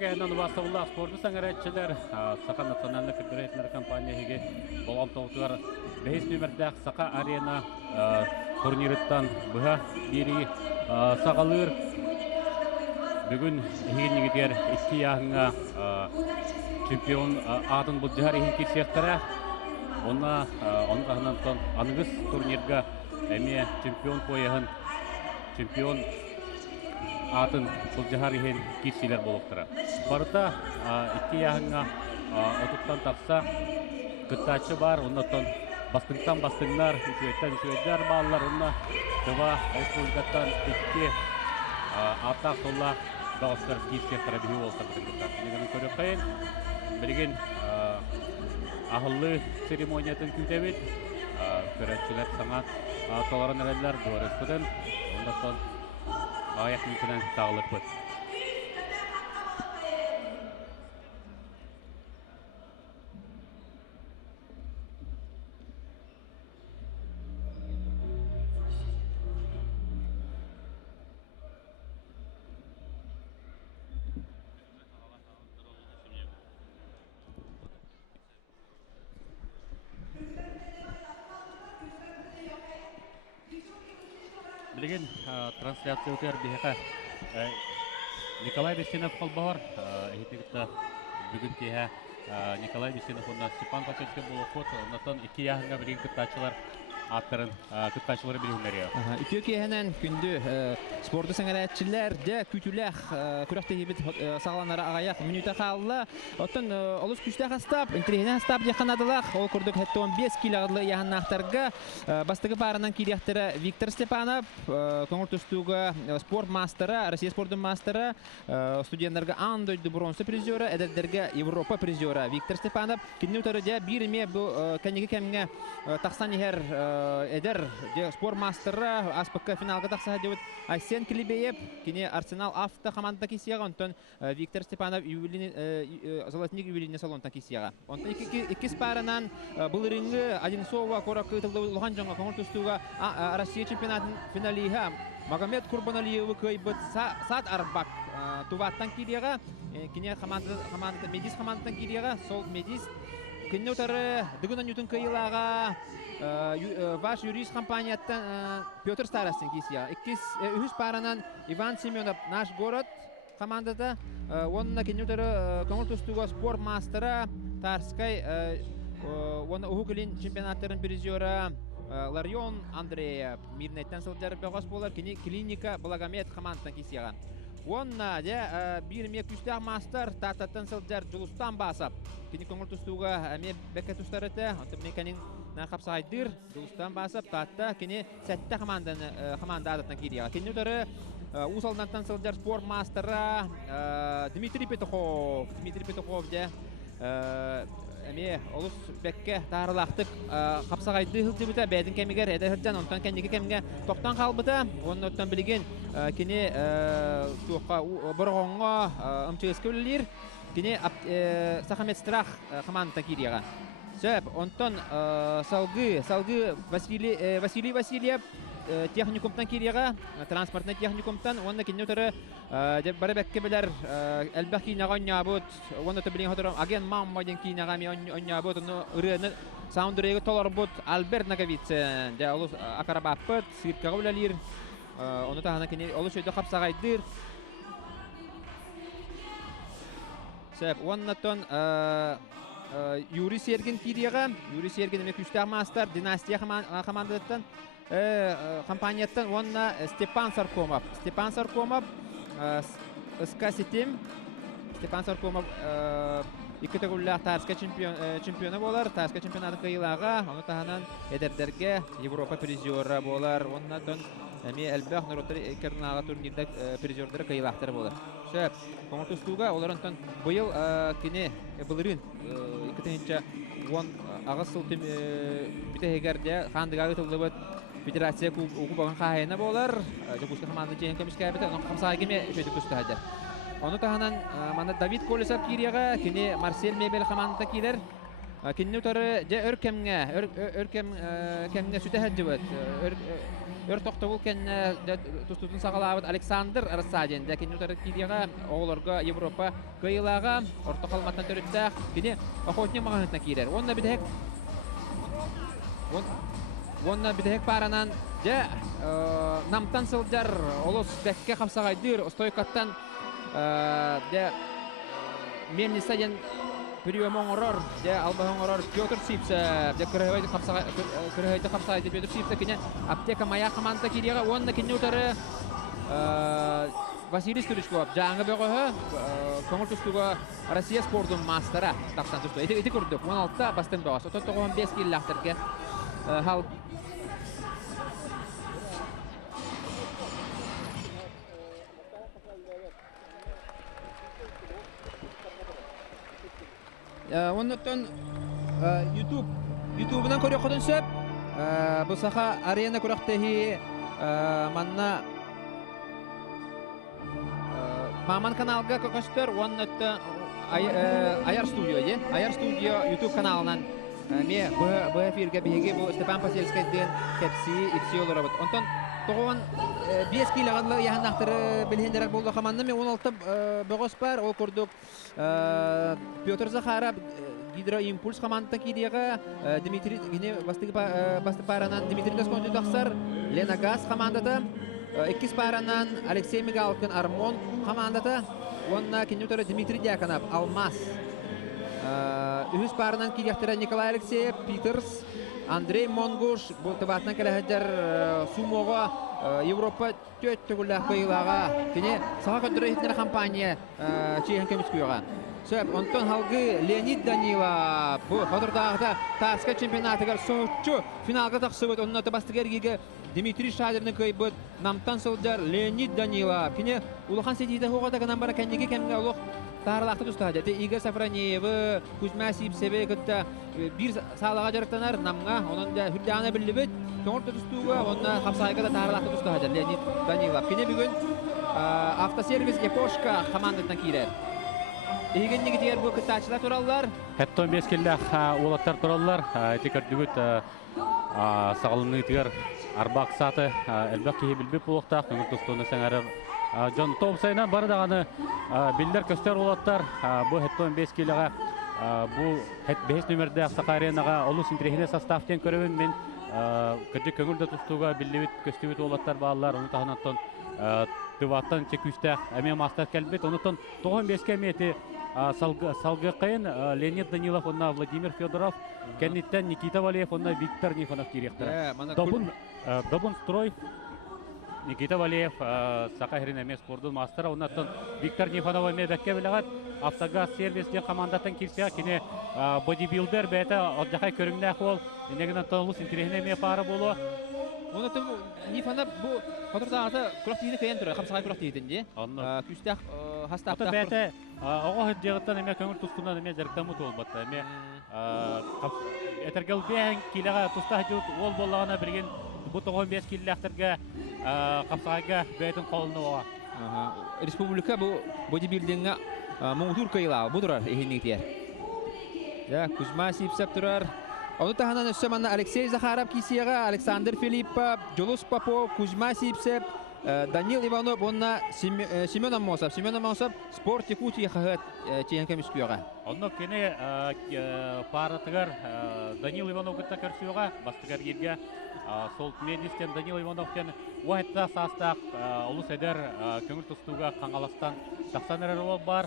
кәһеннән Васылла спорты саңаратчылар Сака национальный федерация компанияге болған тоғытығар 5 номердәк Сака арена турнирыттан бұға бері сағалыр. Бүгін егін егітер 2 яғыңа чемпион атын бұл жағар егін керсектірі. Оны қағынан анығыз турнирға әме чемпион қойығын чемпион атын бұл жағар егін керселер болуқтыра. Барыта 2 яғыңа отыптан тақса күттачы бар, оннан бастыңнар, үшөйттер балылар, онна тұва республикаттан 2 атақ солла дауыстар керсектірі бейі олтыр. Негінің көріп қайын, білген ағылы церемониятын күйтәбет, көрәтшілер саңа толарын әрәлілер дуарыстыдын, ондақтан аяқ мүмкінен тағылып бұд. Білген трансляция өтер бейіға Николай Бесенов қолбағыр. Бүгін кейі Николай Бесенов онна Степан Пачевский болу қот. Оннатан 2 яғынға білген күттачылар аттырын күттачылары білігінлері. Үкі кейінен күнді спорты саңарайатчылар де күтіләқ күрәқті ебет сағаланары ағаяқ минута қалылы. Оттан олыс күштәқ астап, интерегіне астап жақанадылақ. Ол күрдік әтті 15 килағылы яғын ақтарға. Бастығы барынан кейлияқтыры Виктор Степанов, көңір түстуғы спорт мастері, Россия спорты мастері, студенттарға андойды бронсы призері, әдәддерге Европа призері Виктор Степанов. Кенне ұтары де біріме бұл кәнеге кәміне тақсан егер эдер спорт мастері аспаққа финалға тақсаға деуіт Айсен Килибеев, кене Арсенал авто команда кесияға, онтан Виктор Степанов Золотник ювелиріне салонтан кесияға. Онтан екіз парынан бұл рингі Одинцова қораққа ұтылды ұлған жаңға қоңыр түстуға Россия чемпионатын финалиға Магомед Курбаналиевы көйбіт сад арбак туваттан кирияға, кене Медис командатан кирияға, сол Медис кенне ұтары дүгінен үтін көйілаға ваш юрист компанияттан Петр Старостин кесия. Үхіс паранан Иван Семенов наш город командада. Онына кенетері көңіл түстуға спорт мастера Тарскай. Оны ұху кілін чемпионаттарын призері Ларион Андрея. Мирнеттен сылдары бәғас болар. Клиника Благомет командатан кесияған. Онына бірме күштәқ мастер таттаттан сылдар Жұлыстан басып. Кені көңіл түстуға әме бәкке түстарыты. Онты қапсағайдыр, Жұлыстан басып, татта кені сәтті команда адатына кереға. Кені өтірі ұсалдантан сылдар спорт мастера Дмитрий Петухов де әме олыс бәкке тағырылақтық қапсағайды ғылды бұта бәдің кәмегер әді ғылдан, онтан кәндегі кәмеге тоқтан қалбыта. Оның өттен білген кені бұрғонға ұмчығысқы өлілер, кені Сахамет Страх командатына кереға. Сөп, онтон салгы Василий Васильев техникумтан кирияға, транспортный техникумтан, онна кенне өтірі бары бәкке білер әлбәқ кейінаға оннябыт, онна төбілген ғотырым аген маммайден кейінаға оннябыт, оны ұрыны саундырегі толар бұд Альберт Наговицен, олыс ақарабаппыт, сыртқаға өләлер, оны тағына кенне олыс өйді қапсағайдыр. Сөп, оннаттон Юрий Сергин кирияға, Юрий Сергин әме күштәқ мастер, династия командаттан, компанияттан, онна Степан Саркомов, СК Сетим, Степан Саркомов екі тәгілләқ Тарска чемпионы болар, Тарска чемпионаты қиылаға, оны тағынан әдердерге Европа призері болар, оннаттан әме әлбәқ Нұротыр кернаға турнирді призердері қиылақтары болар. Сөп, қоңыр түстуға, оларынтан бұйыл кене бұлырын, екітінші ағыз сыл бітігерде қандыға ұтылды бұд федерация ұғы бағын қағайына болар, жүгісті қаманды жейін көміске әбіті, оның қамсаға кеме үшөйді күсті әдер. Оны тағынан Давид Колесов кирияға, кене Марсель Мебел қаманды кейлер, Кинне утары же өркемге сүтә хәҗҗибет. Өр тоқтабул кенне тустутун сагалабыт Александр Арсадин. Да кинне утары кидига оглорга Европа кыйлага орто калматтан төрүттә. Кине охотник магнитна кирер. Онна бидек паранан же намтан сылдар олос бәкке қапсағайдыр стойкаттан же менни стадион приемон орор же албахон орор Петр Сипса же кырыйды қапсағайды Петр Сипса кине аптека мая команда кирига онна кине утары Василий Стуличков жаңы бөгөһө көңүл тустуга Россия спортун мастера тапсан тусту. Эти көрдүк 16 бастын бөгөс. 95 киллахтырга хал оннотон YouTube'дан көрөк көтөн сөп бу саха арена көрөктеги манна Маман каналга көкөстөр оннотто Аяр студио Аяр студио YouTube каналынан ме бу эфирге биги бу Степан Пасельский ден кепси ипсиолорабыт. Онтон тогон 5 килограммлы яһаннактыры билһендерак болду команда ме 16 бөгөс бар ол көрдүк Петр Захаров гидроимпульс команда кидига Дмитрий гине басты паранан Дмитрий Досконды таксар Лена Газ командада Эккис паранан Алексей Мигалкин Армон командада онна кинютары Дмитрий Дьяконов Алмаз Үһүс паранан кидиктер Николай Алексеев Питерс Андрей Монгуш бу табатынан келәһәдер сумога Европа төттөгүлләр кыйлага кине сага көндөрөйтнер компания чейен кемискуга сөп онтон халгы Леонид Данила бу хатырдагы таска чемпионатыга соочу финалга таксыбыт онна табастыгергеге Дмитрий Шадырны кыйбыт намтан сылдар Леонид Данила кине улахан сетиде хогада гынан бара кендеге кемге улук тарлакты тустаҗа те Игорь Сафронеев Кузьма Сипсебе кытта бир салага жарыктанар намга онун да хүрдәне билибет көңүл тустуга онна хапсайга да тарлакты тустаҗа Леонид Данила кине бүгүн автосервис Япошка командадан кирер Игеннеги дияр бу кытачылар тураллар. Хәтта 15 киллах улаттар тураллар. Тикер дүгүт сагалымны тигер арбак саты элбак ки билбеп булыкта көңүл тустуны саңарып Жон Томсайна бар даганы билдер көстөр улаттар бу хәтта 15 киллага бу 5 номерде Сакаренага олус интерехне составтен көрөбүн мен көдө көңүлдө тустуга билбеп көстөбүт улаттар баалар уну таханаттан тываттан чекүстә әме мастер келбет онутон 95 метр салгы кайын Леонид Данилов онна Владимир Федоров кенниттен Никита Валеев онна Виктор Нихонов директор добун строй Никита Валеев Сакарин әме спортун мастера оннан Виктор Нихонов әме бәккә беләгат автогаз сервисте командатын кирсә кине бодибилдер бәте отжакай көрүнгә хол инегенә толус интерехне ме пары болу Онотон Нифана бу хатырдагы курактыйны кыян тура, хапсагай курактыйдын же. Күстәк хастакта. Ата бәте ого һәҗҗәгәттән эме көңүл тускуннан эме зәркәмү толбатта. Эме этергел бән киләгә туста һәҗүт ол боллагына бирген бу 95 килләхтәргә хапсагайга бәйтен калыны ога. Республика бу бодибилдингә моңдур кыйла, бу турар ehиннектер. Я Кузьма Сипсеп турар. Onu tahanan össemanna Алексей Захаров кисияга, Александр Филиппов, Жолус Попов, Кузьма Сипсеп, Данил Иванов, онна Семен Амосов. Семен Амосов спорт текучий хагат чейенке мискуяга. Онно кене паратыгар Данил Иванов гытта көрсүгө, бастыгар ерге сол медистен Данил Ивановтен уайтта састак улус эдер көңүл тустууга каңаластан тахсанар бар.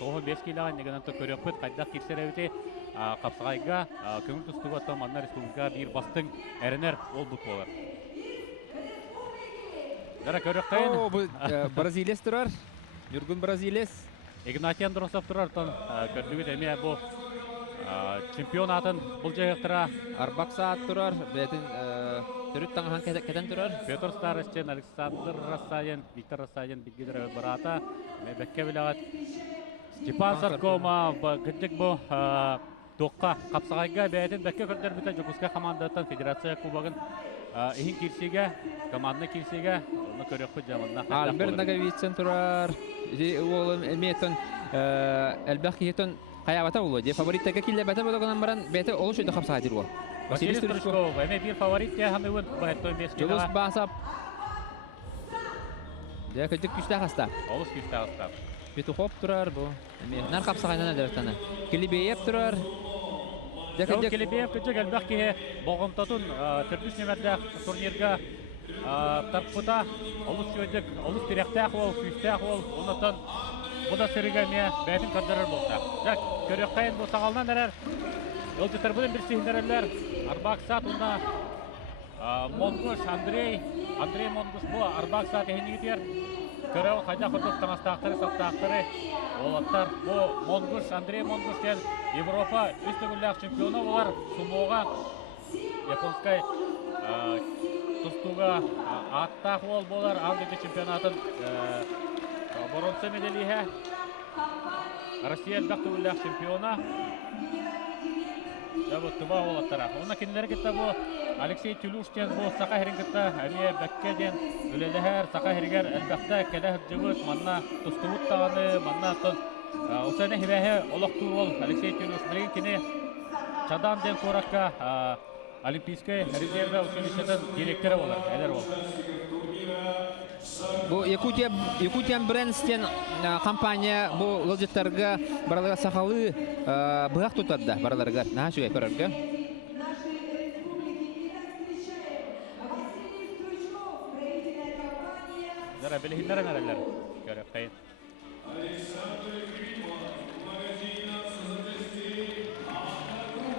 95 килога негенен көрөпөт кайда кирсеребити Капсагайга көңүл тустуга таманна республика бир бастың эренер ол бут болар. Дара көрөк кайын. Бу бразилец турар. Юргун бразилец. Игнатий Андросов турар тон көрдүгүт эме бу чемпионатын бул жайыктыра Арбак саат турар. Бетин төрүт таңхан кетен турар. Петр Старостен, Александр Рассаян, Виктор Рассаян бигидер барата. Бекке билегат Степан Саркома гыдык бу Тоққа Капсагайга бәйтен бәкке көрдер бите Жокуска командатын федерация кубогын ихин кирсеге, команданы кирсеге, оны көрөкпү жаманна. Альберт Наговицен турар. Ол эметен элбах кетен Хаябата улу. Де фавориттага килле бата болгонан баран бете олуш өйдө капсага диру. Василий Стручков, эме бир фаворит те ханы өт байтон бес Жолус килога. басап. Де көтүк күчтә хаста. Олус киште астап. Петухов турар бу. Эме нар капсагана дәртана. Килибеев турар. Де Жол көтүк Келебеев күчек әлбәк ке боғымтатын түрдүс немәрдә турнирга тарпыта. Олус өйдек, олус тирәктәк ол, күчтәк ол, онотан буда сиригәме бәтин кадырыр булса. Жак көрөккәен бу сагалнан әрәр. Йолдытар бүлен бир сиһиндәрәләр. Арбаксат унда Монгуш Андрей Монгуш бу Арбаксат ehini Көрәү хайда курдук таңастактыры саптактыры. Олаттар бу Монгуш Андрей Монгуш ден Европа үстүгүлләк чемпионы булар. Сумоға японскай тустуга атта хол болар. Алдыгы чемпионатын боронча медалиһә. Россия бактыгүлләк чемпиона. Да вот това олаттара. Онна кинлер гитта бу Алексей Тюлюштен бу сака херингитта әмие бәккәден үлеләһәр сака херигәр әлбәттә кәләһ җыбыт манна тустубут таганы манна тон усаны хибәһе олокту ол Алексей Тюлюш билген кине Чадан ден коракка Олимпийская резервы училищеның директоры булар. Әдер ол. бу Якутиан Брендстен компания бу лоджеттарга бараларга сахалы быгак тутарда бараларга. Наһа шугай көрәргә. Зара белһилләр нәрәләр. Көрәп кайын.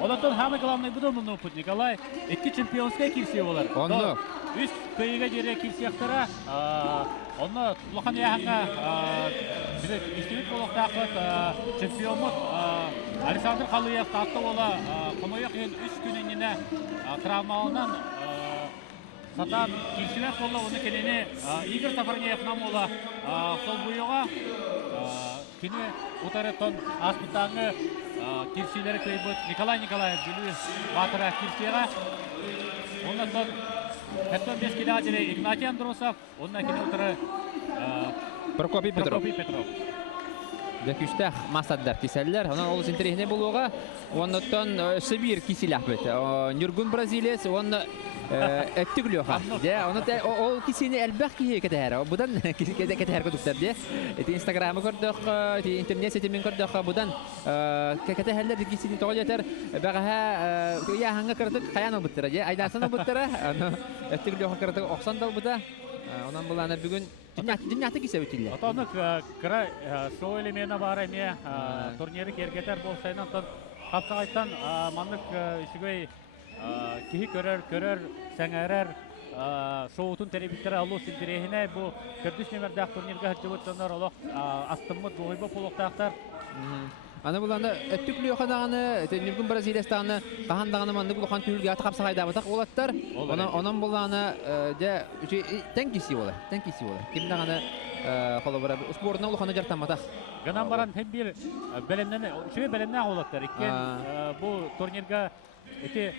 Онотон хамы главный будомын опыт Николай. Эки чемпионская кирсе болар. Онно. Үст көйгә җире кирсияктара. Онно Лохан яһанга бизе истилек булактакы чемпионлык Александр Халыев татты бола. Комояк үс күнененә травмаланнан сатан кирселәр болла уны кенене Игорь Сафарняев намола сол буйга кине утаретон аспытаңы кирселәре көйбөт Николай Николаев билүү батыра кирсега. Оннан Хәттән 5 километр Игнатий Андросов, оннан кине утары Прокопий Петров. Дәкүштә масаддар киселләр. Аны олыс интересне булуга, оннан Сибир киселәх бит. Нюргун бразилец, оннан эттиглөха. Дә, аны ол кисене әлбәк кие кәдәр. Будан кисене кәдәр көтүктәр дә. Инстаграмы көрдек, интернет сетемен көрдек, будан кәдәһәлләр кисене тоҗатар. Багаһа я ханга кырдык хаян булдыра. Дә, айдасына булдыра. Аны эттиглөха кырдык оксан дал буда. Онан буланы бүген дөньяты кисә битилләр. Атаны кыра шоу элементы бар эме турниры кергетер болсайнан тон капсагайттан маннык ишигей кихи көрөр сәңәрәр шоутун телевизоры алу силдирехине бу көрдүс немердәк турнирга хәҗҗәбәтләр алак астымыт буйбы полоктактар. Аны буланы өттүклү хадаганы Нюргун Бразилиястаны кахандаганы манды булган түлгә атып сагайда батак олаттар. Онан буланы дә тәнкиси була. Кимдаганы холобара спортны улханы жартан батак. Ганан баран һәм бир белемнәне, шуй белемнәне олаттар. Икән бу турнирга эти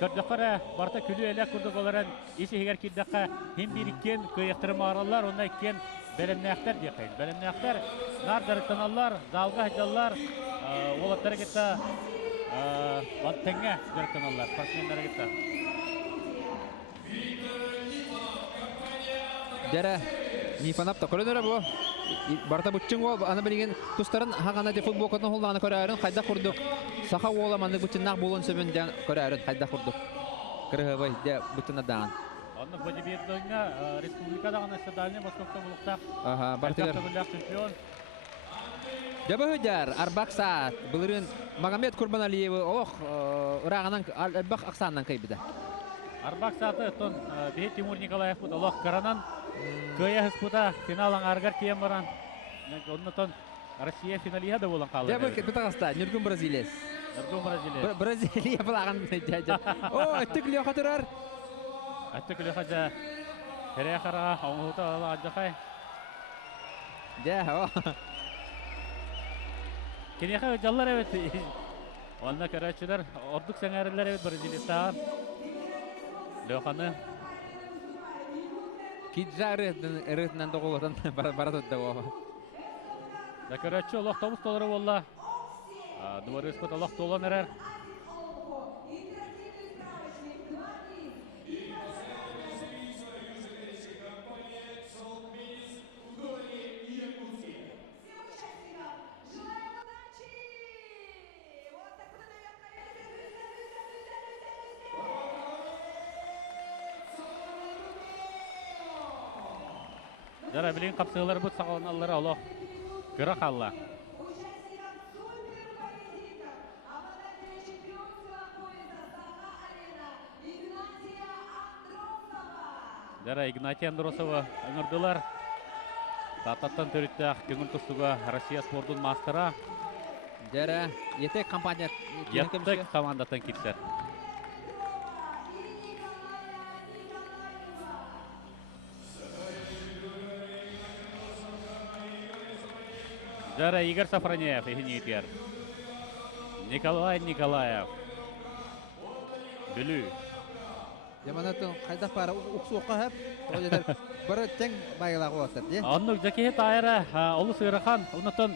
көрдәкәре барта күлү элә күрдек оларан исегәр киддәкә һәм бир икән көяктырма аралар, онда икән белемнәктәр дикәй. Белемнәктәр нардыр таналар, залга һәҗәлләр, олаттар гитә ваттыңга бер каналлар, спортсменнәр гитә. Дәре Нифанап та көрәнәре бу. Барта бутчың ол аны билген тустарын хагана де футбол котны холланы көрәрен кайда курдук. Саха оламаны бутыннак болон сөбендән көрәрен кайда курдук. Кыргыбай де бутынадан. Аны бодибилдингә республикада гына стадионы Московта булыкта. Ага, бартыгар. Чемпион. Дәбәһүдәр Арбаксат булырын Магомед Курбаналиев ох урагынан Албак Аксаннан кайбыда. Арбаксаты тон Бей Тимур Николаев бу Аллах каранан көя хыспута финалын аргар кием баран. Оннан Россия финалиһә дә булган калды. Дәбәк битагаста Нюргун Бразилиес. Нюргун Бразилия. Бразилия булаган дәҗә. О, төкле хатырар. Аттыклы хаҗа. Керә хара аңута ала аҗахай. Дә, о. Кинеха жаллар эбет. Онна карачылар ордук сәңәрләр эбет Бразилияда. Лөханы Киджары рытнан доголодан барат да о. да карачы автобус толары болла. Дворы спот Аллах толан эрер. Жара билин капсыгылар бут сагаланаллары Аллах. Кыра халла. Жара Игнатия Андросова өңірділер. Тататтан төріттәк көңіл тұстыға Россия спортын мастера. Жара етек компания Еттік командатын кетсер. Жара Игорь Сафронеев, Игнитер. Николай Николаев. Бүлі. Яманатын қайдақ бары ұқсуққа әп, бары тәң байылағы оғастыр, де? Аннық жакеет айыры Олы Сыйрахан, ұнытын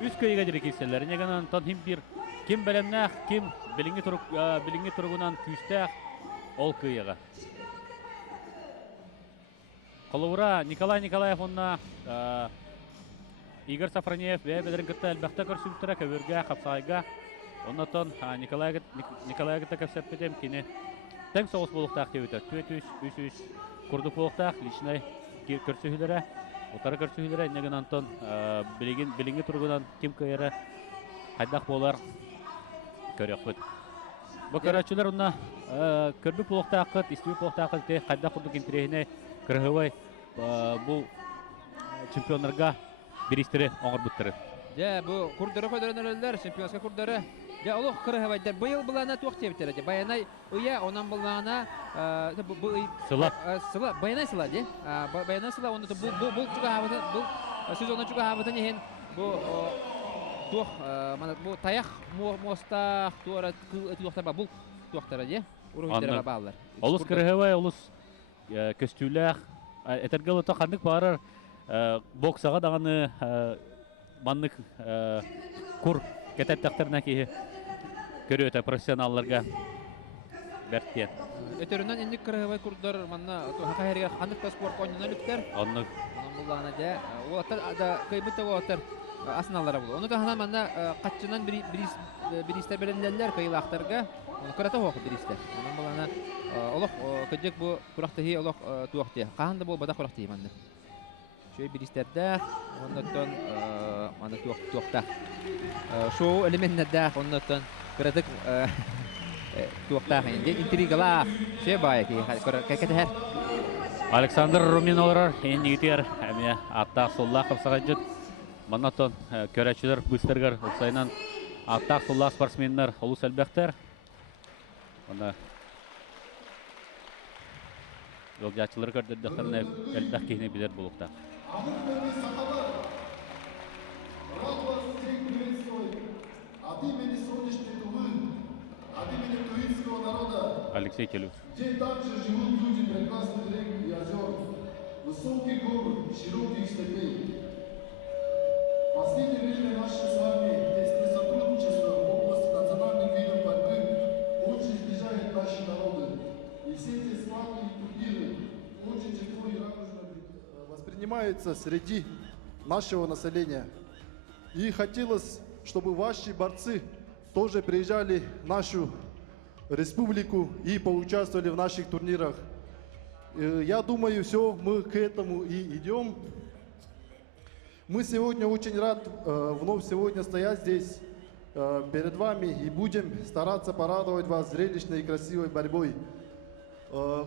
үз көйге дері келселер. Негенен тон кем бәлемнәқ, кем біліңгі тұрғынан күстәқ ол көйеға. Қолуыра Николай Николаев онна Игорь Сафронеев бәлерін күтті әлбәқті көрсілттірі көверге, қапсайға. Оннотон Николай гыта көпсәппетем кені тәң соғыс болуқтақ деуді. 2-3 күрдік болуқтақ, личнай көрсігілері, отары көрсігілері, неген Антон біліңгі тұрғынан кем көйері қайдақ болар көрек бұд. Бұл көрәтшілер онна көрбік болуқтақ қыт, істеуі болуқтақ қыт, қайдақ құрдық интерегіне кірғывай бұл чемпионларға берістері оңыр бұттыры. Жа, бұл күрдері көдерін өлілер, чемпионска күрдері. Жа, олық қырығы бұйыл бұлана туақ тебітері. Баянай ұя, онан бұлана Сыла. Баянай сыла, де? Баянай сыла, оны бұл жүға хабытын, бұл сезонын жүға хабытын еген бұл таяқ мостақ туақтар ба, бұл туақтары, де? Урғындарға бағылар. Олыс кірғывай, олыс көстүләқ, әтергілі тоқандық барыр, боксаға дағаны маннык кур кететтәктәренә кие көрөтә профессионалларга бәрттен. Өтөрүнөн инник кыргыбай курдар манна хакайрга хандык спорт ойнына лүктер. Анны Булгана да улаттар да кыйбыты улаттар асналары бул. Оны да хана манна катчынан биристер беленләр кыйлактарга кырата хок биристер. Анан булгана олох көҗек бу курактыгы олох туакты. Каханда бул бада куракты манна. Şöyle bir isterde, ondan mana tuakta. Şu elementler ondan kırdık tuakta. Şimdi intrigalar şey bayağı ki her. Александр Румин олар еңгетер әме аттақ соллақ қапсағаджыт. Манатон көрәтшілер бұстырғыр ұлсайынан аттақ соллақ спортсменлер олыс әлбәқтер. Оны жолжатшылар көрдірдіқтеріне әлбәқ кейіне білер болуқта. Алексей Келюс. Где также живут люди прекрасных рек и озер, высоких гор, широких степей. В последнее время наше с вами тесное сотрудничество в области национальных видов борьбы очень сближает наши народы. И все эти славные турниры очень тепло и радужно воспринимаются среди нашего населения. И хотелось, чтобы ваши борцы тоже приезжали в нашу республику и поучаствовали в наших турнирах. Я думаю, все, мы к этому и идем. Мы сегодня очень рад вновь сегодня стоять здесь перед вами и будем стараться порадовать вас зрелищной и красивой борьбой.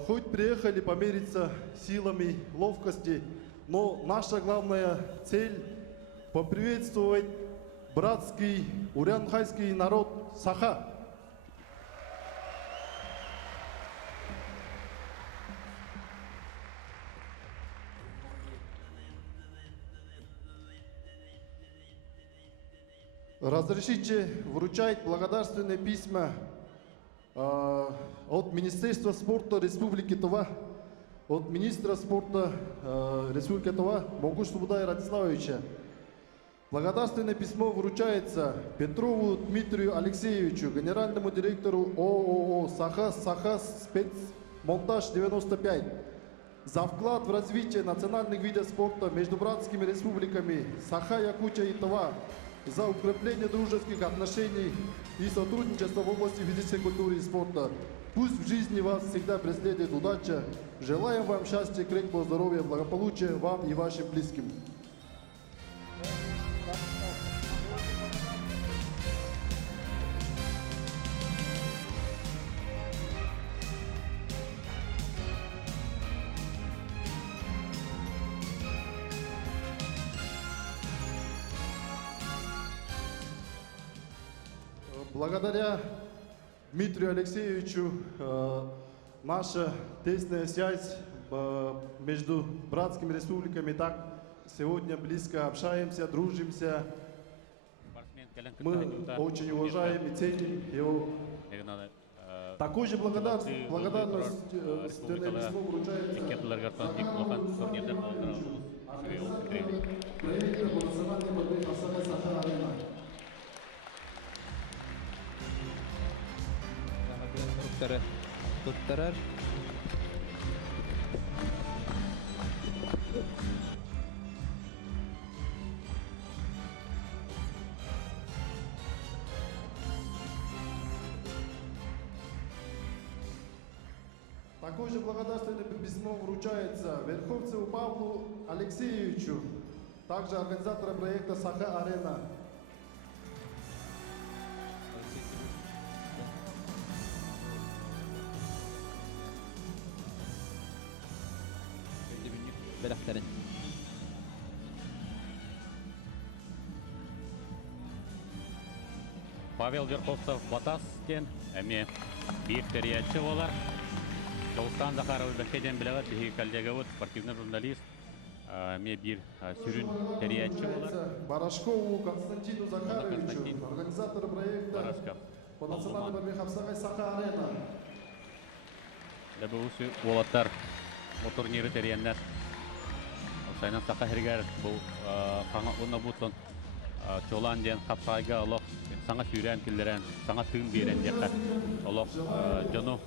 Хоть приехали помериться силами, ловкости, но наша главная цель — поприветствовать братский урянхайский народ Саха. Разрешите вручать благодарственные письма от Министерства спорта Республики Тува, от министра спорта Республики Тува Могуш Субудая Радиславовича. Благодарственное письмо вручается Петрову Дмитрию Алексеевичу, генеральному директору ООО «Саха спецмонтаж 95», за вклад в развитие национальных видов спорта между братскими республиками Саха-Якутия и Тыва, за укрепление дружеских отношений и сотрудничества в области физической культуры и спорта. Пусть в жизни вас всегда преследует удача. Желаем вам счастья, крепкого здоровья, благополучия вам и вашим близким. Благодаря Дмитрию Алексеевичу наша тесная связь между братскими республиками так сегодня близко общаемся, дружимся. Мы очень уважаем и ценим его. Такой же благодарность письмо вручается проекта по национальной борьбе Саха-Арена. Туттарар. Такое же благодарственное письмо вручается Верховцеву Павлу Алексеевичу, также организатора проекта Саха-Арена. Беләхтәрен. Павел Верховцев Батаскен, әме биік тәриятчы олар. Чоғыстан Захаров Бәкеден біләғат, бігі коллегавыд, спортивный журналист, әме бір сүрін тәриятчы олар. Барашкову Константину Захаровичу, организатору проекта по национальной борьбе Саха-Арена. Дәбі ұсы олаттар о турниры тәрияннәр. Сайнан Саха Хергер бұл қаңа ұнна бұтын Чолан ден қапсайға олық саңа сүйрен кілдерен, саңа тыын берен деқі олық жону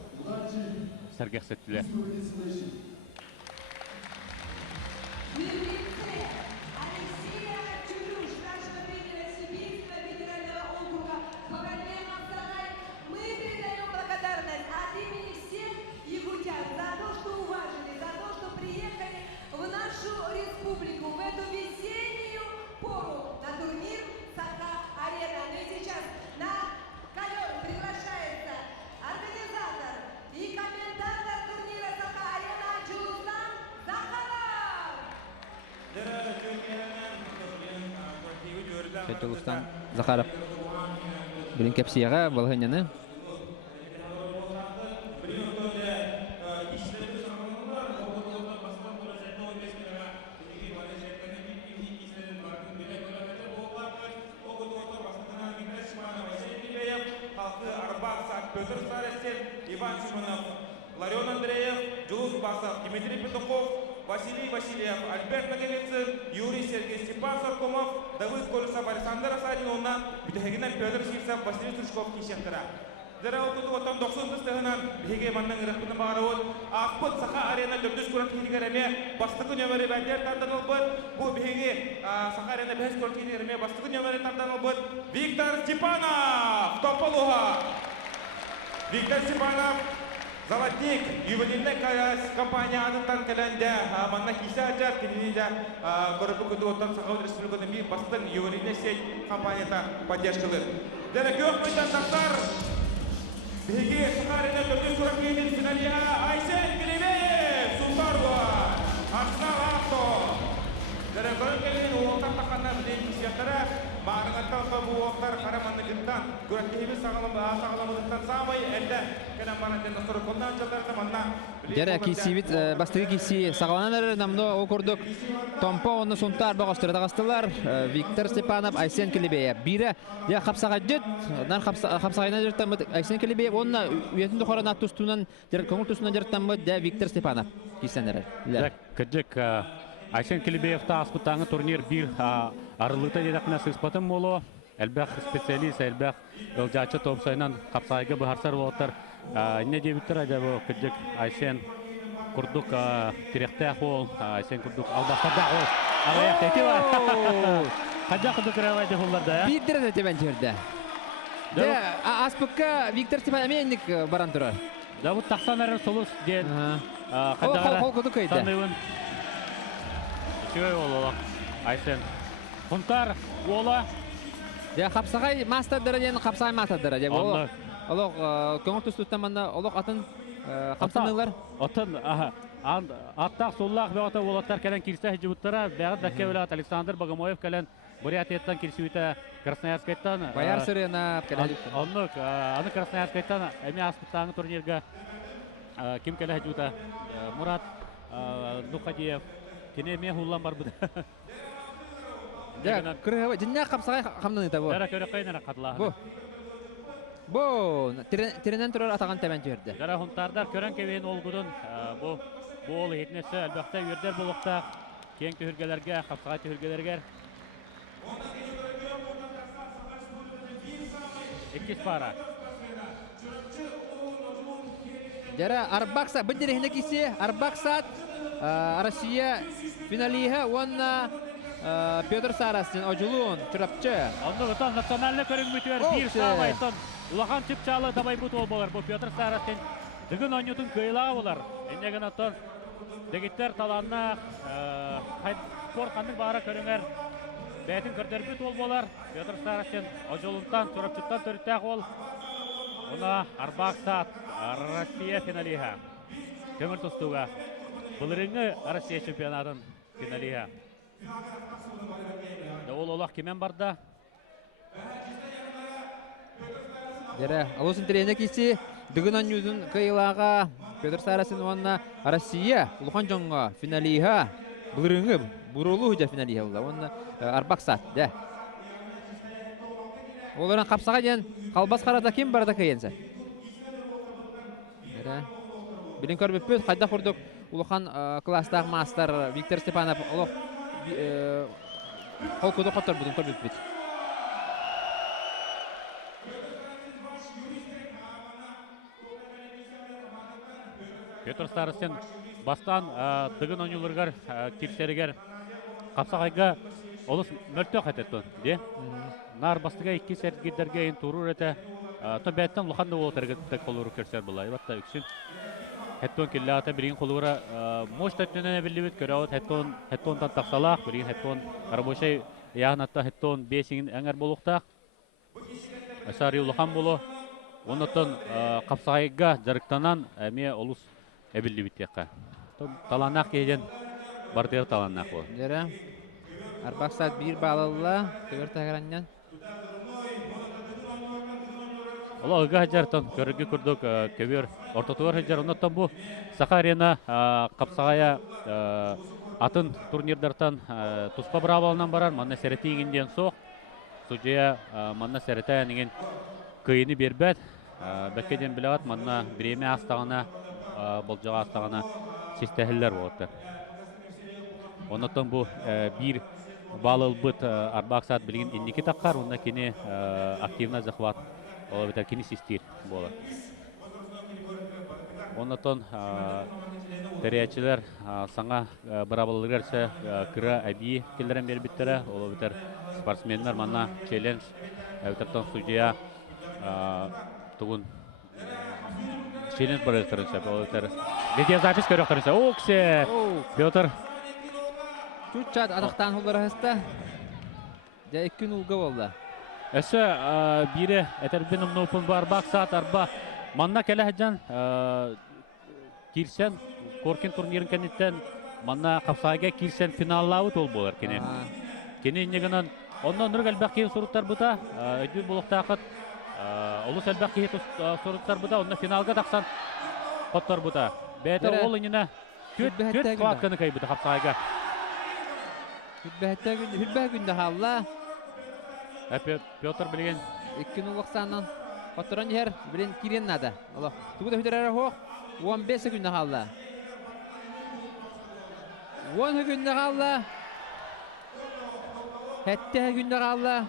сәргексеттілер. Республику в эту весеннюю пору на турнир Саха-Арена. Ну и сейчас на ковер приглашается организатор и комментатор турнира Саха-Арена Джулустан Захаров. Джулустан Захаров. Бірін кәпсияға балғанияны. Петр Старостин, Иван Симонов, Ларион Андреев, Джулус Басов, Дмитрий Петухов, Василий Васильев, Альберт Наговицын, Юрий Сергей Степан Саркомов, Давыд Колесов, Александр Асадин, оннан Битахегинен Петр Сивцев, Василий Трушков кешектіра. Дара оқыды отан 90-тығынан беге манның рақпыны бағарауын, ақпыт Саха-Арена löpdüs көрат кейдігеріме бастығы нөмірі бәндер тарданыл бұд, бұл беге Саха-Арена бәс көрат кейдігеріме бастығы нөмірі тарданыл бұд, Виктор Степанов, Тополуға! Виктор Степанов, золотник, ювелирный компания адыттан кәләнде, манна кисе ажар, кененеде көріпі күді оттан Саха Республиканы бір бастың ювелирный сеть компанията поддержкалыр. Дәрі көк майтандақтар, беге Саха-Арена löpdüs көрат кейден финалия Айсен Келебеев, Султарго, Арсенал Авто. Дәрі көріп келген оғылтан таққаннан білейін кесияттары, Мағырыңаттан бұл оқтар қарамандығыттан, көрәткейіміз сағаламыдықтан самай әлді кәлем баратын ұстыры қолдан жылдарды манна. Дәрі кейсейбіт бастығы кейсей сағаланар намды оқырдық. Томпо оны сұнтар бағыстыры тағыстылар. Виктор Степанов, Айсен Келебеев. Бірі қапсаға жүт, қапсағайна жүрттен бұд Айсен Келебеев. Онына үйетінді қоран ат тұстуынан, көңіл тұстуынан жүрттен бұд Виктор Степанов. Кейсенлері. Кірдік Айсен Келебеевті аспыттаңы турнир бір арылыта дедакна сыспатын боло. Элбэх специалист, элбэх ылжачы топсайнан капсайга бахарсар болоттар. Не дебиттер айда бу кыджык Айсен курдук тирехтах ол, Айсен курдук албастарда ол. Агаяк теки бар. Каджа курдук ревайда холларда. Биддер де тебен жерде. Де аспыкка Виктор Степанович баран турар. Да бу тахсанарын солус ден. Кол кудук кайда. Саныйын. Чөй ол Айсен. Хунтар ола. Я хапсагай мастер дәрәҗәне хапсагай мастер дәрәҗә. Олох. Олох көңүл түстән манда олох атын хапсанылар. Атын аттак суллах бе ата болоттар калан кирсә җибуттара. Бәгъд дәкә вилат Александр Богомоев калан Бурятияттан кирсүтә Красноярскайттан. Баяр сырына калады. Аны Красноярскайттан эми аспыттагы турнирга ким калә җута? Мурат Духадиев. Кине ме хуллан бар буда. Я кырыгы динне хапсагай хамданы табу. Дара көрә кайнара кадла. Бу тиренен турар атаган тебен жерде. Дара хунтардар көрән кебен олгудун бу ол етнесе әлбәттә йөрдер булыкта кең төһөргәләргә, хапсагай төһөргәләргә. Иккис пара. Дара Арбакса бендерехне кисе Арбаксат Россия финалиха онна Петр Сарасин Ожулун Чурапчы. Онда отан национальный көрүнгүтөр бир сабайтын улахан чыпчалы табай бут ол болар. Бу Петр Сарасин дүгүн онютун кыйла болар. Энеген отан дегиттер таланна спорт кандык бара көрүңөр. Бәтин көрдөрбүт ол болар. Петр Сарасин Ожулунтан Чурапчыттан төрүттәк ол. Она Арбаксат Россия финалиха. Темир тустуга. Булырыңы Россия чемпионатын финалиха. Ол олақ кемен барда? Дара алосын тирене кисе дүгүн онютун кыйлага Петр Сарасин онна Россия улхан жоңга финалиха. Булырыңы бурулу жа финалиха була. Онна Арбаксат да. Олардан капсага ден калбас карада ким барда кыйынса. Дара билин көрбөппүт кайда курдук улхан класстагы мастер Виктор Степанов олох кол кудук коттор будун көрбөппүт. Петр Сарасин бастан дыгын онюларгар кирсеригер капсагайга олус мөлтө кайтеттон, де? Нар бастыга 2 сергидерге ин турур эте. То бәттен луханда болотергетте колуру көрсөр була. Ибатта үксүн. Хеттон киллата бирин колура моштаттыны билибит көрөт. Хеттондан таксалак, бирин хеттон рабочий ягнатта хеттон бесин эңер болуктак. Асари лухан боло. Онотон капсагайга жарыктанан эме олус эбилибитекка. Таланак кеген бардер таланак бу. Дара Арбаксат бир балалла төгөр тагыраннан. Ола ыга жартан көрүгү курдук көбөр ортотуар жар онотон бу Сахарина капсагая атын турнирдартан туспа бравалынан барар манна серетигинден соқ судья манна серетеген кыйыны бербет бекеден билат манна биреме астагына болжага астагына систехиллер болот. Онотон бу бир балыл быт Арбаксат билген инники таккар онда кини активна захват ол бетер кини систир болот. Онотон терячилер саңа бравалыргарса кыра аби келдерен бербиттере ол бетер спортсменнер манна челлендж эвтертон судья тугун челлендж барыктырынса ол бетер видеозапись көрөктөрүнсө оксе Петр Чучат атактан hullarasta. Ja 2 улга болду. Эссе бире этербин умнопун бар Арбаксат арба манна кележан кирсен коркин турнирин кенеттен манна капсайга кирсен финаллабыт ол болар кене. Кене негенен ондан нур албаки суруттар бута өдүл булуктакыт олус албаки суруттар бута онда финалга таксан коттор бута. Бетер ол инина төт квакканы кайбыта капсайга. Хүлбә күндә халла. Петр билген 2 улыксаннан которан жер билен кирен нада. Алла. Тугуда хүдәрәре хок 15 күндә халла. 10 күндә халла. Hette günde kaldı.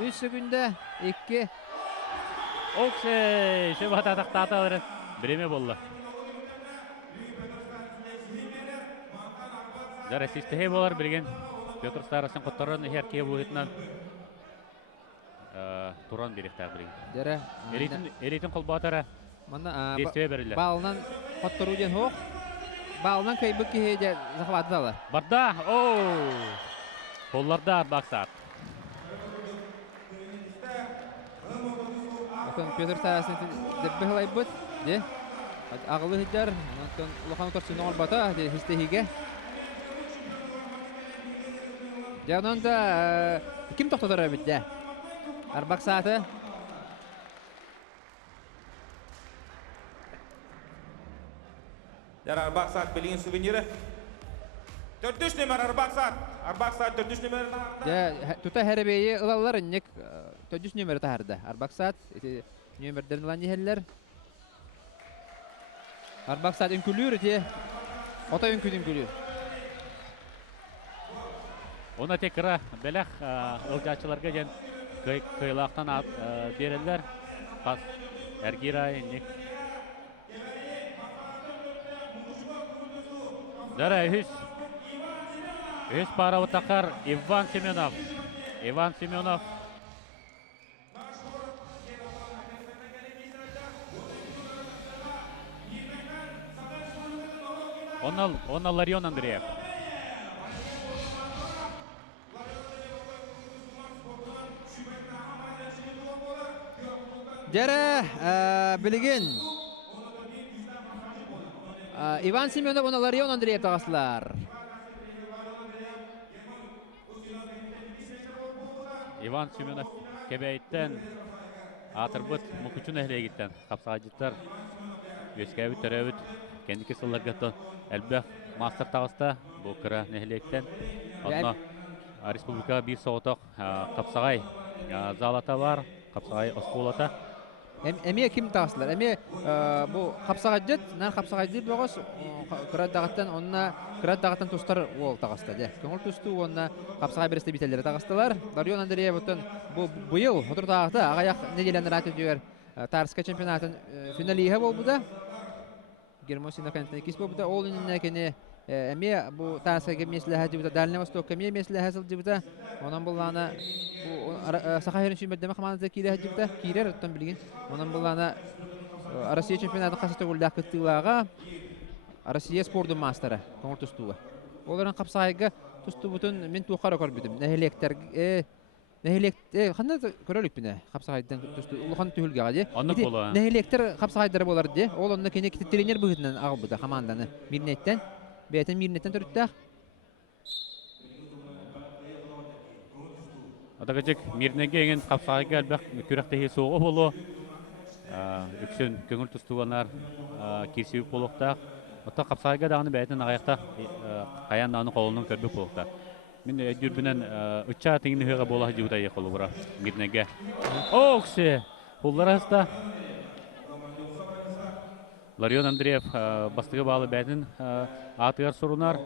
3 sekünde 2. Оксе, шебат атақтата алыр. Біреме болды. Жара систехе болар білген. Петр Старосын құттарын әрке бұйытынан туран беректағы білген. Жара. Элитин қолбатары дестеуе берілі. Балынан қоттыру ден хоқ. Балынан көйбік кейде зақылады далы. Барда, оу! Қолларда бақсат. Петр Старосын деббі ғылай бұд. Ағылы хиджар. Лоқан ұтырсын оңыр бата. Хистехиге. Жағынан да кім тоқтатыр өбітті? Арбақ сааты. Арбақ саат білген сувенирі. 4-3 нөмір Арбақ саат. Арбақ саат 4-3 нөмір. Тута хәрбейі ұлалар үннек 400 нөмірі тахарды. Арбақ саат нөмірдерін ұлан ехелер. Арбақ саат үнкілер өте. Ота үнкіл үнкілер. Ona tekrar belak ılgaçılarga gen kıylaqtan beriller. Pas Ergiray nek. Dara Hüs para utakar Ivan Semyonov. Ivan Semyonov. Onal Larion Andreev. Jara bilgin. Ivan Semyonov ona Larion Andreev tağısılar. Ivan Semyonov kebeyitten atırbıt mukuçun ehleye gitten. Kapsağacıtlar Göskevit törevit kendiki sıllargatın elbэх master tağısta bu kıra nehleyitten. Onunla Respublika bir soğutak kapsağay zalata var. Kapsağay oskолата. Эме ким тағысылар? Эме бұл қапсағаджет, нар қапсағаджет боғыз күрәддағаттан, онына күрәддағаттан тұстар ол тағысты. Көңіл тұсты онына қапсағай бірісті бітелері тағыстылар. Ларион Андреев бұтын бұйыл отыру тағықты ағаяқ неделені раты дүйер Тарска чемпионатын финалиға бол бұда. Гермосина кәнтіне кес бол бұда. Ол үніне кені әме бұл Тарска кемесліға жібіта, Дальний Восток кемесліға жыл жібіта. Онан бұлланы Сахарин шүймердемі қаманызда кейліға жібіта, кейлер ұттан білген. Онан бұлланы Россия чемпионаты қасыты өлдәқ күттіліға Россия спордың мастері, көңір тұстуға. Оларын қапсағайға тұсту бұтын мен туқар өкір бітім. Нәхелектер, қанда көрелік біне қапсағайдан тұсту, ұлған түхілге ғаде. Анық болу. Нәхелектер қапсағайдары болар де, ол онына кене кеті тренер бұғытынан ағыл бұда қаманданы. Мирнеттен, бәйтін Мирнеттен түріттәқ. Адагачык мирнеге еген қапсағайға әлбәқ күрәқтегі соғы болу. Үксін көңіл тұстуғанар керсеуіп болуқтақ. Ота қапсағайға дағыны бәйтін ағаяқта қаян аны қолының көрбек болуқтақ. Мен дүрбінен үтча теңін өйға болағы жеуді аяқ олу бұра мирнеге. Оксы! Бұллар аста. Ларион Андреев бастығы балы бәйтін атығар сұрынар.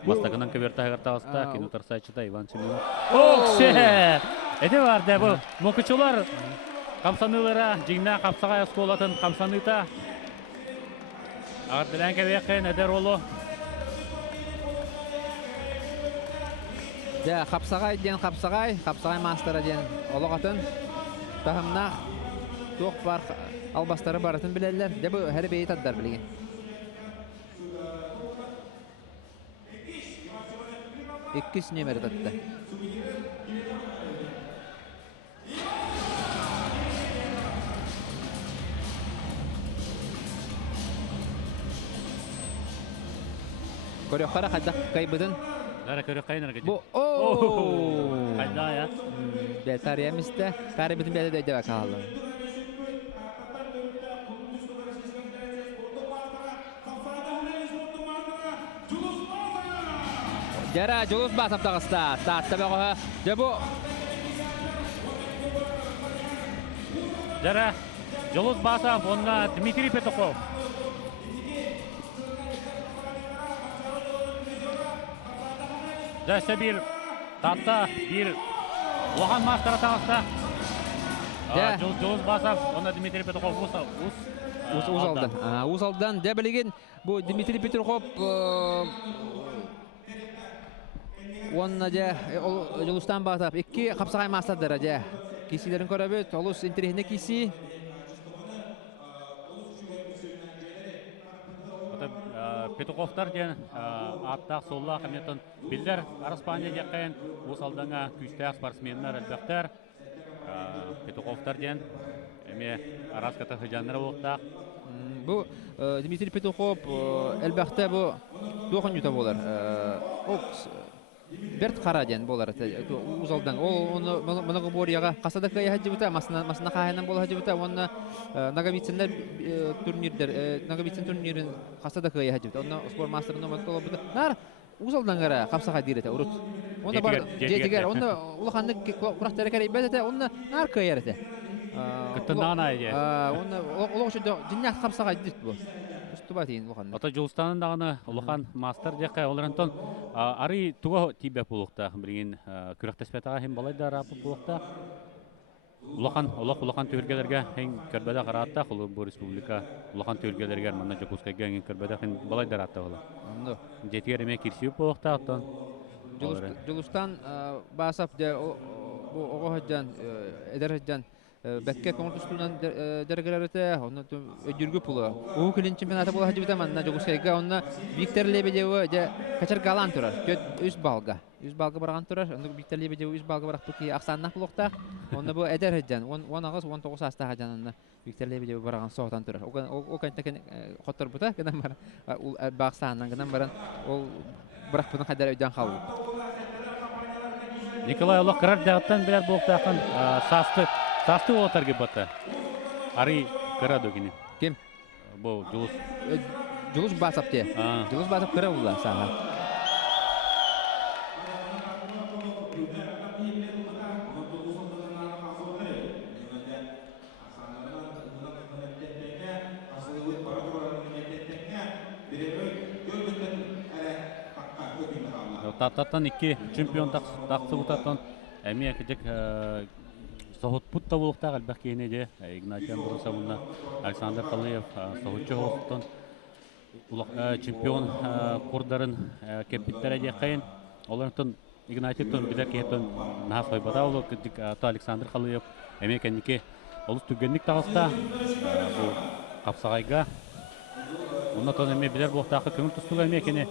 Бастағынан көверті ағыртағыста, кені тұрсайчыда Иван Семенов. Оксе! Әді бар да бұл. Мұқычылар қамсанылыра, жеңна қапсағай осколатын қамсаныта. Ағырдылан кәвеқен әдер олу. Қапсағай ден қапсағай мастера ден олығатын. Тағымна тоқ бар албастары баратын білелер. Бұл әрі бейт аддар білген. İkis nömeri tattı. Koreoqara qadda kaybıdın. Lara körü qaynar gece. Bu ooo. Qayda ya. Beltariyamiste. Kaybıdın belde de deva kaldı. Jara Julus basap tağısta. Saatte bağı. Debu. Jara Julus basap onunla Dmitri Petukov. Дәсе bir Татта bir Лохан мастера тағыста. Да. Жылыз Басов, оны Дмитрий Петухов Узалдан. Узалдан да билеген бу Дмитрий Петрухов онна да Жылустан батап 2 капсагай мастадыр да. Кисилерин көрөбөт, олус интерехне киси. Петуховтар ден аттақ солла қаметтен білдер Араспания жаққайын осалдаңа күштәқ спортсменлер әлбәқтер Петуховтар ден әме Араската хыжанлары оқтақ. Бу Дмитрий Петухов әлбәқті бу доқын юта болар. Берт Қараден болар узалдан. Ол мұнығы борияға қасада кая хаджибыта, масына қайынан бол хаджибыта, оны Нагавицинлер турнирдер, Нагавицин турнирин қасада кая хаджибыта. Оны спорт мастерын өмір толы бұда. Нар узалдан ғара қапсаға дейреті, ұрыт. Оны бар жетігер, оны ұлықанды құрақтары кәрей бәдеті, оны нар кая әреті. Күттіндаған айде. Оны ұлық үші жинақ қапсаға дейреті бұл. Ата Жылстанындағыны Улахан мастер жақай оларантон ары туға тибе бұлықта бірген күректеспетаға хем балайда рапы бұлықта Улахан төгілгелерге хен көрбәді қаратта құлы бұл республика Улахан төгілгелерге мұнна Жакускайға хен көрбәді хен балайда ратта құлы жетігер еме керсеуіп бұлықта Жылустан басап оғы хаджан әдер хаджан Бәкке конкурстунан дәргәрәте, оны өдүргү пулы. Ол килин чемпионаты була хаҗибыта манна Жогускайга, оны Виктор Лебедев де качар галан турар. Көт үз балга. Үз балга барган турар. Оны Виктор Лебедев үз балга барак бу ки аксаннак булыкта. Оны бу әдәр хаҗан. 19 аста хаҗанында Виктор Лебедев барган соғдан турар. О кантакен хоттор бута, гынан бар. Ул баксаннан гынан баран ол барак буны кадәр өйдән калды. Николай Аллах карар дәгәттән беләр булыктакын Састы олатарғы бата. Ары қыра дөгіні. Кем? Бұл Жылыс. Жылыс басап те. Жылыс басап қыра ұлла саға. Таттан 2 чемпион тақсы бұтаттан әме әкедек Соғыт путта болуқтақ әлбәқ кейіне де Игнатиян Бұрысауына Александр Қалыев соғытчы ғолықтан чемпион құрдарын кеппеттері де қайын. Оларынтын Игнатиян білер кейттен нағас ойбада олы Александр Қалыев әмекенеке олыс түгенлік тағыста бұл қапсағайға. Оннатон әме білер болуқтақы көңіл тұстығы әмекене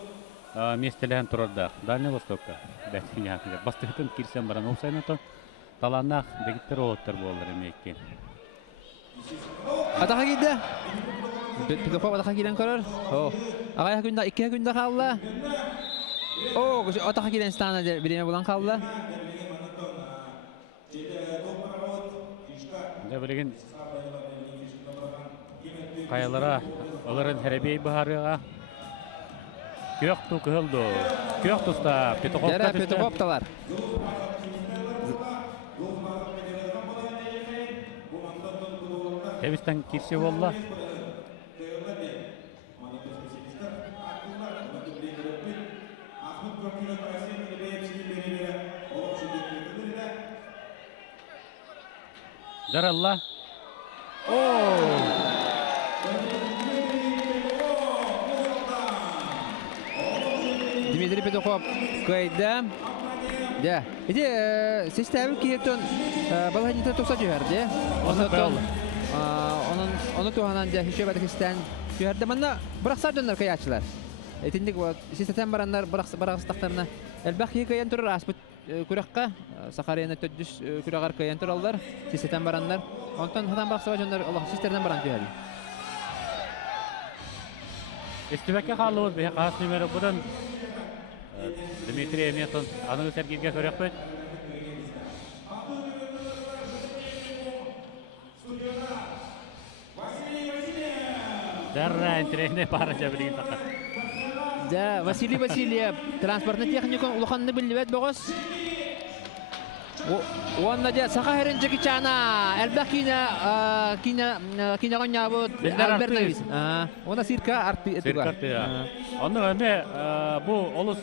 местелән тұрарда. Дальний Востокка. Бастығытын керсен баран олсайнатон. Таланақ дегіттер олаттар болар емекке. Атаға келді. Петухов атаға келен көрір. Ағая күнді, 2 күнді қалды. Атаға келен станы біреме болан қалды. Білеген қайалара оларын әребей бұхарыға. Көқту күхілді. Көқтуста Петуховталар. Эвистен кирсе болла. Даралла. Дмитрий Петухов кайда. Да. Иде системы киетон балганитер токса жиберди. Onu tuhananca hüşebet kisten şehirde manna bıraksar dönler kayaçlar. Etindik o sistem baranlar bırakstaklarına elbaq hikayen turur asbut kurakka Sakariyana töddüs kuragar kayan turallar sistem baranlar. Ondan hadan bıraksa dönler Allah sistemden baran diyor. İstibekke kalıyoruz bir kas numara budan Dmitri Emeton anı sergilge körekbet. Darra entrene para jabrin takat. Да, Василий Васильев транспортный техникум улаханны билбет богос. Уонна же саха херенче кичана. Элбах кина гонябыт. Билдер Альберт арты. Навис. Она сирка арты этуга. Онны эме бу олус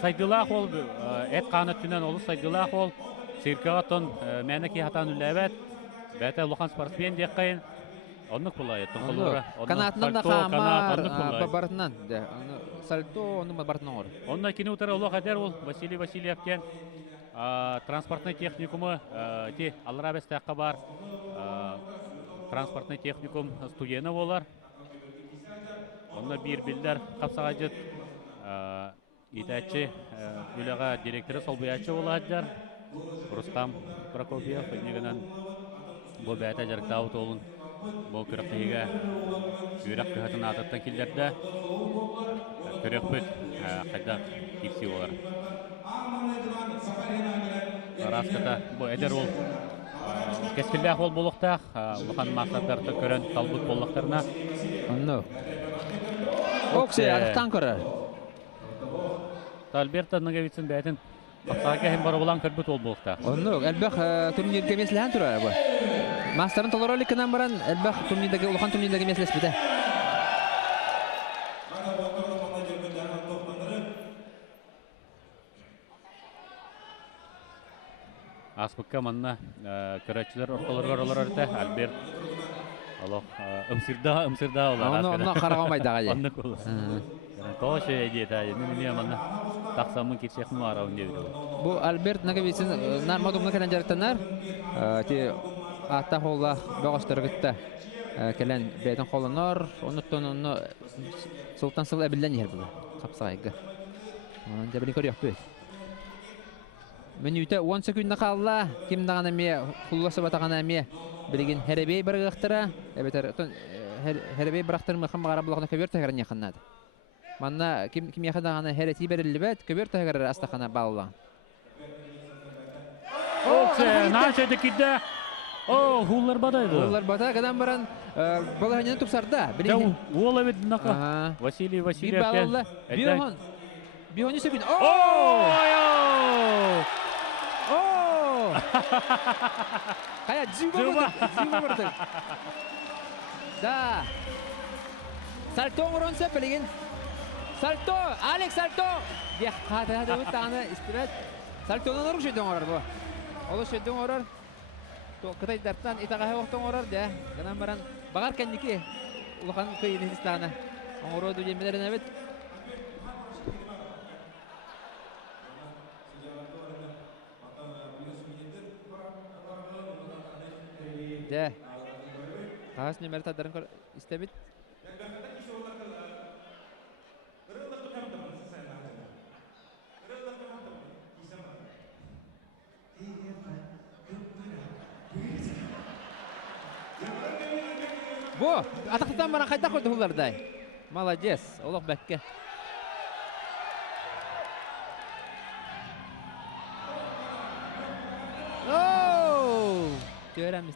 сайдылах ол эт канаттынан олус сайдылах ол сиркагатон менеки хатан үлебет. Бәтә лохан спортсмен деккайын. Онны кулай тонколора. Канатынан да хамар бартынан. Сальто оны бартынан ор. Онна кини утара олох адер ол Василий Васильев кен транспортный техникумы ти Алрабестакка бар. Транспортный техникум студияны болар. Онна бир билдер капсагажыт итәче үлега директоры солбуячы боладыр. Рустам Прокопьев негенен бу бәтә жарктау толун бу кырыкыга үрәк кыһатын ататтан килдерде. Көрөкпөт кайда кипси болар. Раската бу эдер ол кескилдәк ол булыктак лохан максаттарды көрөн талбут боллактарына. Онно. Оксе аттан көрөр. Альберт Нагавицин бәтин Паксака hem бар булан көрбүт ол булыктак. Онно элбах турнирге месләһән тора бу. Мастарын толоролик кынан баран элбах турнирдәге улхан турнирдәге месләс биде. Аспыкка манна көрәчләр оркаларга оралар ите Альберт Аллах ымсырда олар. Онно карагамайда гае. Онны кул. Тоше диета мине манна таксамын кирсек нуарау диде. Бу Альберт Нагавицин нармадумны кенен жарыктанар. Ти ата холла багыштыргытта. Келен бәйтен холонор, онуттан онны Султан Сыл әбилдән йер бу. Капсагайга. Онда били көрөк бу. Минута 10 секундна калла. Ким дагана ме хулласы батагана ме билген Херебей биргыктыра. Эбетер Херебей бирактырмы хам гара булагына көбөр тагырын якыннады. Манна ким якындагана Херети берилбет көбөр тагыр астахана балла. Оксе начайды кидде. О, хуллар бадайды. Хуллар бата кадан баран балаһанын тупсарда. Билген ол бит нака. Василий Васильев. Бион секунд. О! Кая жиба. Да. Сальто уронса билген. Сальто, Алекс Сальто. Я хада утаны истират. Сальтонан оруш эден орар бу. Олош эден орар. То кытай дартан итага вактан орар да. Ганан баран багар кенники. Улхан кыйын истана. Ороду жемелерин эбет. Да. Кагаз номер тадарын көр истебит. Бу, атактан баран кайда кылды булардай. Молодец, Олох бәккә. Оу! Görəmiz.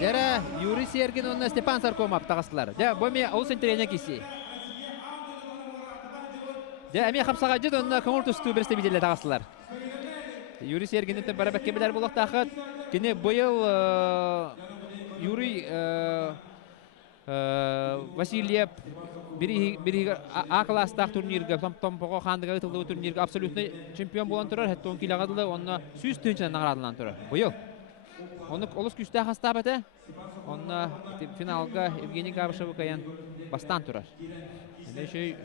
Дәрә Юрий Сергин онна Степан Саркомов тагыслар. Дә бу ме ул сентренә киси. Дә әме хапсага җит онна көңүл тусту берсе биделе тагыслар. Юрий Сергинне тә барабак кебеләр булак тахыт. Кине быел Юрий Васильев бери А класстагы турнирге Томпого хандыга ытылды турнирге абсолютно чемпион булган турар. Хәтта 10 килоградылы онна сүз төнчән наградылан турар. Быел оны олус күстә хастабыты. Онна финалга Евгений Габышев каян бастан турар. Менә шөй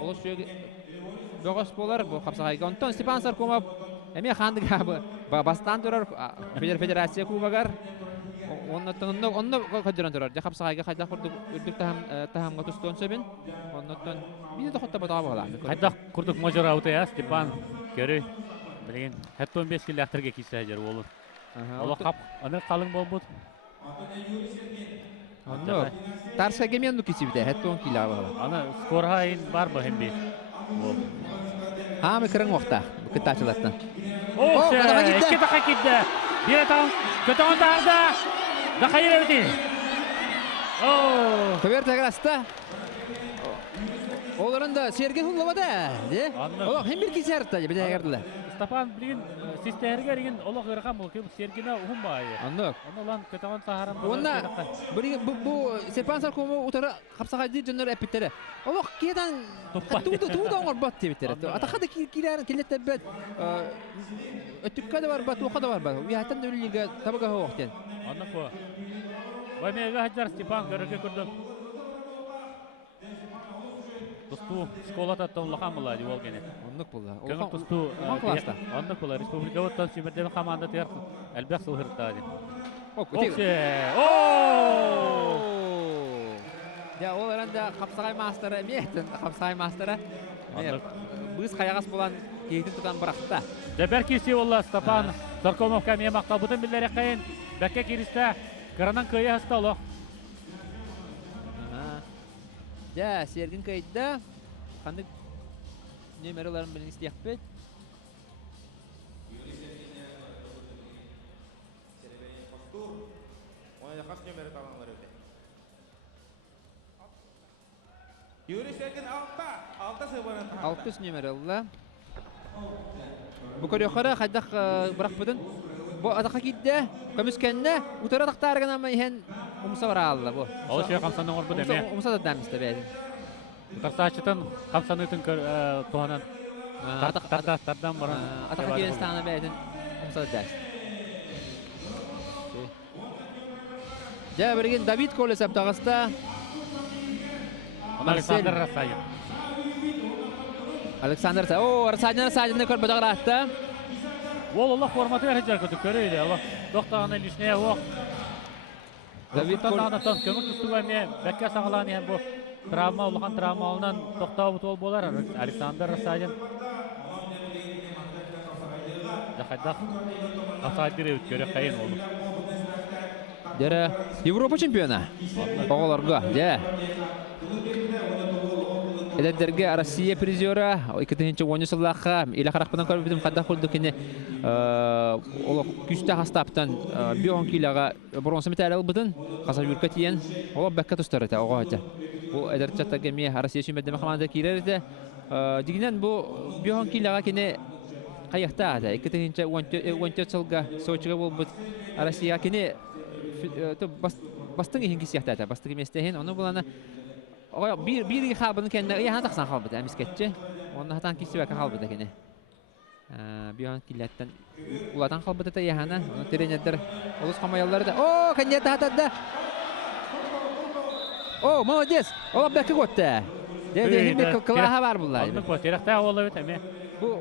олус шөй бөгөс болар бу хапсагайга. Онтон Степан Саркомов эме хандыга бастан турар. Федерация кубагар. Онны кадыран турар. Хапсагайга кайда курдук үрдүк тахамга тустон сөбен. Оннотон биде де хатта бата була. Кайда курдук мажора ута Степан көрү. Билген хәтта 15 километрге кисә жер болу. Ола кап, аны калың болбут. Онно тарска гемен кисибде хәтта 10 кило бар. Аны скорға ин бар бу хемби. Хамы кырын вакта бу кытачылаттан. О, кадаға китті. ике дақа китті. Бир атан, көтөңөн тағда. Дақа еребети. О, Төбер таграста. Оларында Сергей Хулловада, де? Анны. Олар hem bir кисәртә биде әгәрдиләр. Стапан билин систерге деген олог ырган бул кем Сергина ухум бай. Андык. Аны лан көтөңөн тағарам. Онна бу Степан Саркому утара хапсага ди жөннөр эпиттере. Олар кедан туда оңор бат дебиттере. Атакада киләр киләтә бет. Өтүккә дә бар бат, ука да бар бат. Уятан өллиге табага хоктен. Аны ко. Вай мега хаҗар Степан көргө күрдүм. Тусту школада тонлахан була ди ол гене. Андык булды. Көңүл тусту класста. аны була республика оттан сиберден команда тер әлбәк сылгырта ди. Оксе. О! Я оларында хапсагай мастера мехтен, хапсагай мастера. Андык. Быз хаягас булан кейтин тутан быракта. Дәбәр киси улла Стапан Саркомов кәмия мактал бутын билләре кайын. Бәккә киристә кыранан кыя хасталык. Ja, Sergin kayıtda. Kandık numaraların birini isteyecek. Юрий Сергин алта сыбырын. 600 numaralı. Bu yukarı haydak bırakmadın. Bu ataka gitti. Komiskenle utara taktargan ama ihan umsa var Allah bu. Ол ше камсанын орбу деме. Umsa da demişti be. Тарсачытын камсанытын туганан тардан баран. Ataka gelistana be. Umsa da dersin. Ja, birgin David Kolesap dağısta. Александр Расаев. Alexander Sa. O, Rasajna kör bacak rahatta. Ол Allah форматы әржер көтіп көрейді. Allah доқтағына лишнее оқ. David Тағынан көңіл тұстуға ме бәкке сағыланы hem bu travma, ұлған травмалынан тоқтау бұт ол болар. Александр Расаев. Жақайдақ қасайдыры өткөрі қайын олы. Dere Avrupa çempionu. Oğlarga, ja. Edenlerge Россия призера, 2-нче ойнышыллакка иле каракпынан көрүп бидим кадда кылдык кене ол күстә хастаптан 10 килога бронза медаль албыдын. Каса юрка тиен, ол бакка тустар эте ого эте. Бу эдерчатта геме Россия чемпионаты команда кирер эте. Дигинен бу 10 килога кене каякта да 2-нче 14 жылга Сочига болбут. Россия кене бастың ихин кисияхта эте. Бастыгы местехин, оны буланы bir xabını kendine yahan taksan xalbıdı emisketçi. Onun hatan kisi vaka xalbıdı gene. Bir an killetten ulatan xalbıdı da yahana. Onu trenerler oluz kamayalları da. Oo, kandiyata hatadı. Oo, молодец. Ola bekki gotta. Dedi bir kılaha var bunlar. Onu ko terakta ola öteme. Bu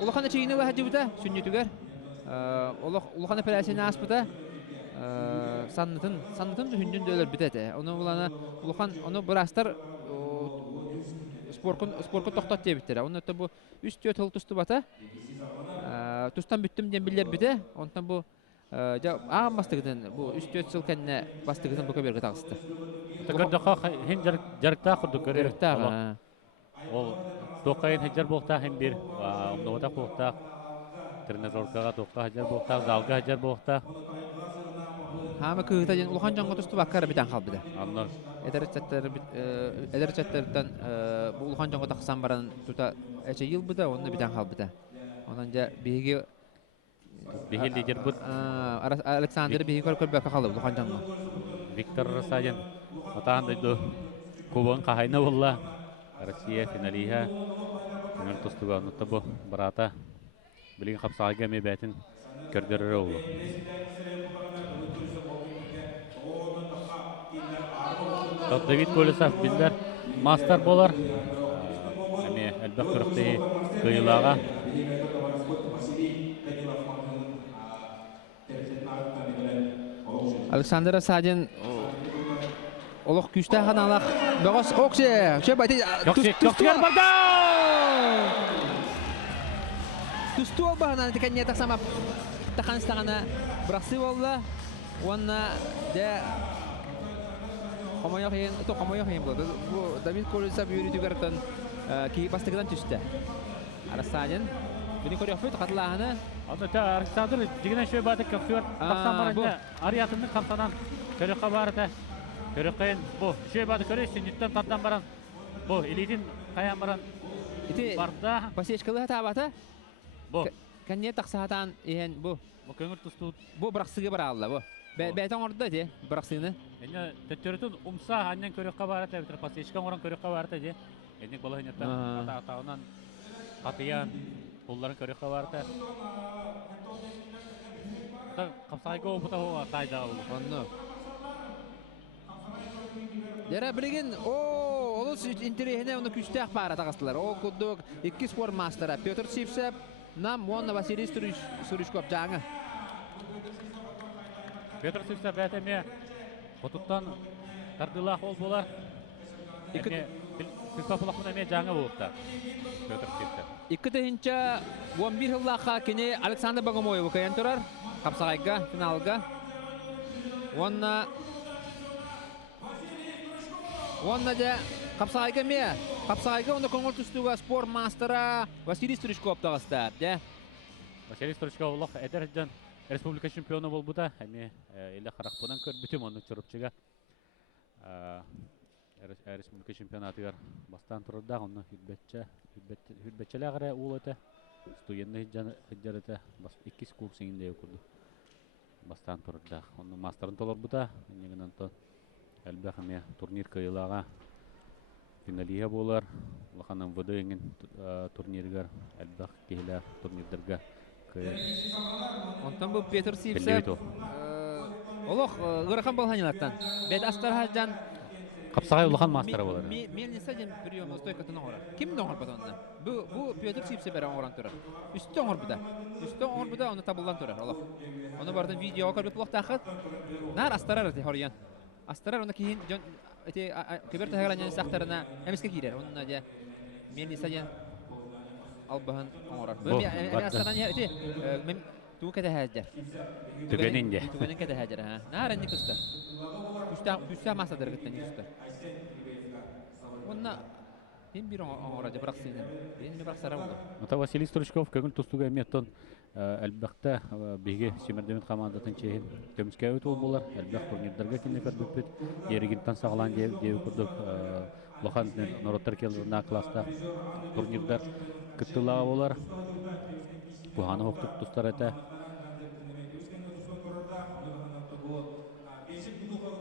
ulukan içine var hacıbıda sünnetüger. Ulukan pelasini aspıda. Sanatın düşündüğün döler bitete. Onu bulana ulukan onu burastar sporku toxtat diye bitir. Onu da bu üst yöt hıl tustu bata. Tustan bittim diyen biller bite. Ondan bu ağam bastıgıdan bu üst yöt sılkenine bastıgıdan bu kabirge tağısты. Тагырдака хен жарыкта курдук көрөр. Жарыкта. Ол токайын хаҗар болта hem bir. Онда болта. Тренажеркага токка хаҗар болта, залга хаҗар болta. Hama kığıtacan ulukan canğa tustu bakkara biten kalbıda. Anlar. Ederçatlardan bu ulukan canğa taksan baran tuta eçe yıl bıda, onunla biten kalbıda. Onunca bihigi Bihil lider bu Alexander bihigi kör bakka kaldı ulukan canğa. Виктор Расаjan. Атаан дойду. Кубон кахайна болла. Россия финалиха. Финал тустуга нутта бу барата. Билин хапсага ме бетин көрдөрөр болду. Давид Колесов билдер мастер болар. Эми әлбәт кырыкты кыйлага. Alexander Rasajin Олық күшті қаналақ Бөгіс Оксе Көктер барда! Түсті ол бағынан текенне тақсамап Тақаныстағана бұрақсы болды. Онына де Хамаяк ен, то хамаяк ен булды. Бу Давид Колесов юридигартан ки бастыгыдан түстә. Арасанин бини көрөфөт катлааны. Анда та Александр дигенен шөй бады көктөр тапсан барында ариятымны камсанан көрөккө барды. Көрөккөн бу шөй бады көрөсүн диттен тардан баран. Бу элитин каян баран Ити барда. посечкалы табата. Бу Канне таксатан ен бу. бу көңүл тусту. Бу браксыгы бар алла бу. Бәйтен орда де браксыгыны. Эне төттөрүтүн умса аннан көрөккө барды. Битер пасечкан оран көрөккө барды де. Эне балаһынята атаунан катыян улларын көрөккө барды. Та капсайго бутау тайда ул. Онно. Дера билген, о, олус интерехне оны күчтәк бара тагыстылар. О, кудук 2 спорт мастера Петр Сивсеп, нам Монна Василий Стручков жаңы. Петр Сивсеп бәтеме отуттан тардыла хол болар. Эке Сипапулахмына ме жаңы болупта. Петр Сивсеп. 2-нче 11 жыллакка кене Александр Богомоев каян турар. Капсагайга финалга. Онна да Капсагайга ме. Капсагайга онда көңүл түстүгө спорт мастера Василий Стручков тагыстап, да. Василий Стручков улах эдерден республика чемпиону болбута. Эми эле каракпынан көрбүтүм аны чурупчуга. Республика чемпионатыгар бастан турда, онна хүлбетчелегере улыты. Студентный хиджарыты бас 2 клуб сеңинде окурду. Бастан турда. Онна мастерын толор бута. Негенен то әлбәхме турнир кыйлага финалия болар. Лаханан ВД-ңен турниргар әлбәх кейләр турнирдерге. Онтан бу Петр Сивсеп. Олох гырхан балханилаттан. Бет Астархаджан Капсагай улахан мастера болар. Мен несәден прием стойкатын ора. Ким доңор батонда? Бу Петр Сивсеп берән оран турар. Үстә оңор буда. Үстә оңор буда аны табылдан турар. Олох. Аны бардан видео карбет булак тахат. Нар Астарар ди хорян. Астарар оны кейін эти кеберте хагранын сахтарына эмеске кирер. Онна да мен несәден албахан оңорар. Мен Астаран эти мен ту кете хаҗар. Түгенинде. Түгенин кете хаҗар, ха. Наран никуста. Үстә масадыр гыттан никуста. Онна Hem bir oğraca bıraksın. Ben mi bıraksara oldu? Ата Василий Стручков көңіл тұстуға меттон әлбәқті беге Семердемет командатын чейін көміске өт ол болар. Әлбәқ турнирдарға кенде көрбіппет. Ерігінтан сағылан деу күрдік. Лохан Нороттар келдірна класста турнирдар күттілаға болар. Бұханы хоқтық тұстар әті.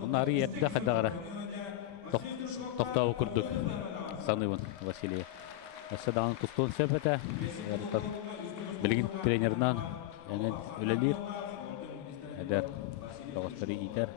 Онары ерді қайдағыра. Тоқтауы күрдік. Санывын Василий. Ассадан тустон сепете. Билгин тренернан өлелер. Эдер тоғыстары итер.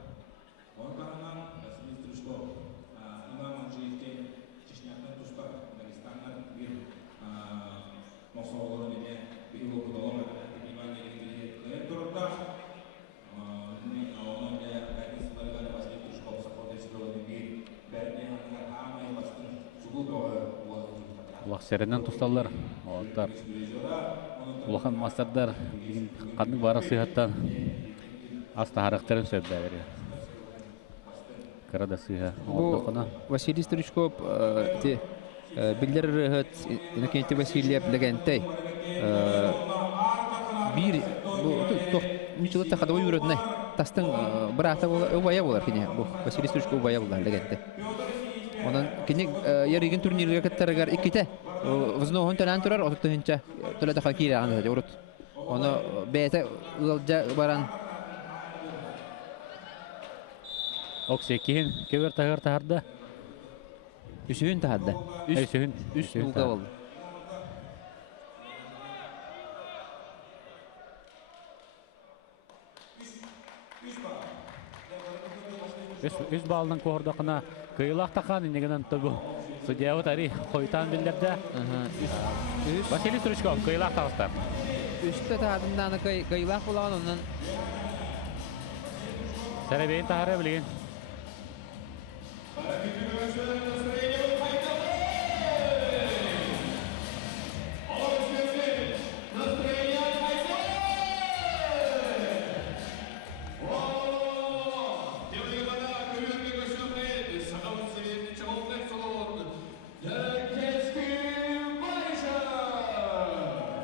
Серенен тусталар, олар улахан мастердар қадның бары сыйхаттан аста характерін сөйбдәлер. Карада сыйха. Бу Василий Стручков билдер рыхат инкенти Василия легентэй. Бир бу мичилата хадой үрөднә. Тастың брата убая булар кине. Бу Василий Стручков убая булар легентэй. Онан кине ярыгын турнирге кеттергәр иките. Возноғын төлән тұрар, отықты хүнчә төлі даққа кейлі ағында ұрыт. Оны бәйті ұлжа баран. Оксе кейін көвер тағыр тағырды? Үсігін тағырды. Үс ұлға болды. Үс балының қоғырдақына күйілақ таққан енегінен тұбы. Судья тари қойтан білдерді. Василий Стручков, кыйлақ тағыстар. Үсті тағадынданы кыйлақ болаған онын. Сәребейін тағары білген.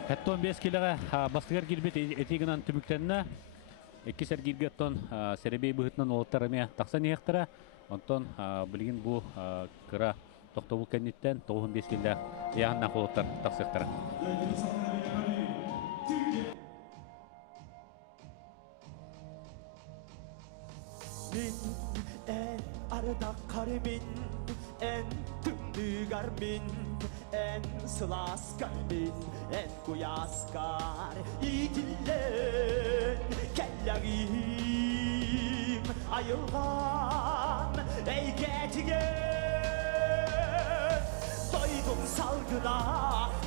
Хәтті 15 килоға бастығар келбет етегінен түміктеніне 2 сәргелге оттон сәребей бұғытынан олаттарыме тақсан еқтіра. Онтон білген бұл қыра тоқты бұл кәнеттен 15 килоға яғынна қолаттар тақсықтыра. Min en arda karmin, en tümdügar min, en sılaskar min, en kuyaskar itillen kellagim ayılgan ey geçigen doydum salgına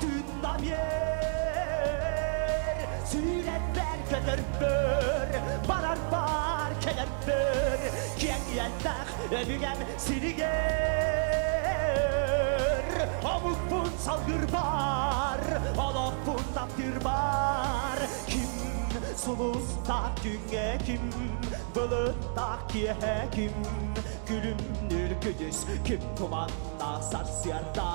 dünden yer süretler kötürbür barar bar kelepir kien yendak öbügen siriger amuk bun salgır bar alak bun takdir bar kim sulus tak güne kim bulut tak kiye kim gülümdür güdüs kim kumanda sarsiyarda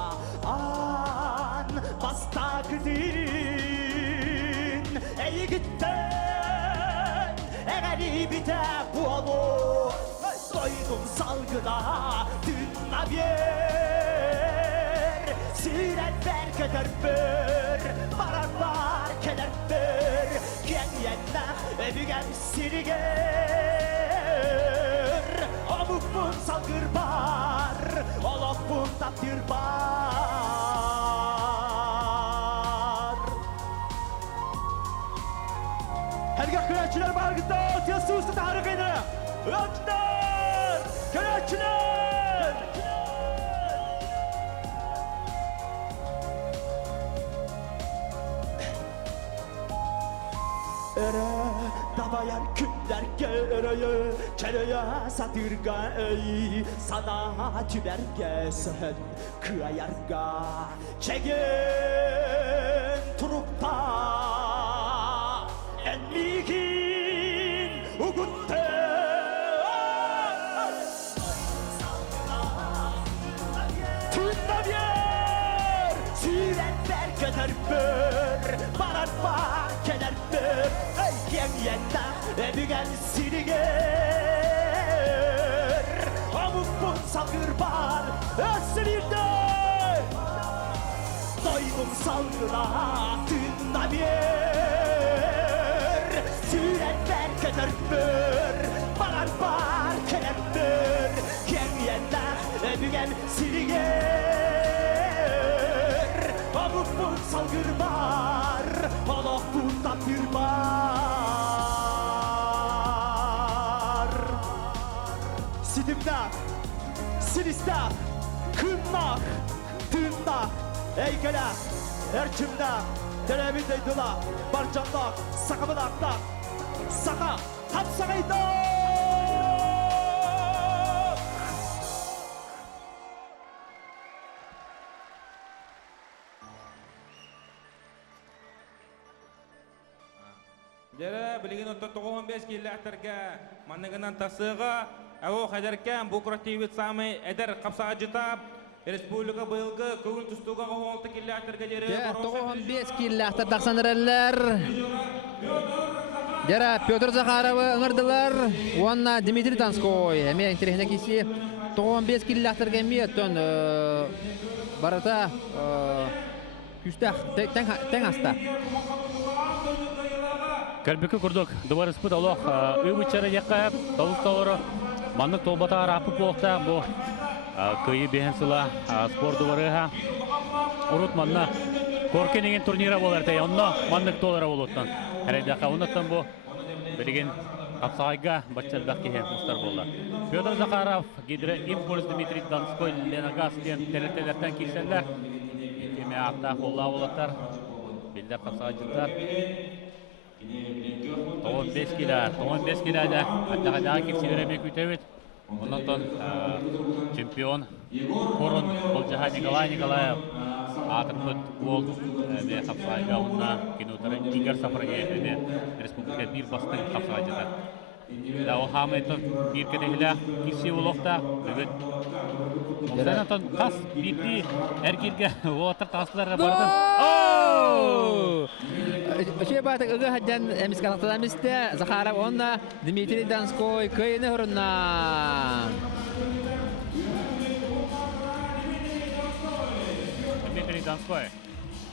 an basta gidin ey gitten eğeri bite bu olur doydum salgına dün haber siret ver kötürbür barar var kelepir kien yenler öbügen siriger amuk bun salgır bar olak bun takdir bar herge kıraççılar bargıda tiyası usta tarıkıydı öğretler kıraççılar Ere dabayar küller gereye kereye satırga ey sana tüberge sen kıyarga çegen turupta enlikin ugutte tündabyer süretler kötürbür barar bak kelepir ey yenda öbügen siriger amuk bun salgır bar ösürüldü doydum salgına tündabyer süretler kötürbür barar bar kelepir kien yenda öbügen siriger amuk bun salgır bar alak bun takdir bar sidimdak silistak kımmak tümdak eykelak erçimdak televizyoydular barcandak sakımınaktak saka tapsakaydak Дәрі білген ұтты 15 келләқтірге манығынан тасыға әуі қадеркен бұл күрақтейбет самы әдір қапсаға жытап республика бұйылғы көңіл тұстуға 16 келләқтірге дәрі 95 киллахтар тақсаныралар. Дәрі Петр Захаровы ұңырдылар. Уанна Дмитрий Донской. Әме интерехіне кесі 95 киллахтарға меттон барата күстақ тәң аста. Кәрбекі күрдік, дұбар ұспыт олық өбітчәрі еққа толыстауыры маннық толбата рапы болықта бұл көйі бейінсіла спор дұбарыға ұрут манна көркенеген турнира бол әртей, онна маннық толыра болуттан. Әрейдіға онықтан бұл білген қапсағайға батчардақ кейі мұстар болды. Петр Захаров, гидре импульс Дмитрий Донской, Ленагас ден тәрілтелерден келсендер. Екеме ақта қолға болаттар. Белдер қапсағайжылдар. 15 килода аттағадағы кепсилеріме күтәует. Оннан чемпион Корон Болжаға Николаев атырпыт ол қапсағайға онна кенутары Игар Сафрагеевіне республика бір бастың қапсағайжыдар. Ол хамайтын бір кәдегілі кесі олықта Сенатон қас бирди әркелге олаттар тағыстыларға бардын. Şey batık ıgı haddan emis kalaktadan biste Zakharov onna Dmitri Donskoy kıyını hırına. Дмитрий Донской.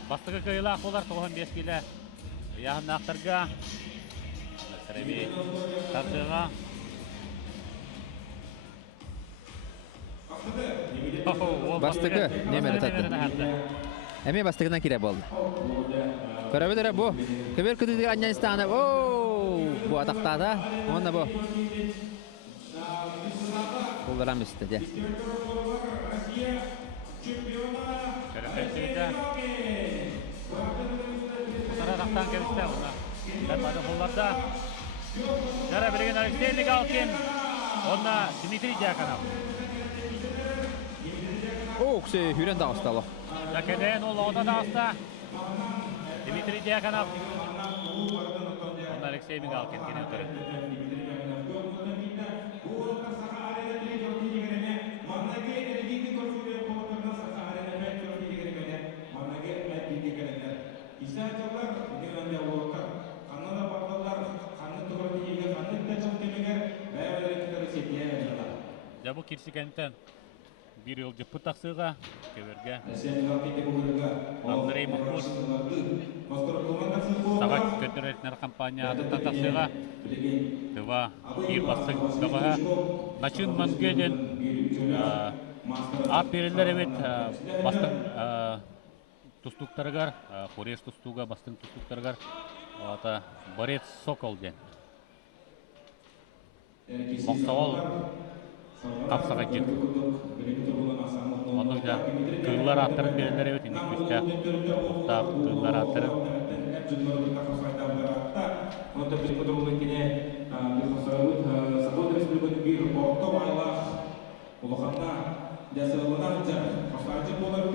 Бастығы кыйла қолар 95 келі. Яғын ақтырға. Сәрәбей тартыға. Бастығы немері татты. Әме бастығынан кире болды. Көрәбедері бұ. Көбер күдігі Аннанистаны. Бұ атақтады. Онда бұ. Бұлдырам үсті де. Көрәпәтсейді. Бұтара тақтан кәбісті. Дәрмады қолларда. Жара білген Алексей Мигалкин. Онда Дмитрий Дьяконов. Күсі хүрен дағысталы. Жәкеден ол ода дағыста. Дмитрий Дьяконов. Онда Алексей Мигалкин кене өтірі. Жабу кирсикенттен bir yıl cıpıt taksıға көберге Андрей Махмуд сағат көндіретін компания адыттан таксыға тыва bir басың дұғыға начин мангеден ап берілдер емет бастың тұстуқтарығар Хореш тұстуға бастың тұстуқтарығар борец Сокол ден Моқсавал қапсаға жет. Оның да кыйлар аттырын берілер өт, енді күсті ұқтақ кыйлар аттырын.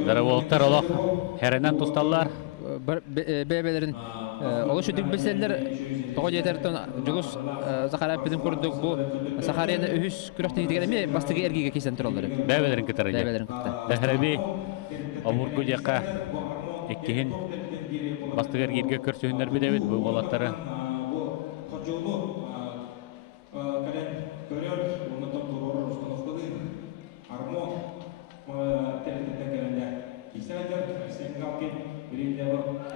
Дәрі олықтар олық әрінен тұсталар. Бәбелерін олышы дүк бәселер тоғы жетерден Жұлыс Захаров біздің көрдік бұл Сахарияны үхіс күріқті едігер әме бастығы әргеге кесен тұралары. Бәбелерін кітары. Бәбелерін кітті. Дәхірәбей ауыргүл яқа еккеген бастығы әргеге көрсігіндер бедәбет бұл олаттары.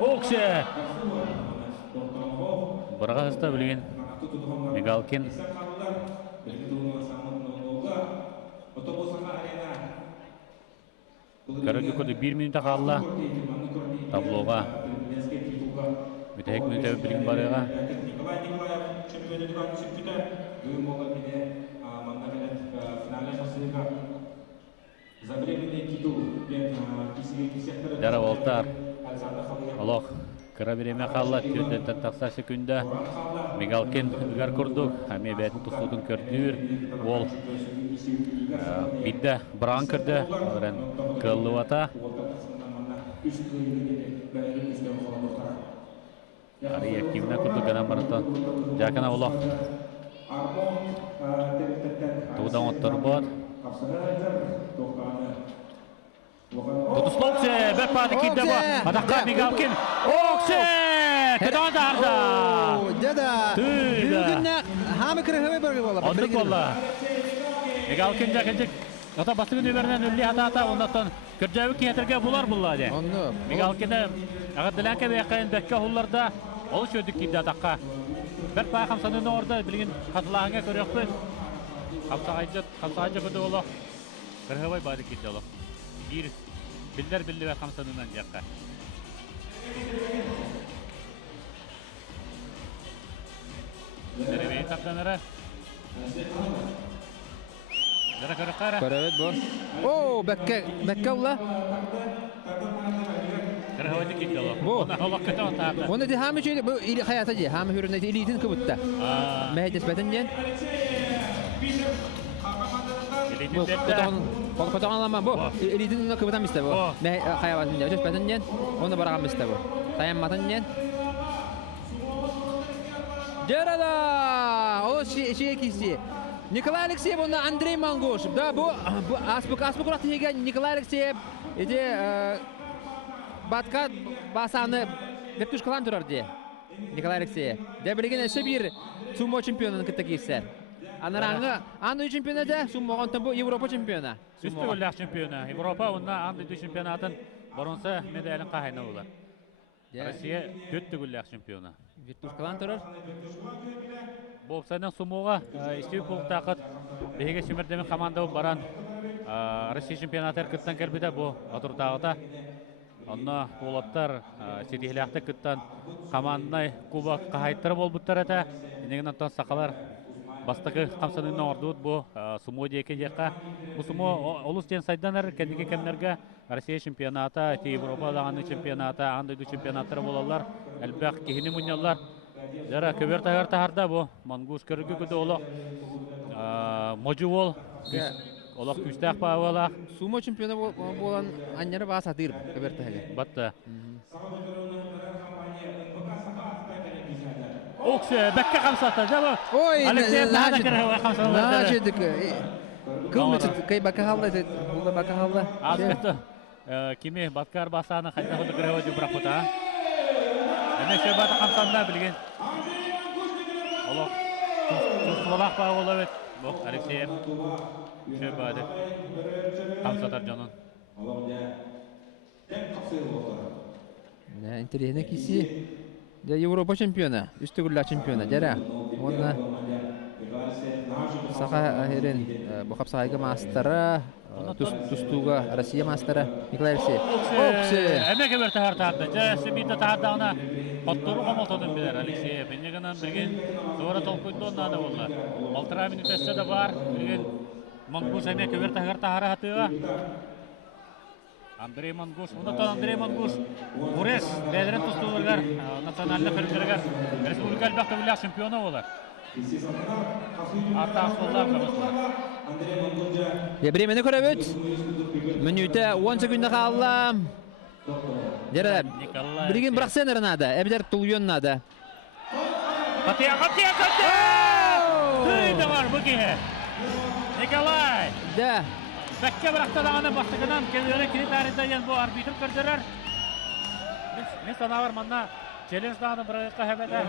Оксе! Бұраға ғыста білген Мигалкин. Көрігі көді 1 минута қалыла таблоға. Өте 2 минута білген барыға. Дәрі олтар. Олық, кіра береме қалла, түйеттен тақса секунда Мигалкин үгар көрдік, әме бәтін тұстудың көрдір, ол бидді біраған көрді, оларен кылы вата. Ары ективіне көрдік ғанам барытан. Жақына олық. Туғдан оттыр бұд. Тұтыслоқсе, бір пады кейді ба. Адаққа Мигалкин. Оқсе! Кедон дарда! Деда! Бүгінне хамы кірігі біргі бола. Ондық бола. Мигалкин жәкенжік. Ота бастығын өберінен үлі ата-ата, ондақтан көржәуі кейтерге бұлар бұлла де. Мигалкинді ағаддыланке бәйқайын бәкке ғулларда ол шөдік кейді адаққа. Бір пай қамсанын орда білген қатылағыңа көріқпіз. Қамсағайжы көді олық. Кірігі бай бады кейді олық. Bilder bildi ve kamsanından yakka. Derebeyi taplanara. Dere körükara. Evet bu. Bekke ula. Kırıhavacı gitti oğlum. Bu. Allah kötü otardı. Onu da hamı şeydi bu hayata diye. Hamı hüründe elitin kıbıtta. Mehdes bedenden. Bu kotoğun alama bu. Elitin kıbıtan miste bu. Hayatın diye. Ötüs bedenden. Onu bırakan miste bu. Dayanmatan diye. Cerada! O şey kisi. Николай Алексеев, он Андрей Мангуш. Да, бу аспык рахтыган Николай Алексеев. Иде батка басаны вертушкалан турар де. Николай Алексеев. Де билген эше бир сумо чемпионын кытакисер. Анараңы анды чемпионада суммогон бу Европа чемпиона. Үстүгүлләк чемпиона. Европа онна анды чемпионатын боронса медалын кахайна була. Россия төттүгүлләк чемпиона. Вертушкалан турар. Бу сайдан сумоға истеу пунктакыт беге шимердемен команда баран Россия чемпионаты кыттан кербиде бу отурдагыта. Онна болоттар сетихилякты кыттан командный кубок кахайттыры болбуттар эте. Инеген антон сакалар бастакы камсанын ордут бу сумо деке жакка. Бу сумо олус тен сайданар кендиге кемнерге Россия чемпионаты, Европа даганы чемпионаты, андыйды чемпионаттары болалар. Әлбәк кихини муньялар. Дара көбер тахарда бу мангуш көргө көдө оло. Можуол оло күстәк бавала. Сумо чемпиона болан аннары басатыр кебертеге. Батта. Оксе бәккә камсата жабы. Ой, Алексей нада кере камсата. Начедик. Кылмыт кай бакалла это, булда бакалла. Аската. Киме баткар басаны хәтта худы кере ваҗу брахута. Әнә шәбата камсанда билген. Оло. Тусулак бавала бит. Бу Алексей. Шәбада. Камсатар җанын. Да, интересно киси. Да, Европа чемпиона, үстүгүлләк чемпиона, дәре. Онна Саха Ахерен, Бухапсайга мастера, Тустуга Россия мастера, Николай Алексеев. Оксе. Әмә кебер тахартады. Җәсе бите тахардагына Паттуру гомолтодын билер Алексей. Бенегеннән билген зора толкуйдонна да булды. 6 минут эссе дә бар. Билген Мангуш әмә кебер тахартара хатыга. Андрей Мангуш, онда Андрей Мангуш. Бурес, бәдерен тустулар, национальный фермерлер, республикаль бактыбылар чемпионы булар. Артак солдат жабыстылар. Я времени көрөбүт. Минута 10 секунд калды. Дәре. Билген бирок сен надо, әбдер тулган надо. Катя. Тыйды бар бу киһе. Николай. Да. Бәккә быракталаганы баштыгынан келгәне киритарында ян бу арбитр көрдөрөр. Мен санавар манна челлендж дагы бирәккә хәбәдә.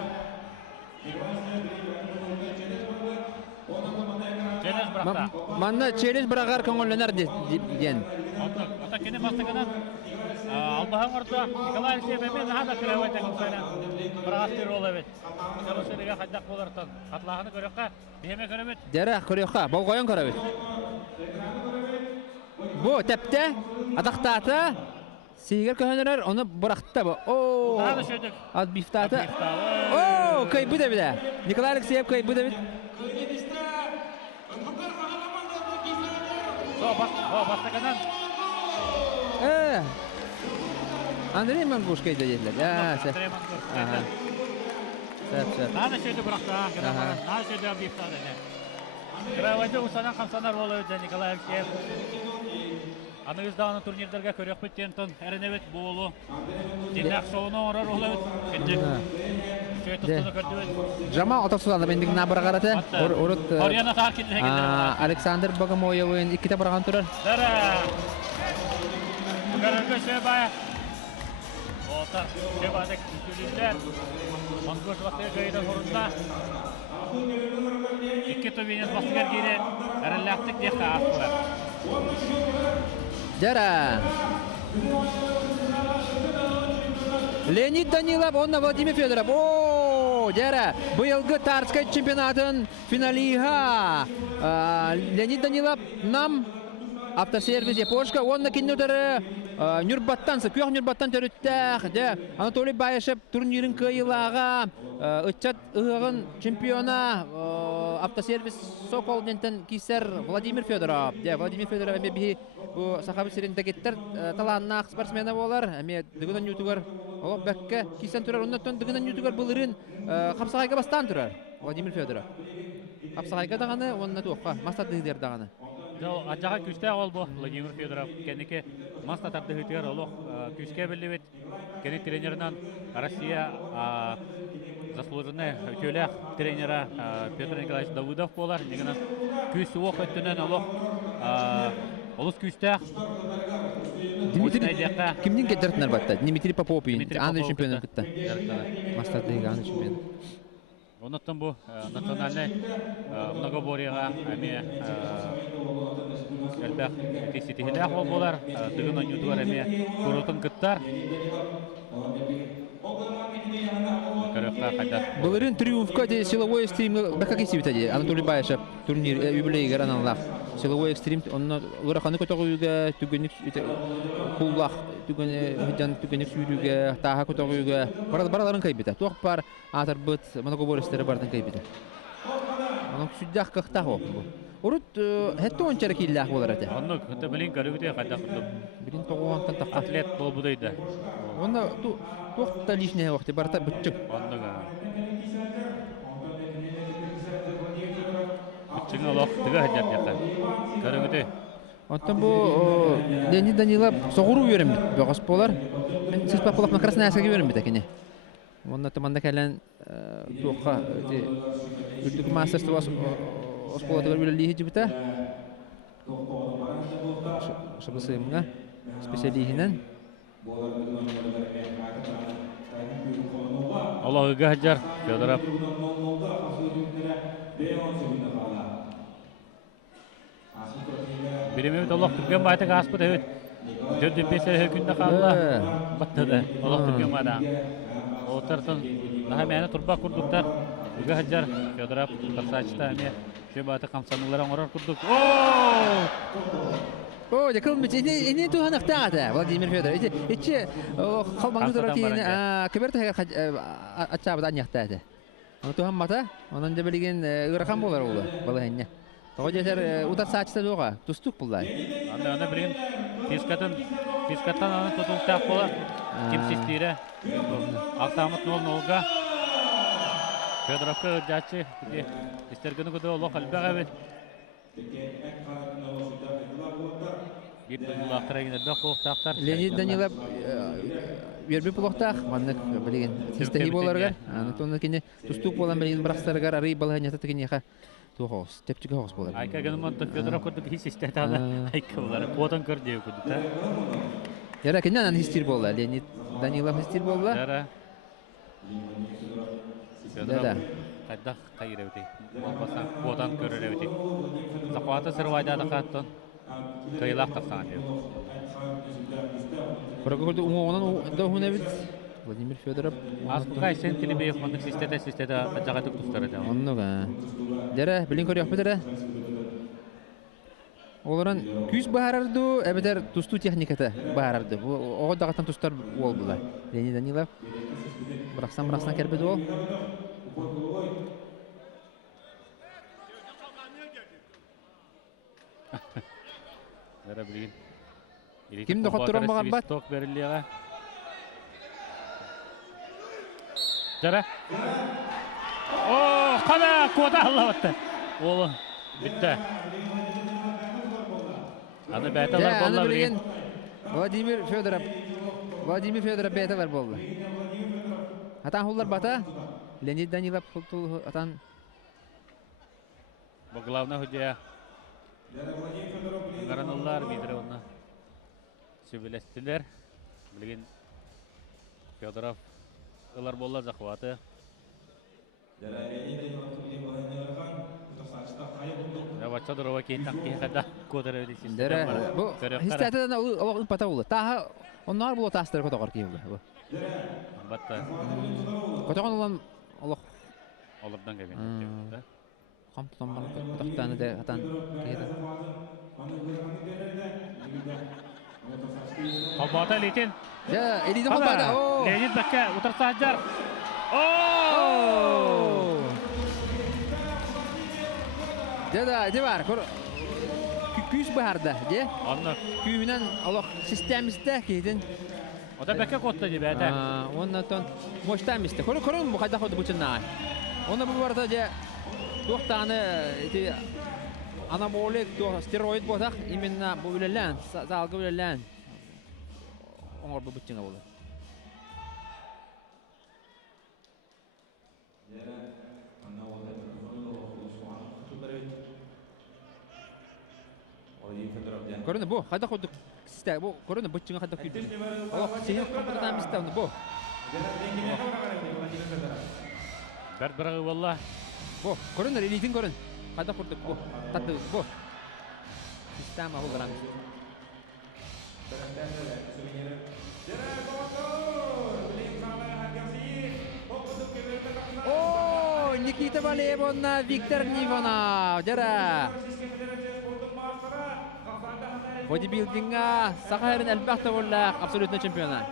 Челлендж быракта. Манна челлендж бирагар көңөлләнер дигән. Ата кене баштыгынан албаһан орда Николай Алексеев мен хада кирәвәтә күсәнә. Бырактыр ул бит. Кырысыга хаддак булыртын. Хатлаганы көрәккә беме көрәбет. Дәре көрәккә, болгоян көрәбет. Бу тәптә атактата сигер көһөнөр, оны быракта бу. О! Хада шөдек. Ат бифтата. О, кай бу да биде. Николай Алексеев кай бу да бит. Баштыгынан. Андрей Мангуш кай да дийләр. Я, сә. Ага. Сәп. Хада шөдек быракта. Хада шөдек бифтата. Кирәвәтә усана камсанар булды Николай Алексеев. Аны үздагы турнирларга көрәк биттен әренебет болу. Динак шоуны орар олабыт. Кенҗек. Шөйтүтүне көрдүбет. Жама атасыланда бендик набыргарата. Урут. Оряна таркит дегендер. Александр Богомоевын 2 барган турар. Дара. Көрәк шебай. Ота шебадек күлүләр. Мангош вакыты гайда хорунда. Ике төбенес бастыгар кире. Әрәлләктик дияка аслар. Дара. Леонид Данилов, онна Владимир Федоров. О, Дара. Быйылгы Тарскай чемпионатын финалига. Леонид Данилов нам автосервис Япошка. Онна киннутары Нюрбаттан, Күйөх Нюрбаттан төрүттәк. Анатолий Баешев турнирин кыйылага. Ычат ыгын чемпиона автосервис Сокол дентен кисер Владимир Федоров. Владимир Федоров эме бихи бу сахабы сирендегеттер таланнак спортсмена болар. Эме дыгынан ютугар о бәккә кисен турар. Оннан дыгынан ютугар булырын Капсагайга бастан турар. Владимир Федоров. Капсагайга даганы онна туакка мастар дидер даганы. Ажага күстә ул бу Владимир Федоров кенеке Маста тарды хытыр олох күскә белебет. Кене тренерынан Россия заслуженный өтөләк тренера Петр Николаевич Давыдов болар. Дигән күс ук өттенән олох олус күстә. Кимнин кеттердин албатта? Дмитрий Попов, Андрей чемпион кытта. Мастардагы Андрей чемпион. Оннан бу национальный многоборьега әме әлбәк теситеһләх болар. Дигән ютуар әме курутын кыттар. Булырын триумфка де силовой экстрим бака кисибитади. Анатолий Баешев турнир юбилейге рананлах. Силовой экстрим онно лыраханы көтөгүгө түгөнүк куллах түгөнүк сүйрүгө таха көтөгүгө бараларын кайбыта. Тох бар атар быт многоборьестер бардын кайбыта. Анын сүддах кахтахо. Урут хеттон черкиллах боларате. Онно кыта билин көрүгүдө кайда кырдым. Билин тогон так Атлет болбудайда. Онда тохта лишнее вакыт барта бүтчүк. Оннога. Бүтчүң олох тыга хаҗат ята. Көрүгүдө. Онтан бу Леонид Данилов согуру берем бит. Богос болар. Мен сиз папалап на Красноярскага берем бит акене. Онда таманда калан тоққа үрдүк мастерство осполатыгар билелиһи жибита. Шабысымга специалиһинен. Аллах хаҗар Федоров. Биремет Аллах түргән байтак аспыт өт. 4-5 көндә калды. Баттыды. Аллах түргән бада. Отыртын. Наһа мәне турба курдуктар. Үгә хаҗар Федоров Тарсачта әме. Шебаты камсанларың орар курдук. О, я кылмыч. Эне туханактагы Владимир Федорович. Эче халмаңды дөрөтин кеберте ачабыда аньяктады. Аны туханмата, анан да билген ырхан болар ул балаһынна. Тогожер утарсачта дога тустук буллай. Аны билген фискаттан аны тутуктак болар. Кимсистире. Актамыт нолга. Федоровка жачы. Истергені көді олық әлбәғ әбет. Bir yıllar egine boğuqtaqtar. Leonid Danilov verbi boğuqtaq, mannak bilген тестеги боларга. Анатонда кине тустук болан билген брахстаргар ары балганята тегенеха тоғос, тепчиге хоғос болар. Айка генмонта Федоров көрдүк хис истетаны. Айка болар. Потон көрдү көдү та. Яра кинен хистир болла. Leonid Danilov хистир болла. Яра. Федоров кайдах кайрыбыты. Болбаса потон көрөрөбүтү. Запата сырвайдада каттын. Кайлах тапсан деп. Прогорды уңонан дохунабит Владимир Федоров. Аскай сен телебеев мындык систеде жагатык тустары да. Оннога. Дера билин көрөк бедера. Оларан күз баарарды, эбедер тусту техниката баарарды. Ого дагатан тустар бол була. Leonid Danilov. Брахсан кербеди ол. Дера билин. Кимди хоттуран баган бат? Ток берилига. Дера. О, кана кода аллабатты. Ол битте. Аны бәталар болла билген. Владимир Федоров бәталар болла. Атан хуллар бата. Leonid Danilov хултул атан. Бу главный худя. Гараналлар бидреуна. Сөбелестилер. Билген Федоров ылар болла захваты. Я бача дорова кейтак кейхада кодер өдесин. Дера. Бу хистатадан алып пата болду. Та оннар боло тастыр котогор кейбу. Батта. Котогон улан Аллах Олардан келген. Да? камтан бар котоктаны да атан кейден. Кабата летен. Я элиде хопада. О! Leonid Бакка утарса хаҗар. О! Де бар. Күз баарда, де? Анны. Күйүнөн Аллах системисте кейден. Ода Бакка котта дип әйтә. Оннан моштамисте. Көрөн бу кайда ходы бучунна. Оны бу барда же тоқтаны анаболик стероид болсақ именно бұл өлелән, залғы өлелән. оңор бу бычыңа болду. Көрүнө бу кайда койдук система бу көрүнө бычыңа кайда күйдү. О, сен компьютердан бистэ бу. Бір валла. Бу көрүнө элитин көрүн. Кайда курдук бу. Таты бу. Система бу грамм. О, Никита Валеевна, Виктор Нивонов. Жара. Бодибилдинга сахарын әлбәттә булла абсолютно чемпиона.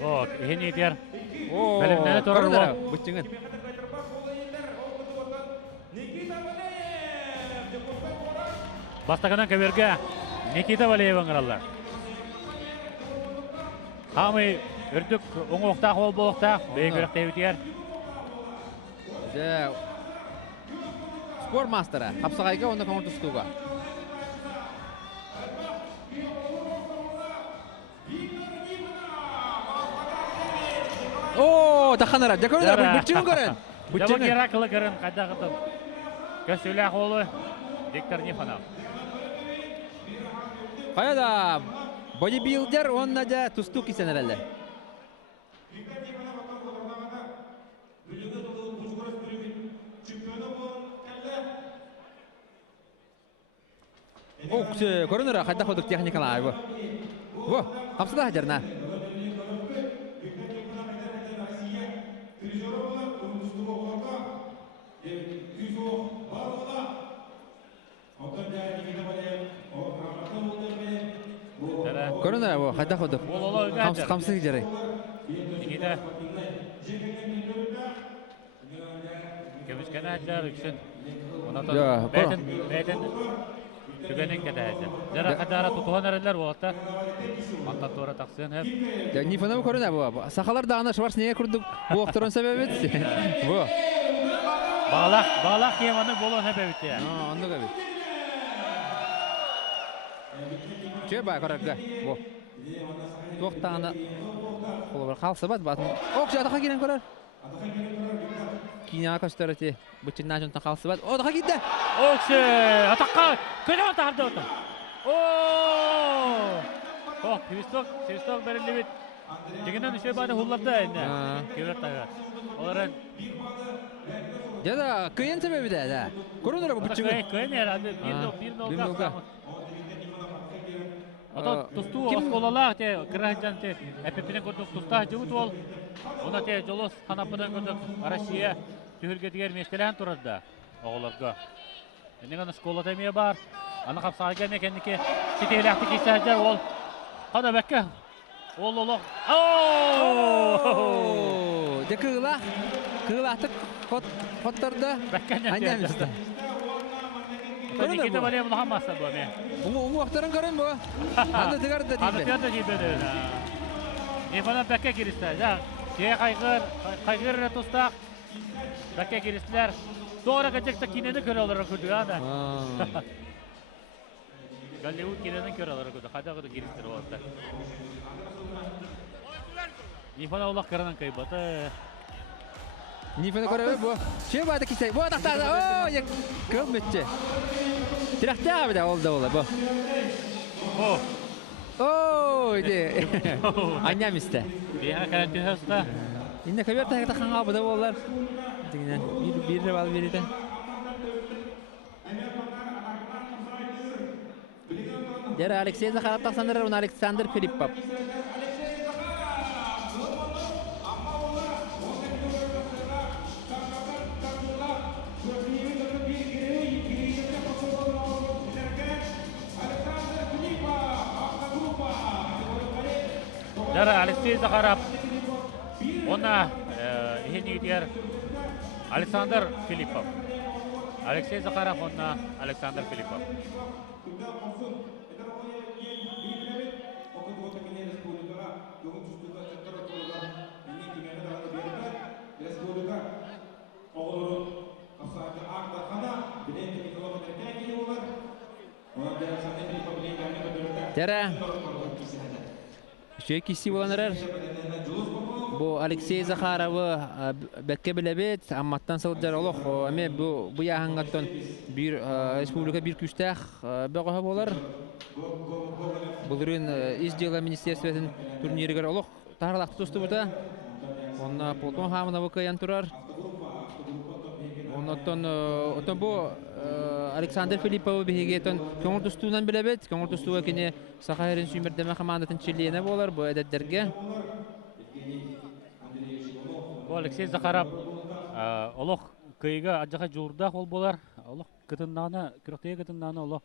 О, ихенетер. О, Бәлемнәне торыр бу. Бычыңын. Бастагынан кәберге Никита Валееван ғыралар. Хамы үрдік оңоқтақ ол болықтақ, бейгірік тәуітер. Спор мастера, қапсағайға онда команды тұстуға. О, тақанара, жакөрінер, бұтчыңын көрін. Жабы керақылы көрін, қайда қытым. Көсілі қолы Виктор Нифонов. Қайда, бодибилдер онна да тұсту кесенер әлі. О, көрінер, қайда қодық техникалар бұ. Бұ, қапсыда жарна. Көрінер бұ, қайда қодық. Қамсы жарай. Никита. Кемішкен әжер үшін. Бәйтін түгенен кәді әжер. Жара қадара тұтуған әрелер болатта. Антан туара тақсын әп. Нифонов көрінер бұ. Сақалар дағына Шварценеггер күрдік бұл оқтырын сәбәбет. Бұ. Bağlaq kiyemaның болуын әбәбет ya. Onu da bir. Çöp bak orada. Bu. Toktağına olur kalsa bat batın. Okça atağa giren korar. Kina kaçtırıtı. Bıçından jonta kalsa bat. O daha gitti. Okça atağa. Köle atardı orada. Oo! Oh, Sivstok belirli bit. Diginden düşe bana hullapta enne. Kıvır tağı. Olarak Ya da kıyın sebebi de da. Korunur bu bıçığı. Kıyın herhalde. Bir nolda. Ata tustu oskolalar te kırahcan te epepine kurduk tusta jıvut ol. Ona te jolos hanapıdan kurduk Arashiya tühürge diğer meştelen turarda oğullarga. Ende gana skola temeye bar. Ana kapsağa gelme kendiki sitelekti kesajar ol. Hada bekke. Ol. Oo! De kığlatık kotlarda. Annem işte. Nikita Valeyev Muhammed'sa bu me. Umu aktarın görün bu. Anda tıgardı da değil mi? Anlatıyor da gibi de. Nifana bekke girişler. Ya, kaygır tostak. Bekke girişler. Doğru kaçakta kineni kör olarak kurdu ya da. Gollywood kineni kör olarak kurdu. Hadi kadar girişler orada. Nifana Allah karanan kaybatı. Nifana görün bu. Şey vardı ki bu atakta. Oo, ya kılmışçı. Direkte abi de oldu bu. Oh. Oo, idi. Annem iste. Bir karantin hasta. Yine kabir tahta kan abi de oldular. Dine bir rival biri de. Dere Alexey Zakharov taksanlar on Alexander Filippov. Dara Alexey Zakharov. Ona ihini diğer Alexander Filippov. Alexey Zakharov ona Alexander Filippov. Dere Күчөй киси боланырар. Бу Алексей Захаровы бәкке билебет, амматтан сылжар олох. Эме бу яһангаттан бир республика бир күстәх бәгә болар. Булрын из дела министерствотын турниригер олох таралак тусту бута. Онна Полтон хамына выкаян турар. Оннан бу Александр Филиппов бигетон көңүл тустуунан билебет. Көңүл тустууга кине Сахарин сүймердеме командатын чилиене болар бу эдеттерге. Бу Алексей Захаров олох кыйга аджаха журдах ол болар. Олох кытыннаны, күрөктеге кытыннаны олох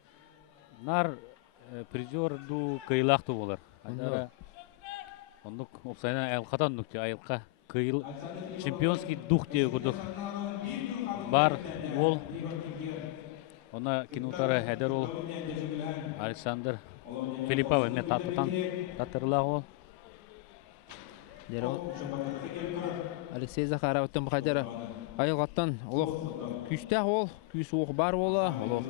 нар призер ду кыйлакту болар. Ондук опсайна айылкатан нукчу айылка кыйл чемпионский дух деп курдук. Бар ол она кинутары хедер ол Александр Филиппов эме таттан татырла ол. Алексей Захаров тем хадера айылгаттан олох күстә ол, күс ук бар бола, олох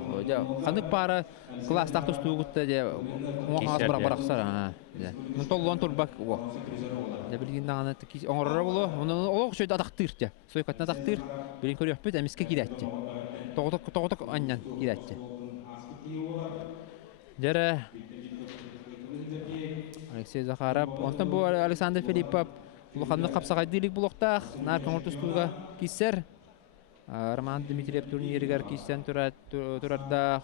кандык пара класс тактыстуугутта де оңгаз бараксара. Мун толлон турбак о. Де билгенден аны оңорора боло, муну олох шөйдө атактыр же. Сойкатна атактыр, билин көрөппүт, эмиске киретти. Тоготок аннан киретти. Жара Алексей Захаров, онтан бу Александр Филиппов Луханны капсагай дилик булоктах, нар көңүл тустууга киссер. Роман Дмитриев турниригер киссен турарда.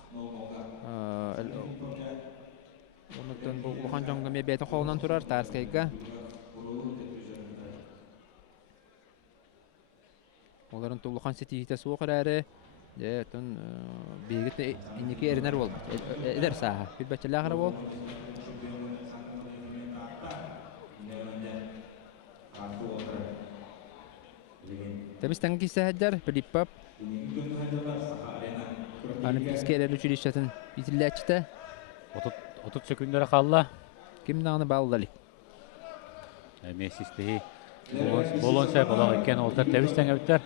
Онтан бу Лухан жоңга мебетин колунан турар Тарскайга. Оларын Тулухан сетиите суукыр әрі. Тон бейгіт инеке әрінер бол. Эдер саға. Күлбәтчілі ағыры бол. Темістен кесі әддер. Филиппов. Олимпийский әрі училищетін бітілі әтчіті. 30 секундері қалла. Кімді аңы балдалик? Месистігі. Болонса болағы екен олтар тәвістен өттер.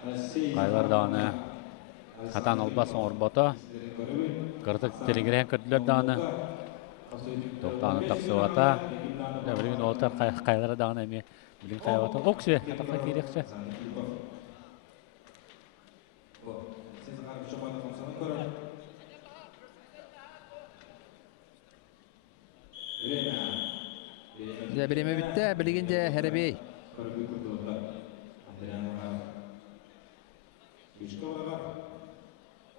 Қайлар дағаны қатан албасын орбата. Қыртық телегірен көрділер дағаны. Тоқтағаны тақсывата. Білген олтар қайлар дағаны әме білген қайвата. Оқсы, атаққа керекші. Білеме бітті, білгенде әребей.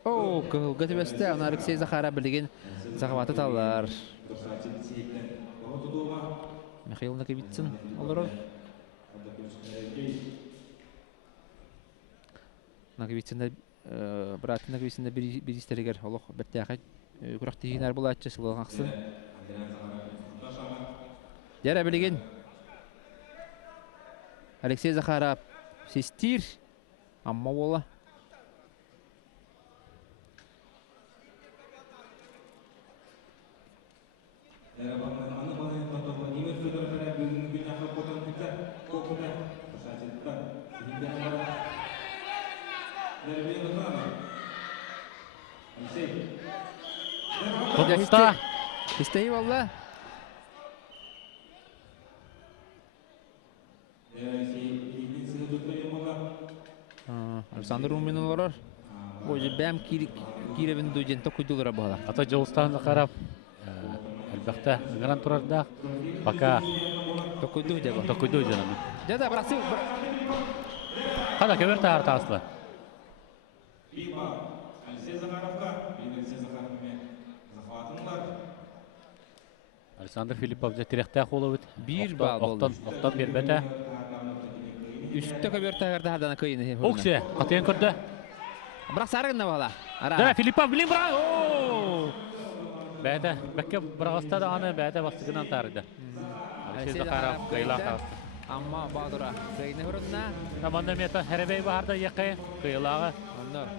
О, кылға төбесті, оны Алексей Захаров білген Захаваты талар. Михаил Наковицын олар. Наковицында, браты Наковицында бір істерігер олық бәтті ақай күріқті жинар бұл әтші сылғылған ақсын. Дәрі білген Алексей Захаров сестир амма ола. Тотта. Истей валла. Александр Румин олар. Ой, бәм киребин дүйден токуйдулар бала. Ата Жылыстан Захаров әлбәттә гран турарда пока Токуйду деп. токуйду жаным. Жада брасы. Када кеберте артаслы. Александр Филиппов жетирәктә қолы бит. Бир бал болды. Оқтан бербәтә. Үстә көбертәгәрдә хадана кыйны. Оксе, катен көрдө. Бірақ сарыгында бала. Да, Филиппов билин бра. О! Бәдә, бәккә брагыста да аны бәдә бастыгынан тарыды. Алексей Захаров кыйла. Амма бадыра. Кыйны хөрүнә. Таманда мета хәрбей баһарда якы кыйлагы.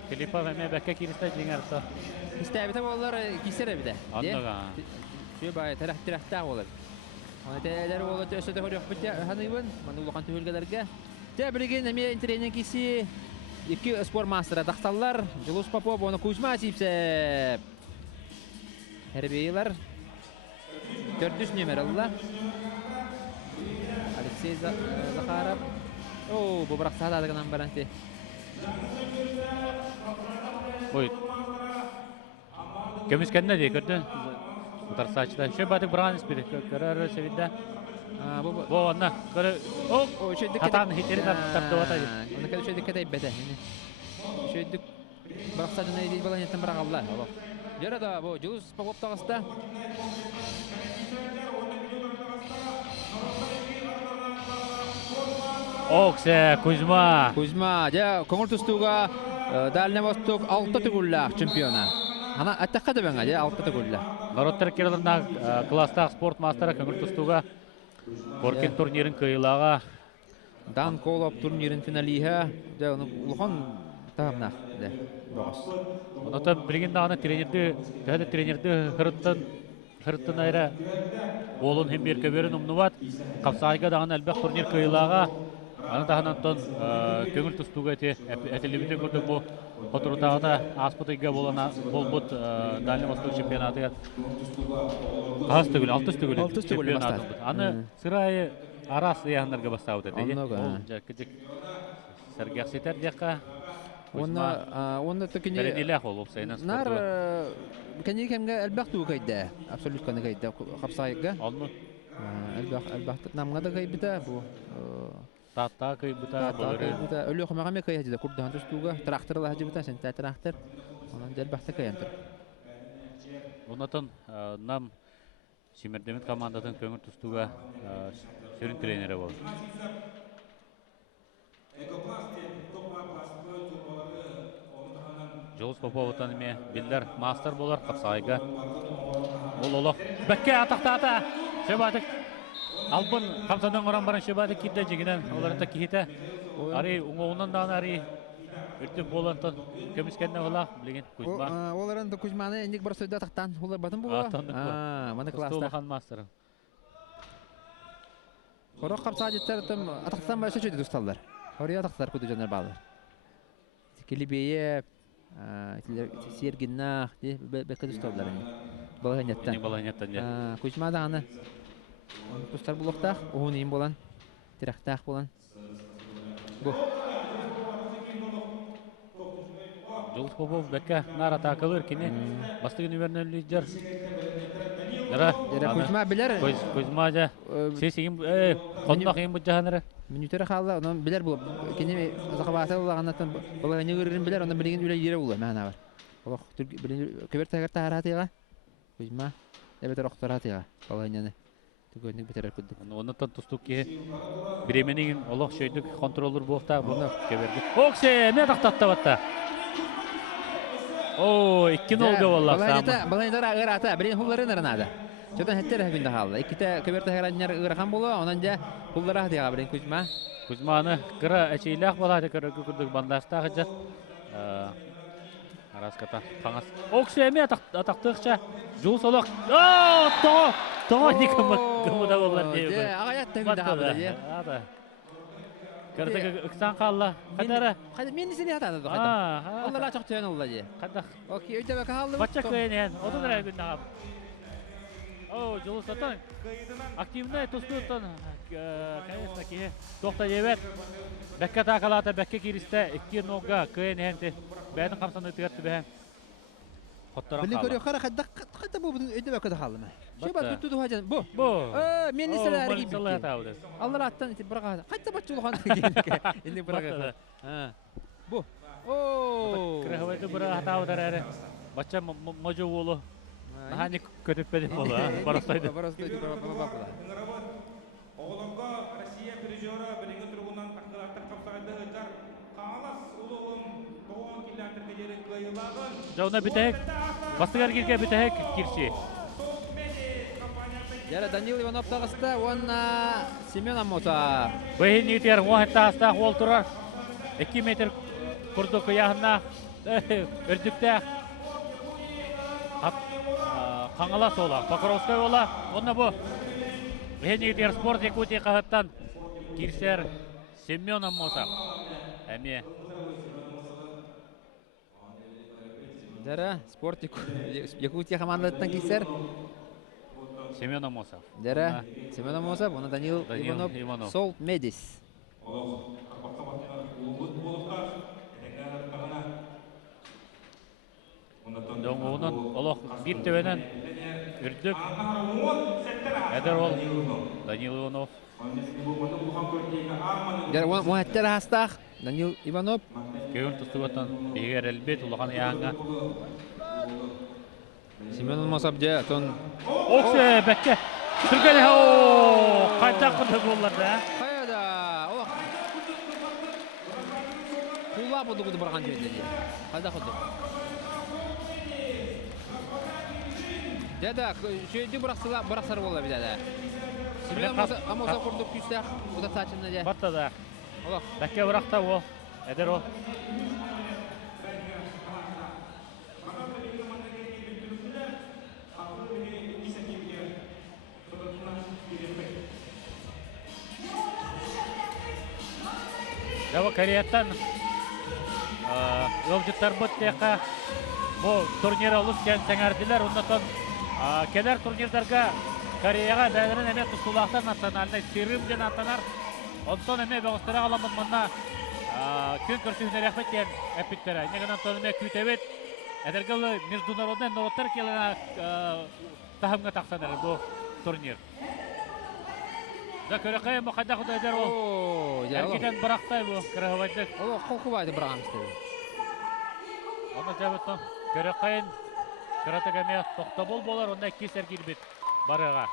Филиппов әмә бәккә киристә җиңәрсә. Истәбите болар кисере биде. Андага. Шөбай тарахтырахта болар. Аны тәләр болар төсәдә хөрөк бите ханыбын. Маны улган түгелгәләргә. Тәбриген әмә интернет киси. Iki spor mastera taqtallar. Julus Popov onu Kuzma Sipsep. Herbeyler. 400 numarallar. Алексей Захаров. О, бу бирок саадагынан баранти. Ой. Көмүскенне де көрдү. Утарсачта. Шөбадык бранис бир көрөр севидде. Бу анна көрө. О, хатан хитерин таптап атады. Аны келе шөйдүк кетей бете. Шөйдүк бирок саадына дейт баланеттен бирок алла. Жарада бу Жылус Попов тагыста. Оксе Кузьма. Кузьма, ja көңүл тустууга Дальний Восток 6 түгүлләк чемпиона. Ана аттакка да баңа, ja 6 түгүлләк. Народтар кердерна класстаг спорт мастера көңүл тустууга Коркин турнирин кыйлага. Дан Колоп турнирин финалиха, ja улухан тамнак, да. Богос. Онда билген дагы тренерди хырыттан айра олун hem bir көбөрүн умнубат. Капсайга дагы албак турнир кыйлага. Аны таханан тон көңүл тустууга этелибите көрдүк бу Которутагыда аспытыга болбут Дальний Восток чемпионаты. Кас түгүл, 6 түгүл чемпионаты. Аны сырайы арас яңдарга бастабыт эти. Ол жакыдык саргасетер жакка. Онда токине. Беренилах ол болсайнан спорту. Нар кене кемге албак туу кайда, абсолют каны кайда капсайга. Алны. Албак намга да кайбыта бу. Тата кайбыта болары. Өлө хамагаме кайда курдан тустууга тракторла хажыбыта сен трактор. Онан албакта каянтыр. Онотон нам Симердемет командатын көңүл тустууга сөрүн тренери болду. Жылус Поповтан эме билдер мастер болар капсайга. Ол олох бекке атактата. Шебатык албын камсадан оран баран шебатык кидде жигинен оларда кихите. Ари уңоонан да ари өтүп болантан көмүскенне олах билген Кузьма. Оларын да Кузьманы эндик бар сөйдө атактан олар батын була. Мана класста хан мастер. Хорок капсаажыттар тым атактан башы чөйдү дусталдар. Хория атактар көдү жанар баалар. Килибее Сергиннах, бекке дусталдар. Балаганьяттан. Кузьма да аны кустар булуктах, уунин болан, тирактах болан. Бу. Жылус Попов бекке нар атакалыр кини бастыгын үбернен лидер. Кузьма билер. Кузьма жа. Сесигин кондох ем бужаханара. Минутера халла, онан билер бу. Кини закабаты улаганнан балаганья билер, онан билген үле ере була мана бар. Олох билен көбөртөгөр тааратыга. Кузьма эбетер октаратыга балаганьяны. Түгөнүк бетерер күдүк. Онотон тустук ки биременин олох шөйдүк контроллер болта буну көбөрдүк. Оксе не тактаттабатта. О, 2-0 болла сам. Балаганьядар агырата, билен хулларын арнада. Жотон хеттер күндө халла. Иките көбөртөгөр ырахан боло, онан жа хуллара дия билен Кузьма. Кузьманы кыра эчейлак болады көрөкү күдүк бандастагы жат. Араската таңас. Оксе эме атактыкча Жылус олох. То никому да болар дейби. Агаят тегинде халла же. Кырдыгы ыксан калла. Кадара. Мен сени атады да. Алла чак төн алла же. Кадах. Окей, өйдөбө халла. Бачак көйнен. Одон күндө кап. О, Жылус отон. Активный тустутон. Конечно, ки тохта жебет. Бекке такалата, бекке киристе 2-0 көйненте. Бәдин камсаны тыгатты бәһәм. Биле көрө кара кадда бу өйдөбө көдө халлама. Шебат күттү хажан. Бу. Мен неселер гиби. Алла аттан бирага. Кадда бачулган дегенке. Энди бирага. Бу. О. Крахавайты бирага хатаудар аре. Бача можу болу. Нахани көтөппеди болу, барастайды. Барастайды баба. Оголонго Россия призеры билинге тургунан тактылартар капсагында ыжар каалас улуун 9 километрге жери кыйлагын. Жауна битек. Бастыгар кирге битек кирчи. Жара Данил Иванов тагыста, онна Семен Амота. Бейин итер оңаттаста ол турар. 2 метр курдук яһына өрдүктә. Каңала сола, Покровская ола. Онна бу. Бейин итер спорт Якутия кахаттан кирсер Семен Амота. Әме Жара спорт Якутия командасынан кирсер. Семен Амосов. Дәрә Семен Амосов, оны Данил Иванов. Иванов. Сол Медис. Доңуунун олох бир төбенен үрдүк. Эдер ол Данил Иванов. Дәрә Муаттер Хастах, Данил Иванов. Көгін тұстығыттан бігер әлбет ұлыған яңға. Семен Амосов де тон Оқсы бәкке. Түргелі қайта құнды болларды. Қайда? Олақ. Құла бұды құды бұрған жерде де. Қайда құды? Дәді, шөйді бұрақсары бола бідәді. Семен Амосов құрдық күстәқ, бұда сачынна де. Батта да. Олақ. Бәкке бұрақта ол. Әдер ол. Дәуі Кореяттан өлжіттар бұд тейқа бұл турнир олыс кен сәңәрділер. Оннатон келер турнирдарға Кореяға бәлірін әме тұсулақтар национальный сирым ден атанар. Онтон әме бәғыстыра аламын мұнна күн көрсігінер әқпет кен әппеттері. Негін Антон әме күйтәбет әдіргілі международный нороттар келіна тахымға тақсанар бұл турнир. Да көріқай мұ қайда құда әдер ол. Әркеден бірақтай бұл кіріғывайдық. Ол қолқы байды бірағамызды. Оны жәбіттім көріқайын кіратық әме тоқта бол болар, онда кесер келбет барыға.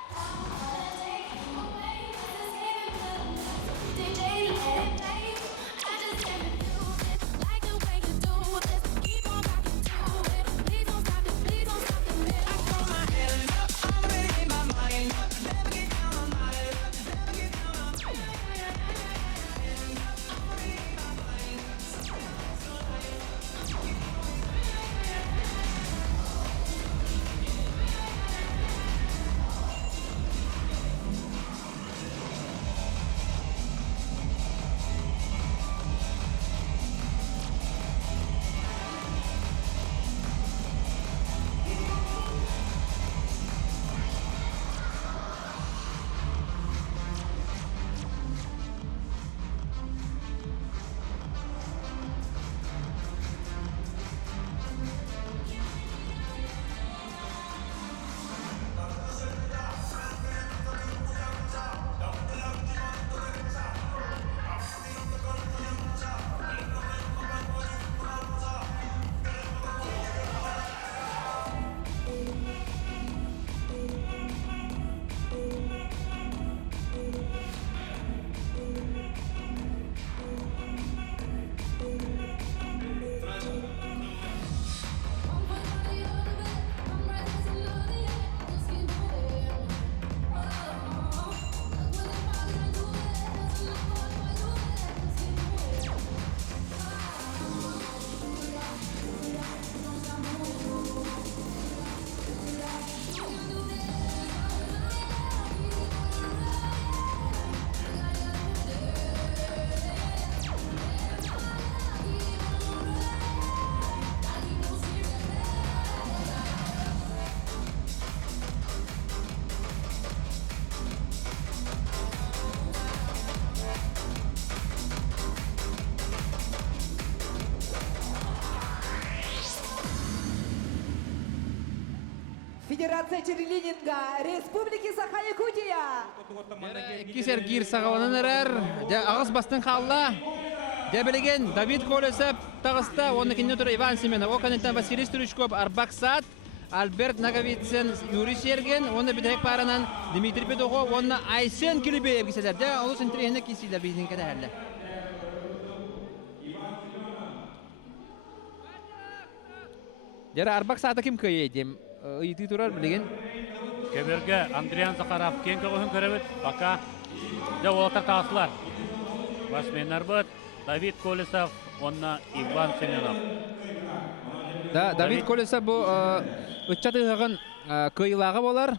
Федерация черлидинга Республики Саха-Якутия. Кесер гир сағаланын әрәр. Ағыз бастың қалла. Дәбілеген Давид Колесеп тағыста. Оны кенде тұр Иван Семенов. О канеттен Василий Стручков Арбаксат. Альберт Наговицын Юрий Серген. Оны бітірек парынан Дмитрий Петухов. Оны Айсен Килибеев кеселер. Олыс интерегені кесілер бейден кәді әлі. Дәрі Арбаксаты кім көй едем? Үйті тұрар білеген? Кеберге Андриан Захаров кен көғын көребет. Бака да олатар тағысылар. Басменнар бұд Давид Колесов, онна Иван Семенов. Давид Колесов бұл үтчаты ғығын көйлағы болар.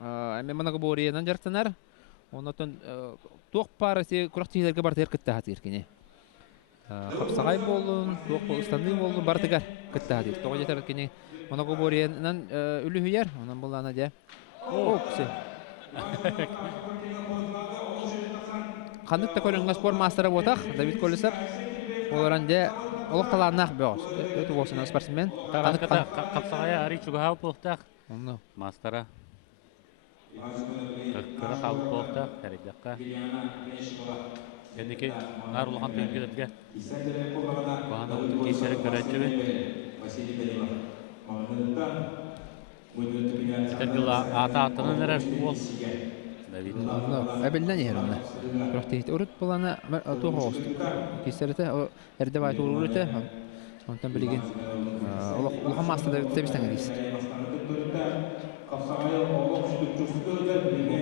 Әме мұнағы бориядан жарттанар. Онатын тоқ пары күрақтығыларға бартығыр күтті хатыр кене. Қапсағай болын, тоқ ұстанды болын бартығар күтті хатыр. Тоғы жетер кене мұнағы бориядан үлі хүйер. Онан бұл ана де Оксы. Ханытта көрүнгө спорт мастера ботак Давид Колесов. Оларанде олук талаанак бөс. Өтө болсун спортсмен. Тараската капсагая ари чугау полтак. Онно. Мастера. Кыра халып полтак харидакка. Эндеки нарулган теңгелерге. Бана кесерек көрөчүбү. Тергила ата-атынан эрер бол. Давид. Онно. Эбелден еринне. Практик урут булана тоғост. Кесерете эрде байт урурете. Онтан билген улухан мастер Давид Себистен гис.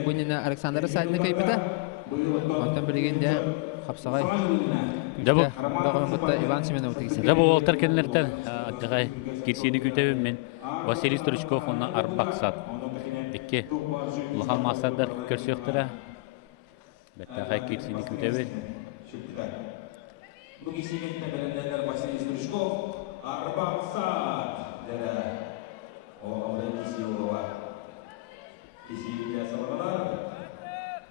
Бунина Александр Садина кайпыта. Онтан билгенде капсагай. Дабы. Багымытта Иван Семенов тигисе. Дабы Волтер кенлерден атгай кирсини күтөбүм мен. Василий Стручков онна Арбаксат. Икки улухан мастердар көрсөктөрө. Беттагай кирсини күтөбүм. Бүгін сегентіне біліндендер Василий Стручков, Арбаксат деді. Оғамдай кесі олуға. Кесі үлгесі олғалар.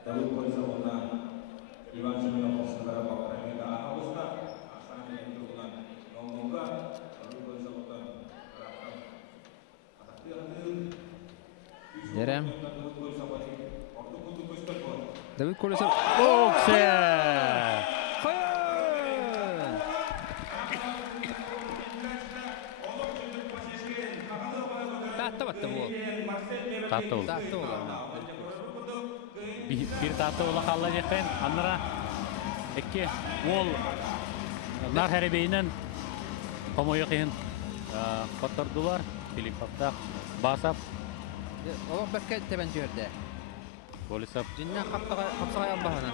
Давид Колесовна, Иван Семенов қосындары бақырайында ағылыста. Ақсан мен тұрғынан оңғылға. Давид Колесовна Дерем. Давид Колесов. Оксе! Татта баттı bu. Татты бол. Татта olur. Bir татты бола қалла жекпен, аннара экке ол нар хәребейінен қомойы қиын қоттырдылар, Филипповтақ басап, Олық бәкке тәбән жерде. Колесов. Жиннен қапсағай албағына.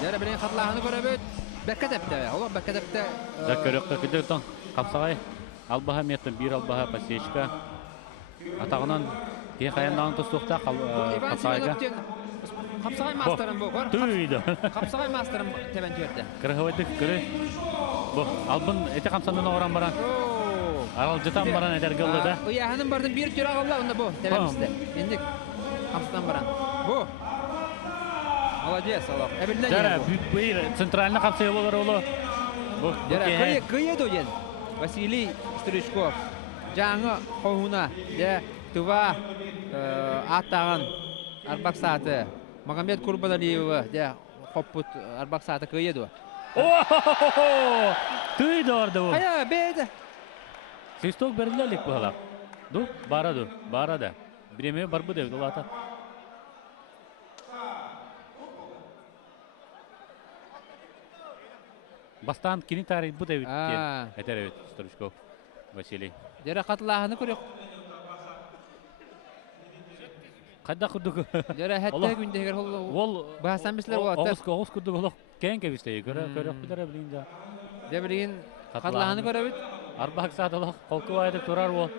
Дәрі білен қатлағыны көрөбөт. Бәкке тәпті. Олық бәкке тәпті. Дәккөрөкті күдіртін қапсағай албаға меттін, бір албаға пасешка. Атағынан кей қаяндан тұстықта Иван қапсағайға. Семеновтен қапсағай мастерін бұл. Түйді. Қапсағай мастерін тәбән жерде. Кырғывайдық көрі. Бұл албын әте қамсандан оғыран баран. Арал жытан баран әдерге ұлды да. Ұяғының бардың бір түр ағылда онда бұл тәбәмізді. Ендік қамсадан баран. Бұл. Молодец, Аллах. Әбілден Жара, ең бұл. бір центральны қапсайы болар олы. Жара, қиы дөген. Василий Стручков. Жаңы қоғуна. Түва аттаған Арбаксаты. Магомед Курбаналиевы. Қоппыт Арбаксаты қиы дөг. Түйді орды ол. Қая, бейді. Свисток берілелік бұғалақ. Ду, барады. Біреме бар бұ деп, олата. Бастан кені тарih бұ деп, әтер әвет, Стручков, Василий. Жара қатылағыны көрек. Қайда құрдық? Жара әтті күндегер Ол бағасан бісілер олаттар. оғыз күрдік олық кән кәбістейі, көрек білер білейінді. Дәбілген қатылағыны көребіт. Арбақ саат олық қолқы байдық тұрар ол.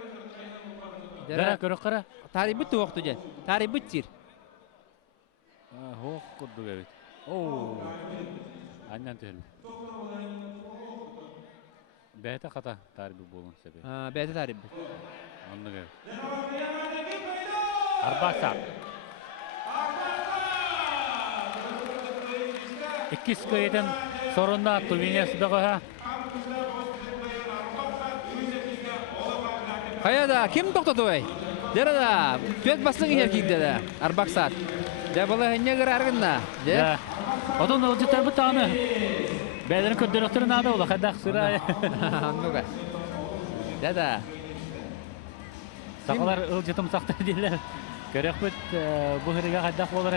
Жара көрек қара? Тарih бұтты оқты жен. Тарih бұттыр. Оқ құрдық әвет. Аннан түйілі. Бәйті қата тарихы болын себе. Бәйті тарih бұт. Онны кәвет. Арбақ саат. İki sköyeden sorunla Tuvinyası da koya. Kayada kim toktatu bey? Derada tüet basın erkek dedi. Arbaksat. De bala henne garargında. De. Odun olacaklar bu tane. Beylerin kötülüktürü nada ola kadak sıra. Anlıga. Deda. Sakalar ılcıtım sakta değiller. Görek bit bu hırıga kadak olur.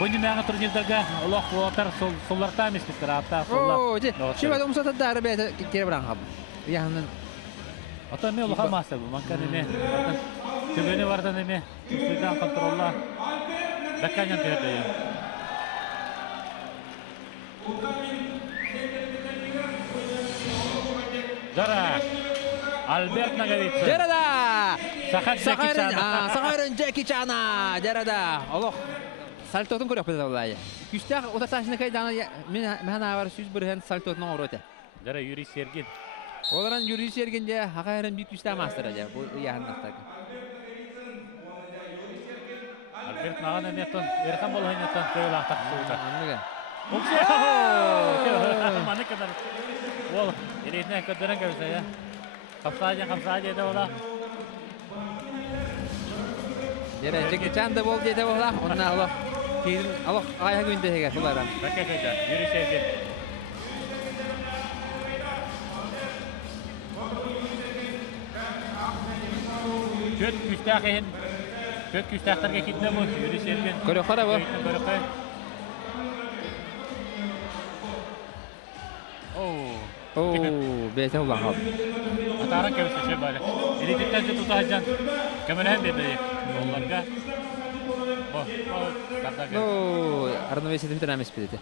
Bunun yanı turnirdaga Allah kuatar sollarda mislikler hatta sollar. Oo, şimdi adam satı da arabaya kere bırakam. Yanın. Ata ne olur hamasa bu makar ne? Tübeni var da ne? Sudan kontrolla. Bakkanyan terde ya. Jara. Albert Nagavitsa. Jarada. Sakharın Jackie Chan'a. Jarada. Allah. Saltotun көрөк беді олай. Күштәк ота сашыны кайданы мен var süz бірген saltotun орыты. Дара Юрий Сергин. Оларан Юрий Сергенде хакайрын бит күстә мастер аja. Бу яһаннактагы. Альберт Наган әнеттен, Эрхан Болхайнеттен көйл ақтақ суыта. Анныга. Маны кадар. Ол, ересіне көддерін көрсе, я. Қапсаға деді ола. Дера жеке чанда бол деді ола. Онна олақ. Кейін олақ аяқ күнде егер оларан. Бәкке көйді, Юрий Сергин. Көт күстәқ ехін. Көт күстәқтарға кетті бұл, Юрий Сергин. Көрі қара бұл. Бәйті ұлан қал. Атаран көмістіші бәрі. Элитеттен же тұта жан. Көмілген беді оларға. Арны весеті бітір әмес беді.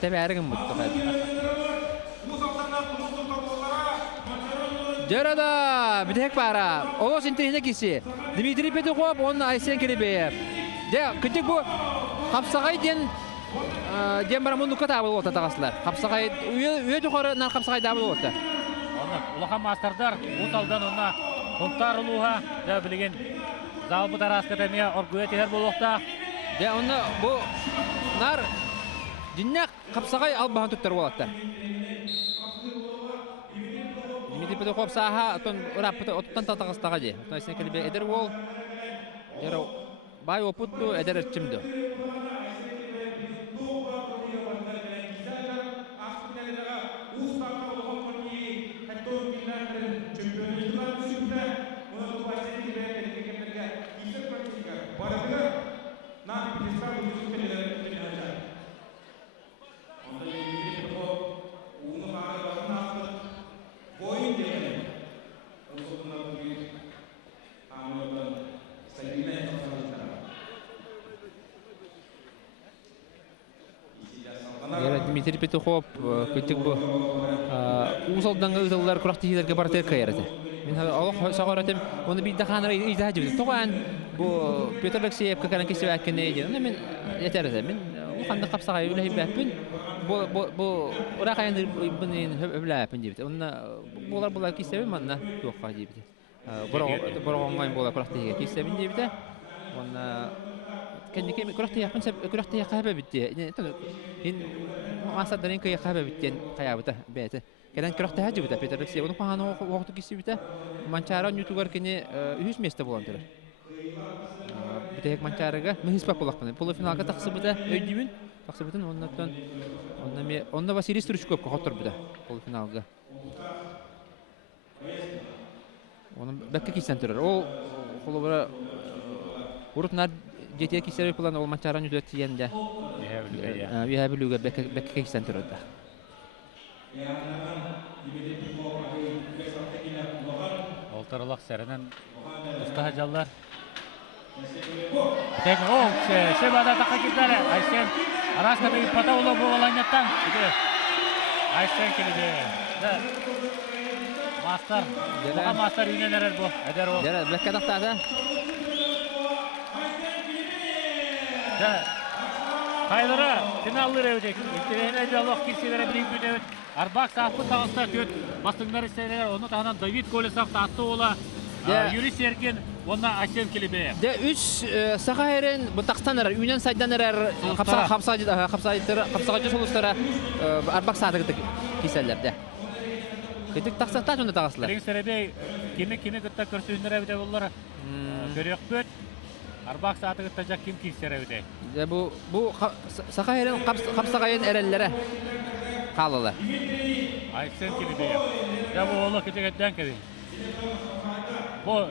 Тәбі әрігім бұтты қайды. Жарада, бітек бара. Олос интеріне кесі. Дмитрий Петухов, оны Айсен Керебеев. Күндік бұл қапсағай ден бара мұндыққа табыл ота тағасылар. Қапсағай, өйді қоры нар қапсағай табыл ота. Улахан мастардар, ұталдан онна құнттар ұлуға да білген залбы тараска тәмия оргуя тегер болуқта. Оны бұл нар диннәк қапсағай албаған түттер болаттар. Дмитрий Петухов саха оттан тағыстаға де. Айсен Керебеев әдір ол. Бай опытту, әдір әртчімді. Дмитрий Петухов көттік бұл ұсалданғы ұталылар құрақты хилерге бартер кайырды. Мен алық сағар әтім, оны бейді қаныры үйді әжібді. Тоған бұл Петр Алексеев көкәрін кесіп әккені еді. Мен етәрді. Мен ұқанды қапсағай өлі бәппін. Бұл ұрақ айынды бұнын өбілі әпін дейбді. Бұлар кесебі манна тоққа дейбді. Бұрғанғайын бұлар құрақты хилерге кесебін дейбді. Кәнекеме күрәхтә яқы битте. Ин масадан кай яқы биттен каябыта бәте. Кәдән күрәхтә хаҗы бита Петр Алексеев. Оны ханы вакыты кисе бита. Манчара нютугар кене 100 месте буландыр. Битек манчарага мехис папулакны. Полуфиналга тақсы бита өйдибин. Тақсы битен онда Василий Стручков кохотор бита полуфиналга. Оны бәккә кисән торыр. Ол холобра урутнар Жетия кисәре план ол матчаран үдәт тигәндә. Я белүгә бәккә кисән торды. Олтарлак сәренән уста җаллар. Тек шебада таққа киттәре. Айсен араска бер пата улы булганнан Айсен килде. Мастер юнелер бу. Әдәр ул. Бәккә тактада. Қайлары финаллары өтек. Интерегіне жалуақ келселері білейін бөтеуіт. Арбақ сақпы тағыста көт. Бастыңдар істейлер. Оны тағынан Давид Колесов тағыты ола. Юрий Сергин, онна Айсен Келебеев. Үш сақайырын бұтақстаныр, үйнен сайданырар қапсағайты солыстары арбақ сағыды кеселерді. Кетік тақсақта жонда тағысылар. Керең сәребей, кеме күтті көрсүйіндер әбіде олар. Көрек бөт. Арбақ сааты күтті жақ кем кейсер әбіде. Бұл сақайырын қапсағайын әрелері қалылы. Айсен Келебеев. Бұл олы кетек әттен кәбей. Бұл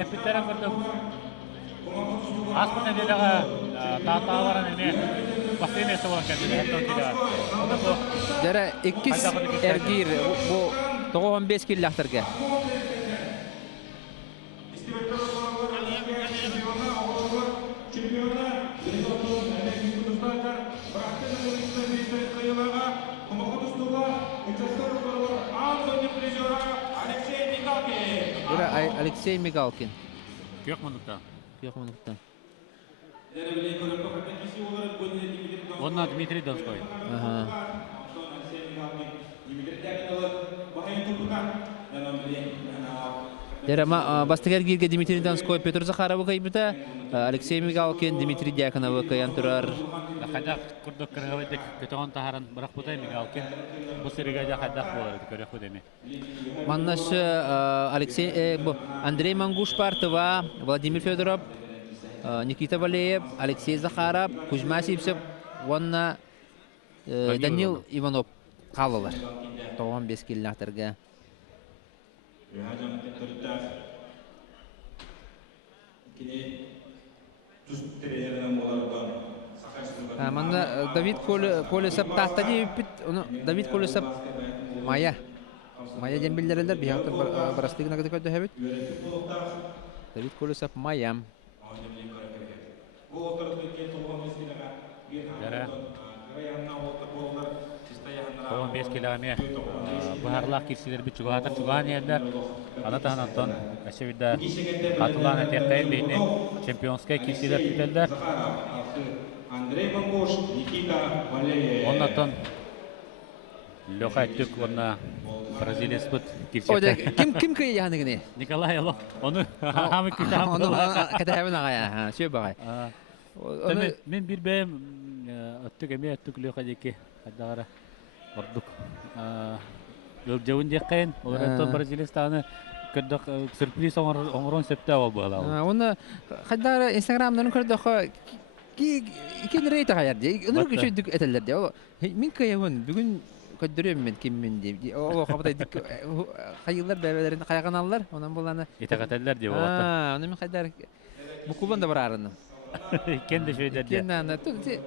әпіттерін көрдім. Аспын әмеліға тағаларын әме басты болан кәдеді. Дәрі 2 әргейір бұл 15 келі ақтырға. Алексей Мигалкин. Күйек мұндықта. Онна Дмитрий Донской. Дерама бастыгер гирге Дмитрий Донской, Петр Захаров кайбыта, Алексей Мигалкин, Дмитрий Дьяконов каян турар. Хадак курдук кыргыбыдык көтөгөн тахарын бирок бутай Мигалкин бу серигеде хадак болор көрөк деме. Маннаш Алексей Андрей Мангуш-Партова, Владимир Федоров, Никита Валеев, Алексей Захаров, Кузьма Сипсев, Ванна Данил Иванов қалылар. 15 келлахтарга. Манна Давид Колесап тахтади бит, Давид Колесап Майя дембиллерелер бияктыр барастыгына көтө хэбит. Давид Колесап Майя. Дара. 15 километр. Бахарлах кирсилер бит чугатар чуган елдер. Анатан Антон Ашевида атылан этеккай бейне чемпионская кирсилер тителдер. Андрей Мангуш, Никита Валеев. Оннан Лёхайтюк онна бразилиец бут Оде кирсилер. ким кый яныгыны? Николай Алов. Оны хамы күтәм. Оны катабын агая, шөй багай. Мен бир бәм өттүк эме өттүк Лёхадеке хадагара ордук. Жабын деккен, олар бразилистаны көрдік сюрприз оңырон септі ол бұғылау. Оны қайдары Инстаграмдан көрдіқ кен рейті қайарды. Оны көшедік әтелерді. Мен қайауын бүгін көддірем мен кеммен деп. Ол қабыдай қайылар бәбелерін қайған алылар. Онан боланы... Итақ әтелер деп олатты. Оны мен қайдары бұқылан да бар арыны. Кен де шөйдер де.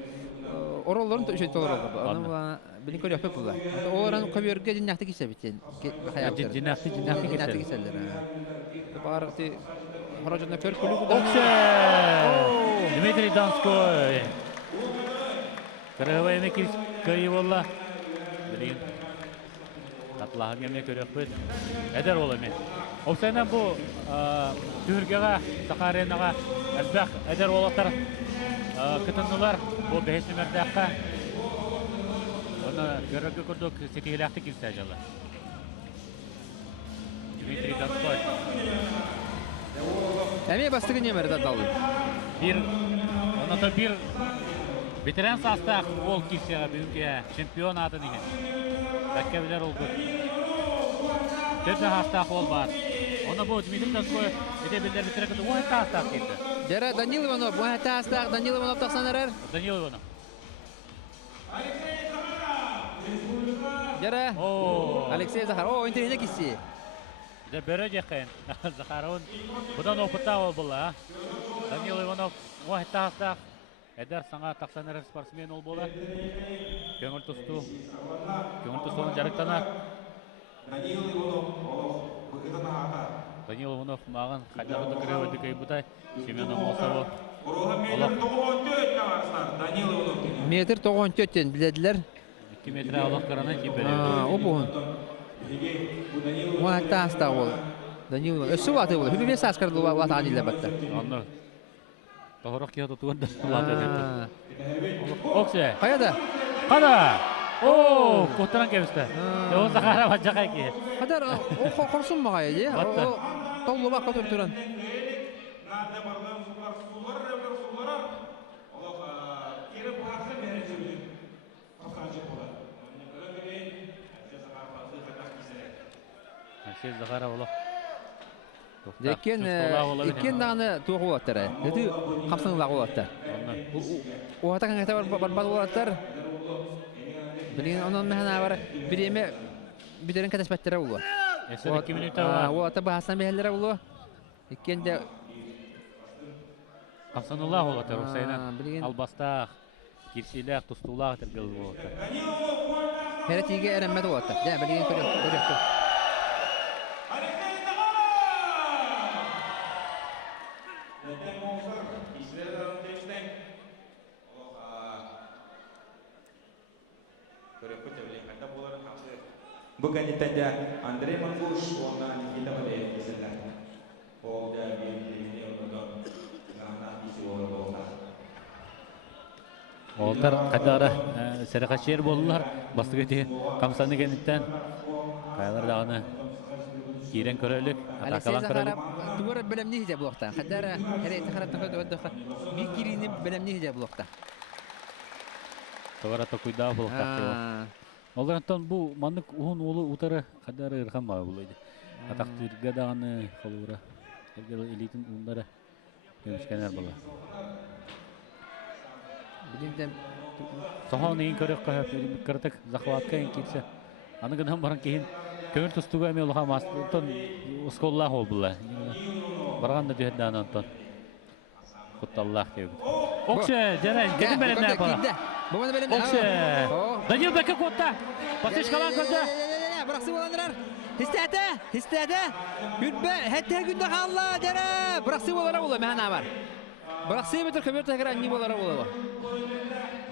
Оролларын төшөйт олар. Оны билин көрөк пеп була. Олардан көбөргө жинакты кисе битен. Жинакты киселер. Барыкты хорожона көр күлүк. Дмитрий Донской. Кыргыбай эмекис көйү болла. Билин. Атлага эме көрөк пет. Эдер ол эме. Оксайнан бу Түргага, Сахаренага, Элбах эдер олоттар кытынылар бу 5 номердакка. Оны көрөккө көрдүк сетигилакты килсе жала. Дмитрий Донской. Эме бастыгы немерде далы. Оны бир ветеран состав ол килсеге бүгүнкү чемпион атын экен. Баккебилер ол көп. Төтө хастах ол бар. Оны бу Дмитрий Донской эдебилер битеректе ой тастап кетти. Дера Данил Иванов, ой тастак Данил Иванов таксанарар. Данил Иванов. Дера Алексей Захаров, интернет киси. Да бере жакын. Захаров. Будан опыта ол була. Данил Иванов ой тастак. Эдер саңа таксанарар спортсмен ол була. Көңүл тусту жарыктана. Данил Иванов, выхода ата. Данил Иванов маған қайдағы күреведі көйбітай. Семенов Молсову. Уруға метр 94 тағарсар. Данил Иванов. Метр 94-тен біледілер. 2 метр алақ қырана кебері. О бұғын. Ой тастак ол. Данил Иванов. Өсі ваты бұл. Хүбі бес аскарды ваты анилер бәтті. Онны тоғырық кеғді туғында лады әдетті. Оксе. Қаяда? Қада? О, құттыран кебісті. Оғы Захара бәтжақай ке. Қадар, о қорсын мағай еді. Толы бақ көтір тұран. Надо барлығын сулар. Олық кері бағасы бәрі жүрген. Қасқанчы болады. Әсел Захара олық. Екен дағыны туғы олаттар. Өті қапсының лағы олаттар. Оғата қаңғайта бар олаттар. Білген онын мәхана бар. Біреме бүдерін кәтәспәттері олу. Әсел 2 минута бар. Оғата бағасынан бәхелері олу. Екен де... Қапсанылақ олатыр. Осайынан албастақ, кирсилақ, тұстулақ тіргіл олатыр. Хәрі тиге әрәммәді олаттар. Білген көректі. Bukan ditanya Andrei Manggush, Wanda Nikita Valev kesendak. Oh, dia ini untuk dengan isi orang Олтар кадара сарыка шер болдулар. Бастыгыты камсаны кенеттен. Кайлар даганы кирен көрөлүк, Алексей атакалан Захаров көрөлүк. тугар белемни хиже блокта. Хадара херейте хараттан көдө бир кирини белемни хиже блокта. Товарата куйда болтак. Олардан бу маннык уун улу утары кадары ырхан баа булайды. Атактырга даганы холура. Элитин ундары демишкенер була. Билимдем Сохон эң көрөк кап кыртык захватка эң китсе. Аны гынан баран кейін көмір тустуга эме улаха мастон усколлах ол була. Барганда дүйөдөн антон. Кутталлах деп. Окше, жарай, кетин беренде бала. Буманы белемни. Окше. Данил Беке котта. Пасыш калан көздө. Быраксы боландырар. Хистәдә. Күрбә, хәтта күндә халла дәрә. Быраксы болара була, мәһәнә бар. Быраксы бетер көмөр тәгәрән ни болара була.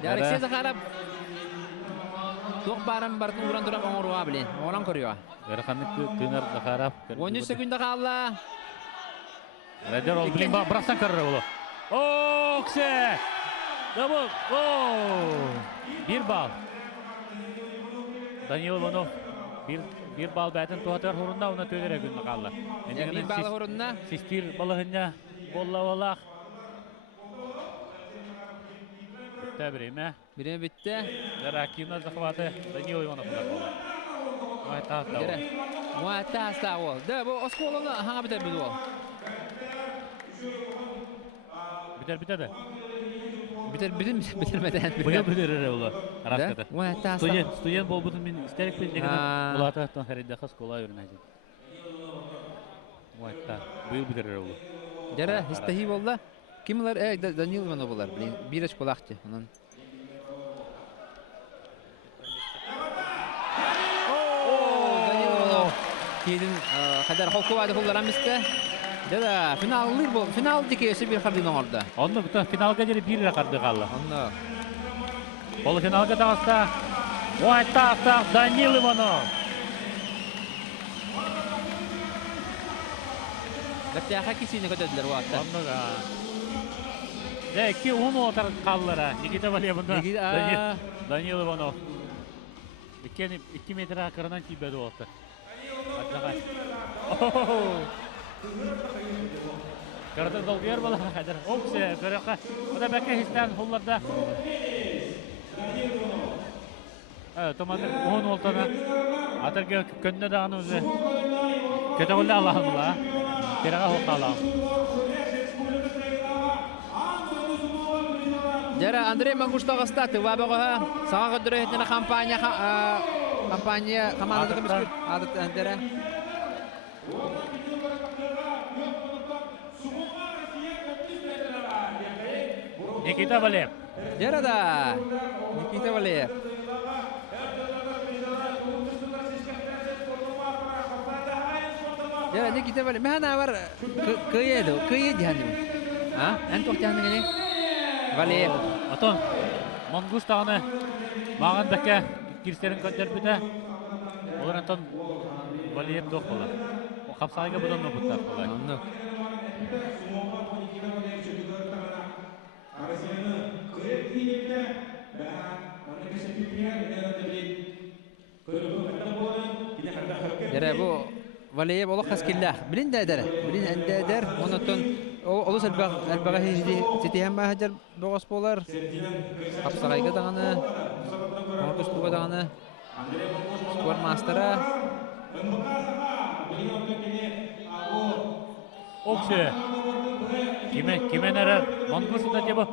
Алексей Захаров. Ток барам бартын уран дурам оңоруа билен. Оран көрүа. Эрханны тынар Захаров. 13 секунд халла. Радер ол билин быраксан көрөр боло. Окше. Дабыл. Bir bal. Данил Иванов bir bal бәтін туатар хурунда уна төдерә күнне калды. Bir bal хурунда. Систир балыгына болла. Тәбриме. Бире битте. Ракина захваты Данил Иванов болды. Муатта астагы. Да, бу осколаны хаңа битер бит ол. Битер. Битермеден. Быйыл битер улы. Раската. Муатта астагы. Студент болбутун мен истерик бен дегенде улататтан харидда школа өрнәҗи. Муатта. Быйыл битер улы. Жара, истахи болла. Кимлер Данил Иванов булар. Бир эч кулакчы. Анан Кейдин кадар холковады булар амисте. Жада, финал дикеси бир хардын орда. Онда бит финалга жери бир ракарды калды. Онда. Ол финалга тагаста. Муатта Данил Иванов. Бәттә хакисине көтәдләр вакытта. Онда. Да, 2-10 отар калдыра. Никита Валевында. Данил Иванов. 2 метр акырынан тибеді олты. Атағай. Кырдыр долгер бола хәдер. Оксе, көрөккә. Ода бәкә хистән хулларда. Томатыр 10 олтана. Атырга көнне даганы үзе. Көтөгүлдә Аллаһымла. Терага хокала. Жара Андрей Мангуштагыста тывабыга сага көдөрөтүнө компания командада кемис адат андера. Никита Валев. Жара да. Никита Валев. Жара Никита Валев. Мәна бар кыйды дияны. Антох дияны гене. Валев. Атон, Мангуш тағаны маған бәкә кирстерін көндербіді. Олар Антон Валиев доқ болар. Қапсағыға бұдан мұбыттар болар. Дәрі бұл Валиев олық қаскелләқ. Білін дәдәрі. Білін әндәдәр. Онытын олыс әлбәға хежді сетейін мәхәдер боғас болар. Қапсағайға дағаны. Моркустуға дағаны. Спор мастера. Оксе. Кемен әрі Мангушыда дебі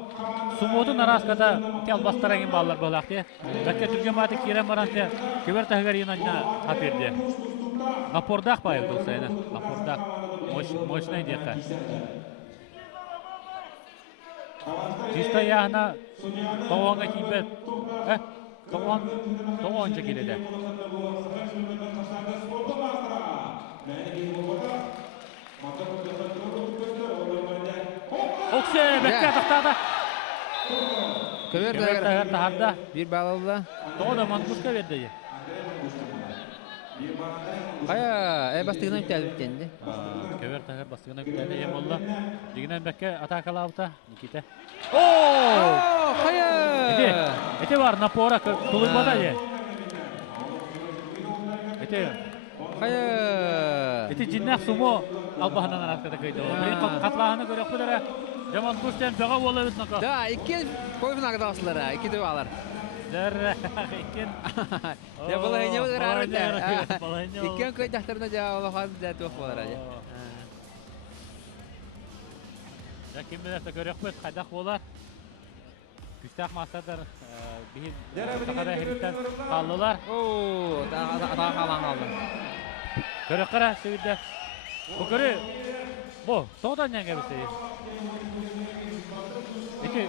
сумудың араскада тел бастарағын балар болақты. Бәкке түрген маты керен баранты көбір тағығар енайына қаперді. Напордақ байы бұл сайына. Напордақ. Мощный дека. Чисто яғына тоғанға кейбет. Тоғанча келеді. Оксе, бәкке атақтады. Көбір тағарда. Bir bağladı. Тоғда Мангушка берді. Қая, бастығына үтәді біттенді. Көбір тағар бастығына күтәді ем олды. Дегінен бәкке атақалы аута. Никита. Қая! Эти бар напора тулыбада же. Эти жиннах сумо албаханан аракта кайда. Мен катлааны көрөк бедер. Жаман кустен бага боло битнака. Да, икен койфунага дасылар, ике деп алар. Дер икен. Я была не ударарда. Икен кой дахтарына жа Аллахан да тоқ болар. Я ким белер көрөк бет кайдак болар. Күстак мақсаттар бейін сақада херіктен қалылар. Ооо, ата қалан қалды. Көрі қара сөйді. Бұл көрі, бұл, тоғдан жәңге білсе. Еке,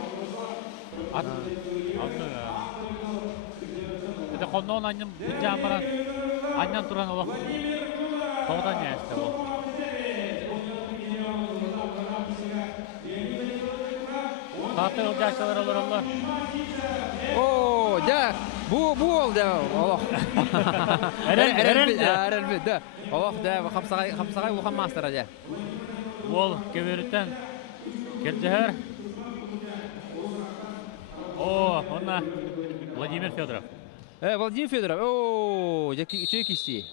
әді қонуын аннын бұл жан баран, аннан тұран олақ. Тоғдан жәңесті бұл. Саты ұлжашылар олар олар. Ооо, да, bu oldu Allah. Erel da. Allah da kapsagay ulan master aja. Ол кеберттен келжер. О, онна Владимир Федоров. Владимир Федоров. О, чөй кисти.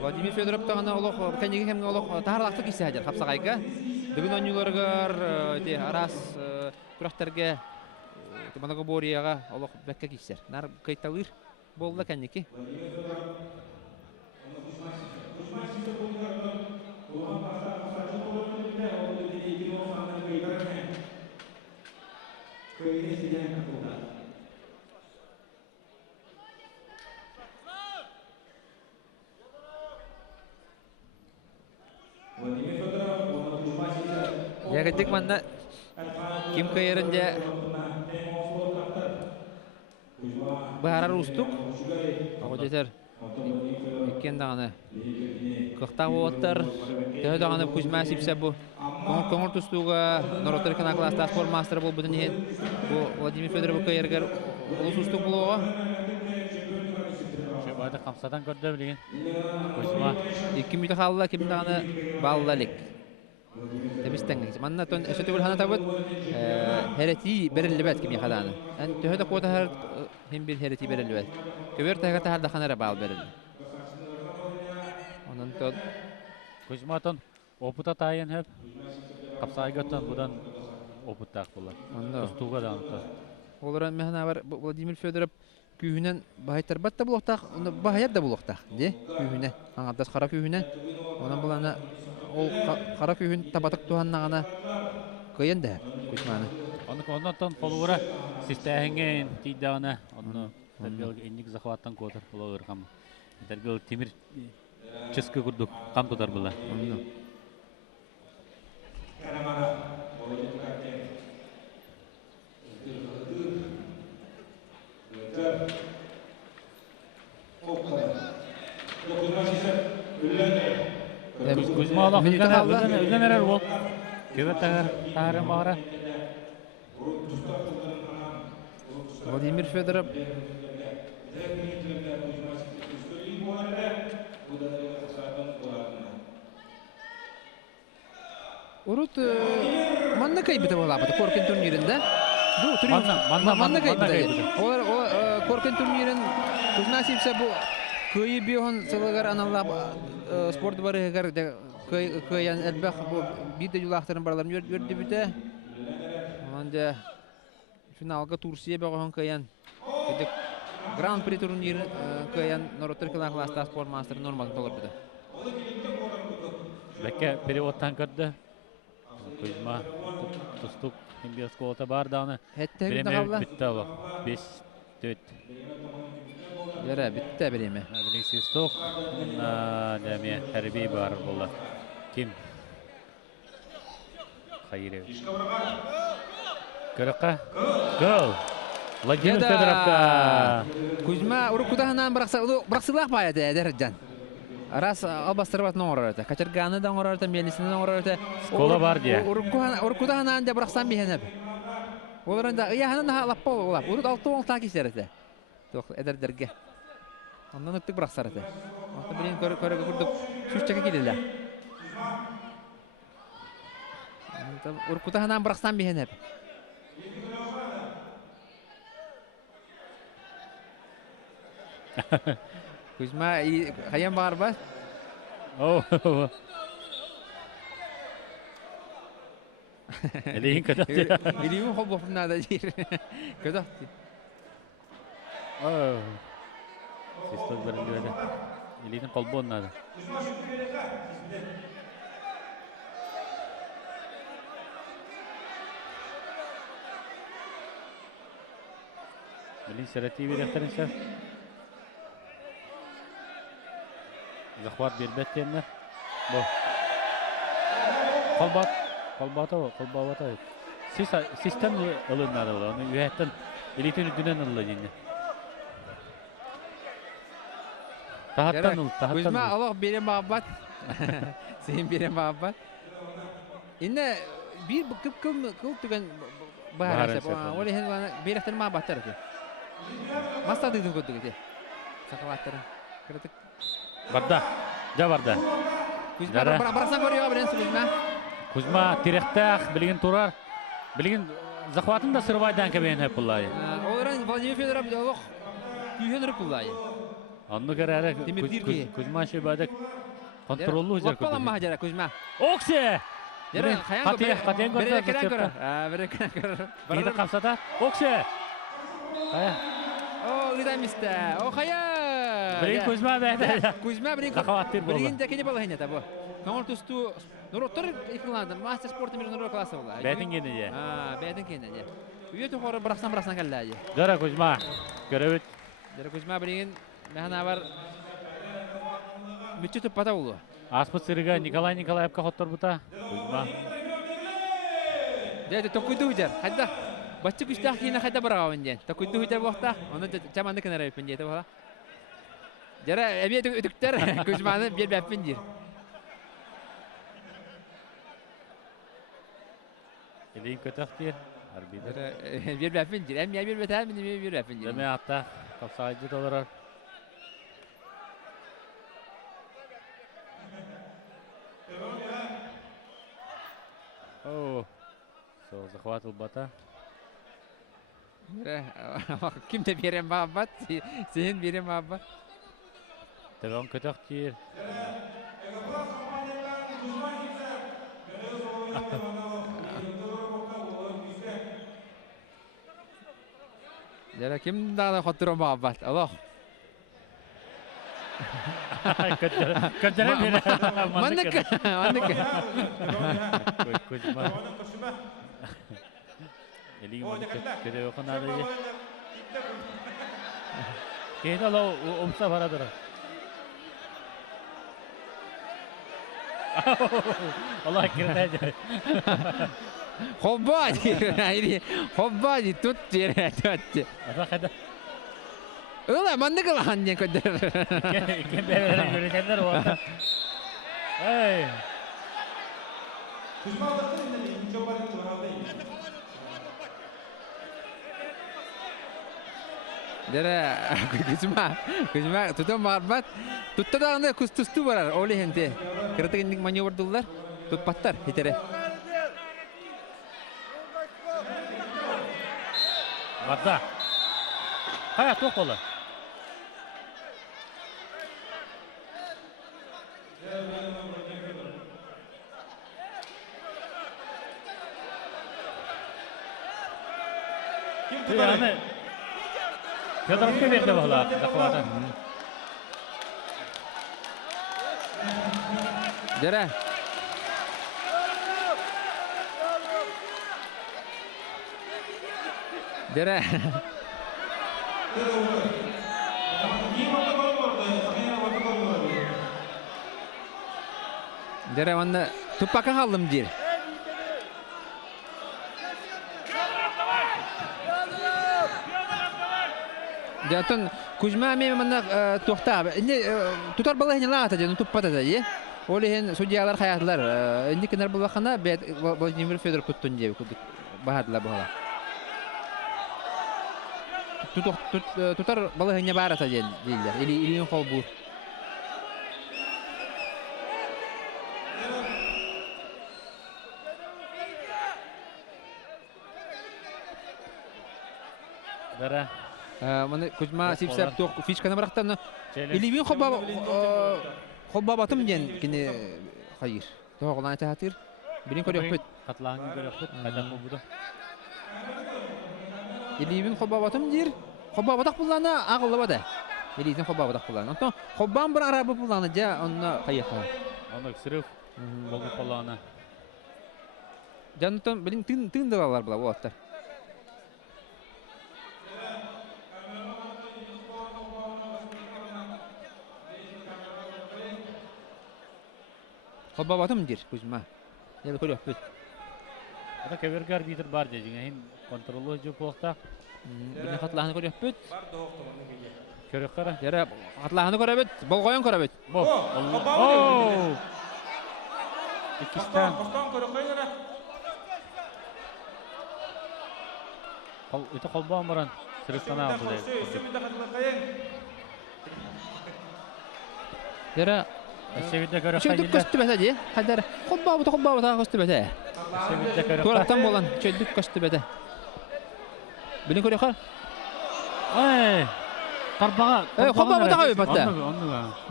Владимир Федоров тагына Allah кенеге кемге Allah тарлакты кисти хажар kapsagayга. Бүгүн ойнууларга те арас күрәхтәргә Моногоборияга Allah бәккә кисер. Нар кайталыр болду кенеке. Ya ketik mana Kim kayırınca Bahara rustuk Aku jeter Ikken dağını Kıqta oğutlar Tühü dağını kuzma sipse bu Koңur tustuğa Norotar kana klasta spor master bol budun ehen Bu Vladimir Fedorov kayırgar Ulus ustuk buluğa Şöbada kamsadan gördü bilgin Kuzma İki müte kallı kim dağını Ballalik Temizten manna ton eşitül hana tabut hereti berilibet kimi xadаны. Ан төһөдө котахар хим бир hereti berilibet. Көбөр тагата харда ханара бал берил. Онан тон Кузматон опыта тайын хеп капсайгаттан будан опыттак булар. Тустуга да анта. Олар мехна бар Владимир Федоров күйүнен байтар батта булуктак, баһаяр да булуктак, де? Күйүнө. Аңадас кара күйүнө. Онан булана ол кара күйүн табатык туганнагана кыйында Кузманы. Оннан полура систәһеңген тидана, онно тергел инник захваттан котар булыр хам. Тергел тимир ческа курдук кам тотар була. Kuzma Allah üzerine bol. Követ tahara mağara. Vladimir Fedorov Urut manna kaybıta bolapdı Korken turnirinde. Bu turun manna kaybıta. O Korken turnirin Kuzma sipse bu köyü bihon sılgar analab sport barıgar köyen elbaq bu bir de yulaqtırın barlarım gördü bite. Onca finalga Tursiya bağın köyen. Dedik Grand Prix turnir köyen Norotar klasta sport master normal olur bide. Bekke periyottan kırdı. Kuzma tustuk Himbiyas kolta bardağını. Bireme bitti ama. 5-4. Yara bitti bireme. Birinci tustuk. Demiye harbi var bolla. Kim? Hayır. Kırıkka. Gol. Vladimir Fedorov'ka. Kuzma urukudahından bıraksılak bayat edercan. Aras albastırbat noğrardı. Kaçırganı da noğrardı, melisini noğrardı. Skola var diye. Urukudahından da bıraksan bihenep. Onların da iyahanın daha lappa olap. Uruk altı ol takis derdi. Yok ederderge. Ondan öttük bıraksardı. Ondan bilin körü kurduk. Süs çeke gidiler. Urukudahından bıraksan bihenep. Kuzma hayam bağır bas. Oh. Elihin kötü. Biliyorum hop hop nada jir. Kötü. Oh. Sistol birinci öyle. Elihin kolbu onladı. Bilin sereti bir defterin Захват бербет тенне. Бо. Колбата o, колбавата. Систем ылыннады ол. Аны үһәттен элитин үдүнен ылы динне. Тахаттан ыл, тахаттан. Kuzma Allah berem bağbat. Sen berem bağbat. İnne bir kıl tügen bahar hesap. Öyle hen bana berekten bağbatlar ki. Masta dedim kodu ki. Sakavatlar. Kritik. Barda. Ja barda. Kuzma barasan görüyor bilen Kuzma. Kuzma tirektah bilgin turar. Bilgin захватын да сырвайдан кебен hep bullahi. Оларан Владимир Федоров Allah түйенер bullahi. Annu kerere Kuzma şebadek kontrollü hüzer kodu. Lappalan mahajara Kuzma. Okse. Yere Katiyen Bere keren kora. Bere keren kora. Yine kapsata. Okse. Kaya. O gidamiste. O kaya. Bilgin Kuzma beyde. Kuzma bilgin. Zakhavattir bolla. Bilgin tekeni bala hene tabu. Kanal tustu Nurottar iklandı. Master Sport'un bir Nurot klası oldu. Beytin gene ya. Ha, beytin gene ya. Üyeti hora bıraksan kalladı. Jara Kuzma. Görevit. Jara Kuzma bilgin mehana var. Mütçü tupata oldu. Aspıt sırıga Nikolay Nikolayevka hottor buta. Kuzma. Dedi tokuydu hücer. Hadi. Başçı güçtah yine hadi bırakalım diye. Tokuydu hücer bu vakta. Onu çamandı kenara yapın diye tabi. Jara ebiyet ötükler Kuzma'nı bir yapın diye. Elihin kötü diye. Harbidir. Bir yapın diye. Hem ya bir beter mi bir yapın diye. Deme hatta kapsayıcı dolar. Oh. Захват бата. Kim de bir muhabbet, senin bir muhabbet. Devam kötü diye. Jara kim daha da hatırı muhabbet. Allah. Kötüre bir. Mandık. Kuzma. Elihin kötü yok anadaki. Kehde la omsa paradır. Allah kirledi. Hobbaji tut yere tut. Ada Öyle mandık lan diye kadar. Kim böyle görecekler o anda. Hey. Jara Kuzma tutam marbat. Tutta da anda kustustu var. Öyle hente. Kritik indik manyover dullar. Tut pattar hitere. Hatta. Hayat tok ola. Yani Fyodorovga berdi bola. Zakvatan. Jara. Jara. Jara onda tupaka kaldım diye. Jatun Kuzma me mana toxta. Indi tutar bala hene lata janu tupata da ye. Öyle hen sudiyalar hayatlar. Indi kenar bulakana Vladimir Fedorov tuttun diye kuduk. Bahadla bola. Tutar bala hene barata diyorlar. İlin kolbu. Dara Маны Кузьма сипсап тоқ фишканы барақтан Челлендж. Илибин холбабатым ден кине хайыр. Тоғылан тәхатыр. Билин көрөк бит. Катлаңы көрөк кайдан булду. Илибин холбабатым дир. Холбабатак буллана агылы бада. Илибин холбабатак буллана. Онтон холбан бір арабы буллана жа онна кайыха. Аны сырыв болду калана. Жантон билин тын далалар була болаттар. Холбабатым дир Кузьма. Я көрөк бит. Ада кебергар битер бар дегенин контролы жок болта. Билин хатланы көрөк бит. Бар доктор оны келе. Көрөк кара. Яра хатланы көрөк бит. Болгоен көрөк бит. Бо. О, Икистан. Костан көрөк кайдара. Ите колбан баран. Сырыктана алды. Өсөмүндө катылып кайын. Яра Севиде көрөк чөйдүк кайдыла. көстү бете ди. Хадар холбабыта көстү бете. Севиде көрөк. Туараттан болан чөйдүк көстү бете. Билин көрөк кар. Ай. Тарбага. Холбабыта кайып батта.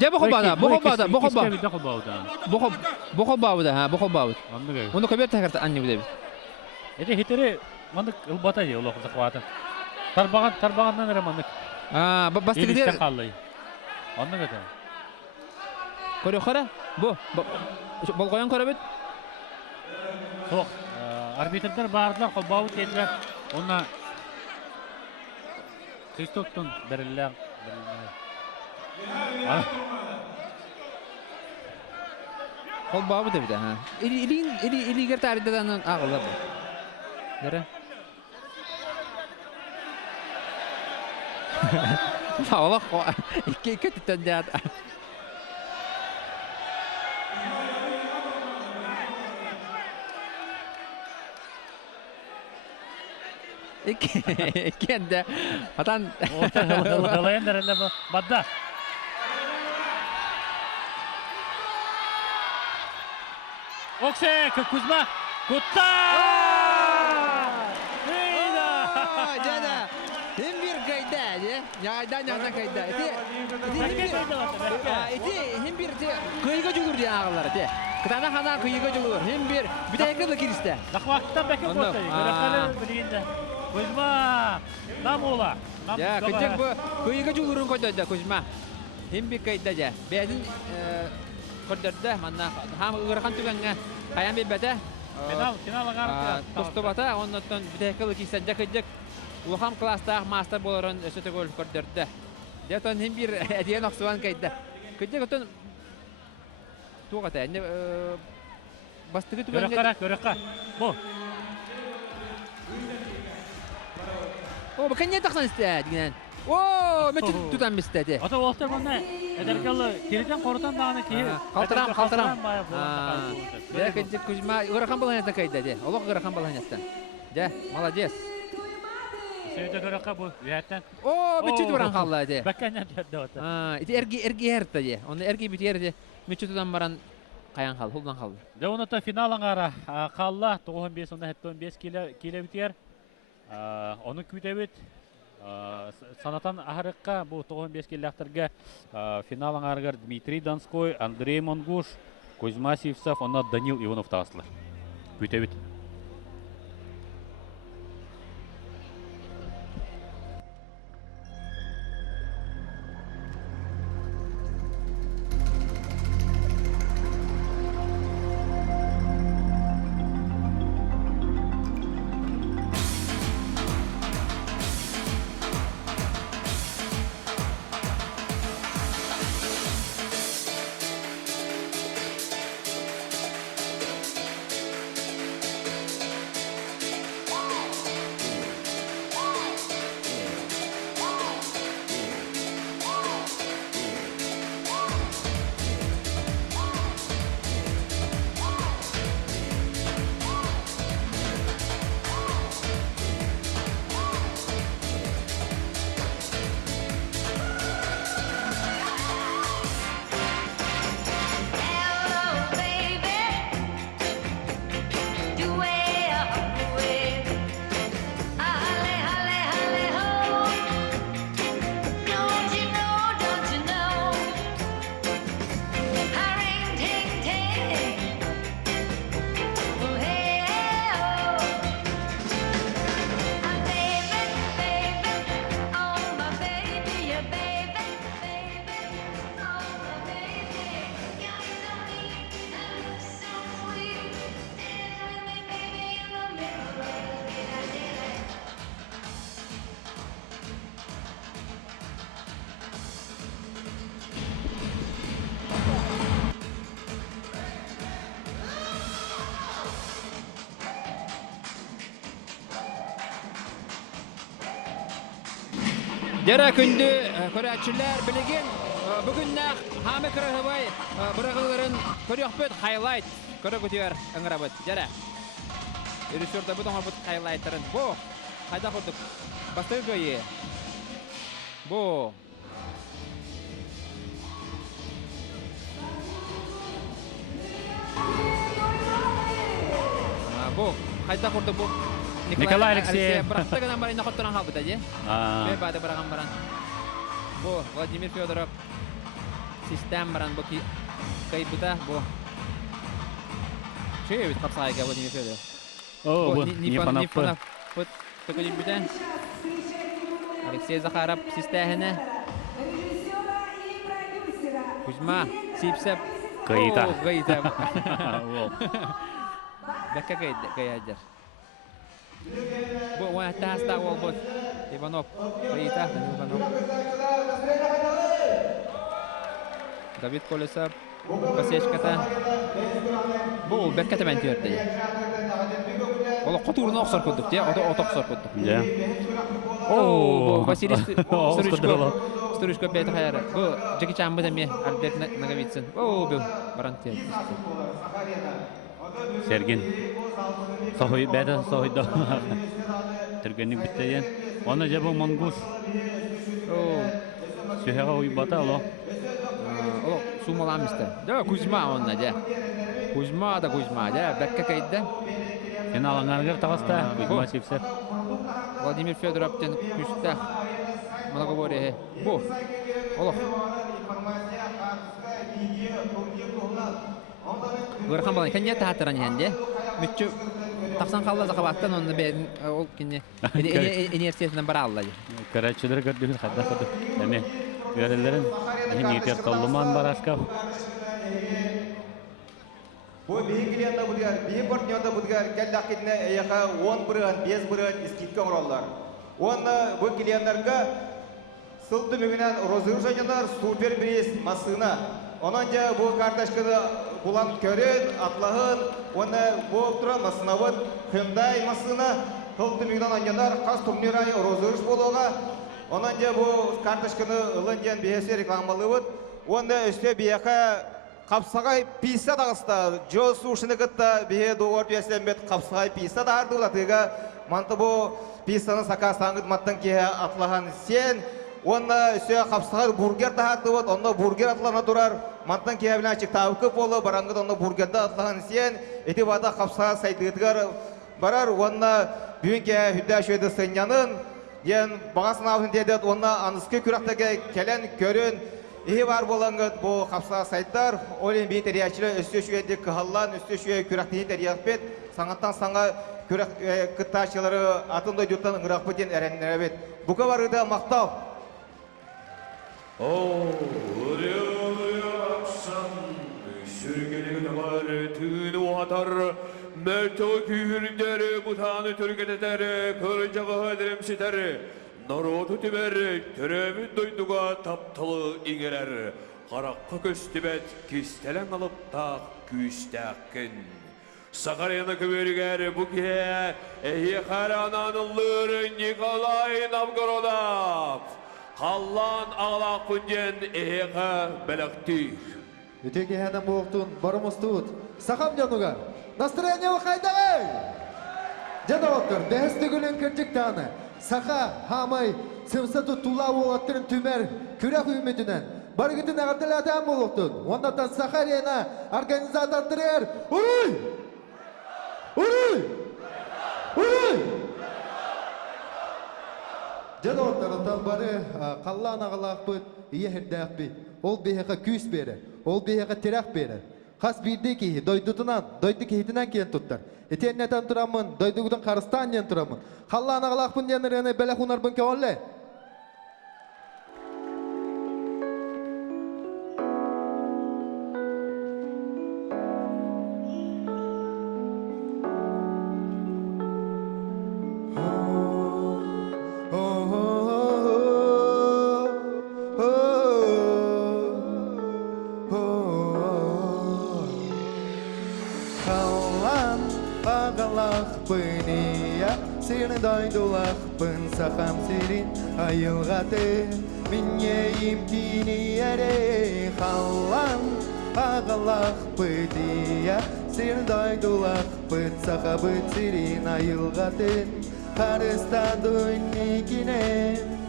Же бохобада. Бохобада, ха, бохобада. Оны көбөр тагырт анны билеби. Эти хитери мандык ылбата же улок захвата. Тарбагандан эре мандык. Бастыгыдер каллы. Онны гата. көрөк кара. Болгоен көрөбүт. Ток. Арбитрдер бардылар, колбабы тетилер. Онна Кристофтун берилер. Холбабы деп да. Илигер тарыдан агылып. Нера? Фаула ике титтен дат. Ikende atan Ылайындар бадда. Оксе, Кузьма, Кутта! Жана химбир кайда, яйдан кайда. Химбир кыйга жулур ди агылар те. Кытана хана кыйга жулур. Химбир битекеле киристе. Даквактан беке болду. Көрөкөлө билгенде. Кузьма, намула. Я, кыйга кыйга жулурун койдойда Кузьма. Химбир кайда жа. Бедин көрдөрдө манна хам ырхан түгөнгө каян бебете. Финал агар. Тостубата оннотон битекеле кисен жакыжык. Улхам класстагы мастер болорун өсөтөгөл көрдөрдө. Детон химбир эдиен оксуан кайда. Кыйга отон тугата эне бастыгы түгөнгө. Көрөккара. Бу. О, баканья таксан исте деген. О, мечи тутан бистеди. Ата Уолтер мына эдеркалы келден корутан даганы ки. Калтырам. Я кенде Кузьма ырхан баланята кайда де. Олог ырхан баланята. Да, молодец. Севиде көрөккө бу яттан. О, мечи туран халла де. Баканья деді ота. Ити эрги эрта де. Оны эрги битер де. Мечи тутан баран каян хал, хулдан хал. Де оната финал аңара қалла 95 онда 15 келе битер. Оны күтебет. Санатан ахырыкка бу 95 келляктерге финал аңаргар Дмитрий Донской, Андрей Монгуш, Кузьма Сивцев, онна Данил Иванов таслы. Күтебет. Дера күнді көрәтшілер білеген бүгіннәқ хамы кірігібай бұрағыларын көріқпет хайлайт көрі көтер ыңырабыт. Дера үрісөрді бұд оңар бұд хайлайттарын. Бұ қайда құрдық бастығы көйе. Бұ қайда құрдық бұ Николай Алексеев. Бұрақтығынан барайын қоттыран қалбыт әде. Бе бады бұраған баран. Бұ Владимир Федоров систем баран бұ кайбыта бұ. Шөй өт қапсағайға Владимир Федоров. О, Нипанов бұд көкөден бүтән. Алексей Захаров систәхіне. Кузьма Сипсеп. Кайыта. Кайыта. Бәкке кайыдыр. Бұ уәтті аста ол бұд. Иванов. Кайыта. Иванов. Давид Колесов. Косечката. Бұ бәкке тәмән түйерді. Ол құтырына оқсар көдік де, оты оқсар көдік. Василий Сturishko бәйті қайары. Бұ Джеки Чан бұд әме Альберт Наговицын. Бұл баран түйерді. Сергин. Сохой бәді сохойды. Түргенік біттеден. Оны жабы Монгус. Сүйеға ойбата олы. Ол сумаламысты. Да, Кузьма онна де. Кузьма да, бәкке кайдды. Сен алаңарғыр тағаста. Кузьма Сипсеп. Владимир Федоровтен күшті. Многоборие. Бұ. Олық. Көрхан балан, кәнне тағаттыран енде. Мүтчі тақсан қалла зақабаттан оны бәрін ол кәнне университетінен бара алла. Көрәтшілер көрдігін қадда қадды. Әме, көрелерін ниетер толлыман бар ашқап. Бұл бейін келенді бұдығар, бейін партнерді бұдығар, кәлді ақетіне әйеқа 10 бұрын, 5 бұрын ескеткен құралдар. Оны бұл келендерге сылды мүгінен розыр жайындар супер бірес масына. Онан жа бұл карташқыды бұлан көрін, атлағын, оны бұл тұран масынавыд, Hyundai масына, сылды мүгінен анжандар қас турнирай розырыш болуға. Онан жа бұл карташқыны ұлын жан бейесі рекламалывыд. Оны өсте бейеқа Қапсағай писа дағыста, жо сушыны күтті бейе доғыр бейесілен бет қапсағай писа дағырды ұлатыға. Манты бұл писаны сақа саңғыд маттың кеге атлаған сен. Онна өсе қапсағай бургер дағырды бұд, онна бургер атлағына тұрар. Мантың кеге білін ашық тауы көп болы, бараңғыд онна бургерді атлаған сен. Эти бада қапсағай сайдығыдығар барар, онна бүйін кеге хүдді шөйді сынянын. Ен бағасын ауын дедет, онна анысқы күрақтығы келен көрін. Ихи бар болаңғыд бұл қапсаға сайттар, олен бейт әрияшылы өсті шүйенде қығалан, өсті шүйе күрақтейін әрияқпет, саңаттан саңа күтташылары атындай дүттан ұңырақпетен әрәнінер әбет. Бұқа барыда мақтау. Өлі ақсан, сүргелігіні бар түні уатар, мәлтіғі күйіріндері, бұтаны түргететері, көрінжағы өдірімсетері, Народу тибер, түрөмін дойдуға таптылы иңерер. Қараққы көстібет, кестелен алып тақ күйістәккін. Сақарияны көбергер бұке, әйе қарананылыр Николай Новгородов. Қаллан ағлақ күнден әйеға бәліқтір. Үтеге әдім болықтың барымыз тұғыт. Сақам жануға, настроение қайдағай! Жанаваттыр, бәсті күлін кірчік таны. Саха, хамай, сымсату тула олаттырын түмер күрек үмітінен. Барғытын ағырдыл адам болуқтын. Ондаттан Сахарияна организатордырыр. Урой! Урой! Урой! Жануаттарылтан бары қаллан ағылақ бұд, ие хірдәқ бі. Ол бейхеға күс бері, ол бейхеға терек бері. Қас бірді кейі, дойдутынан, дойды кейтінен кейін тұттар. Етеннетен тұрамын, дойдығыдың қарыстан ен тұрамын. Қаллан ағылақпын денірені бәлі құнарбын ке олы. ағалақпын ия сені дойдулақпын сақам сирин айылғаты миннейім кини әре қалан ағалақпын ия сені дойдулақпын сақабыт сирин айылғатын қарыстадың некінен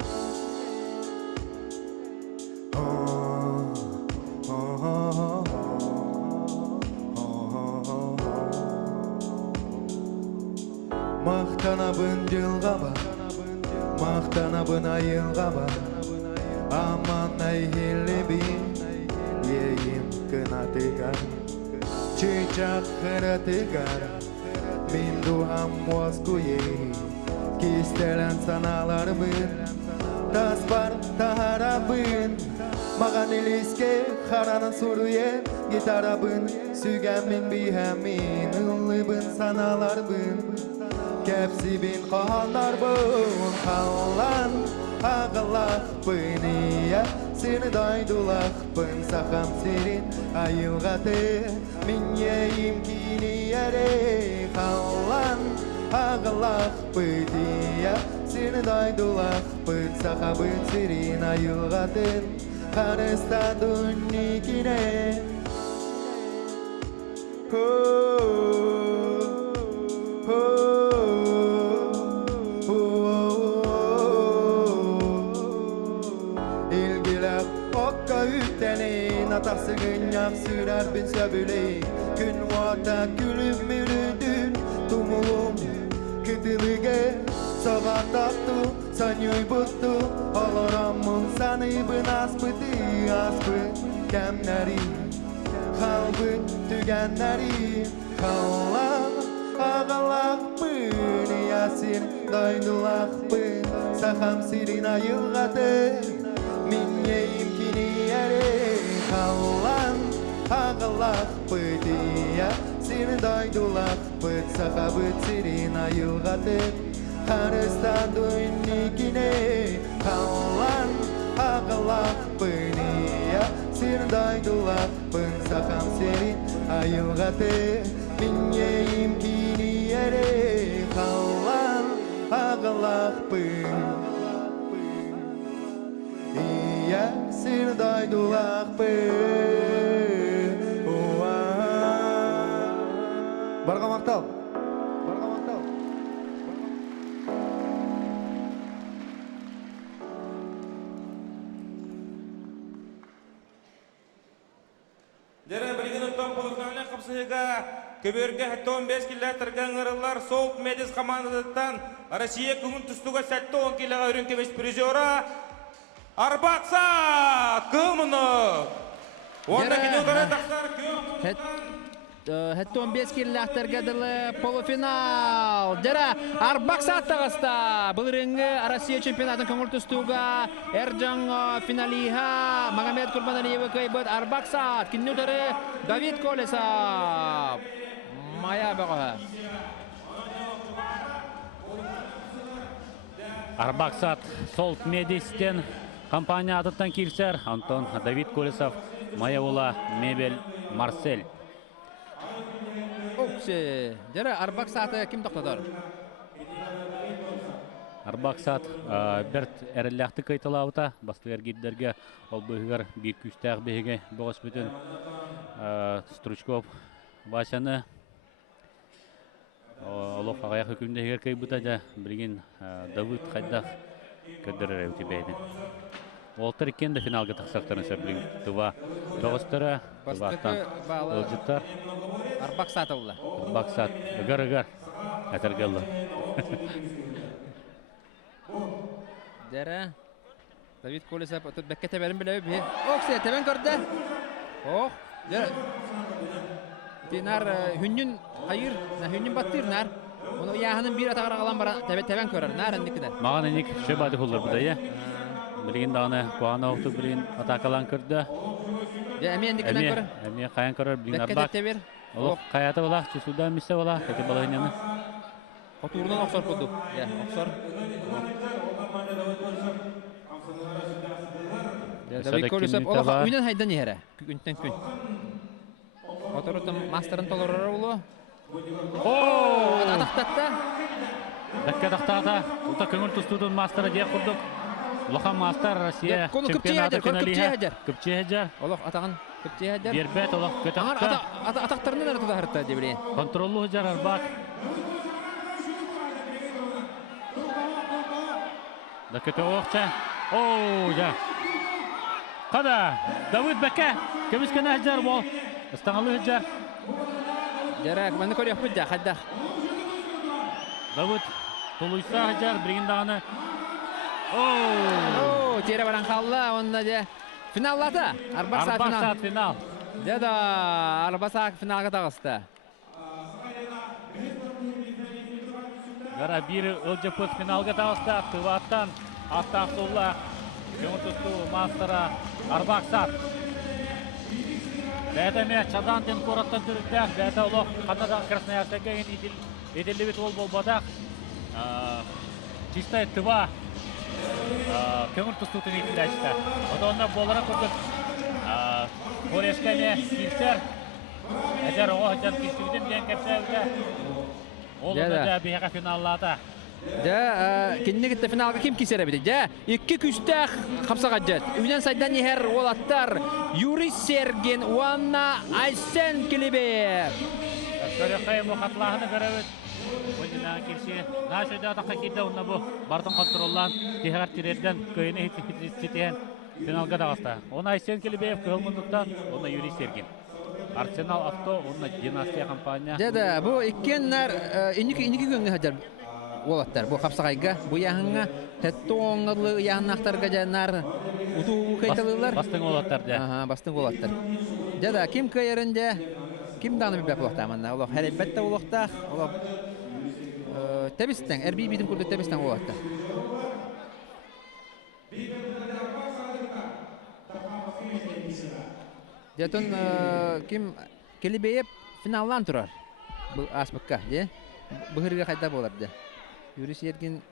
Мақтанабын жылға бар, мақтанабын айылға бар, аман айхелебін, ейім кынатыгар, чечақ қыратыгар, мен дұғам мозгуе, кестелен саналарбын, таспар тахарабын, маған елеске қараны сұруе, гитарабын, сүйгәмін бейхәмін, ұлыбын саналарбын, Кәпсібін қағандарбын қалан ағалақпын ия сені дайдулақпын сақам серін айылғаты мен ейім кini әре қалан ағалақпын ия сені дайдулақпын сақабын серін айылғатын қарыстадың некінен Atasının yak sürer bin söbüleyi Gün vata gülüm mürüdün Tumulum kıtılıge Soğan tattu Sanyoy buttu Oloramın sanıybın aspıtı Aspı kemleri Kalbın tügenleri Kallan ağalakpın Yasin doydulakpın Sakam sirin ayılgatın Min yeyim kini yere Kallan ağalakpın ya Seni doydulakpın Sakabıt sirin ayılgatın Karıstadın nikine Kallan ağalakpın ya Seni doydulakpın Sakam sirin ayılgatın Min yeyim kini yere Kallan ağalakpın Iya seni doydulakpın Barga Maktal Дәрі білген ұттан полуфиналіне қапсыға көберге 15 километрге ыңырылар Солт Медис командадықтан Россия күмін тұстуға сәтті 10 килоға өрін кемес призера Арбақса күміні. Онда кенеугара тақсар күміні. Хәтті 15 километрге дылы полуфинал. Дәрі Арбақса аттағыста. Бұл реңі Россия чемпионатын көңіл тұстуға Эрджан финалиға Магомед Курбаналиеві көйбіт Арбақса. Кенеудері Давид Колесов. Мая бұғы. Арбақсат Солт Медистен компания атыттан келсер Антон Давид Колесов, Майаула Мебель Марсель. Оксе, дәрі Арбақсаты кім тоқтадыр? Арбақсат бірт әрілләқті қайтылауыта, бастығар гейдерге ол бұғығар бір күстәғ бейге бұғыс бүтін Стручков Васяны Олық ағаяқ үкімдегер кей бұта да білген Давыд қайдақ көдірір өте бәйді. Олтыр екен де финалға тақсақтарын сөбілген. Тұва тоғыстыры, тұва аттан ұлжыттар. Арбақсат олы. Арбақсат, ұғар-ұғар, әтіргелі. Дәрі Давид Колесов бәкке тәбәрін білі өбі. Оксе, тәбән көрді. Оқ, дәрі. Нар хүннін қайыр, хүннін баттыр, нар. Оны яғының бір атағар қалан бара тәбән көрір, нар әндікідер. Маған әнек шөп ады құлдар бұда, е? Білген дағаны қуағына оқты білген атақалан көрді. Әме әндікіден көрір? Әме қаян көрір, білген Бәкке арбақ. тәбер? Олық қаяты болақ, чесуда месе болақ, кәте балағынені. Отуырынан оқсор бұлды. Оқсор. Давид Колесов, олық үйнен хайдан ехері, күнттен күн. Оторутым мастерын толырары болу. О! Атақтатта. Дәккә тақтағыда, ұлта көңіл тұстудың мастары де құрдық. Улахан мастар Россия чемпионаты финалиға. Көпчеғаджар. Олық атағын көптейәдер. Бербет олық көтәққа. Атақтарынан әрі тұда әрітті де білейін. Контроллы жар арбак. Да көте оқча. Оу, жа. Қада, Давыд Бәкә. Көміскен әжар бол. Ұстаңалы әжар. Жарак, мәні көрек бұд да, қаддақ. Давыд Тулуйса әжар, біргіндағаны. Оу, тері баран қалла, онда де. Финаллата. Арбақ саат финал. Деда, арбақ саат финалға тағысты. Гара бирі өлжепөт финалға тағысты. Тываттан Аттақсулла. Көңітісті мастера арбақ саат. Бәдәме чадан ден қораттан түріктәк. Бәді ұлық қаннадан Красноярскаға еделі бет ол болбадақ. Чистай тыва. Көңіл тұстутын етілі әшті. Одонна болара көрдік. Корешкәне килсер. Әжер оғы жан кестігіден ден кәпсәуді. Ол да бейға финаллата. Кенне кетті финалға кем кесері беді? Екі күштәқ қапсаға жет. Үйден сайдан ехер олаттар. Юрий Серген, Уанна Айсен Келебе. Көрекқай мұқатлағыны көрәуіт. Бұнынан келсе, нашыда атаққа келді онына бұл бардың контроллан тегар тирерден көйіне жетейін финалға дағыста. Оны Айсен Келебеев көлмұндықтан, оны Юрий Серген. Арсенал авто, оны династия компания. Деді, бұл еккенлер үнікі көңі хаджар олаттар. Бұл қапсағайға, бұл яғыңа тәтті оңғылы яғынақтарға жәнар ұтуы қайталылар. Бастың олаттар жа. Бастың олаттар. Деді, кем көйерінде, кем дағыны бәп олақтамында? Олақ әребетті олақтақ, олақ тәбістен, әрбей бейдің көрді тәбістен олақтақ. Дәтін кем Келебеев финаллан тұрар. Бұл аспыққа, де? Бұғырға қайда болады. Юрий Серген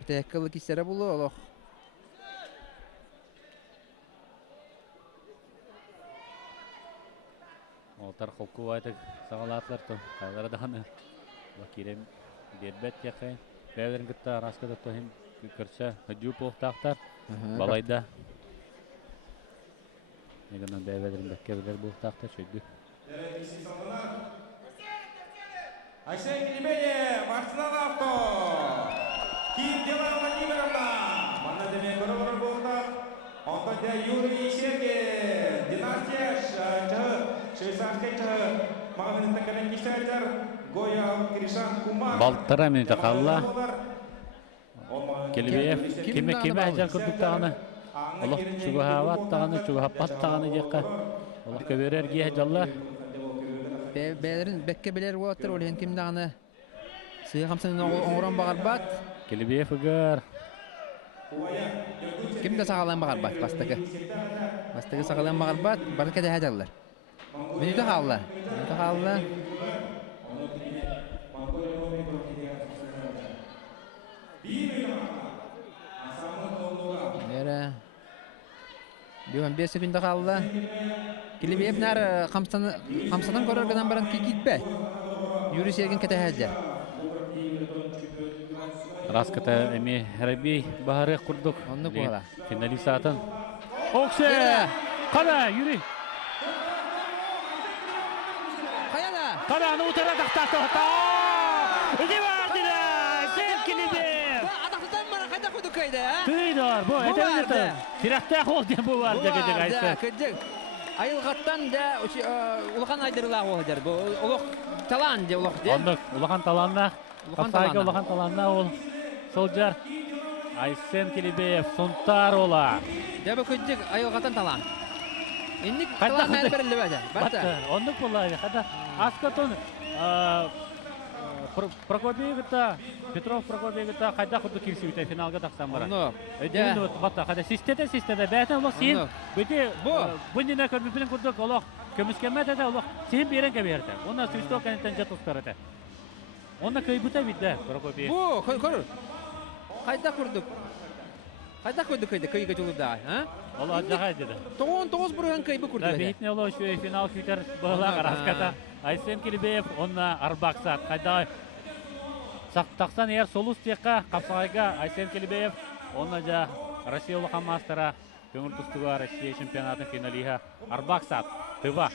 бітәккілі кестері бұлы, олақ. Олтар қолқу айтық сағалатлар тұн. Қайлары дағаны. Керем дербет яқайын. Бәлерін күтті арасқыды тұхын көрсе үджу полықтақтар. Балайда. Егінен бәлерін бәккебілер болықтақтар шөйді. Айсен Келебеев, Арсенал авто. Киевдела Владимировна. Мана деме көрі болықтақ. Онда Юрий Серген. Династия швейцарский мағынында кәлен кештердер. Гоя Кришан Кумар. Балтыра минута қалла. Келебеев кеме әжар көрдік тағаны. Олық чуғават тағаны, чуғапат тағаны деққа. Олық көберер ге жалла. Бәлерін бәкке білер болаттыр, олен кем дағаны сыйы қамсының оңыран бағар бат. Келебеев үгір. Кем де сағалан бағар бат, бастығы. Бастығы сағалан бағар бат, бары кәді әжалылар. Минута қалла. Минута қалла. Нері. 5 секунда қалла. Келебеев нәрі қамсадан көрергенен баран кетпе. Юрий Серген кәті әждер. Раската әме әрәбей бағары құрдық. Онны қоғала. Финалист атын. Оқшы! Қада, Юрий! Қаяда? Қада, аны ұтара дақтасы ұта! Үзе бардыда! Сен Келебеев! Атақтыдан бара қайда құды қайды, а? Түйдір, бұл әтәмізді. Тирақтақ ол дем бұл бар дегедек айсы. Күдік. Айылғаттан да ұлған айдырылағы олыдар. Ұлық талан де ұлық де. Ұлған таланна. Қапсайға ұлған таланна ол. Солжар. Айсен Келебеев, Сонтар ола. Дәбі күдік айылғаттан талан. Инник талан мәлі бірілі бәді. Батты. Ондық болайды. Қада Аскотон Прокопиевіта, Петров Прокопиевіта қайда құрды келсі өте финалға тақсан бара. Қада систеде, бәтін олық сен өте бұндина көрбіпілін күрдік олық көміскемет әді олық сен берен кәберді. Онна Свисток кәнеттен жат ұстар әді. Онна көй бұта бейді Прокопиев. Көрір. Қайда күрдік? Кайда көйдө көйгө жолуда, а? Ол ажаға деді. 9 бурган көйбө Да, күрдү. бейтіне олы үші финал күйтер бұғыла қараската. Айсен Келебеев, онна Арбаксат. Қайда тақсан ер солус текқа қапсағайға Айсен Келебеев, онна жа Россия Улахан мастера көңіл тұстыға Россия чемпионатын финалиға Арбаксат. Тыва.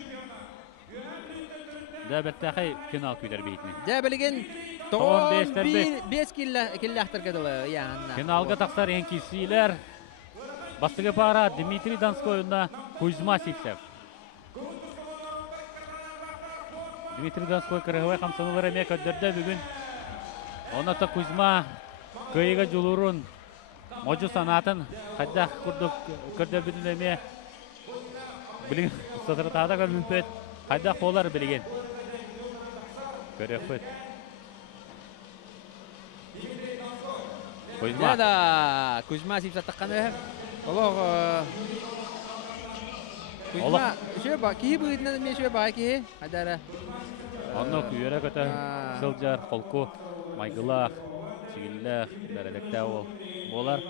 Да, бәттәқай финал күйтер бейтіне. Да, білген Тоғын бестер бет. 5 киллахтар кадылы, яғанна. Финалға тақсар ең кесейлер. Бастығы пара Дмитрий Донской, онна Кузьма Сипсев. Дмитрий Донской кырыгыбай қамсанылар әме көддерді бүгін. Онната Кузьма көйігі жұлырын моджу санатын қайдақ көрдер бүтін әме білген ұстатыры тағда көрмін пөт қайдақ болар білген. Көрек пөт. Кузьма. Да, Кузьма Сипсев таққаны. Олог Кузьма, шөба, кии бұғытынан мен шөба кии, қадары. Онны күйері көті сылжар, қолку, майгылақ, сигілләқ, бәрелікті ол болар.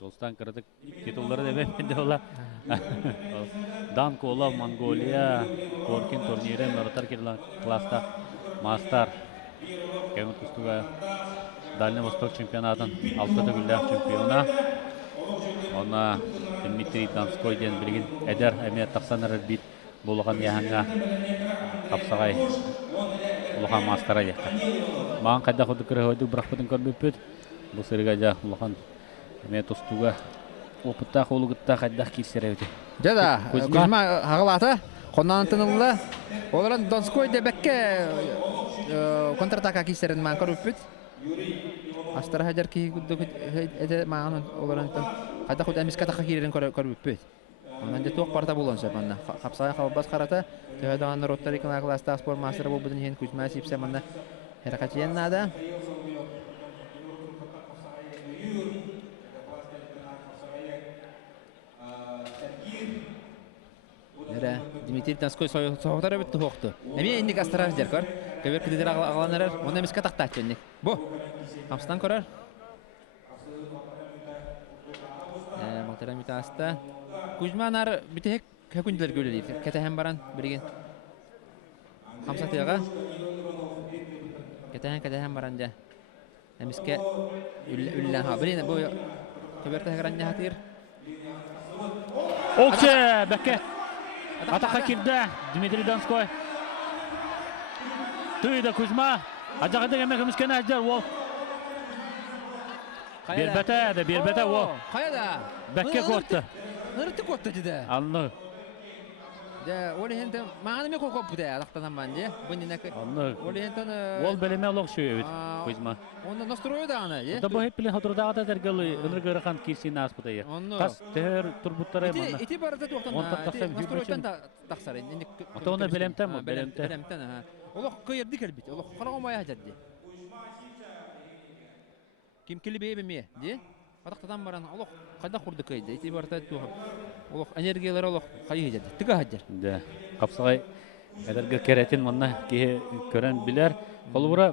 Достан кірдік титуллары дебеменде ола. Данко ола Монголия, Коркин турнирі, Мұраттар келі класста мастар. Кемір күстіға Дальний Восток чемпионатын 6 түгілдәк чемпиона. Она Дмитрий Донской ден білген әдер әмет тақсаныр бит болған яғанға қапсағай ұлған мастара декті. Маған қайда құды кірі өйді бұрақ бұдың көрбіп пөт. Бұл сырыға жа ұлған әмет ұстуға опыттақ олығытта қайдақ кесер өйді. Жада, Кузьма ағылаты, қоннан тынылы. Оларын Донской дебекке контратака кесерін маған көріп пөт. Астара хаджар ки гудду эде маанын оларантан кайда худ эмис катака кирерин көрүппүт. Анан же тоқ парта болон сапанна. Капсай калбас карата төдөгөн роттар икна класста спорт мастер болбудун хен Кузьма Сипсев манна herkatien nada. Нера Дмитрий Донской соғытары бітті хоқты. Әме ендік астыра жер көр. Көбер кедедер ағаланырыр. Оны әмес катақта әтченнік. Бұ, қамсынан көрір. Мақтара мүті аста. Кузьманар бүтек көкүнділер көлі дейді. Кәтәхен баран бірген. Қамсатыға. Кәтәхен баран жа. Әмеске үлілі ға. Білін бұ көберті ғыран жа хатыр. Оксе, бәкке. Атақа кирді Дмитрий Донской. Түйді Кузьма. Ажағыды кәмек өміскен әждер ол. Бербәті ол. Қаяда? Бәкке көтті. Нұрытты көтті деді. Анны. Олы хенті мағаны ме көкөп бұды ақтанан бан де. Анны. Ол бәлеме олық шөй өйді Кузьма. Оны настрою да аны, де? Ота бұл хеп білін хатырдағы да тәргілі ұныр қан кесін ас бұдайы. Қас тәр тұрбұттары мұнна. Ити барыда тоқтан, настройдан тақсар. Ота оны бәлемтен мұ? Бәлемтен. Олық көйерді кәлбет, олық қарағын бая жадды. Кем келі бейбі ме, де? Атақтадан баран, олық қайда құрды көйді, ити барыда тоғып. Олық энергиялар олық қайы жадды, тігі хаджар. Да, қапсағай әдергі кәрәтін мұнна кейі көрен білер. Қолуыра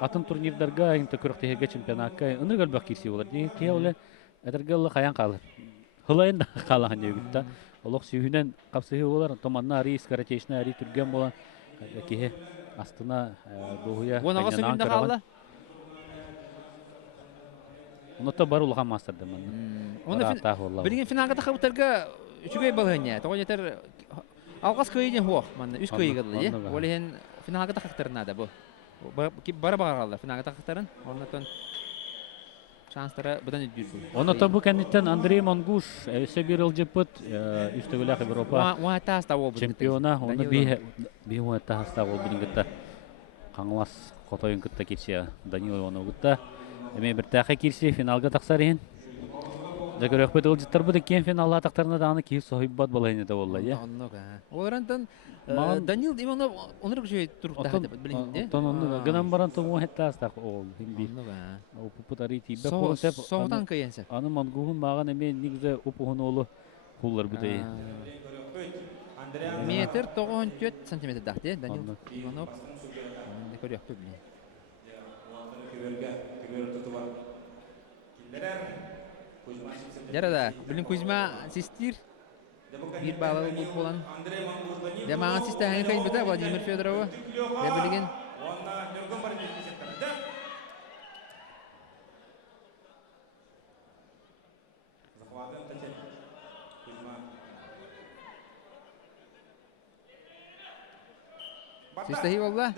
атын турнирдарға, инті көріқтегеге чемпионатқа ұныр көлбәк кесі олар. Кейі олы әдергі олы қаян қалыр. Хылайын да қалаған егітті. Олық сүйінен қапсығы олар, томанна ари, скаратейшіна ари түрген болан. Кейі астына доғуя қайнанан қараван. Оныта бар ұлған мастарды мұнна. Білген финалға тақабыттарға үшігей балғanya. Тоғын етер алғас көйден хуақ, үш көйі қадылы. Олеген финалға тақақтарын ада бұл. Бары бағар қалды финалға тақақтарын. Орнатын шанстары бұдан үддір бұл. Оныта бұл кәнеттен Андрей Монгуш, өсі бір ұлжеппіт, үстігіләқ Европа чемпиона. Оны бей уайта хаста ол білін күтті. Қаңылас қотойын күтті кетсе Данилой оны күтті. Әме бір тәқі керсе финалға тақсар ең. Жәкір өкпет ол жыттар бұд екен финалға тақтарына дағаны кейіп соғиббат болайын еді олай, е? Оларантан Данил именно оныр күшей тұрықтағы деп біліңде? Гынан баран тұму әтті астақ ол. Опыпыт ари тейбе қолсеп. Соғытан көйенсеп. Аны мангуғын маған әме негізі опығын олы қолар бұдай. Метр 94 сантиметр дахты, Данил Иванов. Онда көрөк төп. Жарада, билин Кузьма систир. Bir bağlı bu olan. Demağın sistemi kaybeder Vladimir Fedorov'u. Ve bilgin. Sistemi valla.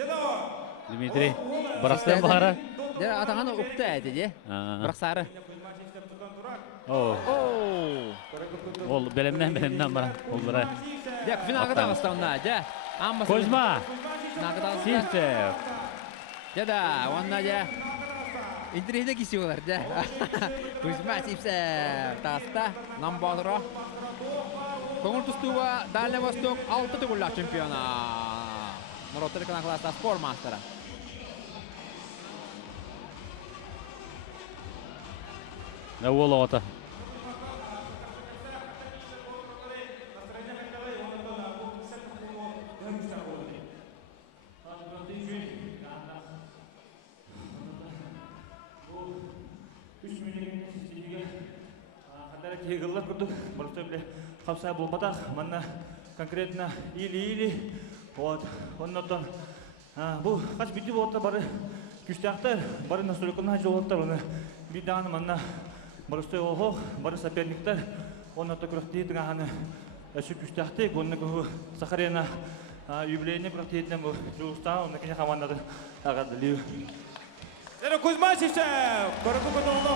Дмитрий, бырастан бара. Дер атағаны ұқты әді де. Бірақ сары. Ол белемнен бара. Ол бара. Дек, финалға тағыстауына, де. Кузьма, Сипсев. Сипсев. Деда, онна де. Интернетте кесі олар, де. Кузьма Сипсев. Тағыста, Намбалыра. Көңіл тұстуға Дальний Восток 6 түгіллақ чемпиона. Нұротты рекана класста спор мастера. Ne oldu ota? Кегілі күрдік, бұрысты біле қапсай болмадақ, манна конкретно или. Оннан бұл қаш бүйті болытта бары күштіқтар, бары настройкына жолыттар, оны бидағаны манна бұрысты оғы, бары соперниктар, оннан күріқті етің ағаны өші күштіқтік, онны көгі Сахарена юбилейіне күріқті етінен бұл жұғыстан, онны кене қаманады ағады леу. Кузьма Сипсев, көрікі көтіңді.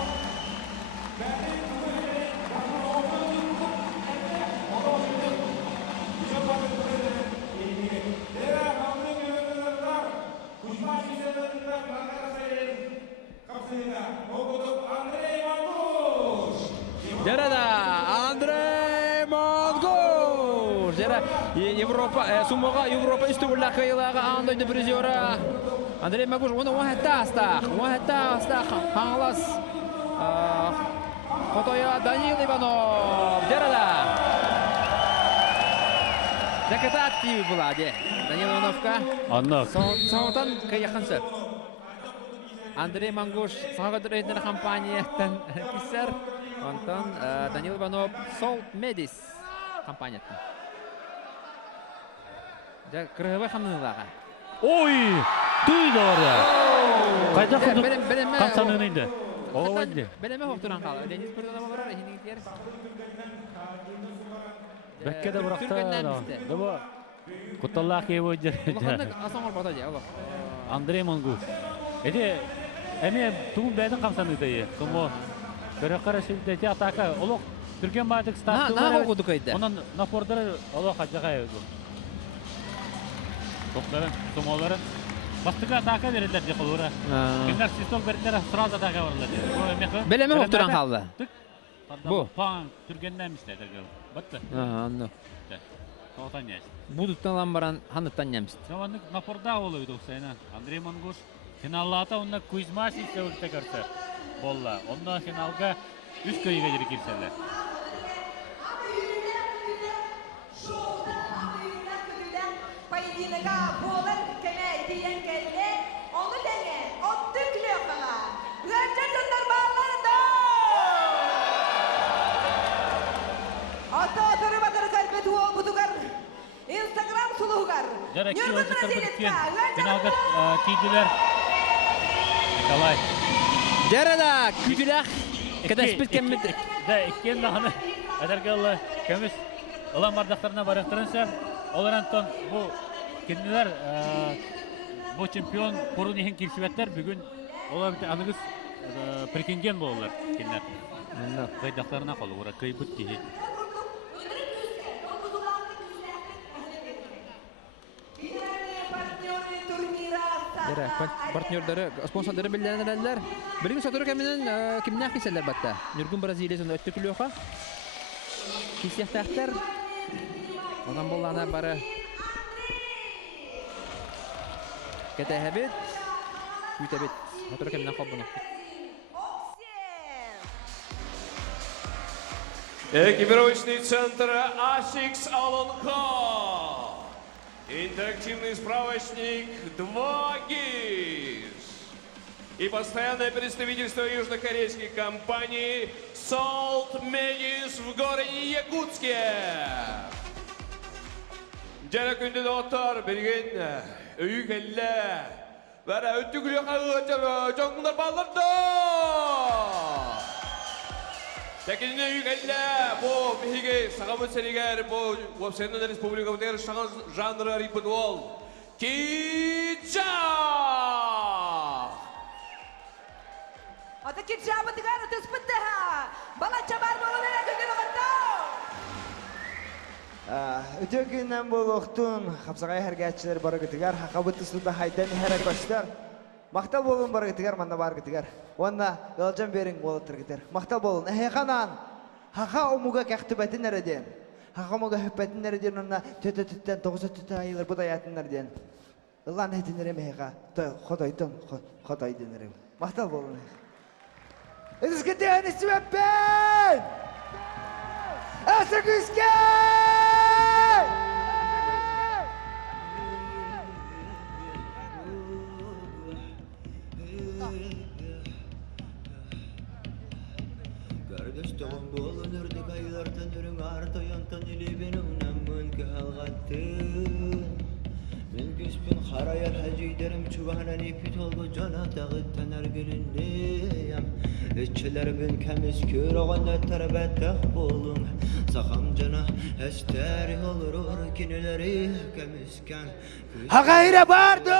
Жарада, Андрей Мангуш. Жара Европа, Сумоға Европа үсті бұлла қайылаға андойды призера. Андрей Мангуш, оны уақытта астақ, қаңылас. Қотоя Данил Иванов. Жарада. Закатат тиви бұла, де. Данил Ивановқа. Анық. Сауытан қайықынсы. Андрей Мангуш, сағыдыр өйдер компанияттан кесер. Антон Данил Иванов, Солт Медис компанияттан. Кырғыбай қамнылаға. Ой! Дүйді орда! Қайда құдық? Білеме Қамсанын енді? Оға өйді? Білеме қоқтыран қалы. Денис Күрдана барар, ехінігер. Бәкке де бұрақта. Дұбы, құтталлақ ев өйдер. Ұлыққандық асан ор бата де, ұлық. Андрей Мангуш. Әде, әме туын бәді қамсаны дайы. Кымы, көріққара шілдеті атақа. Олық, түрген бадық стартылы. Наға оқыдық өйді? Онын напордары олық ажаға өйді. Тоқтарын, тұмаларын. Бастыға атақа берілдер де қылуыра. Кендер систок берілдер сразу атақа барылдар. Білеме қоқтыран қалды? Бұ? Паң, түргеннен місті әдіргі. Бұтты. Анны. Тоқтан ешті. Будуттан ламбаран ханныттан неміст. Жауанның напорда олы өйді ұқсайна. Андрей Мангуш. Финаллата онна Кузьма Сипсев өлті көрті. Болла. Онна финалға үш көйге жері керселі. Поединка болар кене диен келді. Оны дәне, отты күлеқаға. Ғанча жондар бағларында! Ата отыры батыр кәрбет уол бұтығар. Инстаграм сұлуғар. Жаректі өте тұрбыткен. Финалға кейділер. Николай. Жарада, күтіләқ. Кәдәс біткен мүттік. Да, еккен нағаны. Әдерге ұлы көміс. Ұлан бардақтарына барықтырынса. Олар Антон, бұл кенділер, бұл чемпион құрын ехен келсібеттер бүгін олар анығыз претендент болылар кенділер. Қайдақтарына қолы, ұра қай бұт кейі. Партнердары, спонсордары білдерінерәлілер. Бірігін сатыры кәмінен кімнен қиселер бәтті? Нүргін Бразилиясында өтті күліоға. Кесияқтақтар. Ondan bollarına barı ketehebit, kütebit. Hatırı keminden kal bunu. Экипировочный центр ASICS Алонко. Интерактивный справочник 2GIS. И постоянное представительство южнокорейской компании Salt Medis в городе Якутске. Жана күнде доктор берген үйгелле. Бара өттүгүлө кагыт жоңдор балдырды. Тәкенне үйгелле бу биге сагабы серигер бу Восточная республика бутер шаган жанры рипут ол. Кича! Ата кича бутгар төспүттә. Бала чабар болуна күгел Өтөгүннән болуқтун хапсагай хәргәтчилер бары гытыгар хакабыты суда хайдан хәрә көстәр. Мактал болун бары гытыгар манна бар гытыгар. Онна ялҗан берин болыптыр гытыр. Мактал болун. Ханан. Хака омуга кәхтибәтен нәрәдән. Хака омуга хөпбәтен нәрәдән онна төтәттән 9 айлар бу даятын нәрәдән. Аллаһ нәтинере мега. Хотайдын. Мактал болун. Эскетен истебәппен. Асыгыска! Gargıçtağın bolun ördük aylardan ürün artayantan ilibinin namın kıhalgattın. Ben küspün harayar hacıyderim çuvanan ipit olgu cana dağıttan ergilindeyim. İççiler bin kemiz kör oğanla tarbettak bolun. Sakam cana esteri olur kineleri kemizken. Hagayra bardı!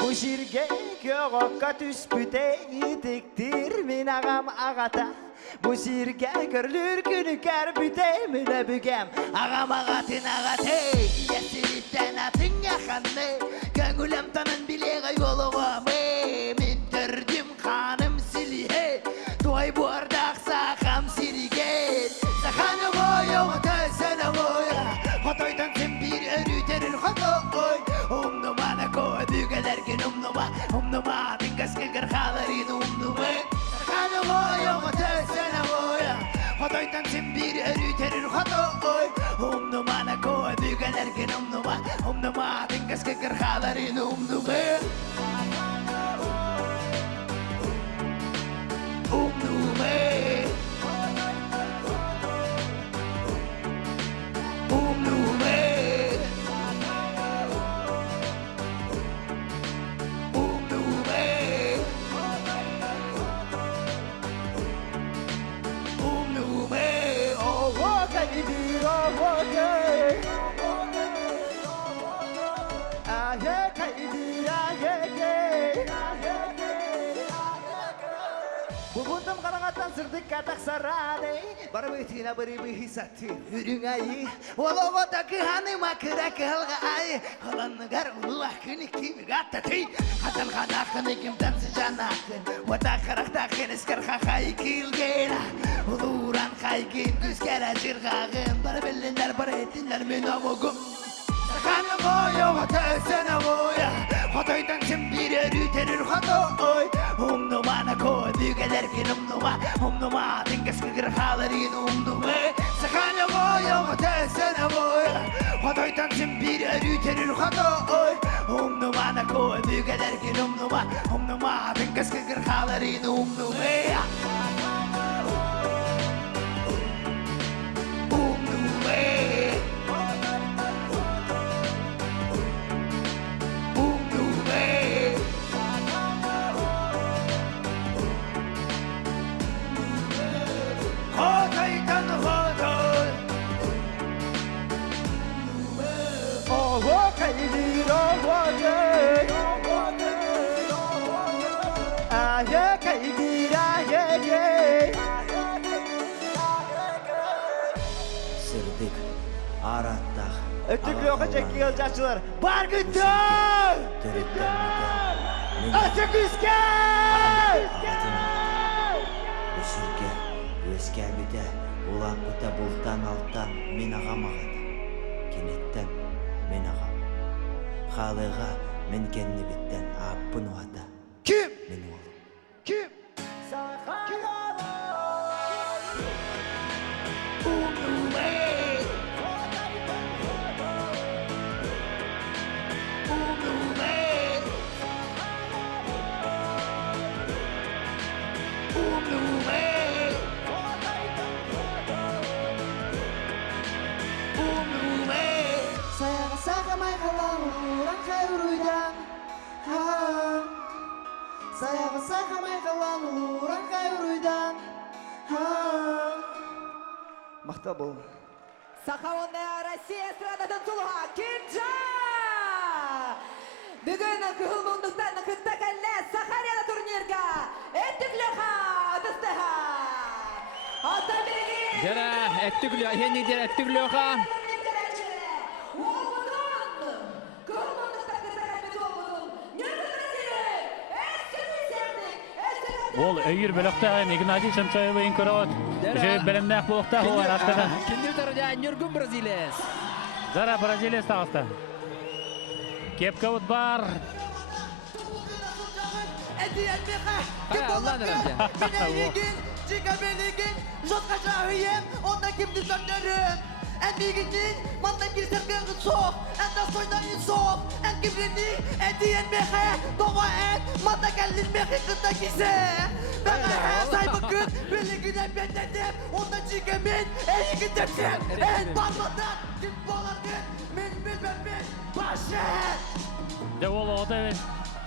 Bu şirge göğokka tüspüte yitiktir min ağam ağata. Bu şirge görülür günü kerbüte mine bügem ağam ağatın ağatı. Yesilitten atın yakanı gönülüm tanın bileğe yoluğumu. Min tördüm kanım silihe Duay bu ardak sakam sirigen Sakanı boyu tözsene boya Hotoydan sen bir örüterin hotoy Umnumana koy bügelerken umnuma Dingas kıkır kalarin umnuma Sakanı boyu tözsene boya Hotoydan sen bir örüterin hotoy Umnumana koy bügelerken umnuma Dingas kıkır kalarin umnuma Bubundum karangatan sırdık katak sarane Bara bıhtına bari bıhisatı hürüngayı Walawa takı hanı makıra kılga ayı Halanı gar ullah kini kimi gattatı Hatan kanakını kimden sıcanakın Vata karaktakın iskar kakayı kilgena Uluran kaygın güskere çırgağın Bara bellinler bara etinler minamugum Sarkanı boyu ötesene boya Hotoydan sen bir erüterir hotoy Umnumana koy bügelerken umnuma Dingas kıkır kalarin umnuma Sarkanı boyu ötesene boya Hotoydan sen bir erüterir hotoy Umnumana koy bügelerken umnuma Dingas kıkır kalarin umnuma Sırdık, arattaq. Ötüklü oku çekki yolcakçılar. Bar güttü! Açık üsker! Bu sirke, öskәбіде, улап бұта бұлттан алтан мен ағам ағады. Кинеттен мен аға. Халыға мен кенні біттен аппын уата. Kim? Мен ол. Kim? Мақта бұл. Сахавонная Россия эстрадатын тұлға Киржа! Бүгін күхілмұндықтан күтті кәлі Сахарияда турнирға әттікліға ұтыстыға! Ата бірігін! Жара, әттікліға. Ол өйір бөліқті Игнатий Шамчаевы инкорот. Же білімнәк болықта олар ақтадан. Кенді тұрда Нюргун Бразилес. Зара Бразилия стағыста. Кепка ұт бар. Аллан әрәмде. Чика белеген, жотқа жағыйым, онда кемді саңдарым. Ән бегінен, манда келсерген соқ, ән дастойдайын соқ, ән кемрені, әдейін меқе, тоға ән, манда кәлін меқе қыта кесе. Бәңі ән сайбы күн, білігін әпендедім, онда чика мен, әйігін тәпсен, ән бармадан, кім болар күн, мен білмәмен, башын. Де ол оғыда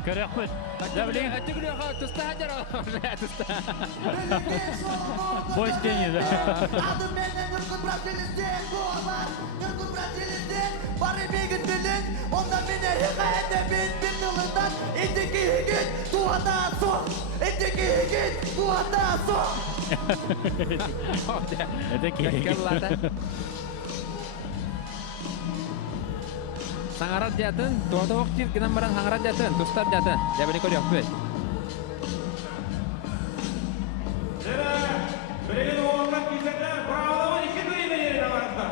көрек бұд. Әттікліға тұста әдер Бой істейді. Adım benden Nurkut Brazilis'ten bu olan Nurkut Brazilis'ten Bari bir gün bilin Ondan beni hikayette bin yılından İndiki hükün duada sok İndiki hükün duada sok Sangarat jatın, tuğda vakti giden baran sangarat jatın, tustlar jatın. Jabani koruyak böl. Біреген оғылған кезерді бұрағылығы екі көйіне ерін аларында.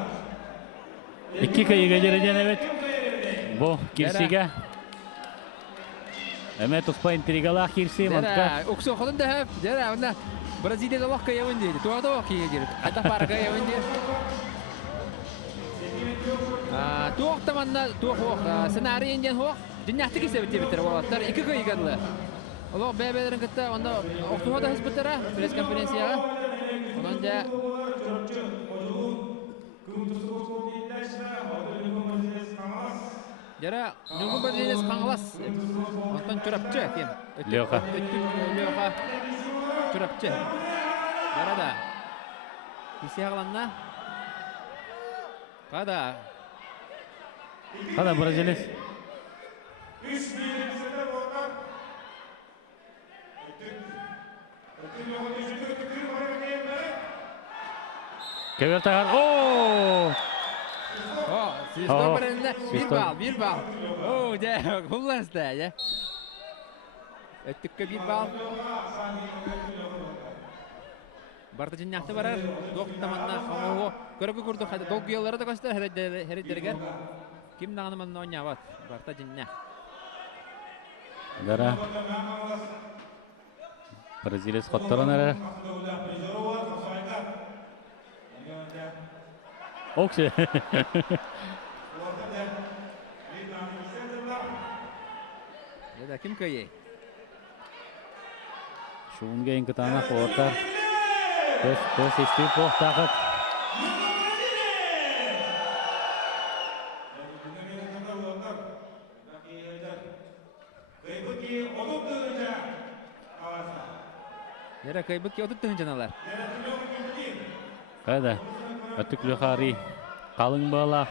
İki kıyıga жереден evet. Bu kirsiga. Эме туспа интригалах кирси мантка. Жара, уксу ходун да хап. Жара, онда Бразилияда лох каявын дейді. Туғда вақ киегер. Ата пара каявын дейді. Туғта манна туғ вақ. Сценарий енген вақ. Дүнияқты кесе бітте біттер олаттар. Iki kıyıgadылы. Олық бәбәлерін кітті. Онда оқтуға да хыз біттера. Пресс-конференцияға. Ondan da Jara, Nurgul Brazilias Kanglas. Ondan çorapçı kim? Lyoka. Lyoka. Çorapçı. Jara da. Kisi ağlanna. Kada. Kada Brazilias. Kevertagar. Oh! Bir bal. Oh, ya, kullanız da ya. Öttükke bir bal. Barda jinnaқты барар. Доқтаманна хамоо. Көрөкө көрдүк хада дол гыялары да көстөр хередерге. Ким нагынымын ойнабат. Барда жинна. Дара. Бразилиас хоттаран ара. Оксе. Ya kim köye? Şunga inkıtana qotar. Tös istip pohtaqıp. Yara kaybık ki otuttun canalar. Kada. Ötüklü xari. Qalın bala.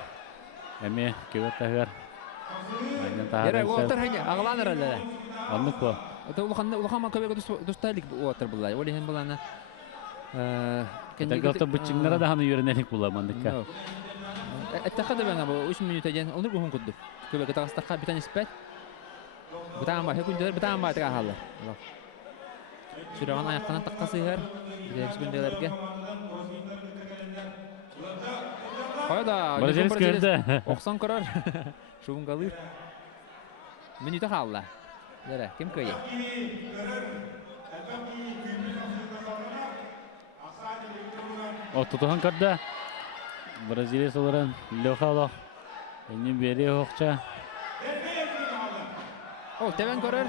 Әме кебеттәгәр. Yara otur hangi? Ağlanır öyle. Anlık bu. Ota ulxama köbege dostaylık otur bulay. Oli hem bulana. Тәгәлтә бутчиңнара да ханы йөренәлек була мандыкка. Әттәхәдә бана бу 3 минут әҗән олыр бу хункудды. Көбege тагыстакка битән испәт. Бутан бар, һәкүндәр бутан бар тәгә хәлле. Сүрәгән аяктан таккасы һәр. Дәрес гүндәләргә. Қойда, Бразилия көрді. Оқсан көрір. Шуын қалыр. Минута қалла. Дәрі, кем көйе? Отутухан көрді. Бразилия соларын Леха олақ. Енен бері оқча. О, тәбән көрір.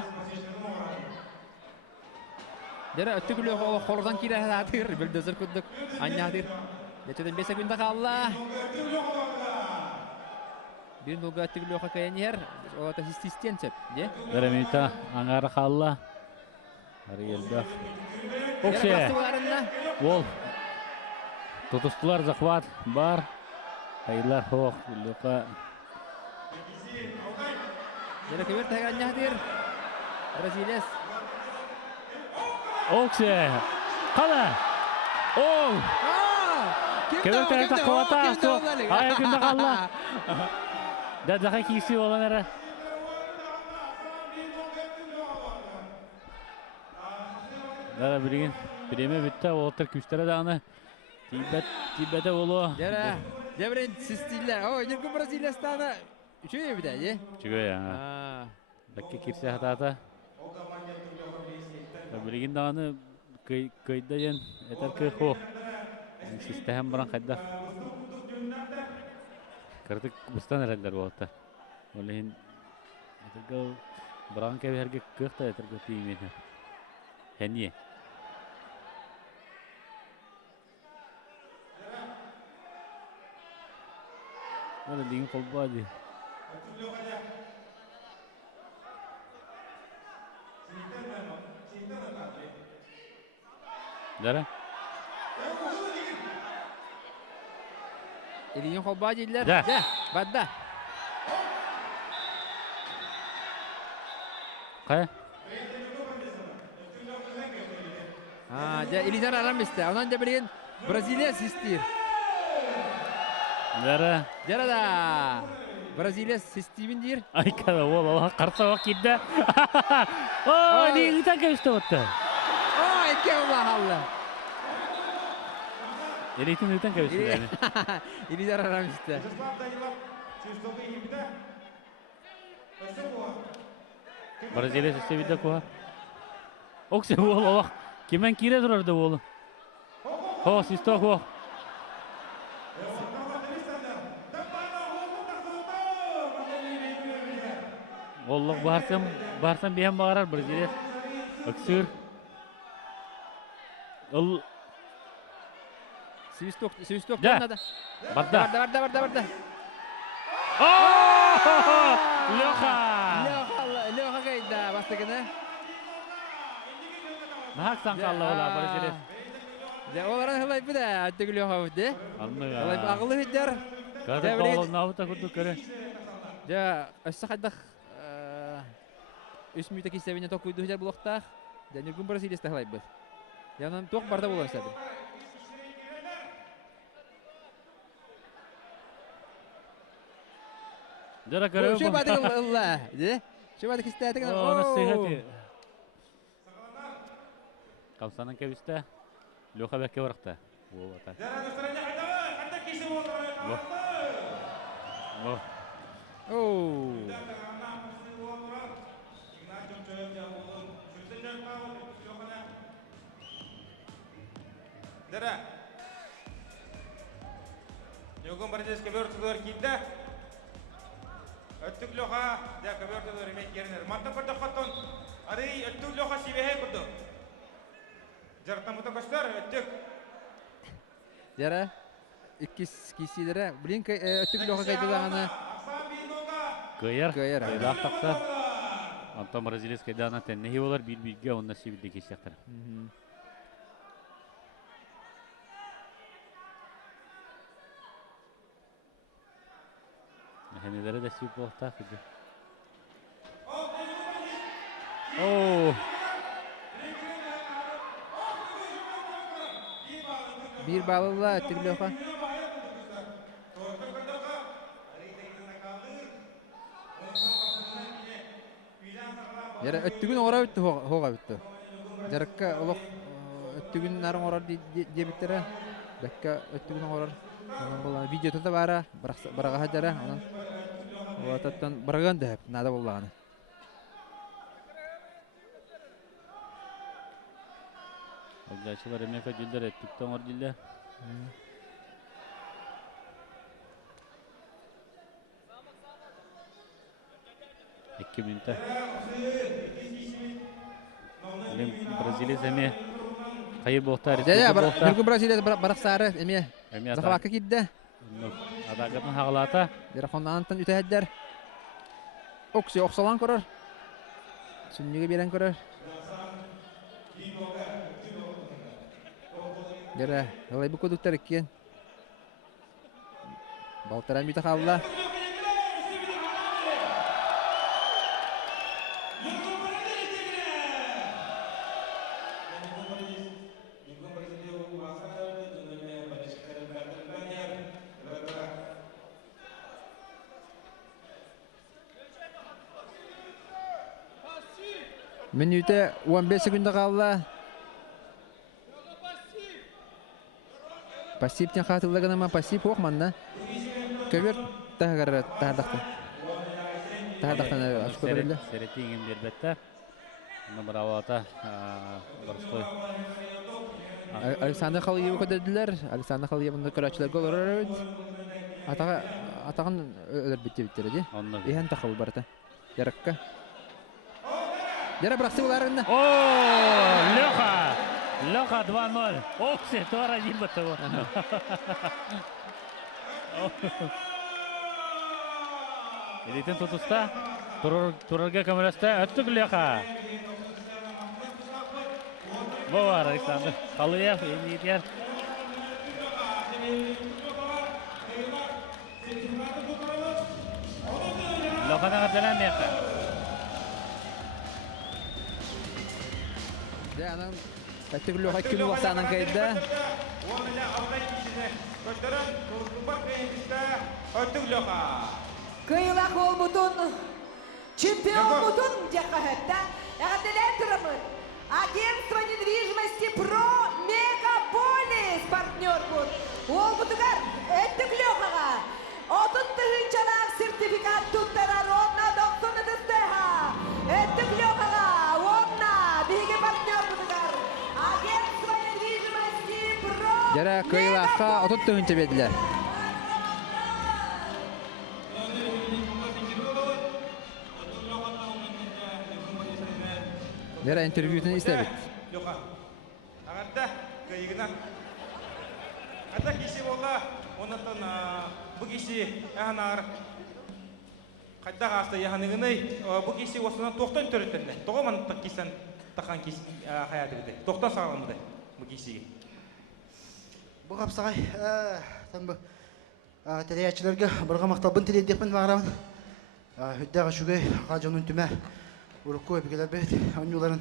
Дәрі, өтті күлі қолырдан кейлі атыр. Білдізір күддік. Анна атыр. Дәтеден 5 секунда қалла. Бірін долға өтті күлі оқа кәйен ер. Олата систен сөп. Дәрі минута аңары қалла. Ары елді. Оқше. Ол. Тутустылар захват бар. Хайылар хоқ. Леха. Дәрі көбір тәгір Анна атыр. Бразилияс. Оқше. Қала. Оң. Көбір тәгір тақуата. Ай, күнді қалла. Дәдіға кейсі olan әрі. Дәрі білген. Біреме бітті. Олықтар күштері де аны. Тибәті олу. Дәбірін сістейлі. О, Неркін Бразилиястаны. Үші өбі дәді? Чүгі я. Бәкке керсе хатата. Білген де аны көйді ден. Әтір көй қоқ. Систем баран қайда. Кырдык бустан әрәлдер болатта. Олейін әтіргі баран кәбі әрге көқті әтіргі теймені. Хәне. Оле деген қолба ди. Дәрі? Елеген қолба дейділер. Да. Бадда. Қай? Елеген арам бесті. Онан да білген Бразилия систер. Дәрі? Дәрі да. Бразилия системін дейір. Айкада ол оға қарсауақ кеді. О, деген тән көшті өтті. О, әтке ола қалды. Елейтін өтен көшті дәні. Елеген арам бесті. Бразилия системінде көға. Оқсы ол оға. Кемен кере тұрарды олы. О, систок оқ. Оллық барсам бейен бағарар Бразилия. Өксір. Ол... Свисток Да. донады. Барда. Барда. Леха қайда бастығыны. Нақсан қалла ола Бразилия. Оларын ғылай бұда әттігі Леха бұды. Олай бағылы хүддер. Қазір бағылы науыта күрді көрі. Өссі қайдақ үс мүйті кестебіне тоқ көйді хүдер бұлықтақ. Неркін Бразилиясты ғылай бұд. Янын тоқ барда болуын сәбін. Жара көрі Şu badı Allah. Şu badı kistati kan. Ona sıhhati. Kalsanın keviste. Леха бәкке барықта. Дәрі. Йогын Бразилия көбертілер кейді. Öttük loha, da köbörtü de remek yeriner. Mantap kurdu xatton. Adi öttük loha sibehe kurdu. Jarta muta koştar öttük. Jara ikis kisilere bilin öttük loha kaydılarını. Kıyar. Kıyar taksa. Antam Braziliya kaydana tennehi olar bilge onun nasibi geçecekler. Henelere de süper ortak idi. Oh. Bir balıla öttürülüyor. Jara öttügün ora bitti hoga bitti. Jarakka olok öttügün narın orar diye bittere. Dakka öttügün orar. Видео да бара, барага хаджара, анан. Вот оттан барган да, надо булганы. Алдачылар эмеке жүлдер эттиктен ордиле. 2 минутта. Бразилия эме кайыр болтар. Бүгүн Бразилия бараксары эме. Захватка кидде. Адагатын хагалата. Дерахоннантан үтәһәддәр. Окси оксалан көрөр. Сүннеге берен көрөр. Дера, алай бу кодуктар экен. Балтаран бита халла. Минуте 15 секунда қалды. Пассивтен қатылдығына пассив оқманна. Көвер тағардақтан. Тағардақтан ашқы көрілі. Сәреті еңін бербетті. Оны бір ауата бұрысқой. Александр Халиев көдеділер. Александр Халиев бұнды көрәтшілер гол өрі. Атағын өлір бітті-біттері де. Ехен тақыл барыта. Ярыққа. Дера бұрақсы боларында. Леха 2-0. Окси, туара жилбатты бұл. Елейтін тұтыста. Турарга камераста өттік Леха. Бұл бар, Александр Халиев, енді етер. Леханың атылан меқі. Анан тәттігілі оға күні уақсанын қайда. Кыйлақ ол бұтын, чемпион бұтын жаққа хәтті. Әғаділер тұрымын. Агентство недвижимости ПРО Мегаполис партнер бұт. Ол бұтығар әттік лёқаға. Отын тұхынчалақ сертификат тұттарар онна 90 тұстыға. Әттік лёқаға онна бігі партнер бұтығар. Агентство недвижимости ПРО Дера кыйлаққа отын түгінші беділер. Дера интервьютын істебет. Леха, ағатта кайығынан. Ата кеші болда, онаттан бұл кеші әғанағыр қайда қасты яғанығыны бұл кеші осынан тоқтан түріттінді. Тоғаман кесен таққан қаяты күді. Тоқтан сағалым бұды бұл кешіге. Бұл қапсағай, тәрейәтшілерге бұрға мақталбын тіледекпін бағырамын. Үдді ғашуғай қажының түмә Урукко эпикелер бет, онюларын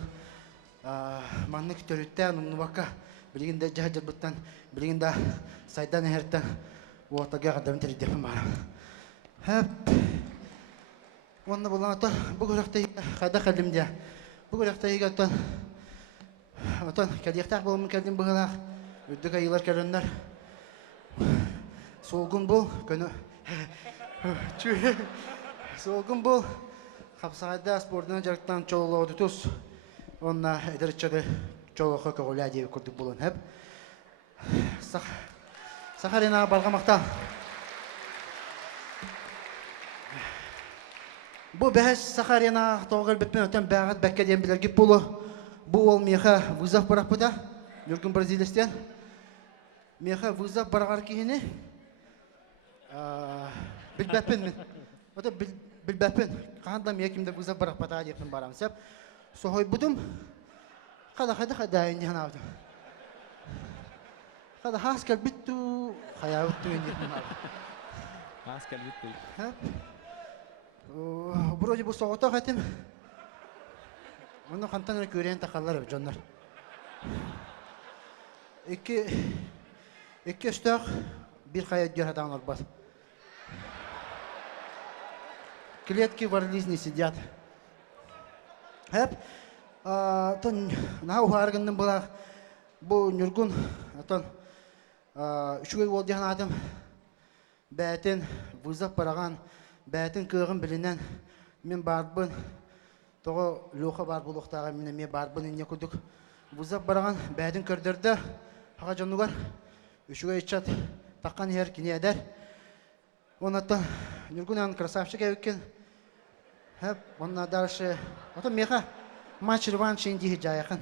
маннык төрүттен, уннубакка билигинде жахажар буттан, билигинде сайдан эхерттен уотага кадамын теридепин барам. Хеп. Онна болан ата бу көрөктөй кайда калдым дия. Бу көрөктөй гаттан. Атан кадияктак болмун келдим бугала. Үддүк айылар келеннер. Солгун бол, көнө. Солгун бол. Хапсағайда спортынан жарықтан чололығы тұтыс. Онна әдірітшігі чолоғы көғілі әдейі көрдік болуын әп. Сахарина балғамақтан. Бұл бәхәс Сахарина тоғыл бітмен өтен бәғат бәкке ден білерге болу. Бұл ол меха вызов барақ бұда. Нүргін Бразилистен. Меха вызов барағар кейіні. Білбәппен мен. Білбәппен. Қағандам екімді вызов барақ бата депін барам сәп. Соғой бұдым. Қада әйін аудым. Қада хас кәл бітту. Қая өтту өйін депін барам. Хас кәл бітту. Бұроди бұл соғыта қайтым. Оны қантан өрі көрейін тақалар өп жонлар. Екі үстіғ бір қая өттер атағын орбас. Клетки в орлизне сидят. Хэп, тон на ухарганным была, был Нюргун, тон шугай волдян адам, бәтін вызов бараған, бәтін кығын білінен мен барбын, тоғы лөқі бар бұлықтаға мен барбын инне күдік. Вызов бараған бәтін көрдірді, аға жануғар, үшіге етчат таққан ер кіне әдер. Онаттан Нұргүнан красавчик әуіккен. Онна дальше, отын меха матч реванш индиги жайықын.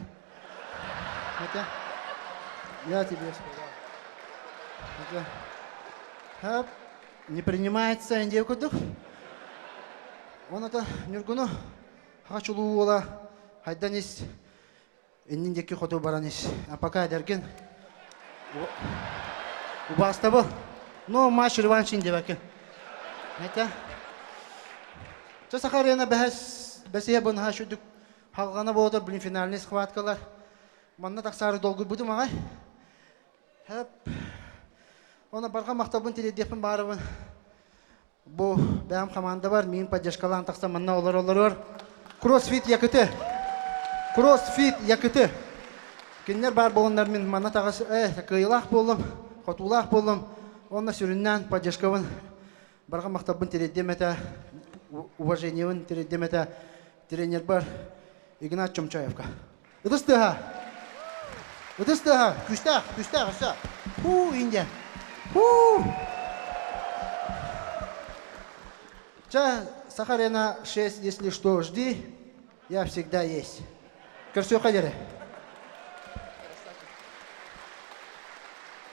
Я тебе сказал. Не принимается индия күдік. Онната Нұргүні хачулу ола хайдан ес. Инниндекі қоту баран ес. Пока әдерген. Убаста бұл. Но матч реванш индия бәкен. Сахарена бәсия бұн хашудық халғана болды білін финаліне схваткалар. Манна тақсары долғы бұдым ағай. Оны барға мақтабын теледепін барыбын. Бұл бәм команда бар, мен поддержкалан тақса манна олар. Кроссфит якыты. Кроссфит якыты. Кеннер бар болындар мен манна тағасы кыйлақ болым, қотулақ болым. Оны сүріннен поддержкавын барға мақтабын теледемета уважениевын демета тренер бар Игнат Чомчаевка. Ыдыстыға. Күштақ, ұса. Инде. Сахарена 6, если что, жди. Я всегда есть. Көрсеу қадері.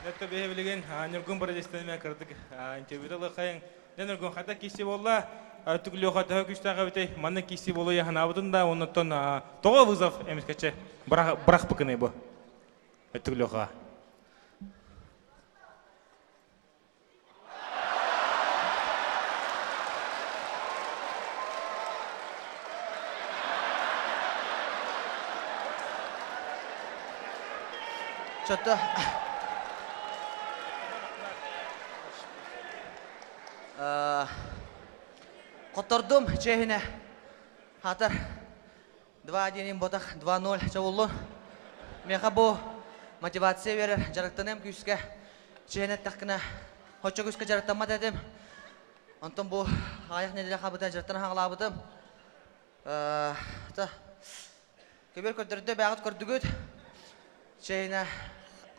Нәтті бейе білген Нұргүн Бородестенмен кірдік интервьюді қайын. Нұргүн қайта кесте болла. Түгілі оқаты күштаға бітей, манны кесте болу яғын абыдың да, оныттан тоға вызов әмескәтші бірақ бұкыны бұл. Түгілі оқа. Çatı. Qotordum çehine. Hatar 2-1 botak 2-0 çavullu. Meha bu motivasiya verir. Jarıktanım küske. Çehine takına. Hoşça küske jarıktanma dedim. Ondan bu ayak nedile kabıda jarıktan hağlabıdım. Köber kördürdü, bağıt kördügüd. Çehine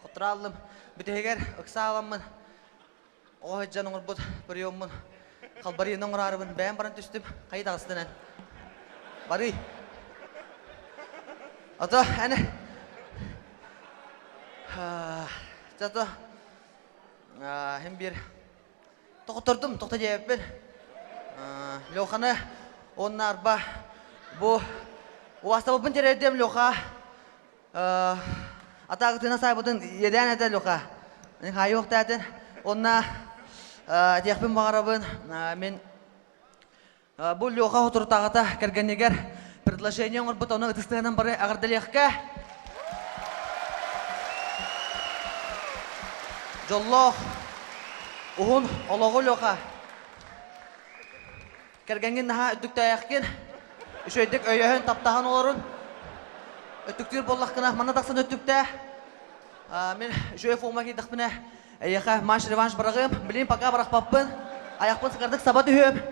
qotralım. Biteger ıksağlamın. O heccanın urbut priyomun. Kalbarıyının urarımın. Ben baran düştüm. Kayıt ağıstınan. Bari. Ata, anne. Çatı. Hem bir toqturdum, toqta cevap ben. Loxana onlar ba bu vasıta bu tereydim loxa. Ata gittiğine sahibudun yeden eder loxa. Hayır yok dedin. Onna diyakpin bağırabın. Men bu loxa oturtağıda kergenliger предложение он бут оны ытыстыгынан бары агырдалыакка. Жоллох уһун олого лоха. Кергенген наха өттүктаяқкен. Үшөйдік өйөһөн таптахан олорун. Өттүктүр боллаққына мана тақсын өттүктә. Мен үшөй фома кидақпына. Аяқа маш реванш барағым. Білейм пока барақпаппын. Аяқпын сықардық сабат үйөм.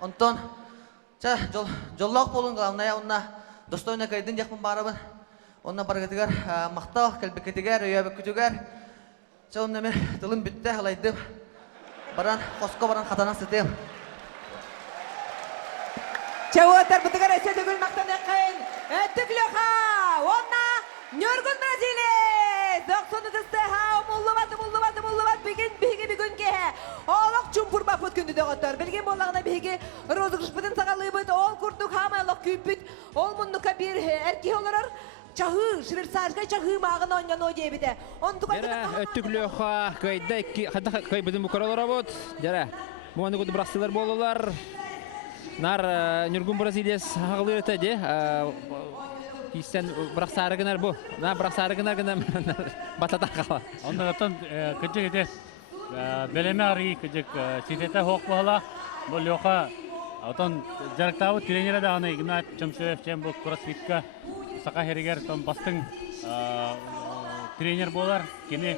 Онтон жоллақ болын главная онна достойна кайдын жақпын барабын. Онна барғатыгар мақтау, кәлбекетігер, өйәбік күтігер. Онна мен тылым бүтті алайдым. Баран, қосқа баран қатана сетем. Чауаттар бұтығар әсе түгіл мақтаны қайын. Әттік лөқа! Онна Нұргүн Бразилия! Доқсоны тұсты ха! Мұллыбат! Бігін кеге! Олық чүмпұр бақпыт күнді доғаттар. Білген болағына бігі розығыш бұтын сағалы бұт. Ол күрдік хамайлық күйпіт. Ол мұнныққа бір әрке оларар. Чахы, шырыр саржға чахы мағын ойнан ой дейбіді. Өттік лөқа қайда қай бұдың бұқаралар абыт. Жара, бұғанды көді бірақсылар болылар. Нар Нұргүн Бразилия ағылыр өтәде. Кистен бірақ сарығынар бұл. Бірақ сарығынар гынан батата қала. Онда ғаттан күджік ете бәлеме арғы күджік сететі хоқ бұғала. Бұл лөқа отан жарықтауы тренері да аны Игнат Чомчаев чем бұл кроссфитка сақа херігер бастың тренер болар. Кені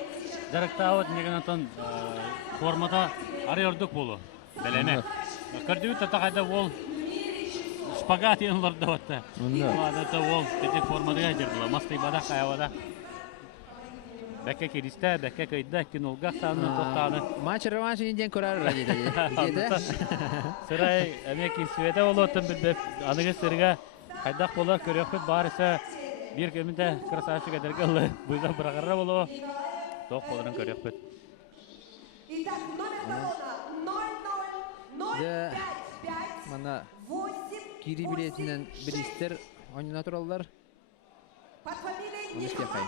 жарықтауы деген отан формата Арыордук болу. Белеме. Көрдүбүт татагайда ол шпагат енларда ватта. Ада ол тетек формада жардыла. Мастай бада каявада. Бәкке киристә, бәкке кайда кинолга саны токтаны. Матч реванш инден көрәр диде. Сырай әмәки света олотын билбеп, аныгы сырга кайдак бола көрөкпөт барыса бир кемдә красавчик әдергәле. Буйга бирагара боло. Ток боларын көрөкпөт. Итак, номер талона 0005. Мана кири билетинен билистер ойнына тураллар. Под фамилией Он Николаев.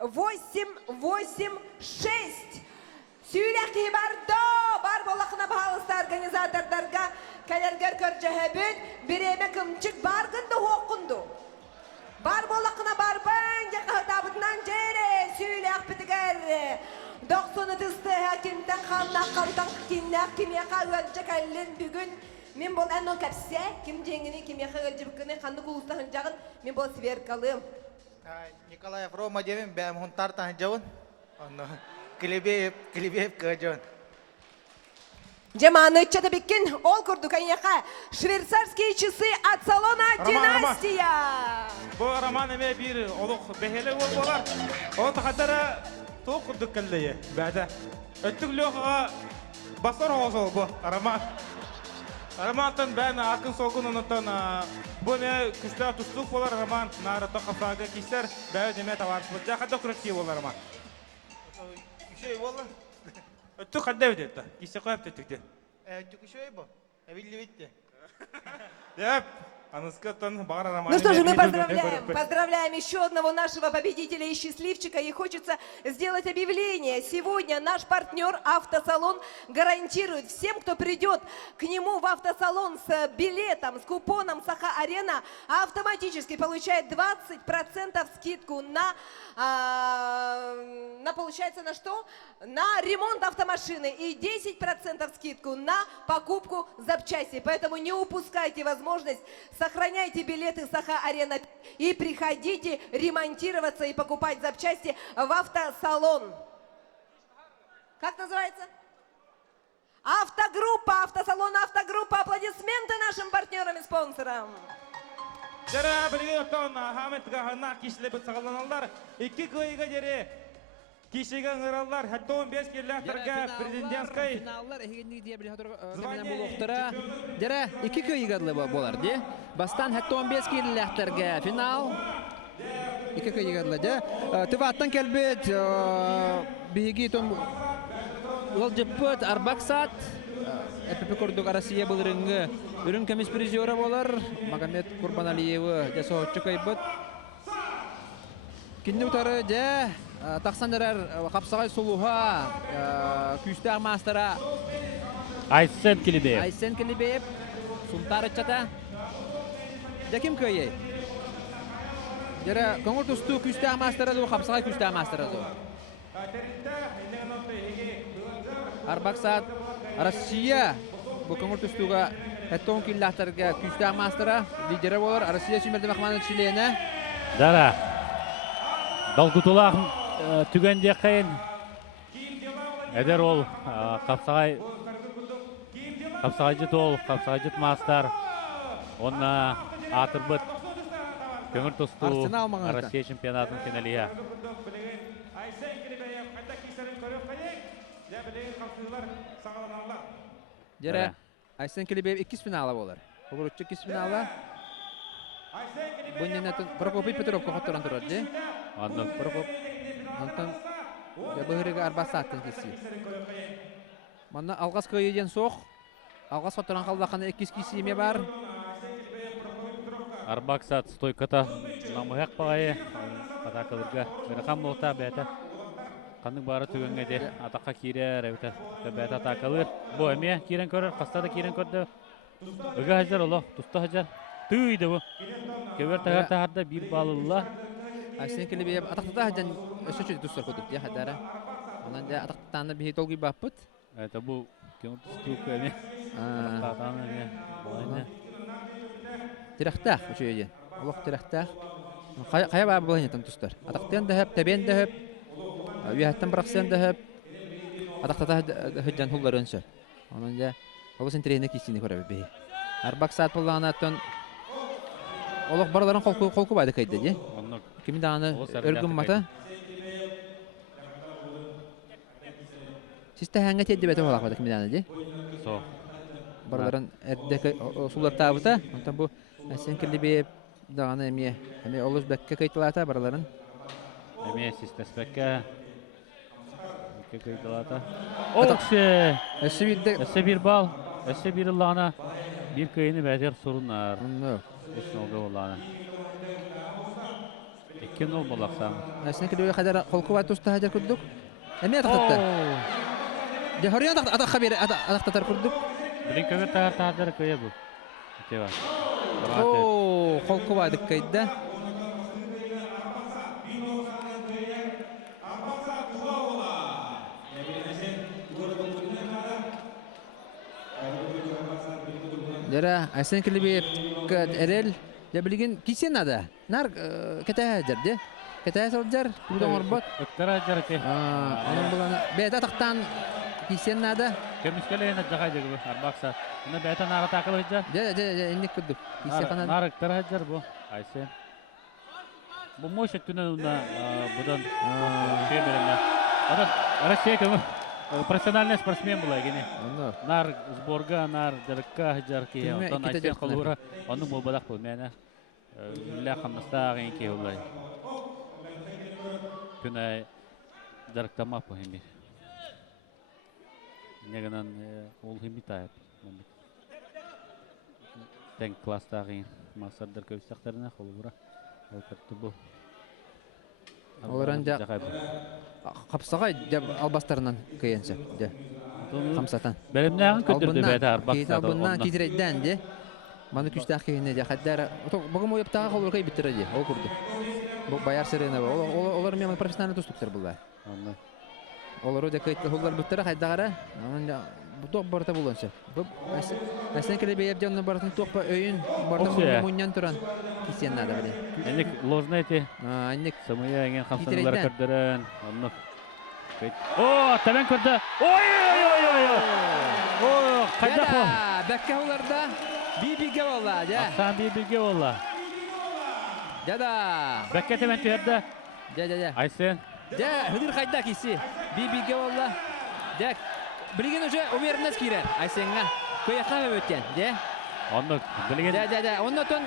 5-5-8-8-6. Сүйрәки бардо. Бар болақына бағалысты организатордарға кәлергер көржәһәбін біреме кімчік барғынды оқынды. Бар болақына барбын, жақытабытынан жере сүйрәк бітігер. 90 тысты әкімден қанна қалтан кеннәк кемеқа өлжек әлін бүгін. Мен бол әнон кәпсе, кем жеңіні кемеқа өлжі бүкіні қанды құлыстағын жағын, мен бол сверкалым. Николаев Рома демем, бәм hun тартан жауын. Клебеев көжін. Жеманы чата беккен ол күрді кәнеқа. Швейцарские часы от салона «Династия». Бұл роман әме бір олық бәхелі ол болар. Ол тақадары тоқ күрдік кәлдейі бәді. Өттік лөқіға басар оғыз ол бұл роман. Романтын бәні ақын солғын ұнытын бұл не күшті тұстық болар роман. Нарыты қапағы кесер бәуі деме таварыс бұл. Жақады күректе болар роман. Күшей болы? Өттік қадда өтетті. Кесе қойып төттікті. Өттік күшей бұл? Әбілі бітті. Деп, аныскаттан бағар роман. Ну что же, мы поздравляем еще одного нашего победителя и счастливчика. И хочется сделать объявление. Сегодня наш партнер «Автосалон» гарантирует всем, кто придет к нему в автосалон с билетом, с купоном «Саха-Арена», автоматически получает 20% скидку на получается на что? На ремонт автомашины и 10% скидку на покупку запчастей. Поэтому не упускайте возможность, сохраняйте билеты Саха-Арена и приходите ремонтироваться и покупать запчасти в автосалон. Как называется? Автогруппа, автосалон «Автогруппа». Аплодисменты нашим партнерам и спонсорам. Жара білген оттан Ахаметға ғана кешілі сағаланалар. 2 көйіға жере кешеген ғыралар. 15 келләқтірге президентскай. Финаллар эгенди дия бир хатыр болуктара. Жара 2 көйгәдле болар ди. Бастан 15 келләхтерге финал. 2 көйгәдле де. Тываттан келбет биги том ул жеппет Арбаксат. ЭПП Кордуга Россия был рынгы. Үрін комисс призера болар. Магомед Курбаналиевы жасоочу кайбыт. Кинди утары де тақсандырар қапсағай сұлуға күйістер мастера Айсен Келебеев. Айсен Келебеев. Султары чата. Дәким көйе. Жара көңір тұсту күйістер мастера ду, қапсағай күйістер мастера ду. Арбаксат Россия bu көңір түстуға әттон киллахтарға күштәң мастера лидері болар. Россия Сүймерді Махманы Чилейіне. Дара. Далгутулақ түгенде қайын. Әдер ол қапсағай жыт ол, қапсағай жыт мастар. Онна атыр бұд көңір түсту Россия чемпионатын финалия. Жара Айсен Келебеев 2 финала болар. Огуруччу 2 финала. Бунненатын Прокопий Петровка хоттуран турар же. Анны Прокоп. Антон Ябыгырыга Арбасаттын кеси. Манна алгас көйеден соқ. Алгас хоттуран калдаканы 2 кисиме бар. Арбаксат стойката намыяк багайы. Атакалырга беракам болта бәті. Қанның бары түгенге де атаққа кирер, бәт атақалыр. Бұ әме кирен көрір, қастады кирен көрді. Үгі хажар олы, тұсты хажар. Түйді бұ. Көвер тағар-тағарда бір балылыла. Айсен Келебеев атақтыда хажан өсөчөді тұстар көдіп де хадара. Онан да атақтыданы бейт олғы баппыт. Это бұл кемір тұсту көне. Атақтаны не. Тирақтақ үші еден. Олық тирақтақ. Қая бабы болын етін тұстар. Атақтыдан да хөп, тәбен да хөп. Вияттан бұрақсен да хөп. атактата хыджан хулларынсы. Онун да олус интернет кисини көрөбү бе. Арбак саат болганаттан олох бараларын колку байды кайда же. Ким даны өргүн мата. Систе ханга тедди бете болак бады ким даны же. Со. Бараларын эрдек сулар табыта. Онтан бу сен келди бе даганы эме олус бекке кайтылата бараларын. Эме систеспекке кайтылата. Оксе. Эсе бир бал. Эсе бир лана. Bir kıyını bәдер sorunlar. Esin oldu olanı. İki nol bolaksan. Aslında ki kadar kolku var tusta hacer kurduk. Emi ataktı. De hariyan atak haberi ataktar kurduk. Bilin kömür tahtar köye bu. İki var. Oo, kolku var dikkaydı. Jara aslında ki bir erel ya bilgin kişi nada. Nar kete hacer de. Kete hacer. Burada morbat. Öktara hacer ki. Onun bulanı. Beyda taktan kişi nada. Kemiskele ne cahaydı bu. Arbaksa. Ne beyta nara takıl hacer. De indik kurduk. Kişi kanal. Nar öktara hacer bu. Aysen. Bu moşet tüne budan şey verenler. Ara şey ki профессиональный спортсмен была гене. Нар сборга, нар дырка жарки. Онтан айтсен калура, оның мобадак бул мене. Ля хамнаста ген ки улай. Күнай дырктама по хими. Негенан ол хими тайып. Тен класста ген масаддар көстактарына калура. Алтырты бу. Оларан да Қапсағай деп албастарынан күйенсе. Қамсатан. Бәрімнәғын көтірді бәді арбақсады. Бұннан кетірейден де. Маны күштақ кейіне де. Қаддар. Бұғым ойыптаға қолыр кей біттірі де. Ол күрді. Бұл баяр сірені бұл. Олар мен профессиональный тұстықтар бұлдар. Олар өде көйтті қолар біттірі қайдағара. Тоқ барыта болынсы. Әсен келе бейіп де оны барытын тоқпа өйін. Барыта мұньян тұран. Кесен нада біле. Әнік лознайты. Самыя әген қамсанылар көрдірін. О, тәбен көрді. Ой! Қайда қол? Бәкке оларда бейбілге олла. Ақсан бейбілге олла. Жада. Бәкке тәбен түйерді. Айсен. Хүдір қайда кесі. Бейбілге олла. Білген уже умеріннес кейрер. Айсенға. Көйеқа өткен. Оннық білген. Оннық тон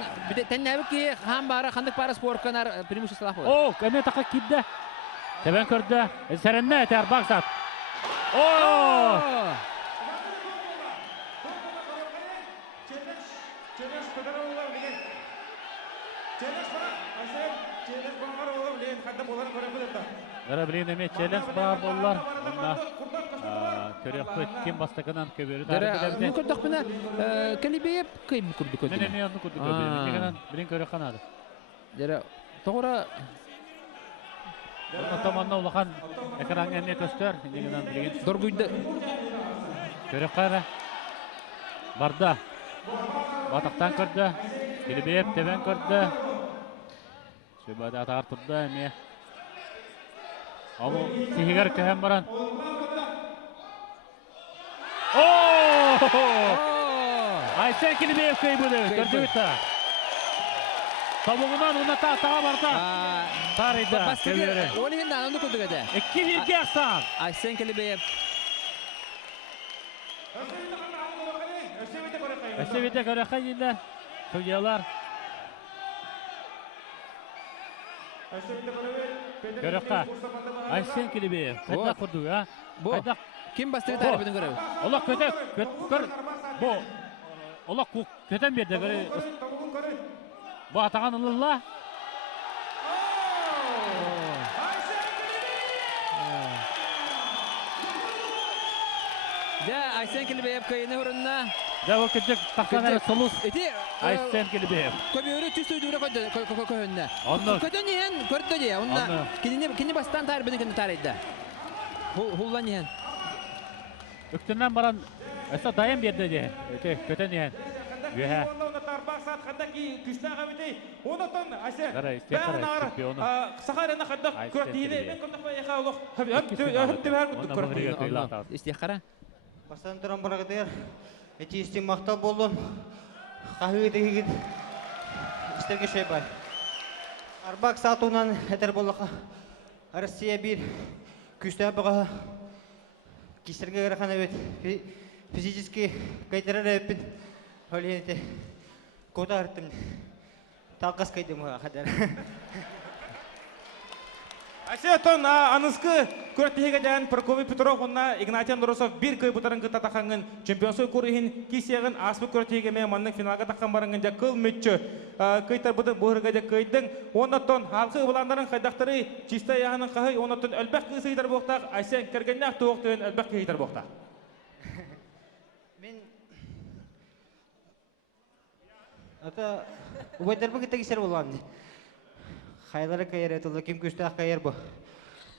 тәннәбі ке хан бары, қандық бары спортканар преимуществолақ болады. О, көне тақы кидді. Тәбен көрді. Сәрінне әтер бақсат. О! Гара білген әме челленж бар болылар. Көрек көт кем бастықынан көбері. Мұн көрдік бұна кәлебейіп көйім күрді көтіне. Мен әме күрді көбері. Білген көрек қанады. Тоғыра Отаманна улахан экран әме көстер. Доргүйді. Көрек қайра. Барда. Батақтан көрді. Кәлебейіп тәбен көрді. Сөйбады атағар тұрды әме. Алу сихигер көһәм баран. Айсен Килибеев көй бұды. Көрді өтті. Табуғынан оны таға барда. Тарыйда. Олығында оны күрді көді. 2-1 ақсан. Айсен Килибеев. Әсебеті көріққа дейді. Судьялар. Көріққа. Айсен Килибеев. Қайда құрды, а? Кем бастығы тәрі бұдың көрі? Олақ көр. Бұ. Олақ көтен берді көрі. Бұ атаған ұлылла. Айсен Килибеев көйіні ұрынна. Ол күттік тақсан әрі сұлыс. Айсен Килибеев. Көбеуірі түс өйдігірі көйінна. Көтен ehen көрді де. Кені бастан тәрі бұдың кені тарайды. Хуллан ehen. Үктіннен баран әсі дайын берді де. Көтен ehen. Үйе. Хаддаки күштәгә битей. Онотон Ася. Гарай, Степарай, чемпионы. Сахарина хаддак Ай, күрәтине. Степарай. Мен көндә яха улык. Хөттебәр күтүп күрәтине. Истихара. Бастан тұран барағыдыр. Эти істен мақтал болдым. Қағығы дегеген істерге шай бар. Арбак сатуынан әтер болуға. Россия бір күшті бұға. Кестерге қарақан әбет. Физически қайтарар әбет. Өлейінті. Кода арттым. Талқас қайдым қадар. Асетон анысы көрәттіге дән Прокопий Петров онна Игнатий Андросов бір көй бұтарын күтті тақаңын чемпионсой көрігін кесегін аспы көрәттіге мен манның финалға таққан барыңын жа қыл мүтчі көйтер бұды бұғырға жа көйдің. Оннаттон халқы ұбыландарын қайдақтары чиста яғының қағай оннаттон әлбәк қысы етер боқтақ Асен кіргеннәқ туықтығын әлбәк қысы етер боқтақ. Мен ата ұбайдарбы кітті кесер болған. Хайлары кайыр этылы кем күштақ кайыр бұ.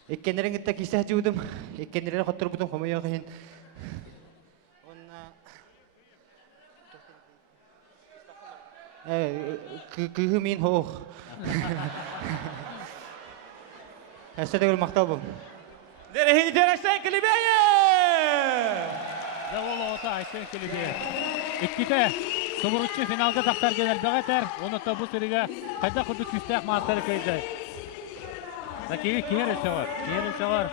Еккенерін кітті кесә жудым. Еккенерін қоттыр бұдым қомайы қайын. Күйі мен хоқ. Әсті дегіл мақтал бұл. Дәрехені дәрәштен Келебейе! Дәуала ота Айсен Келебейе. Иккіте Сумруччы финалга тақтар келер бәғәтер. Оны табу сөріге қайда құрды күстәк мастары көйді. Накеви кер үшеғар.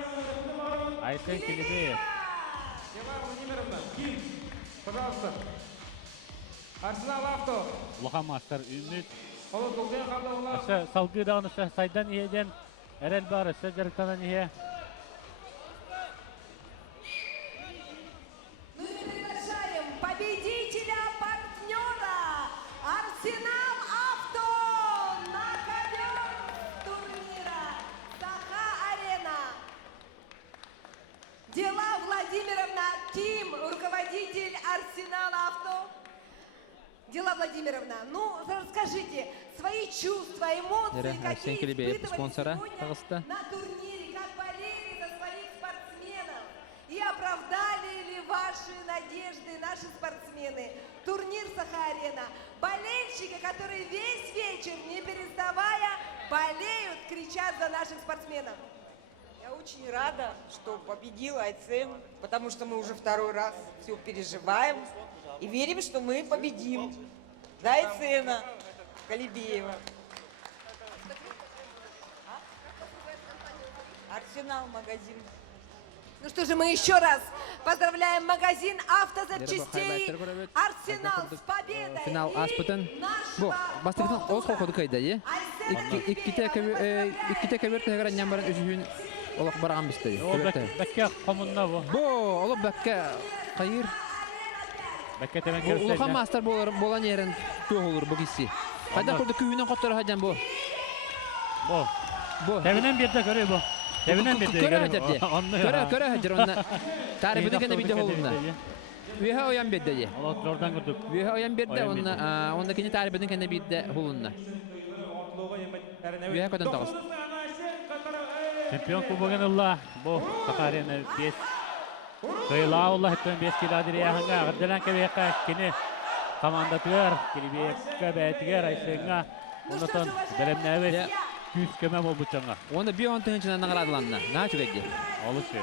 Айсен Келебеев. Пожалуйста. Арсенал авто. Лоха мастар үміт. Олы долгая қабла Әші салғы дағын үші сайдан иеден әрәл бар үші жарықтанан ие. Победителя партнера Арсенал Авто на ковер турнира Саха-Арена. Дела Владимировна Ким, руководитель Арсенал Авто. Дела Владимировна, ну расскажите свои чувства, эмоции, какие испытывали сегодня на турнире, как болели за своих спортсменов и оправдали ли ваши надежды наши спортсмены. Турнир Саха-Арена. Болельщики, которые весь вечер, не переставая, болеют, кричат за наших спортсменов. Я очень рада, что победил Айцен, потому что мы уже второй раз все переживаем и верим, что мы победим. За Айцена Колебеева. Арсенал магазин. Ну что же, мы еще раз поздравляем магазин автозапчастей Арсенал с победой. Финал аспытын. Бу, бастырдың оз қоқыды қайда, е? Икките көберті әгерен ямбарын өзігін олық бараған бісті. Бәкке қомынна бұл. Бу, олық бәкке қайыр. Бәкке темен көрсен. Улыға мастар болан ерін төг olur bu кесі. Қайда құрды күйінен қоттары қайдан бұл? Бұл. Тәвінен берді көрі бұл. Тәвінен берді. Көрі хәдір онна. Тарифі кәне биді олуна. Веха оян берді де. Ордан күрдік. Веха оян берді, онда кені тарифі кәне биді олуна. Веха көтін тағыз. Чемпион кубогын ұлла. Бұл Саха-Арена 5. Кайла Аллах өттен 5 киладыр яғынға. Ғырдылан кәбейққа кені команда түгер. Келебейекке бәйтігер Айсенға. Онытын бәлемні әвет. Күз көмә бұл бұчаңға. Онда bir 10 тыңчынан нағырадыланна. Наға чүгәді? Алышы.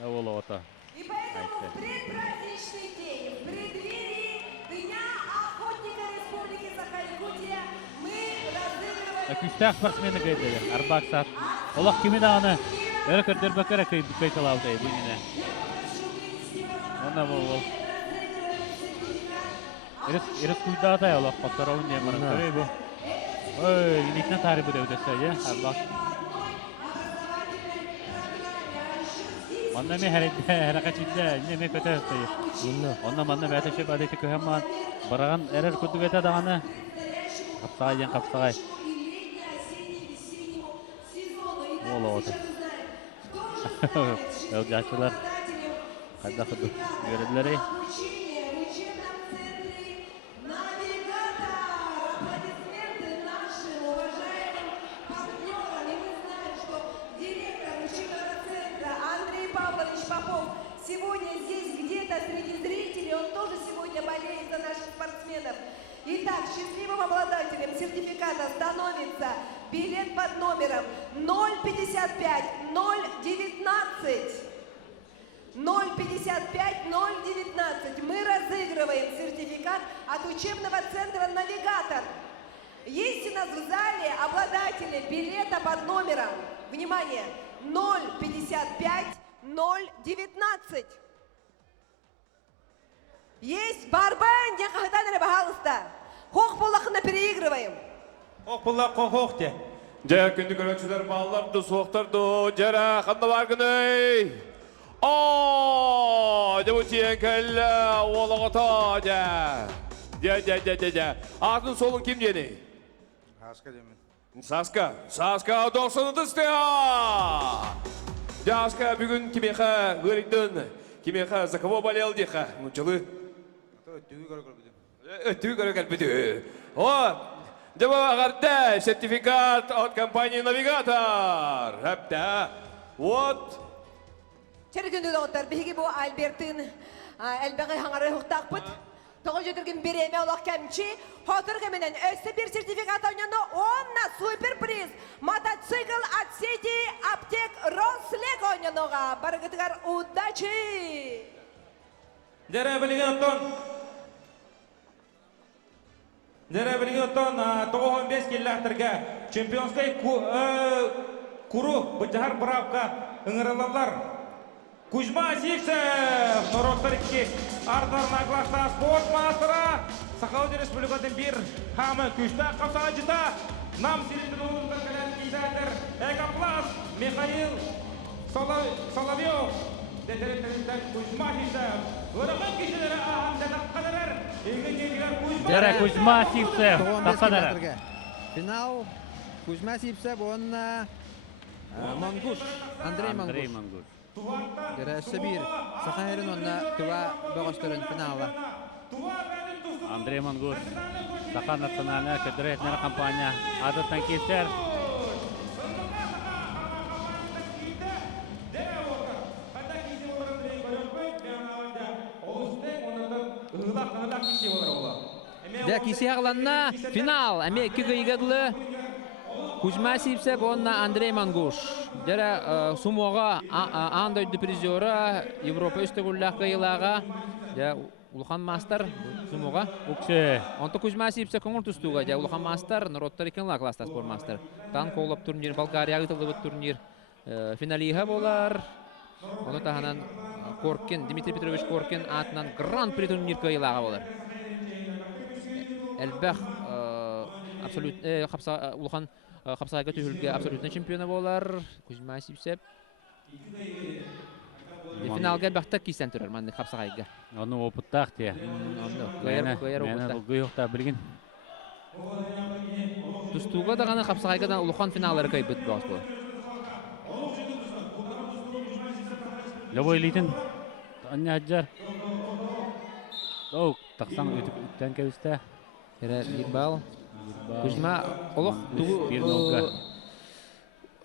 Ne oldu ota? И поэтому в предпраздничный день, в преддверии Дня охотника Республики Саха-Якутия мы разыгрываем... Küçük sportsmeni kaydı. Arbak saat. Allah kimi dağını. Öyle kötüler bakarak kayıtlı aldı bu yine. Ona bu. Iris kuyda atay Allah. Patara oynuyor bana. Tabii bu. Oy, ilikten tarihi de ödese ya. Arbak. Ondan mı hareketinde ne mi kötü yapıyor? Ondan manna beteşe badeti köhemman. Bırakan erer kutu gete dağını. Kapsağayan kapsağay. Ola oda. Yolcular. Kayda kutu görevleri. Сегодня здесь где-то среди зрителей, он тоже сегодня болеет за наших спортсменов. Итак, счастливым обладателем сертификата становится билет под номером 055-019. 055-019. Мы разыгрываем сертификат от учебного центра «Навигатор». Есть у нас в зале обладатели билета под номером, внимание, 055-019. Есть барбан, я хотела, пожалуйста. Хох булахна переигрываем. Хох булах, хох те. Жа күнді көрөкчүлөр балларды соқтырды, жара қанды бар күней. Жабу тиен кәлі, олығыта, жа. Атын солын кім жені? Саска демен. Саска 90-ды стеа. Саска бүгін кемеха ғырықтың, кемеха закаво балел дейха, мұнчылы. Өттігі көрі кәлбіді. Жабу ағарда сертификат от компании «Навигатор». Әпті. Çergündü doğutlar, bihi bu Albert'in elbette hangarı huktaqpıt. Toğun jötürgün bir eme olaq kemçi. Hotur kemenen össe bir sertifikat oynanı, onna super priz. Мотоцикл от сети Аптек Рослек oynanıға. Barıgıtıgar удачи! Дәрі білген оттон 95 келләқтірге чемпионскай куру бұтығар бұрапқа ұңырылалар. Кузьма Сивцев, Нороттар 2, артарына класста спорт мастера, Сахалды Республикатын бір хамы күшті қапсаға жыта, нам сиренді ұлымдар кәлән кейзәдір, Экоплас, Михаил Соловьев, дәтәреттәрінден Кузьма Сивцев, ғырымын кешелері ағамдан аққадырыр, еңгі кеңгілер Кузьма. Дәрі Кузьма Сивцев, таққадырыр. Финал Кузьма Сивцев, онна Мангуш, Андрей Мангуш. Гәрәсі бір Сахайрын онна туа бағыштырын финала. Андрей Мангуш, Саха национальная федеральная компания. Адыттан кесер. Дә кисе ағыланна финал. Әме екі ғайғадылы Кузьма Сивцев, онна Андрей Мангуш. Дәрі сумоға андойды призера Европа үстігілләқ ғайылаға. Улхан Мастер сумоға. Онты Кузьма Сивцев көңіл тұстуға. Улхан Мастер, Нороттар 2 класста спорт мастер. Тан қолап турнир, Болгария ғытылы бұд турнир. Финалиға болар. Оны тағынан Коркин, Дмитрий Петрович Коркин атынан гран-при турнир ғайылаға болар. Әлбәқ Улхан Қапсағайға түйілге абсолютный чемпионы болар. Кузьма Сивцев. Финалға бәқтақ кейсен тұрар, мәнді Қапсағайға. Оны опыттақ те. Мәні ұлғый ұқта білген. Тұстуға дағаны Қапсағайғадан Улхан финалары қайбыт бағыз болар. Любой лейтін. Анне аджар. Тақсан өттен кәуісті. Bir bal. Kuzma olaq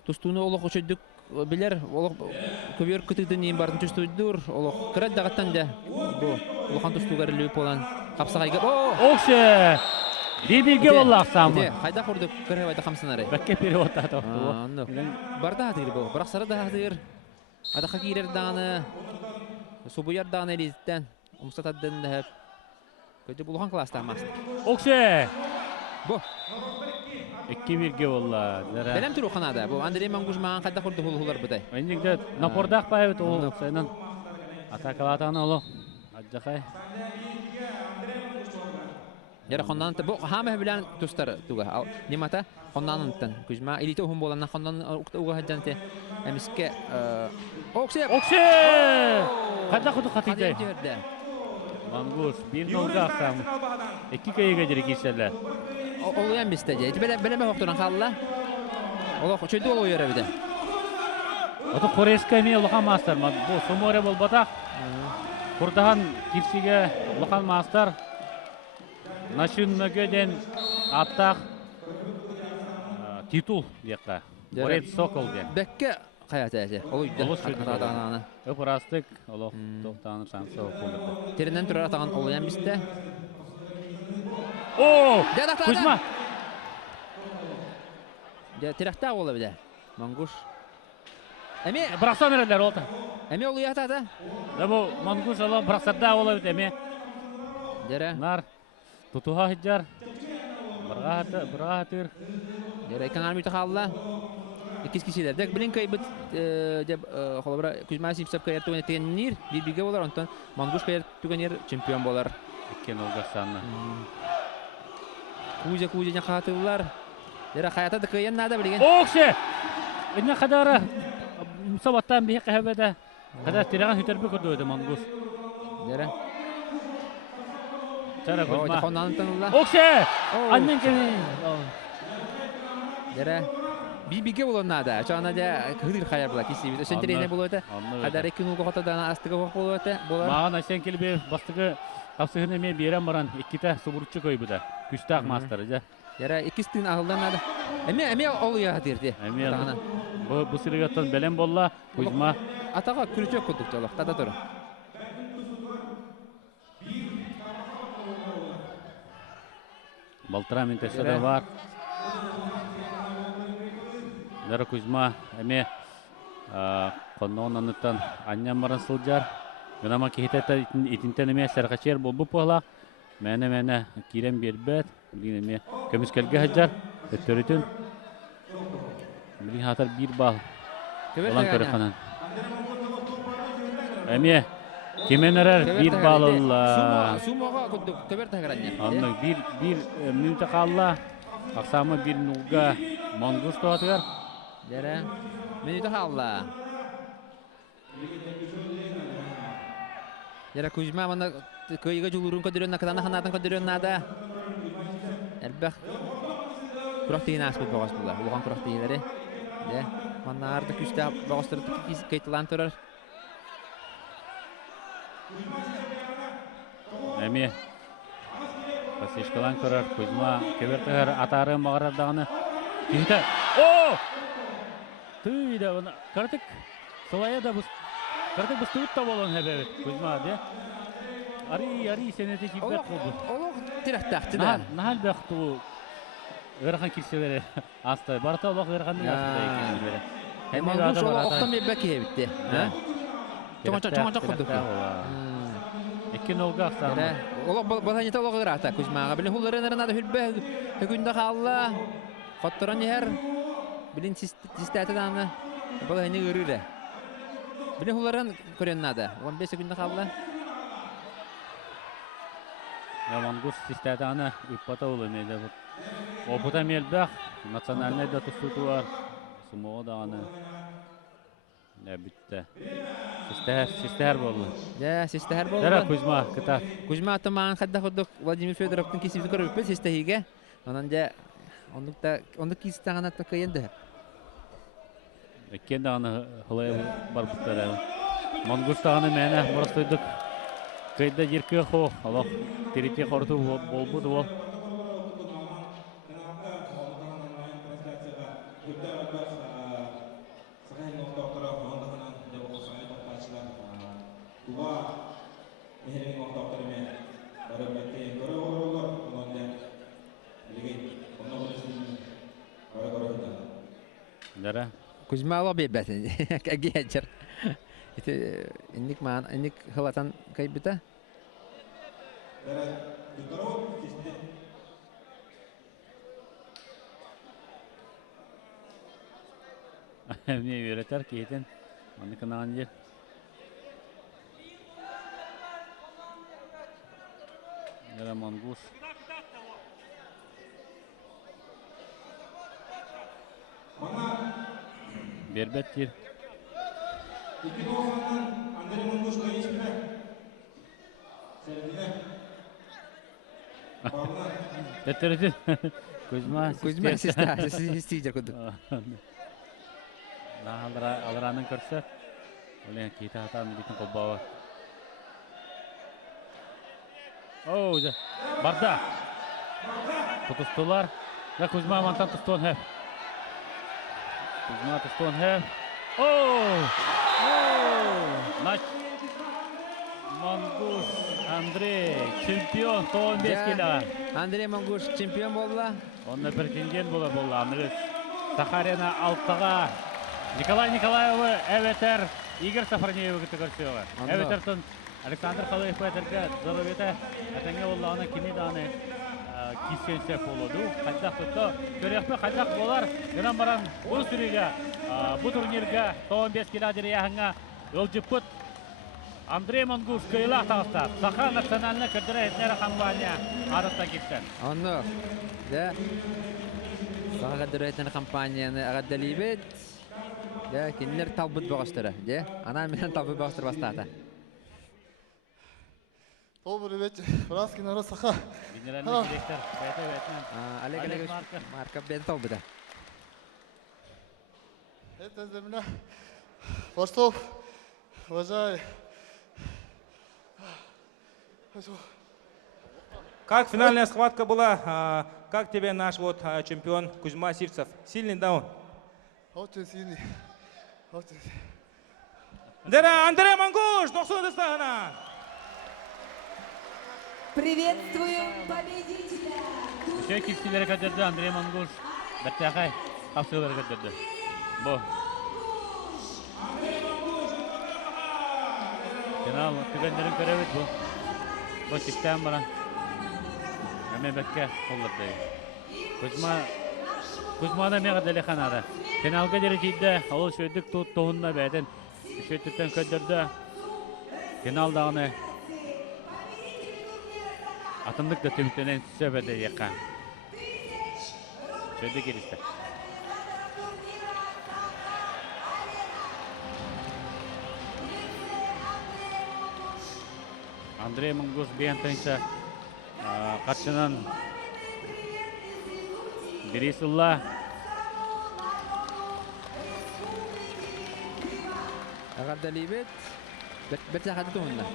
tustunu olaq uçuyduk biler olaq köbür kütüdün yen bardın tustuydur olaq kırad dağıttan da bu olaqan tustugar lüp olan Қапсағайға Оқшы! Бибиге олақ самы. Қайда құрдық кіріп айда қамсынары? Бәкке перевод атау. Барда атығыр бұл. Бірақ сары да атығыр. Адақа кейрер дағаны, собуяр дағаны елізден, ұмыстат аддын дәп. Көйді бұлған класста амасын. Оқшы! Бұ. 2-1-ге олла. Бәлем түрі оқанада. Бұл Андрей Мангуш маған қайда құрды ғылғылар бұдай. Өндігді напордақ байыт ол. Сайынан атакалатағын олу. Аджақай. Яра қоннан бұ хамы білән тұстары туға. Немата қоннанынтын. Күзма еліті ұхым боланна қоннан ұға хаджанты. Әміске Оқшы! Оқшы! Қайда құды қатыйдай? Мангуш, 1-0-ға ақсам. 2-2-ге жері кесерлі. Олу әмісті де. Бәлеме қоқтыран қалыла. Олу чөлді олу өйері біді. Оты Қорескі әме ұлған мастар. Бұл Суморе бол батақ. Құрдаған кирсіге ұлған мастар. Нашын мөгеден аттақ титул деққа. Қорет Сокол де. Бәкке қаят әйті. Олу үйді. Өп ұрастық. Олу тоқтаныр шансы оқылды. Терінен тұрар атаған олу әмісті. О! Дядақтады. Кузьма. Тирақта олы біде. Мангуш. Әме... Бірақсан әрелер олды. Әме олы ятады. Да бұл Мангуш олы бірақсарда олы біде әме. Дәрі. Нар. Тұтуға хиджар. Бірға хатыр. Дәрі әккен армейті қалыла. Екіз кешелер. Дәк білін кай бұд қолабыра Кузьма Симсап кайыр туған етеген нер. Bir болар. Онтан Мангуш кайыр туған ер чемпион болар. Еккен олға санны. Кузя қатылылар. Дәрі қаята да кайын нада білген. Оқшы! Инна қадары мұсабаттан бейі қәбеді. Қадар тираған хүтербі көрді өді Мангуш. Дәрі. Чара Кузьма. Оқшы! Оқшы! Аннен кеме. Дәрі. Биге болон нада. Чана да хыдыр хаяр була киси. Сентерене болот. Кадар 2 нул кохата дана астыга кох болот. Маған Асен келбе бастыгы тапсыгын эме берем баран. Икките субурчу койбуда. Күчтак мастер жа. Яра 2 тын агылдан нада. Эме ол я дирди. Бу сиргаттан белем болла. Кузьма. Атага күрүчөк көдүк жолок. Тада тур. Балтыра минтесede var. Дара Кузьма эме коннон анытан аннан баран сылжар. Гынама кихитета итинтен эме саркачер болбу похла. Мәне кирем бербет. Билин эме көмүскелге хаджар. Өттөрүтүн. Билин хатар 1 бал. Олан көрөханан. Эме кеменерер 1 бал алла. Сумага көдүк көбөртө гаранне. Анны 1 минут калла. Аксамы 1 нулга Мангуш тоатыгар. Дәрі. Минуты қалла. Дәрі Кузьма мана көйігі жүлірін көдірін, қытаны қанатын көдірін нада. Әлбәқ күрақ дейін аспет бағас бұлла. Улған күрақ дейілері. Мана арды күшті бағастырды кейтілан тұрар. Әме Пасешкалан көрар. Кузьма кебертігер атары мағырардағыны. Кейті. О! Ты да вона картик солая да бус картик бус тутта болон хебет Кузьма де ари сенете кибет болду. Олог тирактакты да. Нахал бакту Верхан кирселери астай барта олог Верхандын астай экен бере. Мангуш олог октан бебеке битти. Чоңа курдук. Экен олга аксана. Олог баланета олог грата Кузьмага биле хулларын нада хүлбе күндө калла. Фотторон ер Билин систаты даны бұл әне үрірі. Білін ұларын көрен нада. 15 секунды қалды. Мангуш систаты даны үппата ұлы мейді. Опыта мелбәқ. Национальный да тұстуту бар. Сумоға даны. Бітті. Систәр болды. Систәр болды. Дәрі Кузьма кіта. Кузьма атымаған қадда құрдық Владимир Федоровтың кесімді көріп өппен систәйге. Онан да Ондық кестіған атты көйенді. Кенді аны ғылай бар бұттары. Мангуштағаны мәні бұрыстойдық. Көйді жеркі қоқ. Алақ терете қорты болбуды ол. Дара. Кузьма ала бебетин. Кагечер. Это инник хылатан кайбыта. Мне öğreter ki yeten. Anne kanağın yer. Dara Mangуш. Бербет yer. Tetteretin. Kuzma isteyecek odur. Alranın körse. Öyle kita hatan bitin kolbağı. Oh, barda. Tutustular. Ya Kuzma mantan tutuğun hep. Kuzma tutuğun hep. Oh! Maç. Mangуш Andrej. чемпион 15 килога. Андрей Мангуш чемпион болла. Онда претендент болар болла. Андрей Сахарина алтыга. Николай Николаевы Эветер, Игорь Сафронеев көрсөөгө. Эветертон Александр Халаев Петерге здоровьете. Атаңа болла аны кими даны кисенсе болоду. Кайдак тутто көрөкпө кайдак болар. Гынан баран бул сүрүгө, бу турнирге 15 килога дирияңга ылжыппыт. Андрей Мангуш кыйла тагыста. Саха национальный кырдыра компания арытта китсен. Анно. Да. Саха кырдыра компанияны агадалибет. Да, кинлер талбыт багыштыра, да? Ана менен талбыт багыштыр бастата. Добрый вечер. Французский народ Саха. Генеральный директор Олег Олегович Марков бен талбыта. Это для меня Ростов, уважаю. Как финальная схватка была? Как тебе наш чемпион Кузьма Сивцев? Сильный, да он? Очень сильный. Очень. Андрей Мангуш, 90 стагана. Приветствуем победителя! Еще килсилер кадерді Андрей Мангуш. Бәттәқай, қапсығылар кадерді. Бұл. Финал түгендерін көрәует бұл. Бұл систем баран. Әме бәтке қолырды. Кузманы меға дәлі қанады. Финалға дәрежейді ол шөйдік тұғынна бәдін. Шөйттіктен көндірді. Финалдағыны атындық да түмтенен сөбәді еқа. Шөйді келісті. Андрей Мангуш бейінтайынша қатшынан Бересулла. Агадалибет. Бір сақады тұғынна.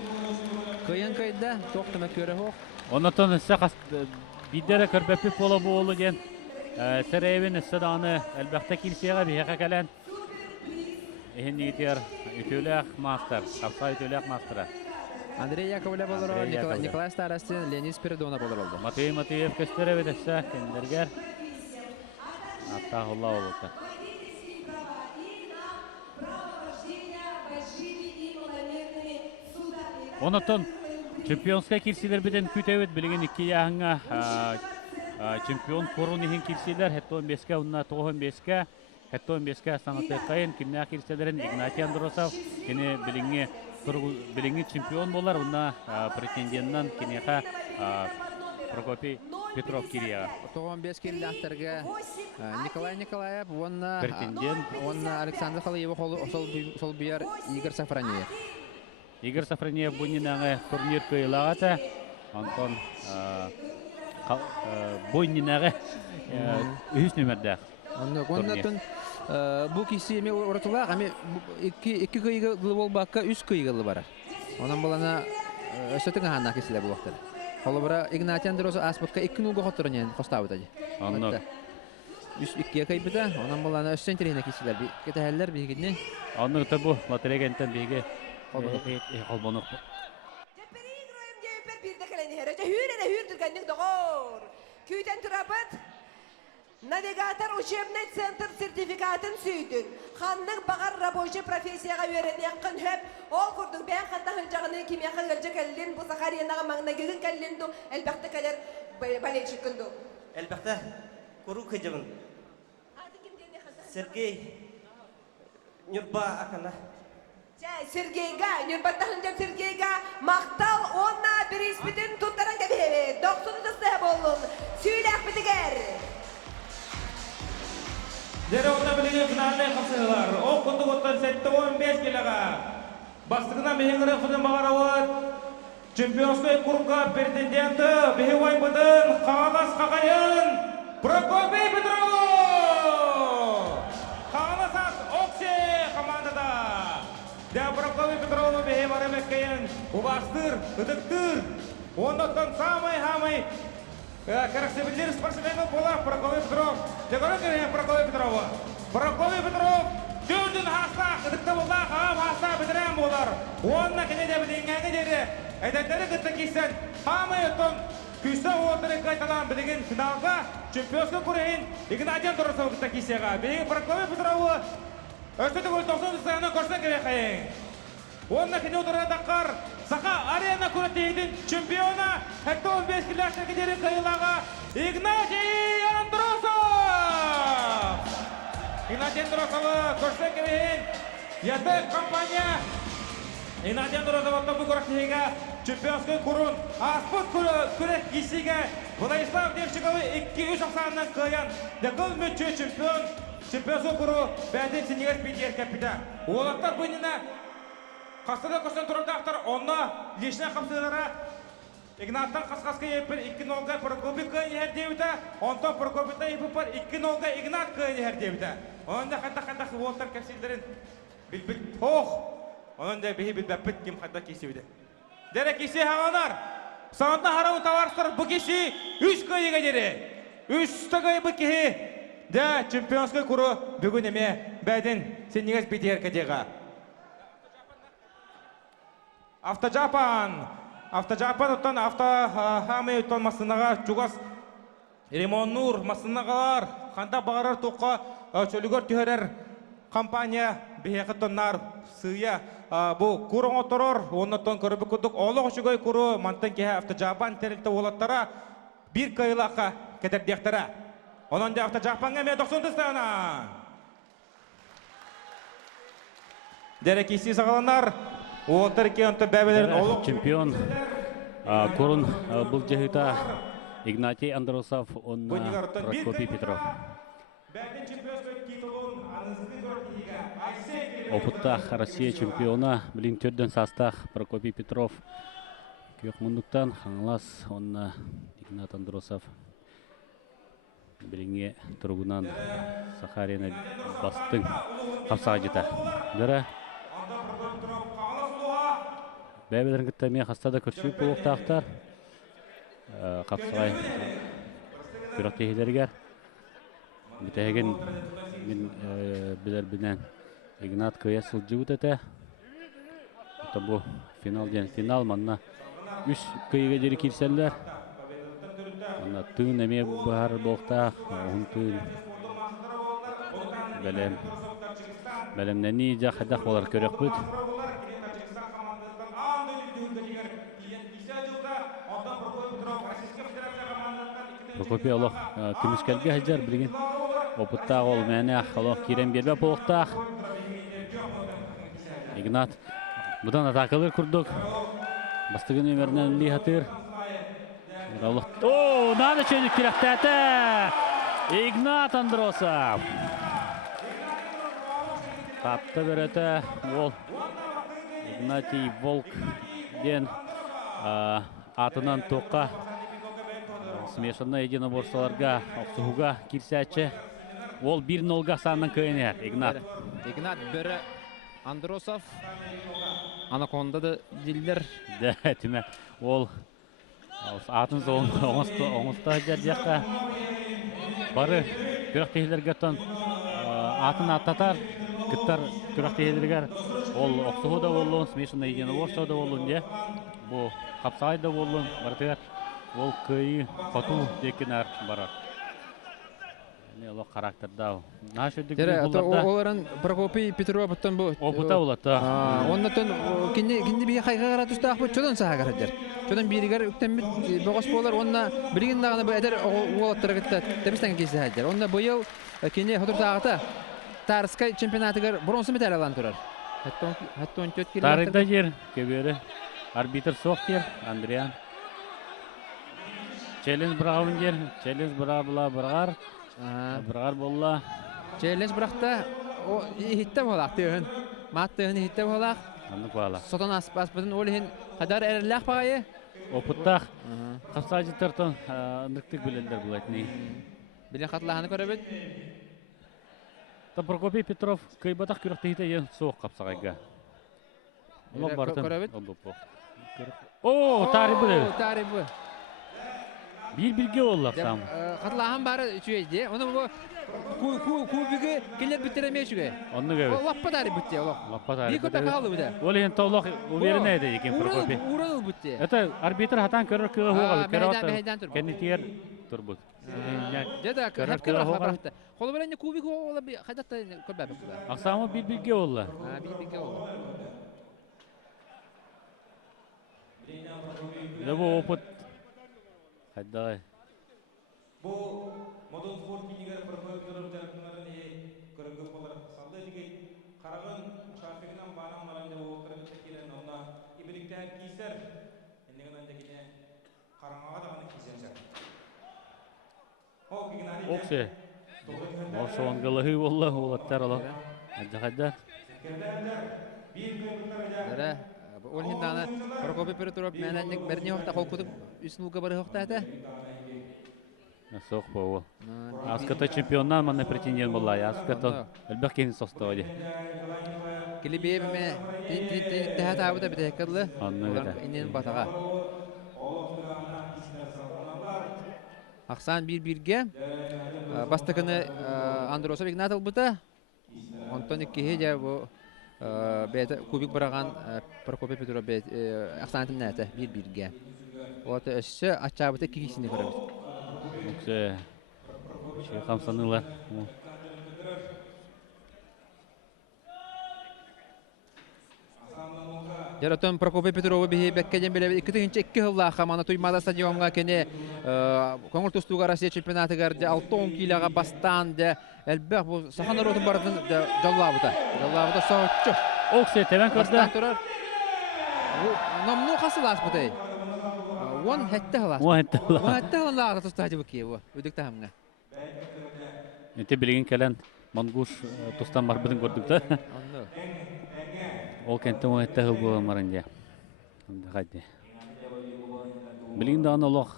Көйін көйді, тоқтыма көрі хоқ. Онотон сақас бидері көрбәпі полы болу ден сәрәйбін үстіданы әлбәқті келсеға бейеқа кәлән. Ехін егетер үтіләқ мастер, қапса үтіләқ мастера. Андрей Яковлев болыр ол, Николай Старостин, Леонид Спиридонов болыр олды. Матвей Матвеев көстері бедесі кендергер. Атта ғылла олықты. Онотон чемпионская кирсилер биден күтәвет билеген 2 яңа чемпион корун ихин кирсилер хәтта 15-ке унна 95-ке хәтта 15-ке санаты кайын кимнә кирсилерен Игнатий Андросов кине билеңге чемпион болар унна претенденттан кинеха Прокопий Петров кирия. 15 киллахтарга Николай Николаев, онна претендент, онна Александр Халаев сол бияр Игорь Сафронеев. Игорь Сафронеев буйнинағы турнир көйлағаты, Антон буйнинағы үз нөмірді турнир. Бұл кесі еме оратылақ, әме 2 көйгі болбаққа 3 көйгі бара. Онан болана өсөтің ағанна кесілер бұл вақтар. Қолы бара Игнатий Андросов аспытқа 2 нұлғы қоттырын қостауыд әді. 2 көйбіді, онан болана өссен терейіне кесілер. Кетәлілер бейгідіне. Онның тұбу лотерегенттен бейгі Холбонук. Переигрываем девять бир декаленер. Хюр түргәннең догор. Күйтән турабыт. Навигатор учебный центр сертификатын сөйдүн. Ханның багар рабочий профессияга өйрәнә якын хөп. Ол курдың бән хатта хылҗагыны кимия хәлҗә кәллен бу Сахариянага маңна геген кәллен ду. Әлбәттә кәләр балечик кынды. Әлбәттә көрү кыҗыбын. Сергей Нюрба акана. Сергейга, Нюрбаттахынжа Сергейга мақтал онна бір испитін тұттаран кәбейбе. 90-сы болын. Сөйләк бітігер. Дәрі онна білеген финальный қапсығылар. О құнды құттан сәтті 15 келіға. Бастығына мехеңірі құдын бағарауыд. Чемпионской курка претенденті бейвай бұдын қағалас қағайын Прокопий Петров! Қағаласас Оксе командада. Дә Прокопий Петровны бейвары мәккейін ұбастыр, ұдықтыр. Ондықтан самай-хамай Караксебелер спортсмені бола Прокопий Петров. Дегөрі керен Прокопий Петрова. Прокопий Петров Дөрдін хаста, ұдықты болда қағам хаста бітірен болар. Онна кене де біліңгәңі дері. Әдәттері күтті кейсен. Хамы өттін күсті оғытыры қайталан білігін финалға чемпионсқа көрейін. Игнатиян тұрысы күтті кейсеға. Бейгі Прокопий Петрауы өсті түгіл 90 сайының көрсен кебе қайын. Онна кене отырға таққар. Сақа арена көреттейдің чемпиона. Әкті 15 кіләшті кедері қайылаға Игнатий Андросов! Игнатий Андросовы көрсен кебейін. Яты компания Игнатий Андросов оттан бұл көріктейге чемпионской курун аспыт күрек кесіге Владислав Демчиковы 2-3 ақсанынан қиян. Дәкіл мүтчі чемпионской куру бәден сенегіз бейдер кәпіді. Олаттар бұйнына қастыда көстен тұрылдақтар, онна лешіне қапсыдара Игнаттан қасқасқа епір 2-0-ға Прокопий қайын әрдеуді, онтан Прокопийта епір 2-0-ға Игнат қайын әрдеуді. Онында қанда-қанда олаттар кәпсілдерін білбіт тоқ. Онында білбәппіт кем қанда кесеуді. Дәрі кесе хағанар, сағында харауын таварыстар бұл кесе 3 қайыға дері. 3 қайы бұл кеге. Дә чемпионскай құры бүгін еме бәдін сенегіз бетер кәдеға. Автожапан ұттан автохамы ұттан масынаға жүгас Ремон Нур масынағалар қанда бағарар тоққа чөлігер түйерер компания бейеқі тоннар сүйя бұл күрің отырыр, оннаттан көрібі күдік олық үшігай күрі мантан кеге автожапан тәрілті олаттара бір қайылаққа кәдердектірі. Онында автожапанға ме 90 стағына. Дәрекесі сағаланар. Чемпион Корун был жахыта Игнатий Андросов, он Прокопий Петров. Опыттах Россия чемпиона білін төрден састах Прокопий Петров. Күйек мұндықтан қаңылас он Игнат Андросов білінге тұрғынан Сахарина бастың қапсаға жета. Дәрі бәбелерін күттәме қастада көршіп болуқтақтар. Қапсағай күрақтегелергер. Бітәген мен білер-білен Игнат көйе сылжы өтеті. Ота бұл финал манна 3 көйеге жері келселдер. Манна түйін әме бар болуқтақ. Оғын түйін бәлемнен не жақайдақ олар көрек бұд. Прокопий олық күміскәлге әжер білген. Опыттақ ол мәне олық керен бербе болуқтақ. Игнат бұдан атақылыр күрдік. Бастығын өмірінен лі хатыр. О, нады чөнік керектәті! Игнат Андросов. Тапты біреті ол. Игнатий Волк ден атынан тоққа. Смешанный единоборстволарға оқсуға кирсәтші. Ол 1-0-ға санның көйінер, Игнат. Игнат бірі Андросов. Анаконда да дилдер. Да, түмә. Ол атын оңыста жердеққа. Бары күрақтегілерге тон атын аттатар. Күттар күрақтегілергер. Ол оқсуғы да болуын, смешанный единоборство да болуын де. Бұл қапсағай да болуын. Бартығар. Ол көйі қату декен әр барар. Не олық характердау. Оларын Прокопий Петрова бұттан бұл. Опыта олатта. Оннатын кенде бейе қайға қарат үсті ақпы чодан саға қарадыр. Чодан берігер үктен бұғыс болар. Онна білген дағына бұл әдер олаттыры кетті. Тәбістен кезді әдер. Онна бұйыл кенде құтыр тағыта Тарскай чемпионатығыр бронсы металь алан тұрар. Тарыда жер кебері. Арбитр соқ жер. Андриан. Челленж бұрағын жер. Челленж бұрағар. Бұрағар болла. Челленж бұрақта хитті болақ дейін. Маттығын хитті болақ. Анық болақ. Сотан аспадың олығын қадар әріліғ бағайы? Опыттақ. Қапса жеттіртін үндіктік білендер болайтын. Білен қатылағаны көрі бет? Прокопий Петров көйбатақ күріқті хиті ең соқ қапсағайға. Көрі бет? О, тарибы дәу. Тарибы. Bir-birge olaq sam. Қатылаған бары үшуейді. Оны бұл кубиги келер битеремешүге. Онны гэбит. Лаппа тари битте олох. Лаппа тари. Бик ота калды бу да. Ол ен толлох уверенный эди екен Прокопий. Урал битте. Это арбитр хатан көрөр кыга хугал. Мейдан тур. Кенитер турбут. Жада капкара хабарта. Холо белен кубик ола би хадатта көрбөп. Аксамы бир-бирге болла. Бир-бирге болду. Да бу опыт. Хайдай. Бу модул спорт кинигер профессору жарыктарын көргөн болар. Салды диге караган шафигинан банан маран деп отурып келен онда ибриктен кийсер. Эндеген андегине караңага дагы кийсенсер. О кигинали. Оксе. Ошон галахы болла, улаттар ала. Ажахада. Дара ол хиндана Прокопий Петрович мененник берни хокта холкутуп үснүгө бары хокта ата. Сох по. Аската чемпионнан мана претендент болла. Аската элбек кени состоди. Килибе ме тин тахат абыда битекеле. Инен батага. Аксан бир-бирге бастыкыны Андросов Игнатов бута. Антон Кихеja бу бет кубик бараган Прокопий Петрович Аксан нәтә бир-бирге. Вот эше ачабыта кигисине көрөбүз. Оксе. Şey kamsanırlar. Жаратон Прокопий Петрович бихи беккеден беле 2-2 жылга хамана туймада стадионга кене коңур тустуга Россия чемпионаты гарда 6 килога бастан де элбек бу сахана ротун бардын жаллабыта. Жаллабыта сооччу. Оксе тебен көрдө. Номну хасылас бутай. Вон хетте халас. Вон хетте халас. Вон хетте халас тустажы буки бу. Үдүк тахамга. Эте билген келен Мангуш тустан бар бидин көрдүк да. Ол кенттен он хетте хыл болған марынде. Хайды. Билген да аналог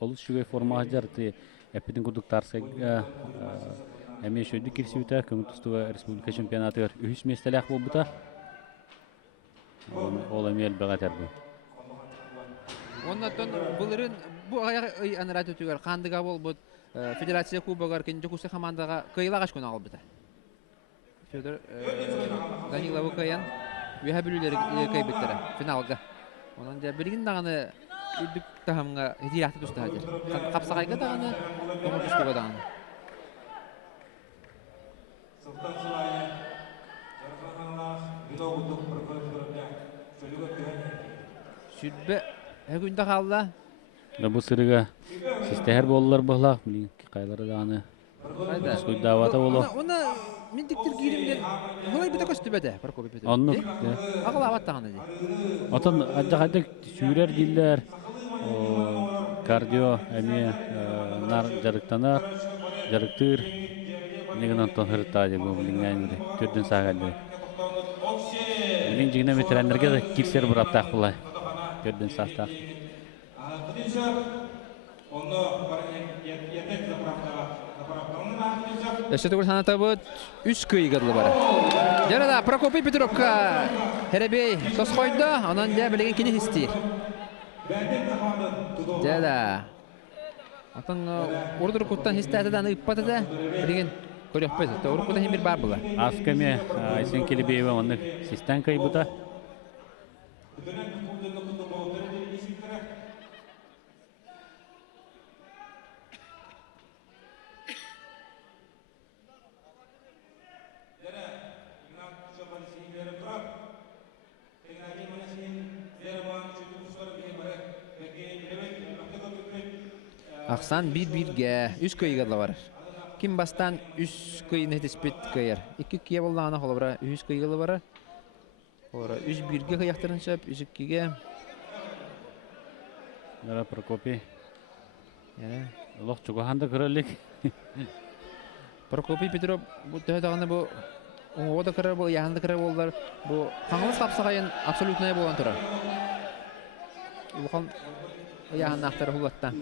олус шугай форма жарты эпидин көрдүк тарсайга эме шөйдү кирсибита көңүл тустуга республика чемпионаты үһүс местелек болбута. Ол эме элбегатер бу. Оннан булырын бу аяк анрат өтүгөр кандыга болбут федерация кубогар кенже кусы командага кыйлагаш күн албыта. Федор Данилов каян вехабүлүлөр кайбеттер финалга. Онан да билген даганы үдүк тахамга хидиятты тустадыр. Капсагайга даганы көңүл тустуга даганы. Сылтан сылайы жарқанлах виновудук профессорда сөйлөгө күйөне. Сүрбе Эгүндө калды. Да бу сырыга систер боллар бахла, билин кайлары даганы. Кайда? Суйдавата боло. Уна мен диктир киримден булай бите көстүбөдө Прокопий Петрович. Анны. Агалабат таганы ди. Отон ажагадык сүйрер диллер. Кардио эме нар жарыктанар, жарыктыр. Неген антон хыртады бу билингенди. Төрдөн сагады. Билин жигине ветеринерге да кирсер бураттак булай. Төрдөн састак. Эшетөгөр санатабыт 3 кыйгырлы бара. Жарада Прокопий Петровка херебей сосхойдо, анан да билеген кини хистир. Жада. Атан ордур куттан хистатадан ыппатада билеген көрөппөз. Тоору куда хемир бар була. Аскаме Айсен Келебеева онны систан кайбыта. Аксан бир-бирге 3 кыйгырлы бар. Ким бастан 3 кыйны теспит кыйыр. 2 кие боллагана холобра 3 кыйгырлы бар. Ора 3-1-ге кыяктарын чап, 3-2-ге. Дара Прокопий. Яна. Лох чугаханда көрөлүк. Прокопий Петров бу таганы бу ода кыры бу янда кыры болдар. Бу каңыз капсагайын абсолютный болгон тура. Улхан яна актар хулатта.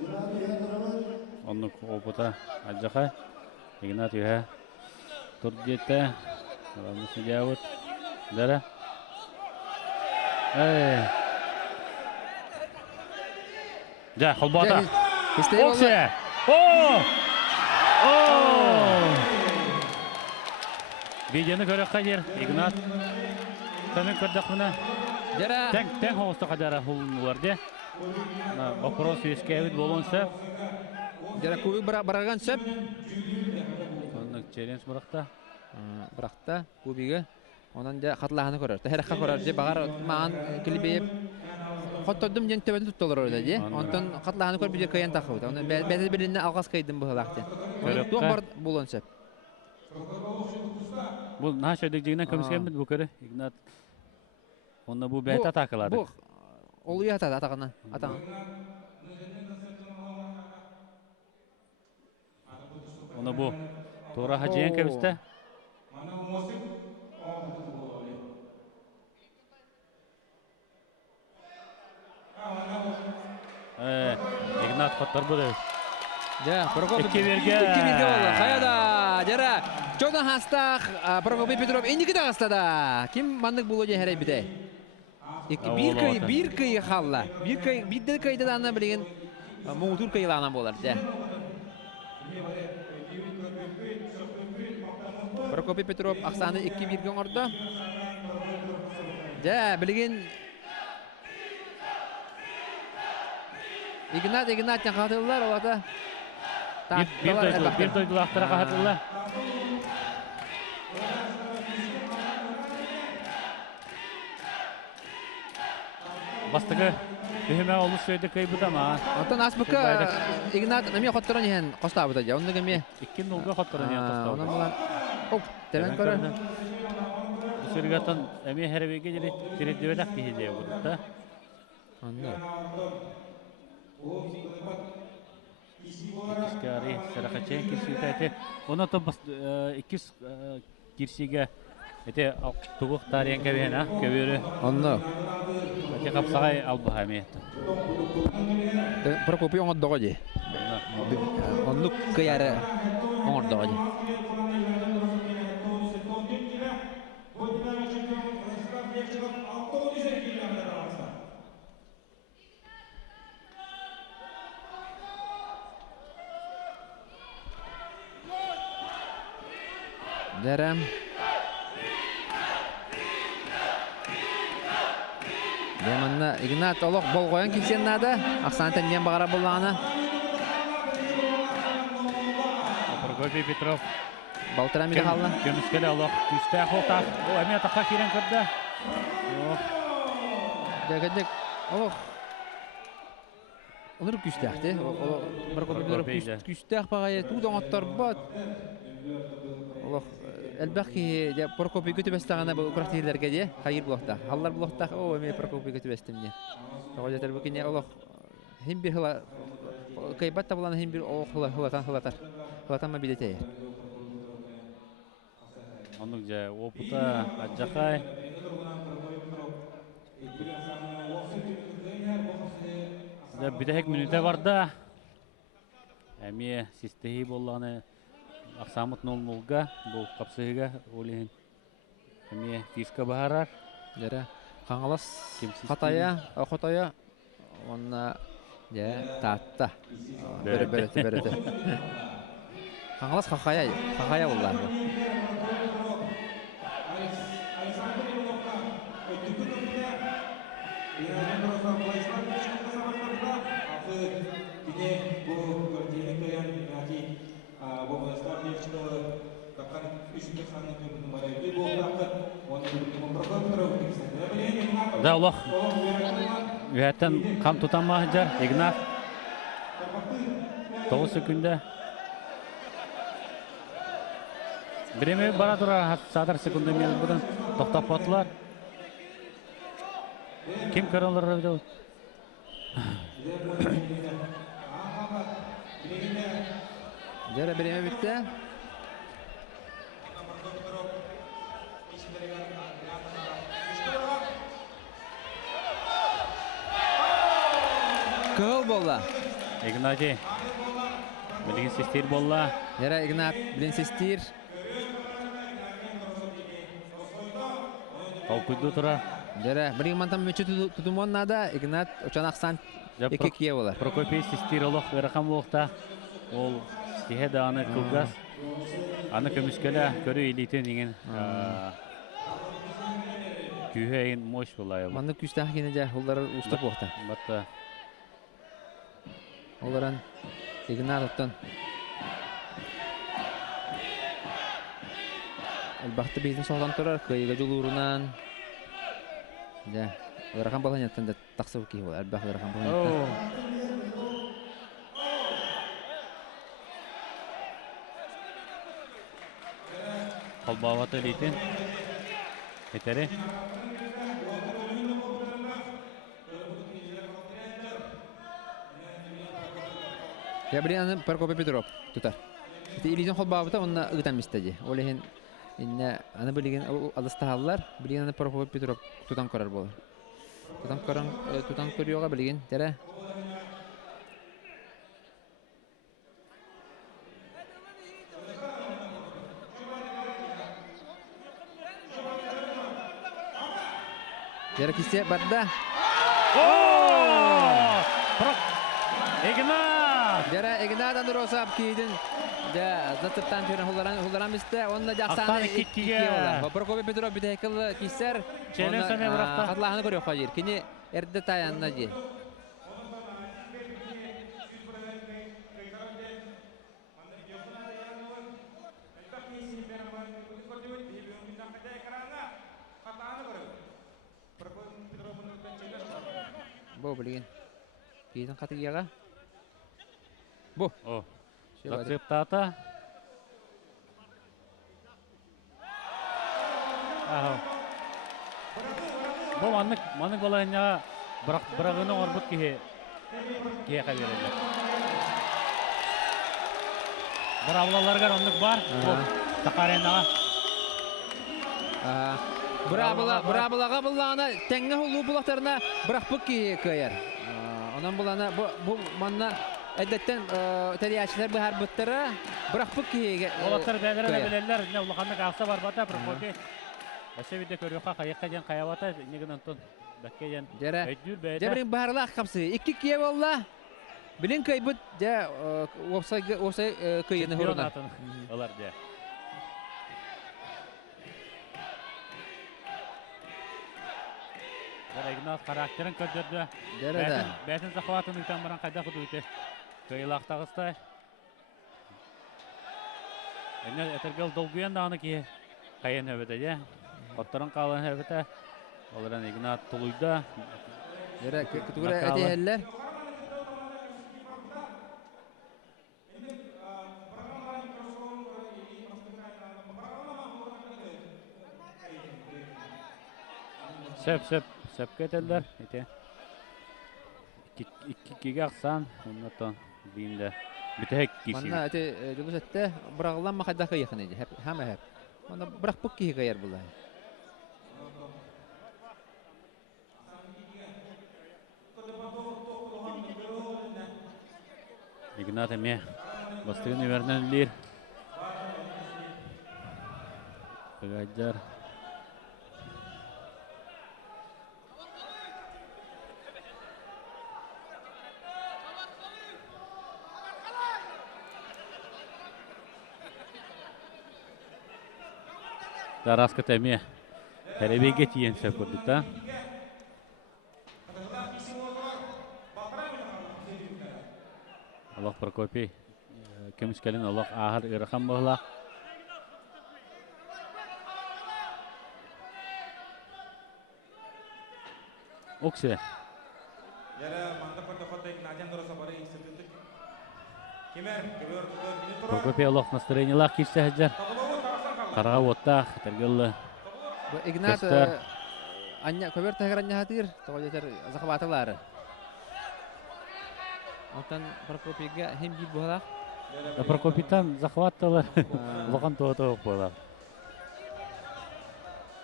Онны опыта ажаха. Игнат юха. Турдете. Рамы сидявыт. Дара. Да, холбата. Оксе. О! Видеоны көрөк қадер, Игнат. Тәмен көрдік мұна. Тәң хоғысты қадара хулынуларды. Вопрос еске әуіт болуынса. Жара кубик бараған сөп. Оның челлендж бұрақта. Бұрақта кубигі. Онан да қатлағаны көрір. Тәхәріққа көрір. Же бағар маған келбейіп. Қоттырдым жен төбәді тұтталыр орда же. Онтан қатлағаны көріп бір көйен тақылды. Оны бәзі бірінне алғас қайдым бұғылақты. Туақ бар болуын сөп. Бұл наш өйдік жегінен көміскен біт бұл көрі, Игнат. Онда бұл бәйт атақылады. Бұл олы атады атағынан. Онда бұл тура хачиен көмісті. Игнат қоттар бұл өз. Iki birge oldu. Hayada. Jara. Çoğdan hastaq. Prokopy Petrov endiki de hastada. Kim mandık bulucu herey bide. Bir kıyı halla. Bir de kıyıda da anna bilgin. Muğtur kıyılanan bolar. Prokopy Petrov aksanı 2-1 orada. Bilgin Ignat yang katıldılar orada. Bir doydular aktara katıldılar. Bastığı büyüme olmuş şeyde kaybıda ama. Ondan asbıka Ignat namiye kattıran yiyen kosta abıda ya. Onda gemiye. 2-0'ga kattıran yiyen kosta abıda. Ondan bulan. Teren körü. Bu sürgatan emiye her bege direkt düvedak bir hediye burada. Ondan. İkiskari Sarakacen kirsiyle ete ona da ikis kirsiga ete tuğuk tarihen kevena keveri. Anla. Ete kapsay albahami. Prokopy on doge. Onluk kıyarı on doge. Derem. Demanna Ignat oloq bol qoyan kilsen nada. Aksan tengen bagara bolana. Prokopy Petrov. Baltara mi halla. Kömüskele oloq üstte xotak. O emi ataqa kiren kirdi. Degedek oloq. Onur küstəxdi. Prokopy Petrov küstəx bagaya tudan attar bat. Oloq elbaki de Prokopy götübestagana bu kurahtirlerge de hayır bulaqta. Hallar bulaqta o emi Prokopy götübestimne. Toğajatar bu kine oloq hem bir hıla kaybatta bulan hem bir oloq hılatar. Hılatan ma bilete. Onun ja oputa ajaqay. Da bir de hek minüte var da. Emi sistehi bollağını Aksamut 0-0'ga bu kapsıga olihin. Emi fiska baharar. Jara Kangalas Xotaya ona ya tatta. Berete. Kangalas Xaqaya bollar. Da Allah. Üyetten kam tutan mahcar Ignat. 9 sekünde. Birimi bara dura sadar sekünde mi buradan toktap attılar. Kim kararlar video? Jara birimi bitti. Kıl bolla. Ignati. Bilgin sistir bolla. Jara Ignat bilin sistir. Tavkudu tura. Jara birin mantam meçi tutumon nada Ignat uçan aksan iki kiye bolar. Prokopy sistir oloq rakam boqta. Ol Кеһе да аны кылгас. Аны көмүскеле көрү илитен деген күйһейин мощ булай. Манны күстах кине жа уллар уста бохта. Батта. Оларан Игнатовтан. Албахты бейтін соғдан тұрар, көйігі жолуырынан. Да, ұраған балан яттан да тақсыр кей ол, әлбақ ұраған балан яттан. Қалбауаты лейтен. Етері. Я білен Прокопий Петров тұтар. Илизен қолбауыта онына ұғытан мистади. Олеген аны білеген алыстағалар, білеген аны Прокопий Петров тұтан көрар болар. Тұтан көріоға білеген, тәрі. Тәрі кесе барды. Игнат! Жара Игнат Андросов кейден заттыптан көрін хуларан бісті, онында жақсаны иккеге ола. Прокопий Петров бітекіл кейсер, қатлағаны көрі оқа жер. Кені әрді тайанына жер. Бұл білген. Кейден қатығыға. Бу. О. Зацептата. Аһа. Бу маннык балайына бирагыны орбут кие каберелер. Бир авлаларга ондук бар. Такаренага. Брабылага буллана теңне хулу булактарына бирак бу кие каяр. Онан булана бу манна әдәттән тәриячләр бәһәр буттары бирак бу киеге. Олаттар бәдәрә беләләр, менә улаханны акса бар бата Прокопий. Әшәбидә көрүкка каякка дигән каябата нигеннән тон бәккәйән. Әйтүр бәдә. Җәбрин барлык капсы. 2 кие валла. Билен кайбыт дә опсай кыйны хорына. Алар дә. Игнат характерын көтөрдү. Бәтин захватының тамыран кайда худу ите. Кыйлактагыстай. Эне этергел долгуян да аны ки кайын өбөдө, я. Оттарын калын өбөдө. Олардан Игнат тулуйда. Жара күтүгүрө этелер. Söp keteller ite. İkiga aksan ondan dinde bitek kişi. Manna ite dülüsette bırağlanma kadar yakın idi. Hep. Ona bırak bu ki gayar bulay. Ignat eme bastığını verdenler. Gajar. Зараз катаме. Herebe tiyen sekundita. Allah Prokopий. Kemiskelen Allah ahar irham bahla. Okse. Prokopий Allah настроение лах киште хаджар. Карага отта тергелле. Игнат анья көбөр тагыранья хатыр, тоголетер захваталары. Алтан Прокопийга хем бит була. Прокопийтан захватталар. Логан тоото була.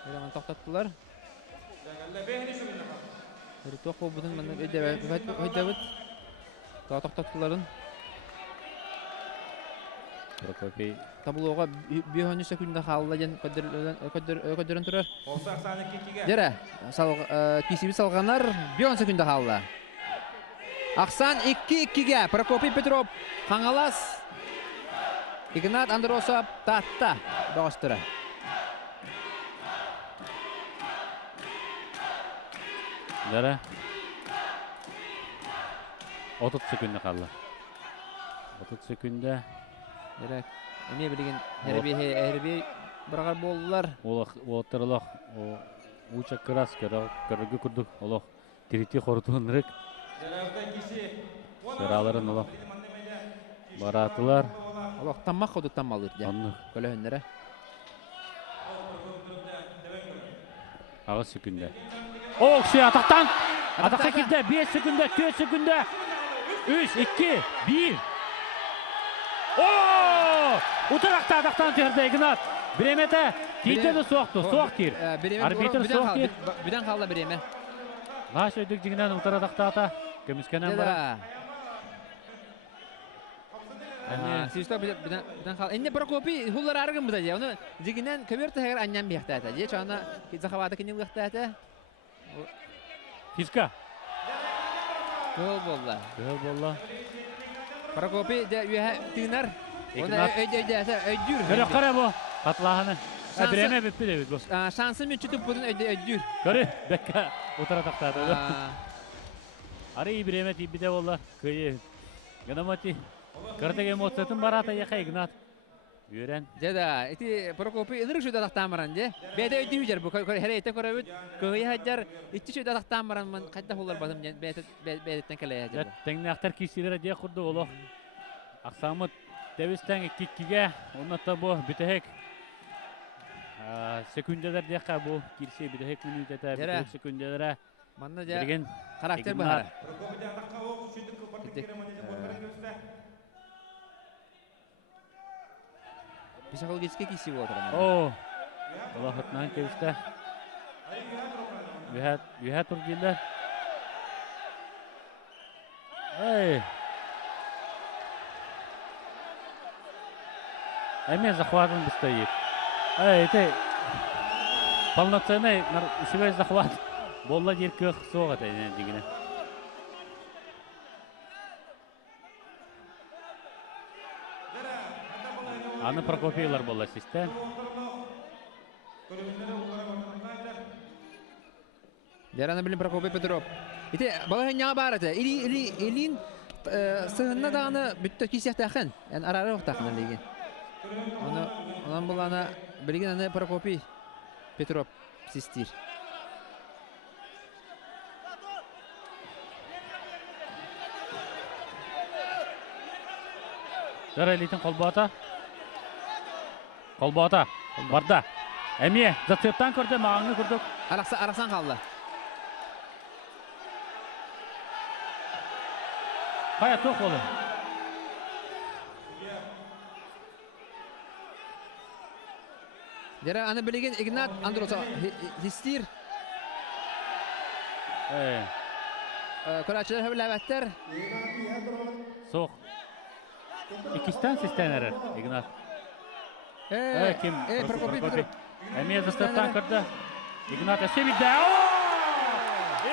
Элеман токтоттулар. Риток бутун мен өйдөбөт. Токтоттуларын. Прокопий таблоға 5 секундда қалыладен көдірін тұрар. Жара, кесебі салғанар 5 секундда қалыла. Ақсан 2-2-ге Прокопий Петров қаңалас. Игнат Андросов татта достыра. Дара. 30 секунд қалды. 30 секундда. Дара. Эме билген херби баргар болдулар. Олаттырылық. Уча крас кыргы күрдік. Олық тирити қорытуынырық. Сыраларын олық. Баратылар. Олық таммақ қоды таммалыр. Көлі Ағы секундда. Окши атақтан. Атаққа келді. 5 секундда, 4 секундда. 3, 2, 1. Утырақта атақтан түрді Игнат. Біреметі кейтеді соқты. Соқ тер. Арбитр соқ тер. Биден қалды біреме. Наш өйдік жігінен ұтыр атақта ата. Көміскенен бара. Сүйістік биден қалды. Энне Прокопий хулар арғын бұда же. Оны жігінен көберті әгер аннан бияқта әті. Же чағына захаваты кенен ұлықта әті. Фиска. Гол болла. Гол болла. Прокопий де үйе тігінар. Оны өйдүр. Көрі қара бұл. Қатлағаны. Біреме біппі де бұл. Шансы мен чүтіп бұдың өйдүр. Көрі бәкка ұтыр атақтады. Ары биреме тибиде болла. Көйе. Гынамати. Кыртык эмоциятын барата яқа Игнат. Үйрен. Жада, эти Прокопий ынырық жүйді атақтамыран же. Бәді өйді жүр бұл. Хәрейттен көрі көйе хаджар. Итті жүйді атақтамыран мен қайда қолар бадым бәдеттен кәлі хаджар. Тәңіне ақтар кейсілері де құрды олы. Ақсамыт тәвістен кеккеге. Оннатта бұл бүтәхек. Секундалар деқа бұл. Кирсе бүтәхек минут әті. Бүтәхек секундалары. Манна же характер бұхара. Психологический киси болды. Аллахытнан кевісті. Үйә тұр дейдер. Әме захватын бұстоит. Это полноценный усевой захват. Болла дер көк соғат әйнен дегіне. Аны Прокопийлар болла систем. Дәраны білін Прокопий Петров. Ите, бала хәнняға бар әті. Илин сығынна дағаны бүтті кесек тәқін. Арары оқ тәқін әлеген. Онан бұл ана білген аны Прокопий Петров систер. Дара элитин қолбата. Қолбата. Барда. Әме, зацептан көрді, мағаңы көрдік. Арақсан қалды. Қая тоқ олы. Дара аны білеген Игнат Андросов хистер. Көрәтшілер хөбіл әбәттер. Соқ. İkisten sistem erer Ignat. Kim? Prokopy. Әме застырттан кірді. Игнат әсе бейді.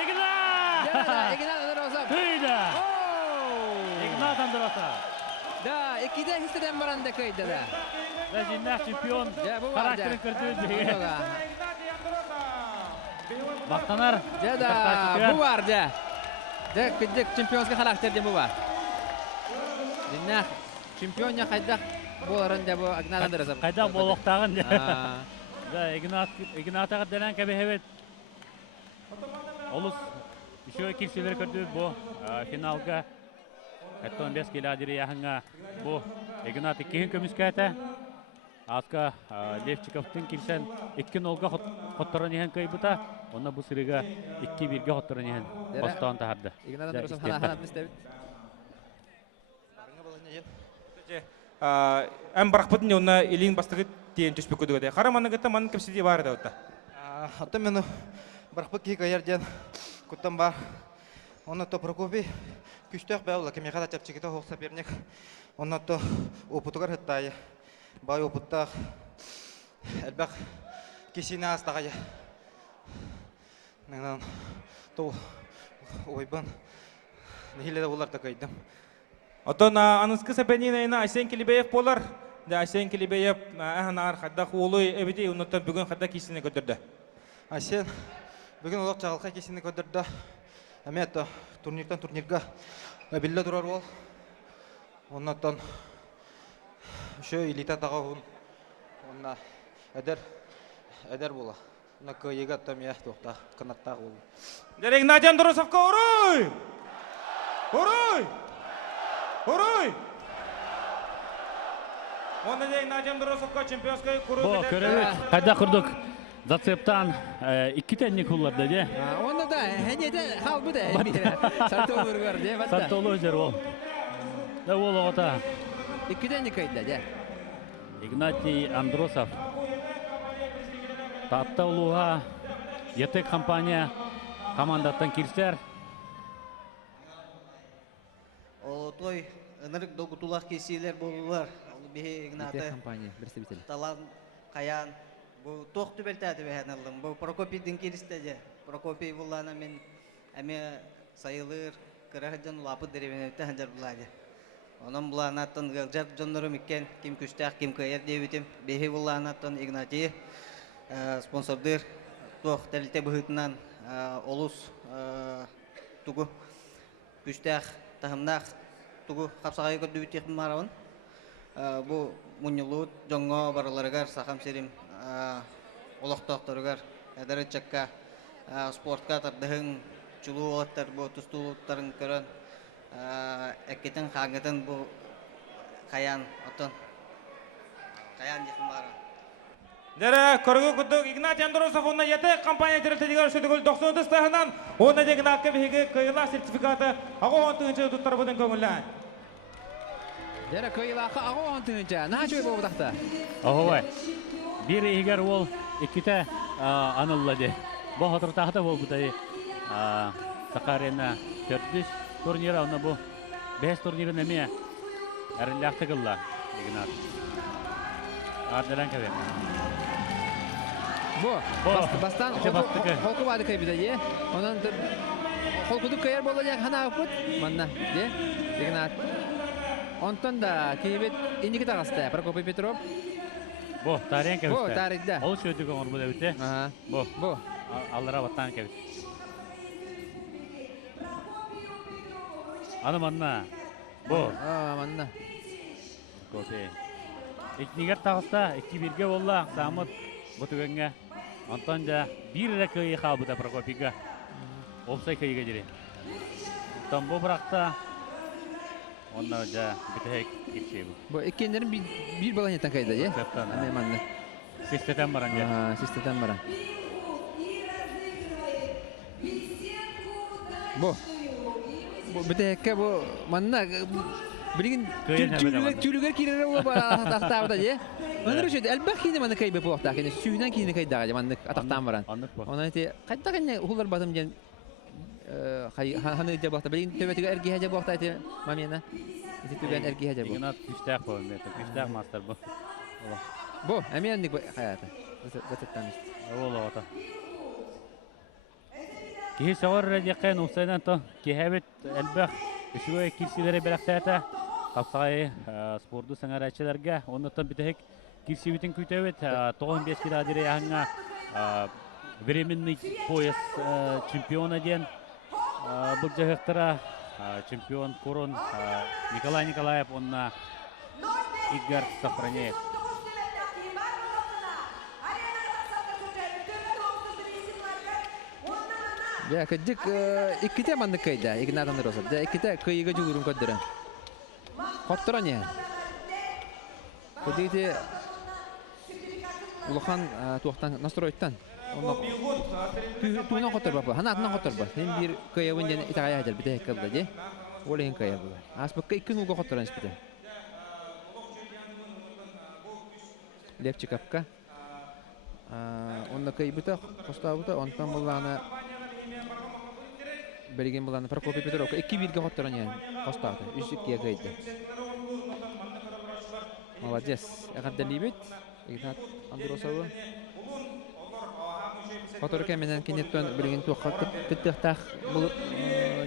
Игнат! Игнат Андросов. Көйді. Игнат Андросов. Да, ikide hisseden baranda köyde de. Rejinler çempiyon. Karakterin kırdığı. Baktanar. Da, bu var da. Da, kıcık çempiyonska karakterde bu var. Dinle. Çempiyon ya kaydak bolarında bu Ignat Andrasov. Kaydak boluqtağın. Da, Ignat'a denen kebe evet. Olus. Şu iki sefer gördü bu finalga. Hatta 15 kilometre yahanga bu Ignat 2 kömüskete. Aska Levchikov'tun kimsen 2-0'ga hottoran yahan kaybuta. Ona bu sırıga 2-1'ge hottoran yahan. Boston tahardı. Ignat Andrasov hanat istedi. Әм барақпытын онна елін бастығы дейін түспек көді көді. Қараманы күтті манын көпсіде бар еді өтті. Аты мені барақпыт кейк айарден күттім бар. Оны то Прокопий күштіқ бәуілі кеме қада чапчекеті хоқса бернек. Оны то опытығар хыттайы. Бай опыттақ әлбәқ кесіне астағайы. Нәңнен то ойбан нехиледі олар да қайдым. Отон анысқы сәпәнейін айна Айсен Келебеев болар. Да Асен Килибеев ахнар хадда хулуй эбити унуттан бүгүн хадда кисине көтөрдө. Асен бүгін олақ жағалқа кесіні көдірді. Әмет турнирдан турнирға билле тұрар ол. Оннаттан үші илита таға ұн. Онна әдер бола. Онна көйегі аттам ең тоқта қынаттағы ол. Дерек Надян Дұрысовқа ұруй! Ұруй! Ұруй! Онна дерек Надян Дұрысовқа чемпионскай күрі Бо, көрәвет, қайда құрдық зацептан iki tenlik kullarda de. Onda da henede halbı da. Sartolu var de. Sartolu özer ol. Da ol ota. İki tenlik kayda de. Игнатий Андросов. Татта улуға ЕТЭК компания командаттан кирсер. О той ынырык догутулах кесилер болулар. Ол бе Игнаты. ЕТЭК компания представитель. Талан Каян. Бу тох түбелтәде бәһәнәлдем. Бу Прокопийдин киристеде. Прокопий буллана мен әме сайылыр кырахдан лапы деревенетте хәндер булады. Onun bulanattan gılcar jonları mikken kim küstək kim kayar devitim. Behi bulanattan Ignati sponsordur. Toh telte buhutnan olus tugu küstək tahımnaq tugu kapsaqayı gördübitik maravan. Bu munyulut jongo baralargar saham serim olaqtaqtargar edere çakka sportka tardahın çulu olattar bu tustulutların körön Ekketin xağıtın bu kayan otun. Kayan yıkımları. Dere korgu kudduk Ignati Androsov onna YT kampanya terletedigar şödөгөл 90 stahынан ona degen akka bihe kıyıla sertifikatı ağı ontınca tuttar budun köngüllän. Dere kıyıla ağı ontınca na joy bu daqta. Ohoy. Bir eger ol ikkite anılladı. Bu hatır tahta bol budayı. Sakarena 4 Турнира оны бұл 5 турнирі неме әрілляқты қылла Игнат. Ардыран кәбе. Бастан қолқы бады кәбеді де. Онан қолқыды көйер болды де қана өпіт. Манна де Игнат. Онтан да кейбет индікі тағасты. Прокопий Петров. Бұл тариян кәбісті. Бұл тарихда. Ол сөйдігі оңыр бұл өте. Бұл. Аллара баттан кәбісті. Аны манна. Бо. Манна. Коте. Икнигер тағыста 2-1-ге болла Самыт бұтығынға. Антон жа бір рәкөйі қалбыда Прокопийға. Опсай көйіге жүре. Антон бұл бірақта онна жа бітіғек кетшей бұл. Бұл еккендерін бір балан еттен қайда, е? Сәптан. Әме манна. Систетен баран жа. Систетен баран. Бұл. Бітекке бұл манна білген түйілігер керері ол атақтағыда де. Оныр үшеді әлбәқ кейіне манна кәйбе бұл ақтақ. Сүйінен кейіне кәйдіға де манна атақтан баран. Оны әте қайтта қайне ұлар батым ден ханы де бұлақта. Білген төбетігі әргеге де бұлақта әте мамена. Әте төбен әргеге де бұл. Игнат күштәқ бұл. Күштәқ мастер бұл. Бұл әмендік қаяты. Зәтеттен. Ол оғата. Кихи савар радиақайын ұқсайдан то кихабет әлбәқ үшігі кирсилері бәліқтәті қапсағай спорды саңар әтшілерге оннаттан бітәйік кирсибетін күйтәует 95 киладері яғыңа временный пояс чемпиона ден бұл жағықтыра чемпион Корон Николай Николаев онна Игорь Сохраняев. Ya kecik ikite mandık kayda Ignat Androsov. Ya ikite kıyıga julurum kodduran. Kotturan ya. Koditi Uluhan tuğtan nastroyttan. Tuğuna kottur bapa. Hanatına kottur bapa. Hem bir kıyı önce itagaya hajar bite kıldı diye. Olehin kıyı bu. Asbakka ikin ulga kotturan ispite. Levçikapka. Onda kıyı bita, kosta bita. Ondan bulana Belgen bulan Prokopy Petrov 2-1-ге хоттыран ян костады. 3-2-ге кайды. Молодец. Ягаддалибет. Игнат Андросов. Хоторка менен кенеттен белген тоққа кыттыктак булып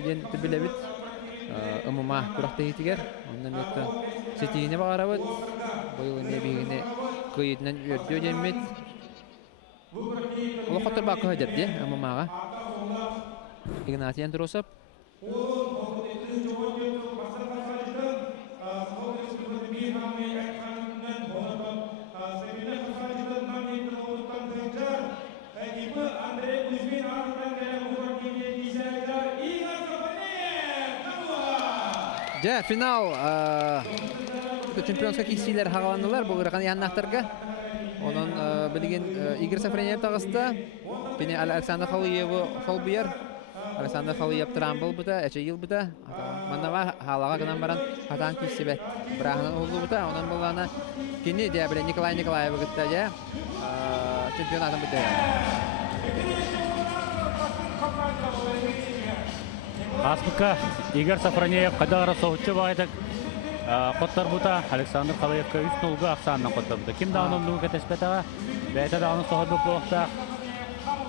ден билебит. Умума куракта етигер. Ондан меттен сетине багарабыт. Быйыл эме бигине кыйытынан өрдө демет. Ол хотор бак хадер де, амамага. Игнатий Андросов. Ja, final чемпионска кисилер хагаланылар. Бу ырган яннактарга. Онон билген Игорь Сафронеев тагыста. Пене Александр Халиев Холбияр. Александр Халиев трамбл бута, эче ел бута. Маннава халага гынан баран хатан кисибет. Брахнан олду бута. Онон болгана кини де биле Николай Николаев гытта я. Чемпионатын бута. Аспыка Игорь Сафронеев қадағыра соғытшы бағайдық қоттар бұта Александр Халаевка 3-0-ға ақсанынан қоттар бұта. Кім дағының нүгі кәтеспетаға бәйті дағының соғыр бұл болықта.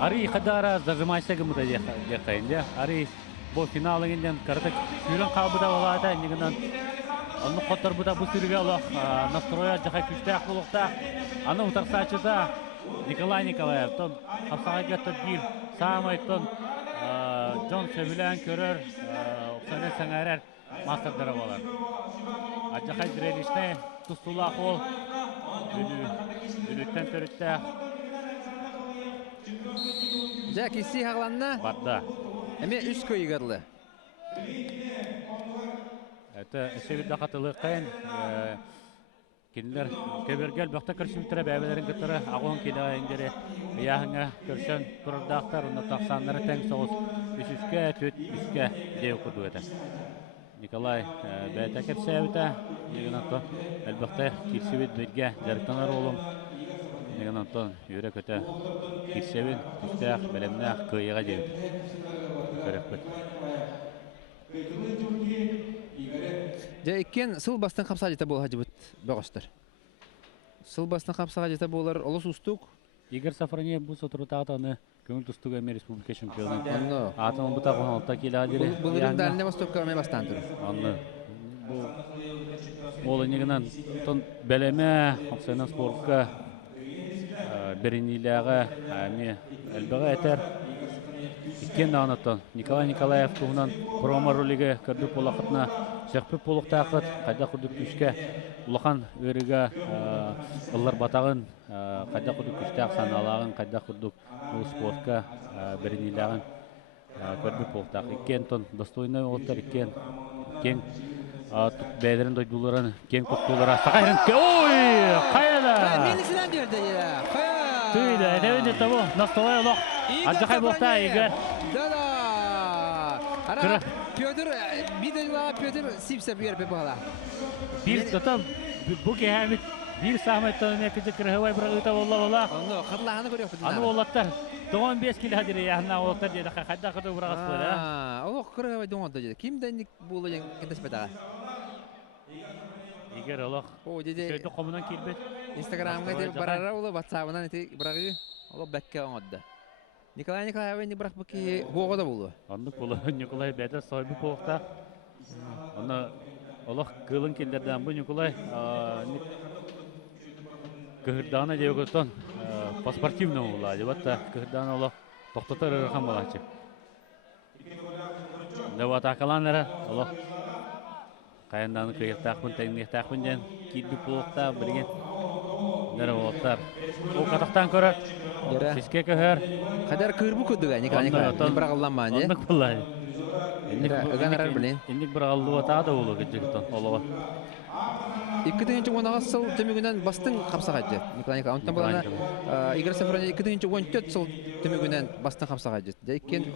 Ари қадағыра зажымайсығы мұта деқайын. Ари бұл финалыңынден қарытық күйлін қабыда олады. Негінен оны қоттар бұта бұл сүріге олық настроя жақай күшті ақ болықта. Аны ұтарсачыда Николай Николаев қапсаға кәтті бір самайттың Джон Шевилен көрөр, Оксаны сәңәрәр мастerdары болар. Аджақай дірелішіне тұстулақ ол, үліттен төрітті. Жа, кесі қағыланына? Барды. Әме үш көйгірлі. Әті әсебілді қатылы қайын. Кинилер кебергел бақта көрсімтірі бәбелерін күттірі ағуын келі әйіндері яғыңа көрсен тұрырдақтар, ұнда тақсанлары тәң соғыз үсіске, төт үске деу күрді өті. Николай бәйті кепсе өті, еген антон әлбіқті келсебет бірге жарықтанар олым. Еген антон үйрек өті келсебет үстәқ, бәлемнәқ, көйеға деу. Көрек бүт. Ja, ikкен сыл бастан қапса жета бол хажы бұт бағыстыр. Сыл бастан қапсаға жета болар олыс ұстық. Игорь Сафронеев бұл сотыры тағытаны көңіл тұстығы әме республика чемпионы. Атын бұта қоңалықта келі адері. Бұл үрін дәріне бастыққа өме бастан тұр. Ол негінен бәлеме Оксайнан спортқа бірінілігі әме әлбіға әтер. Иккен дағынаттан Николай Николаев туғынан промо ролиге көрдік болақытына Шақпып болықта ақыт, қайда құрдық күшке ұлақан өріге ұллар батағын, қайда құрдық күште ақсан алағын, қайда құрдық бұл спортқа бірініліғын көрдік болықта ақыт. Иккен тон достойны олықтар, иккен бәйдерін дойдуларын, кен құттулары. Сақайрын, ой, қайда! Менісілен дерді, қайда! Түйді, әдәуінде табу, настолай ұлақ. Аджақай болықта, Игорь. Да-да! Петр, бидайлаға Петр сипсеп ерпе бағала. Bir tutam bu kehamit bir sahmetten mekizde kırhıvay bırakıta valla. Onu xırlağını görüyor bizim. Anu olatlar 15 kilo hadiri yahna olatlar dedi. Kadda kadda bırakıs böyle. O kırhıvay doğan da dedi. Kimden bu olacak kendespetağa? Igor Allah. O dedi. Şeyde komudan kilbet. Instagram'a dedi barara ola WhatsApp'dan eti bırakıyor. O bekke olmadı. Николай Николаевич не брак баки года булу. Андык булу Николай бәдә сайбы поқта. Аны Аллах кылын келдердән бу Николай кырдана дегөтөн паспортивно була. Дебатта кырдана Аллах тоқтатыр рахам булачы. Дәват акаланлары Аллах каяндан кыйыктакпын тәңнектакпын ден килби поқта билген дәре болоттар. О катактан көрө Сиске көһөр. Кадар кырбы көдүгә Николай Николаевич. Бер аллама не? Андык булай. Ыганарар билен. Индик бер алды вата да болу гыжыктан. Олова. 2-нче онага сыл төмөгүнөн бастың капсага жет. Николай Николаевич онтан булана Игорь Сафронеев 2-нче 14 сыл төмөгүнөн бастың капсага жет. Жайкен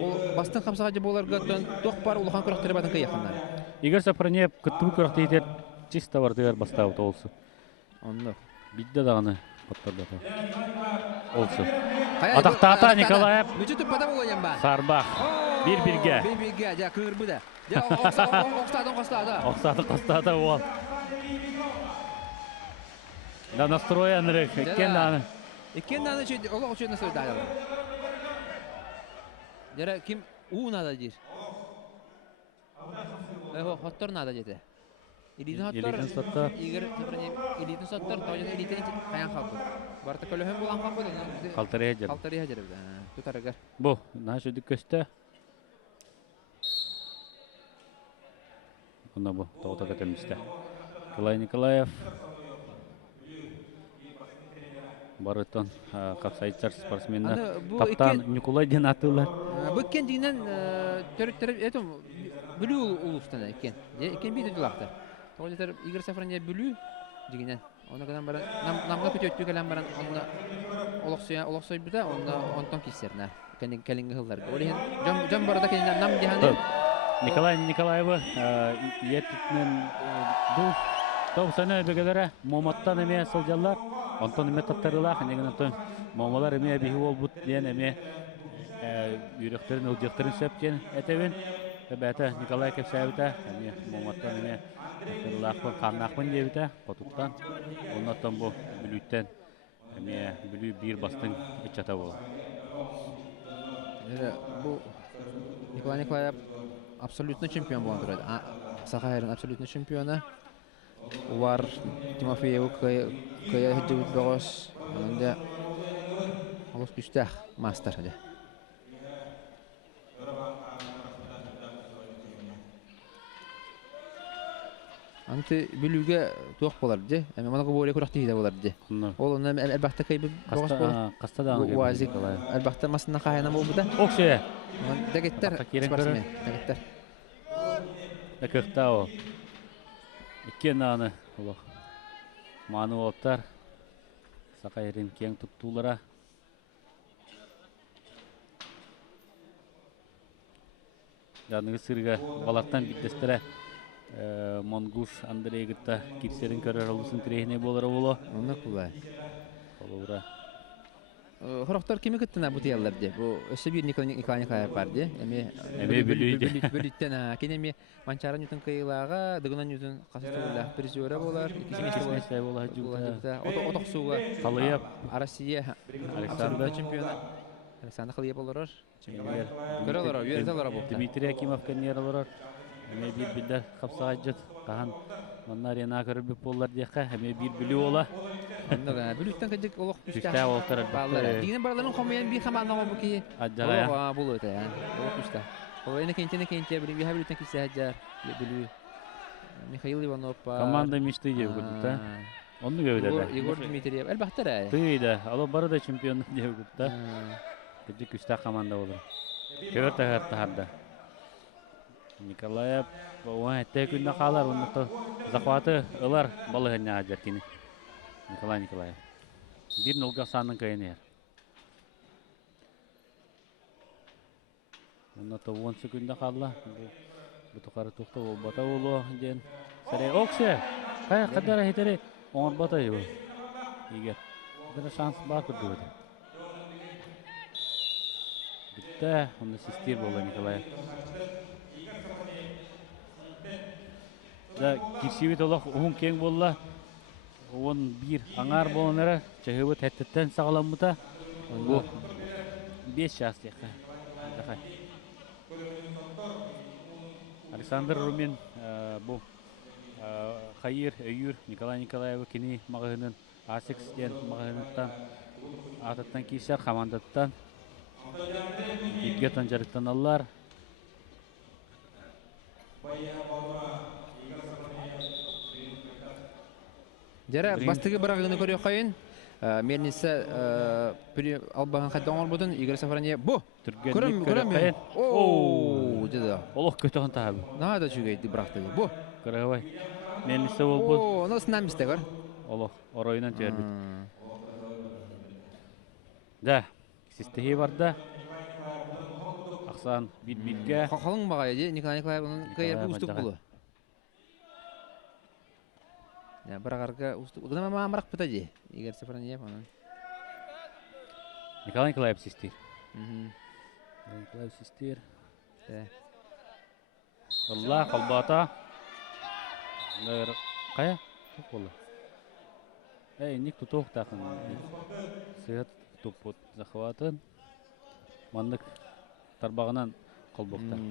ол бастың капсага жет боларга ток бар улахан көрөктөр батын кыякындар. Игорь Сафронеев кыттуу көрөктөр чисто бардыр бастап толсу. Онно. Бидде даганы Olsun. Атақтата Николаев. Сарбақ. Bir-birге. Bir-birге. Ja кырбы да. Ja Окстадың костада. Окстадың костада ол. Да настроенрек. Иккен даны. Иккен даны че Аллах үчүн настрой да. Жара ким у надо дир. Хоттор надо жете. Элитин соттар. Игорь Сафроньев элитин соттар, тоожон элитин хаян халбы. Барта көлөһөн булган халбы. Калтырыя жер. Калтырыя жер. Тутарыгар. Бу, нашы дүккөстө. Онда бу, тоғыта көтемісті. Николай Николаев. Барытон қапсайытсар спортсмендер. Таптан Николай ден атылар. Бұл кен дейінен түріп, бүлі ұлыстан екен. Екен бейді жылақтар. Тоғылетер Игорь Сафроньев бүлі дегенен. Оны қадан баран, намға көте өттігі кәлем баран, оны олықсой бұда, оны онтон кесеріне. Кәлінгі ғылдар. Жан барада кәлінен нам дегені. Николай Николаевы еттітінен бұл тоғысаны бөгелері моматтан әме сылжалар. Онтон әме таптарылақ, неген онтон момалар әме әбейі ол бұд ден әме үйректерін, ұлдектерін сөптен әтәуін. Бәті Николай Кепсәйбіті, әме моматтан әме таптарылақпын, қаннақпын дебіті, қотуқтан. Оннаттан бұл бүліттен әме бүлі бір бастың үтчата болды. Бұл Николай Николаев абсолютно чемпион болған тұрады. Сақайырын абсолютно чемпионы. Уар Тимофееву кая хеджевіт бағыз. Онда олыс күштәқ мастер әді. Анты бүліге туақ болар де. Манағы боле күріқті хейді болар де. Ол оны әлбәқті кайбы бағыз болар. Қаста даңы Уазик. Әлбәқті масына қайына бол бұда. Оқшыя. Дәгеттер спортсмен. Дәгеттер. Әкіқта ол. Икен аны. Маны олттар. Сақайрын кен тұттулыра. Жанығы сырға балаттан бітдестірі. Монгуш Андрей гытта кирсерин көрөр олусын тирехине болары боло. Онда кулай. Олура. Хорохтар кими гыттына бу тиялларди. Бу өсө бир Николай Николаев бар ди. Эми бүлүттен кенеми манчарын үтүн кыйлага, дыгынан үтүн касыттуулар призера болар. Кисместе болар жута. Отоксууга Калыяп Россия Александр чемпионы. Александр Калыяп болор. Чемпион. Көрөлөр, үйрөтөлөр бу. Дмитрий Акимов кеннерлер. Әме бір білдер қапсаға жыт, қаған онна арена көріп болар дейқа, әме бір білі ола. Білуттен кәдік олық күшті. Күшті олықтар әлбәттер. Дегенен барларын қомайын бір қаманнан ол бұқи. Аджағая. Бұл өте, олық күшті. Олайына кенте, білім, біға білуттен кесе әджар, білу. Михаил Иванов бар. Команда мечты деп күрді. Оны көбедер. Егор Дмитриев, әлбәттер әй. Түйді, алы бары да чемпионы деп күрді. Кәдік күшті команда olur. Көр тағырды. Николаев, әтті күнді қалар, оны захваты ұлар балығына ажар кені. Николай Николаев. 1-0 санның көйені ер. Оны 10 секунді қалла. Бұтықары тұқты ол бата олу. Сәрей оқсы. Қадара хетері оңыр бата ебі. Егер. Бұдыра шанс бар күрді өді. Бітті. Оны систер болды Николаев. Кирсивет олақ оң кен болла. Он бір аңар болынары. Чағыбы тәттіттен сағалам бұта. Бұл 5 шас деқа. Александр Румин бұл Хайыр, Өйір, Николай Николаевы кені мағығының А6-ден мағығынықтан атыттан кейсер қамандаттан Итгеттан жарықтан аллар. Жара бастығы бірағыны көрі қайын. Мернесі албаған қайдан оңыр бұдың Игорь Сафроньев. Бұ! Көрім. Ооо! Деді. Олық көтіғын тағабы. Нағада жүгейді бірақтығы. Бұ! Көріғай. Мернесі ол бұд. Ооо! Носынан бісті көр. Олық. Оройынан түйербіт. Да. Систехи барды. Ақсан бит-битке. Қалың бағай де Николай Николаевның көйер бұл ұстық бұлы. Бірағарға ұстық. Бұдың мамарақ бұта де. Игорь Сафроньев. Николай Николаев систер. Николаев систер. Алла қалбата. Қая? Тұқ болы. Ник тұтоқ тақын. Сығат тұппыт захватын. Мандық тарбағынан қолбоқта.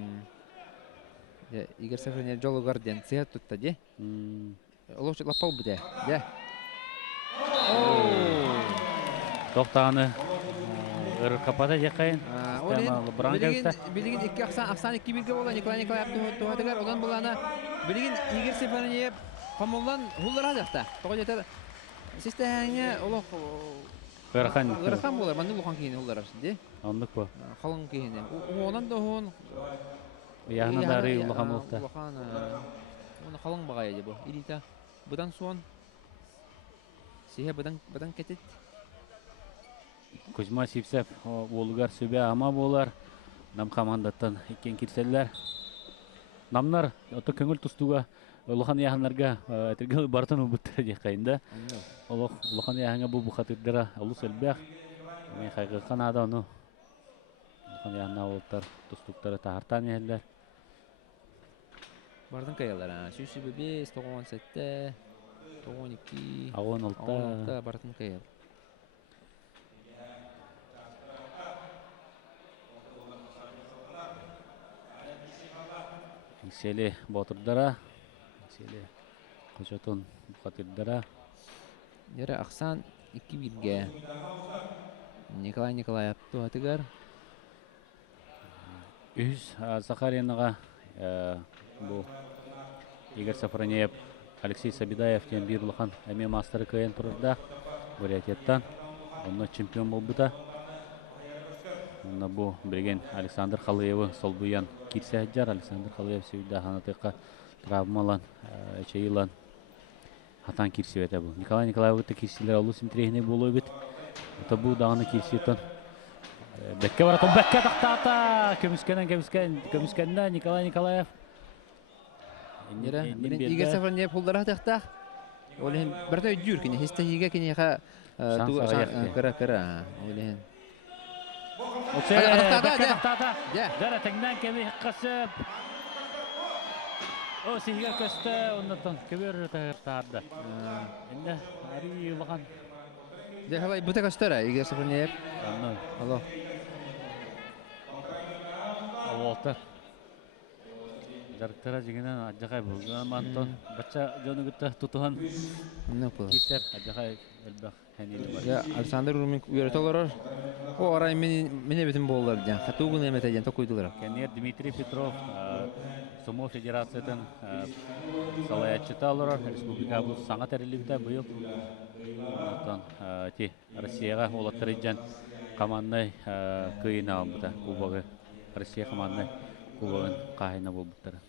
Игорь Сафронев жолу гарден сыят тутта же. Олош лапал буде. Же. Тоқтағаны ыры капада жекайын. Билигин икки Аксан 2-1-ге бола Николай Николаев туатыгар одан булана билигин Игорь Сафронев комолдан хуллара жақта. Тоға жетер. Систәңе олох Гырхан болар, манды лухан кейіне хуллара де. Андық ба? Қалың кейіне. Онан да он Яғына дары улахан болықта. Оны қалың бағай еді бұл. Илита бұдан суан Сихе бұдан кетет. Кузьма Сипсеп олығар сөбе ама болар. Нам командаттан екен кирселер. Намнар оты көңіл тұстуға улахан яғынларға әтіргел бартын ұбыттыр жекайында. Улахан яғынға бұл бұқатырдыра ұлы сөлбәқ. Мен қайғырқан ада оны. Улахан яғына олықтар тұстуқтары тағыртан елдер. Бардың қайалар, сүйсі бөбес, 97, 92, 16 бардың қайал. Сели батырдара, сели қошатын бұқатырдара. Ері Ақсан 2-1-ге. Николай Николаев туатыгар. Үз Сахаринға бұл Игорь Сафронев, Алексей Сабидаев тен бирулхан әме мастері көйен тұрырда Бурятияттан. Онна чемпион бол бұта. Онна бұл білген Александр Халыевы сол бұян кирсе әджар. Александр Халыев сөйді ханатыққа травмалан, чайылан хатан кирсе өте бұл. Николай Николаевы кирселер олу симтрейіне болу өбет. Ота бұл дағаны кирсеттен. Бәкке бар атым, бәкке тақтата! Көміскенен Николай Николаев. Игорь Сафронев пулдара тақтақ. Олеген бірді өйдюр кене, хесті еге кене қа кыра. Олеген. Бәкке тақтата! Дәрі тәңнен кеме қасып. О, сихиге көсті, оннаттан көбер тағыртарды. Енді арый ұлған. Дәхалай бұта көстері, Игорь Сафронев. Алло. Волтер. Жарықтара жегенен аджағай бұл. Мантон бача жоны күтті тұтуған кесер аджағай әлбәқ әнелі бар. Александр Урмин үйерет олар. О, арай мене бетін болылар. Қатуғын әмет әден тоқойдылар. Кәнер Дмитрий Петров, Сумо Федерациятын салаятчыта олар. Республика бұл саңат әрілікті бұйыл. Россияға олаттыр еджен командный күйін алым бұта. Кубағы. Россия командный кубағын қағайна бол бұттары.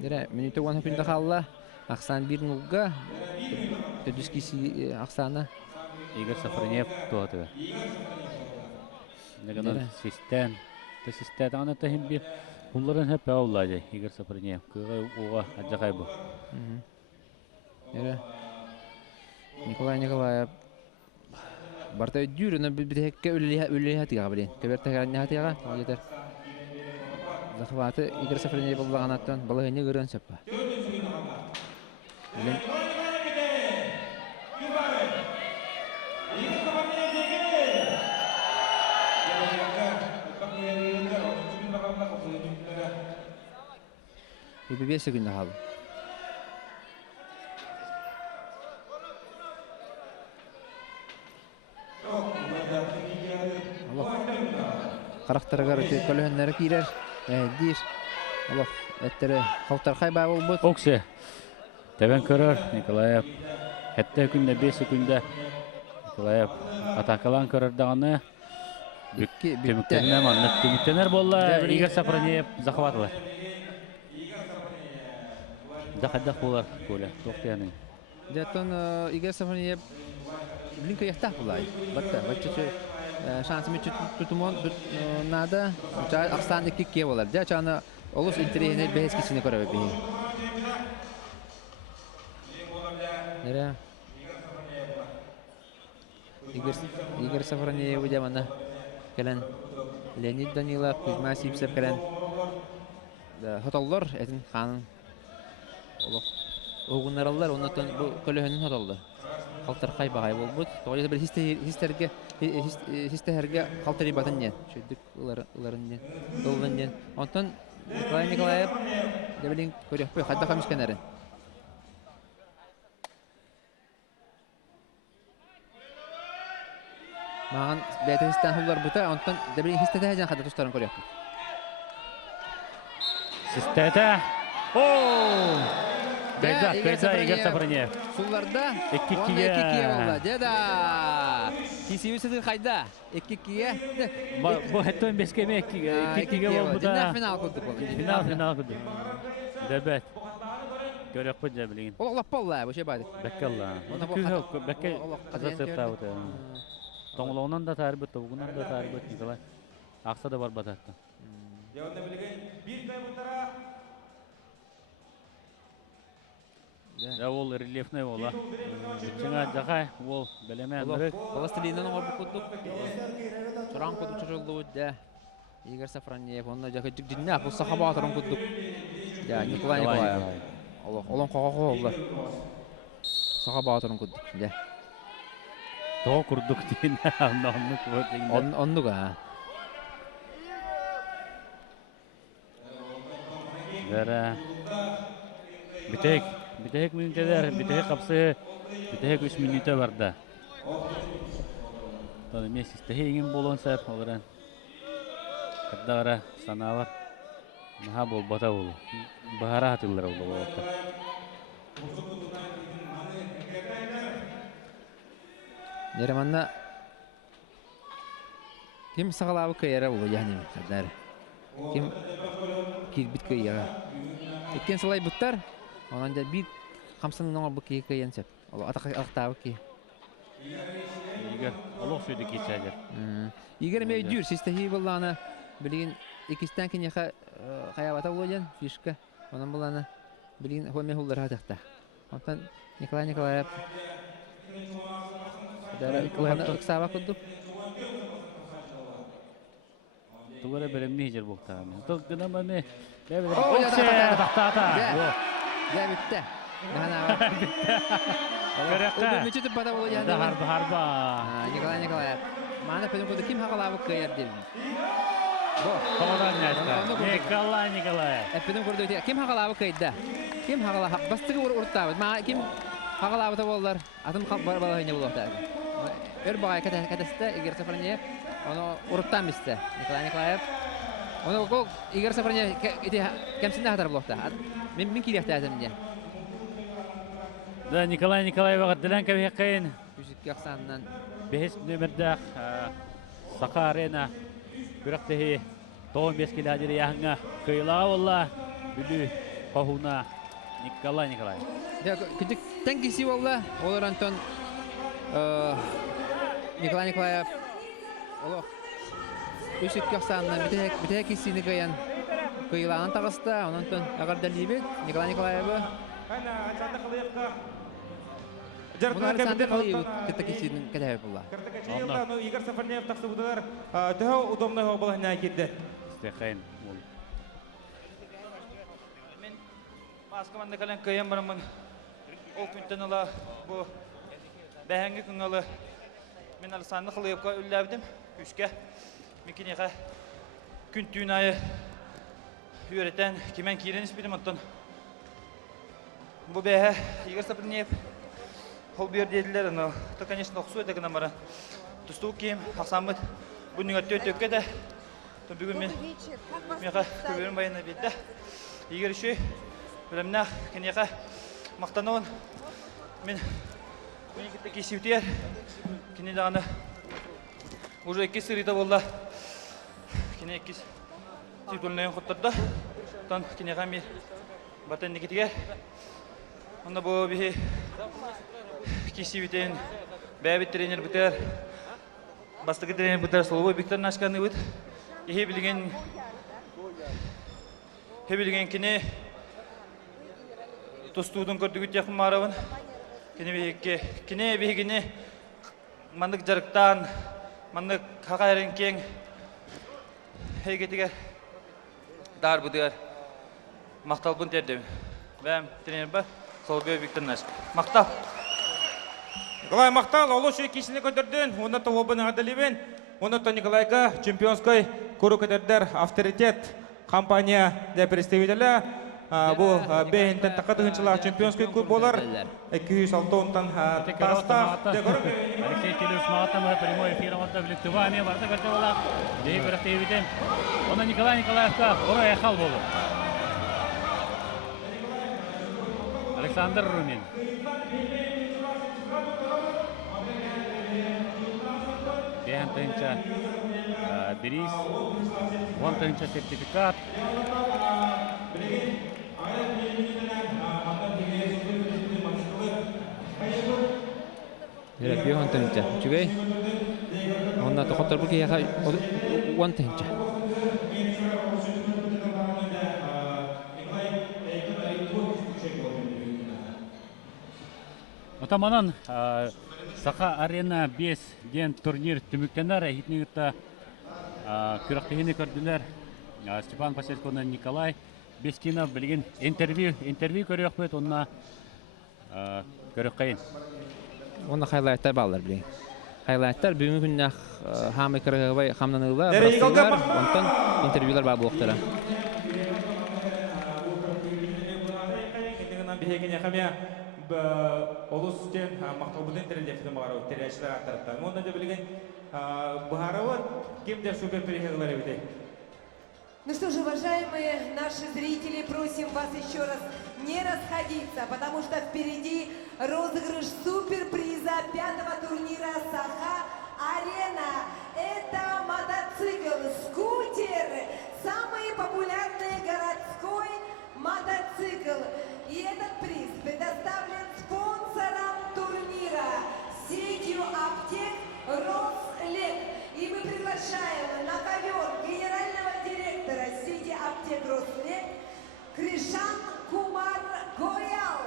Дәрі, минуты 10 күнді қалыла. Ақсан 1-0-ға. Төдіскесі Ақсаны. Игорь Сафронев туатыға. Негенен систен. Систен аны тәхін бір. Бұлларын әп әулады Игорь Сафронев. Күйға оға аджағай бұл. Дәрі. Николай Николаев. Барта өйдюріні бітекке өлі хатыға білен. Көберті ғарынне хатыға. Олетер. Захваты Игорь Сафронев болған аттан балығыны көрін сөппа. Бұл 5 секунда қалды. Қарақтарығар көлігінлері кейлер. Дир. Аллах, әттері қауқтар қайба бол бұд. Оксе. Тәбен көрір Николаев. Әтті күнде 5 секунда Николаев атакалан көрір дағаны. Түміктенер маңнық. Түміктенер болла Игорь Сафронев захватылар. Дақадақ болар көлі. Тоқтияның. Жаттон Игорь Сафронев блинка яқтақ болай. Бәтті шансымы тұтымон нада Ақсан 2-ке болар. Жачаны олыс интерейіне бәйіз кесіне көрі бәйі. Нәрі? Игорь Сафронев өдеманы кәлін Леонид Данилов, Кузьма Сипсеп кәлін хоталлар әтін қанын оғынаралар, оннаттан көлігінің хоталды. Қалтар қай бағай бол бұд. Тоғайды бір хистерге қалтар ибатын ден. Шөйдік ұларын ден. Ұлын ден. Онтан Николай Николаев. Дебелин көрөкпөй хадда камышканарын. Маған бәтістен хулар бұта, онтан дебелин хистеті әжен хадда тұстарын көрөкпөй. Систеті. Ооо! Кайда Игорь Сафронев. Сулларда 2-2 болды. Деда. Кисиюсеті қайда? 2-2. Бұл әттен бескеме 2-2 бол бұда. Динар финал күрдік бұл. Финал күрдік. Дәбәт. Көрек бұд жәбілген. Ол олап болла, бұл ше байды. Бәккелла. Бәкке қызасыпта бұд. Тоңылауынан да тарбыт, тоғынан да тарбыт. Николай. Ақса да бар бататты. Явында білген бір кай бұтара. Да ол рельефный ола. Жаңа жағай ол бәлемен бірі. Пластилиннен оңыр бұқыдық. Тұран құдық чұрылды өтті. Игорь Сафронев, онына жақы жүк дінне бұл сақаба атырын құдық. Николай Николаев. Олың қоға олар. Сақаба атырын құдық. Тоғы күрдік дейін. Оннық, Дәрі. Бітек минутелер, бітек қапсы, бітек 3 минута барды. Тоны мен систеге еңін болуын сәп, оларан. Қаддағара саналар. Наға бол бата болу. Бағара атылар олы болуатта. Нереманна кем сағалабы көйері болу, яғни қаддары. Кем келбіт көйері. Еккен сылай бұттар, онан да бір қамсының оңыр бұл кейі көйен сәп. Ол атақтағы кей. Игорь, олық сөйді кетсәдер. Игорь мәй дүр, сестахи болғаны білген екістен кен еқа қаябата болуын фишка. Онан болғаны білген хоймей хулдарға атақта. Онтан Николай Николаев Николай Ықсаба күрді. Туғара бәрімне ежер болқтағаны. Тұғына мәне. Бітті. Көректі. Харба. Николай Николаев. Мағына көдің көді кем хақалабы көйер деймін. Николай Николаев. Әппедің көрді өте. Кем хақалабы көйді? Кем хақалабы? Бастығы ұрттабы. Кем хақалабы та болылар? Атым балағайне болу оқтағы. Өр бағай кәтесті Игорь Сафронев. Оны ұрттан бісті. Николай Николаев. Оны ол Игорь Сафронев кәмсінде қатар болу оқтағы. Мен кейліқті әтімде. Да, Николай Николаев ғаддылан кәбе қайын. Күзікке ақсанынан. Бехес нөмірдәқ Сақа арена күрәқтігі 15 килядері яғыңа қиыла олла бүлі қоғуна Николай Николаев. Күндік тәңкесі олла, олар Антон Николай Николаев олық күзікке ақсанынан бітәк кесіні қайын қиылағын тағыста, онан тон ағардалибет Николай Николаевы. Бұлар сәнді қалайы күтті кесінің кәдәр бұлла. Игорь Сафронев тақсы бұдылар түхі удобный болғына келді. Стехайын. Мен маскаманда кәлін көйен барымын. Ол күнттен ұла бұл бәңгі күн ұлы. Мен алысанды қылыйыпқа үлләбдім. Үшке. Мекенеға күн түйін айы үйретен кемен кейрен іспедім ұттын. Бұл бәйі Игорь Сафронев Ол бер деділер, то, конечно, оқсу өтігіна бара. Тұсту кейім, ақсамыд, бұның өтті-өтті де. Бүгін мен меға көберін байына бетті. Егер үші, білімнақ, кенеға мақтануын. Мен өнекетті кесеутер, кене дағаны уже 2 сырыта болда. Кене 2 титулнайын құттырды. Тан кенеға мен батын некетіге. Онда бұл бейі киси битен бәбит тренер битер бастығы тренер битер Соловой Виктор Нашканы бит ехе білген кене тостудың көрдігіт яқын марабын кене бейгіне мандық жарықтан мандық қағайрын кен хейгетігер дар бұдығар мақтал бұн тердем бәм тренер ба Соловой Виктор Нашк мақтал Николай Мақтал, олы шүй кешіне көтерден, онытты обыны ғадылебен, онытты Николайға чемпионской көру көтердер авторитет компания де представителя бұл бейінтен тақы тұғыншылар чемпионский клуб болар 206 онтан тарастақ Алексей Телюс Малатама прямой эфир Амадда Бликтывания барды көрді олақ дей бір ақтайбеден оны Николай Николаевқа орай ақал болу Александр Румин бейін түйінші Берис 10 түйінші сертификат Direkt bir hontanca. Çünkü ondan da hatta bu ki ya hontanca. Отаманан Саха Арена 5 ген турнир түміктенер әйтінігітті күріқтігіне көрділер. Степан Пасельковна Николай Бескинов білген интервью көрек бөт, онына көрек қайын. Оны хайлайттар балдар білген. Хайлайттар бүгінгі күннақ хамы кірігібай хамнанығылар, онтан интервьюлар бар болуқтара. Олустен мақтабуден тәрелдефті мағарау, тәрәшілер ақтарыптар. Ондан да білген бұхарауы кемдер супер перехеглар өте. Ну что же, уважаемые наши зрители, просим вас еще раз не расходиться, потому что впереди розыгрыш суперприза 5-го турнира Саха-Арена. Это мотоцикл, скутер, самый популярный городской мотоцикл. И этот приз предоставлен спонсором турнира, сетью аптек «Рослек». И мы приглашаем на ковер генерального директора сети аптек «Рослек» Кришан Кумар Гоял.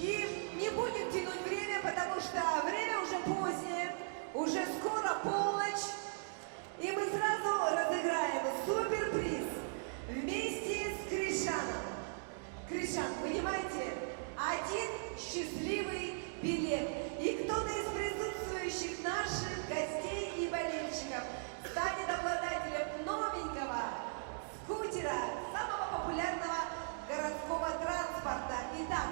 И не будем тянуть время, потому что время уже позднее, уже скоро полночь. И мы сразу разыграем суперприз вместе с Кришаном. Кришан, понимаете, один счастливый билет. И кто-то из присутствующих наших гостей и болельщиков станет обладателем новенького скутера, самого популярного городского транспорта. Итак,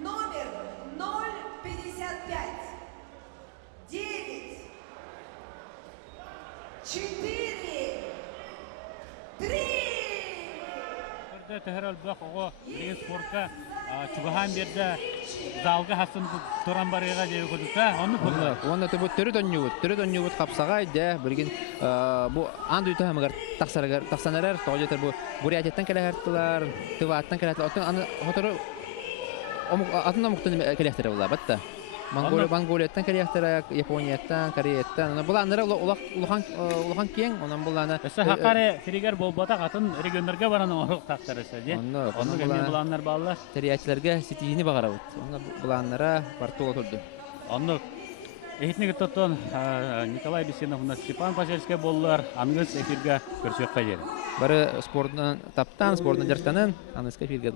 номер 055 9 4 3. Тәһәрәл бақ оғы деген спортқа чугахан берді залғы хасын тұран барыға дейі көдікті, оны көрді? Оны бұл түрі дөннюгут қапсаға де білген бұл анд үйті хамығар тақсанарар, тоғы жетір бұл Бурятияттан кәләхәрттілер, Тываттан кәләхәрттілер, атын омықтың кәләхтері бұла, бәтті. Монголияттан кәләхтері, Японияттан, Кореяттан, бұл аныры ұлған кең, онан бұл аны... Өсі хақары феригер бол батақ атын регионларға бараны оғық тақтар өсі, де? Оны кәмен бұл аныр бағылар? Териячыларға сетейіні бағара бұд. Оны бұл аныра бартуға тұрды. Оны әйтінегі тұттын Николай Бесенов, Степан Пасельский болылар, аңыз эфирге көрсек қайдері. Бары спортынан таптан, спортынан жарықтанын, аңызға эфирге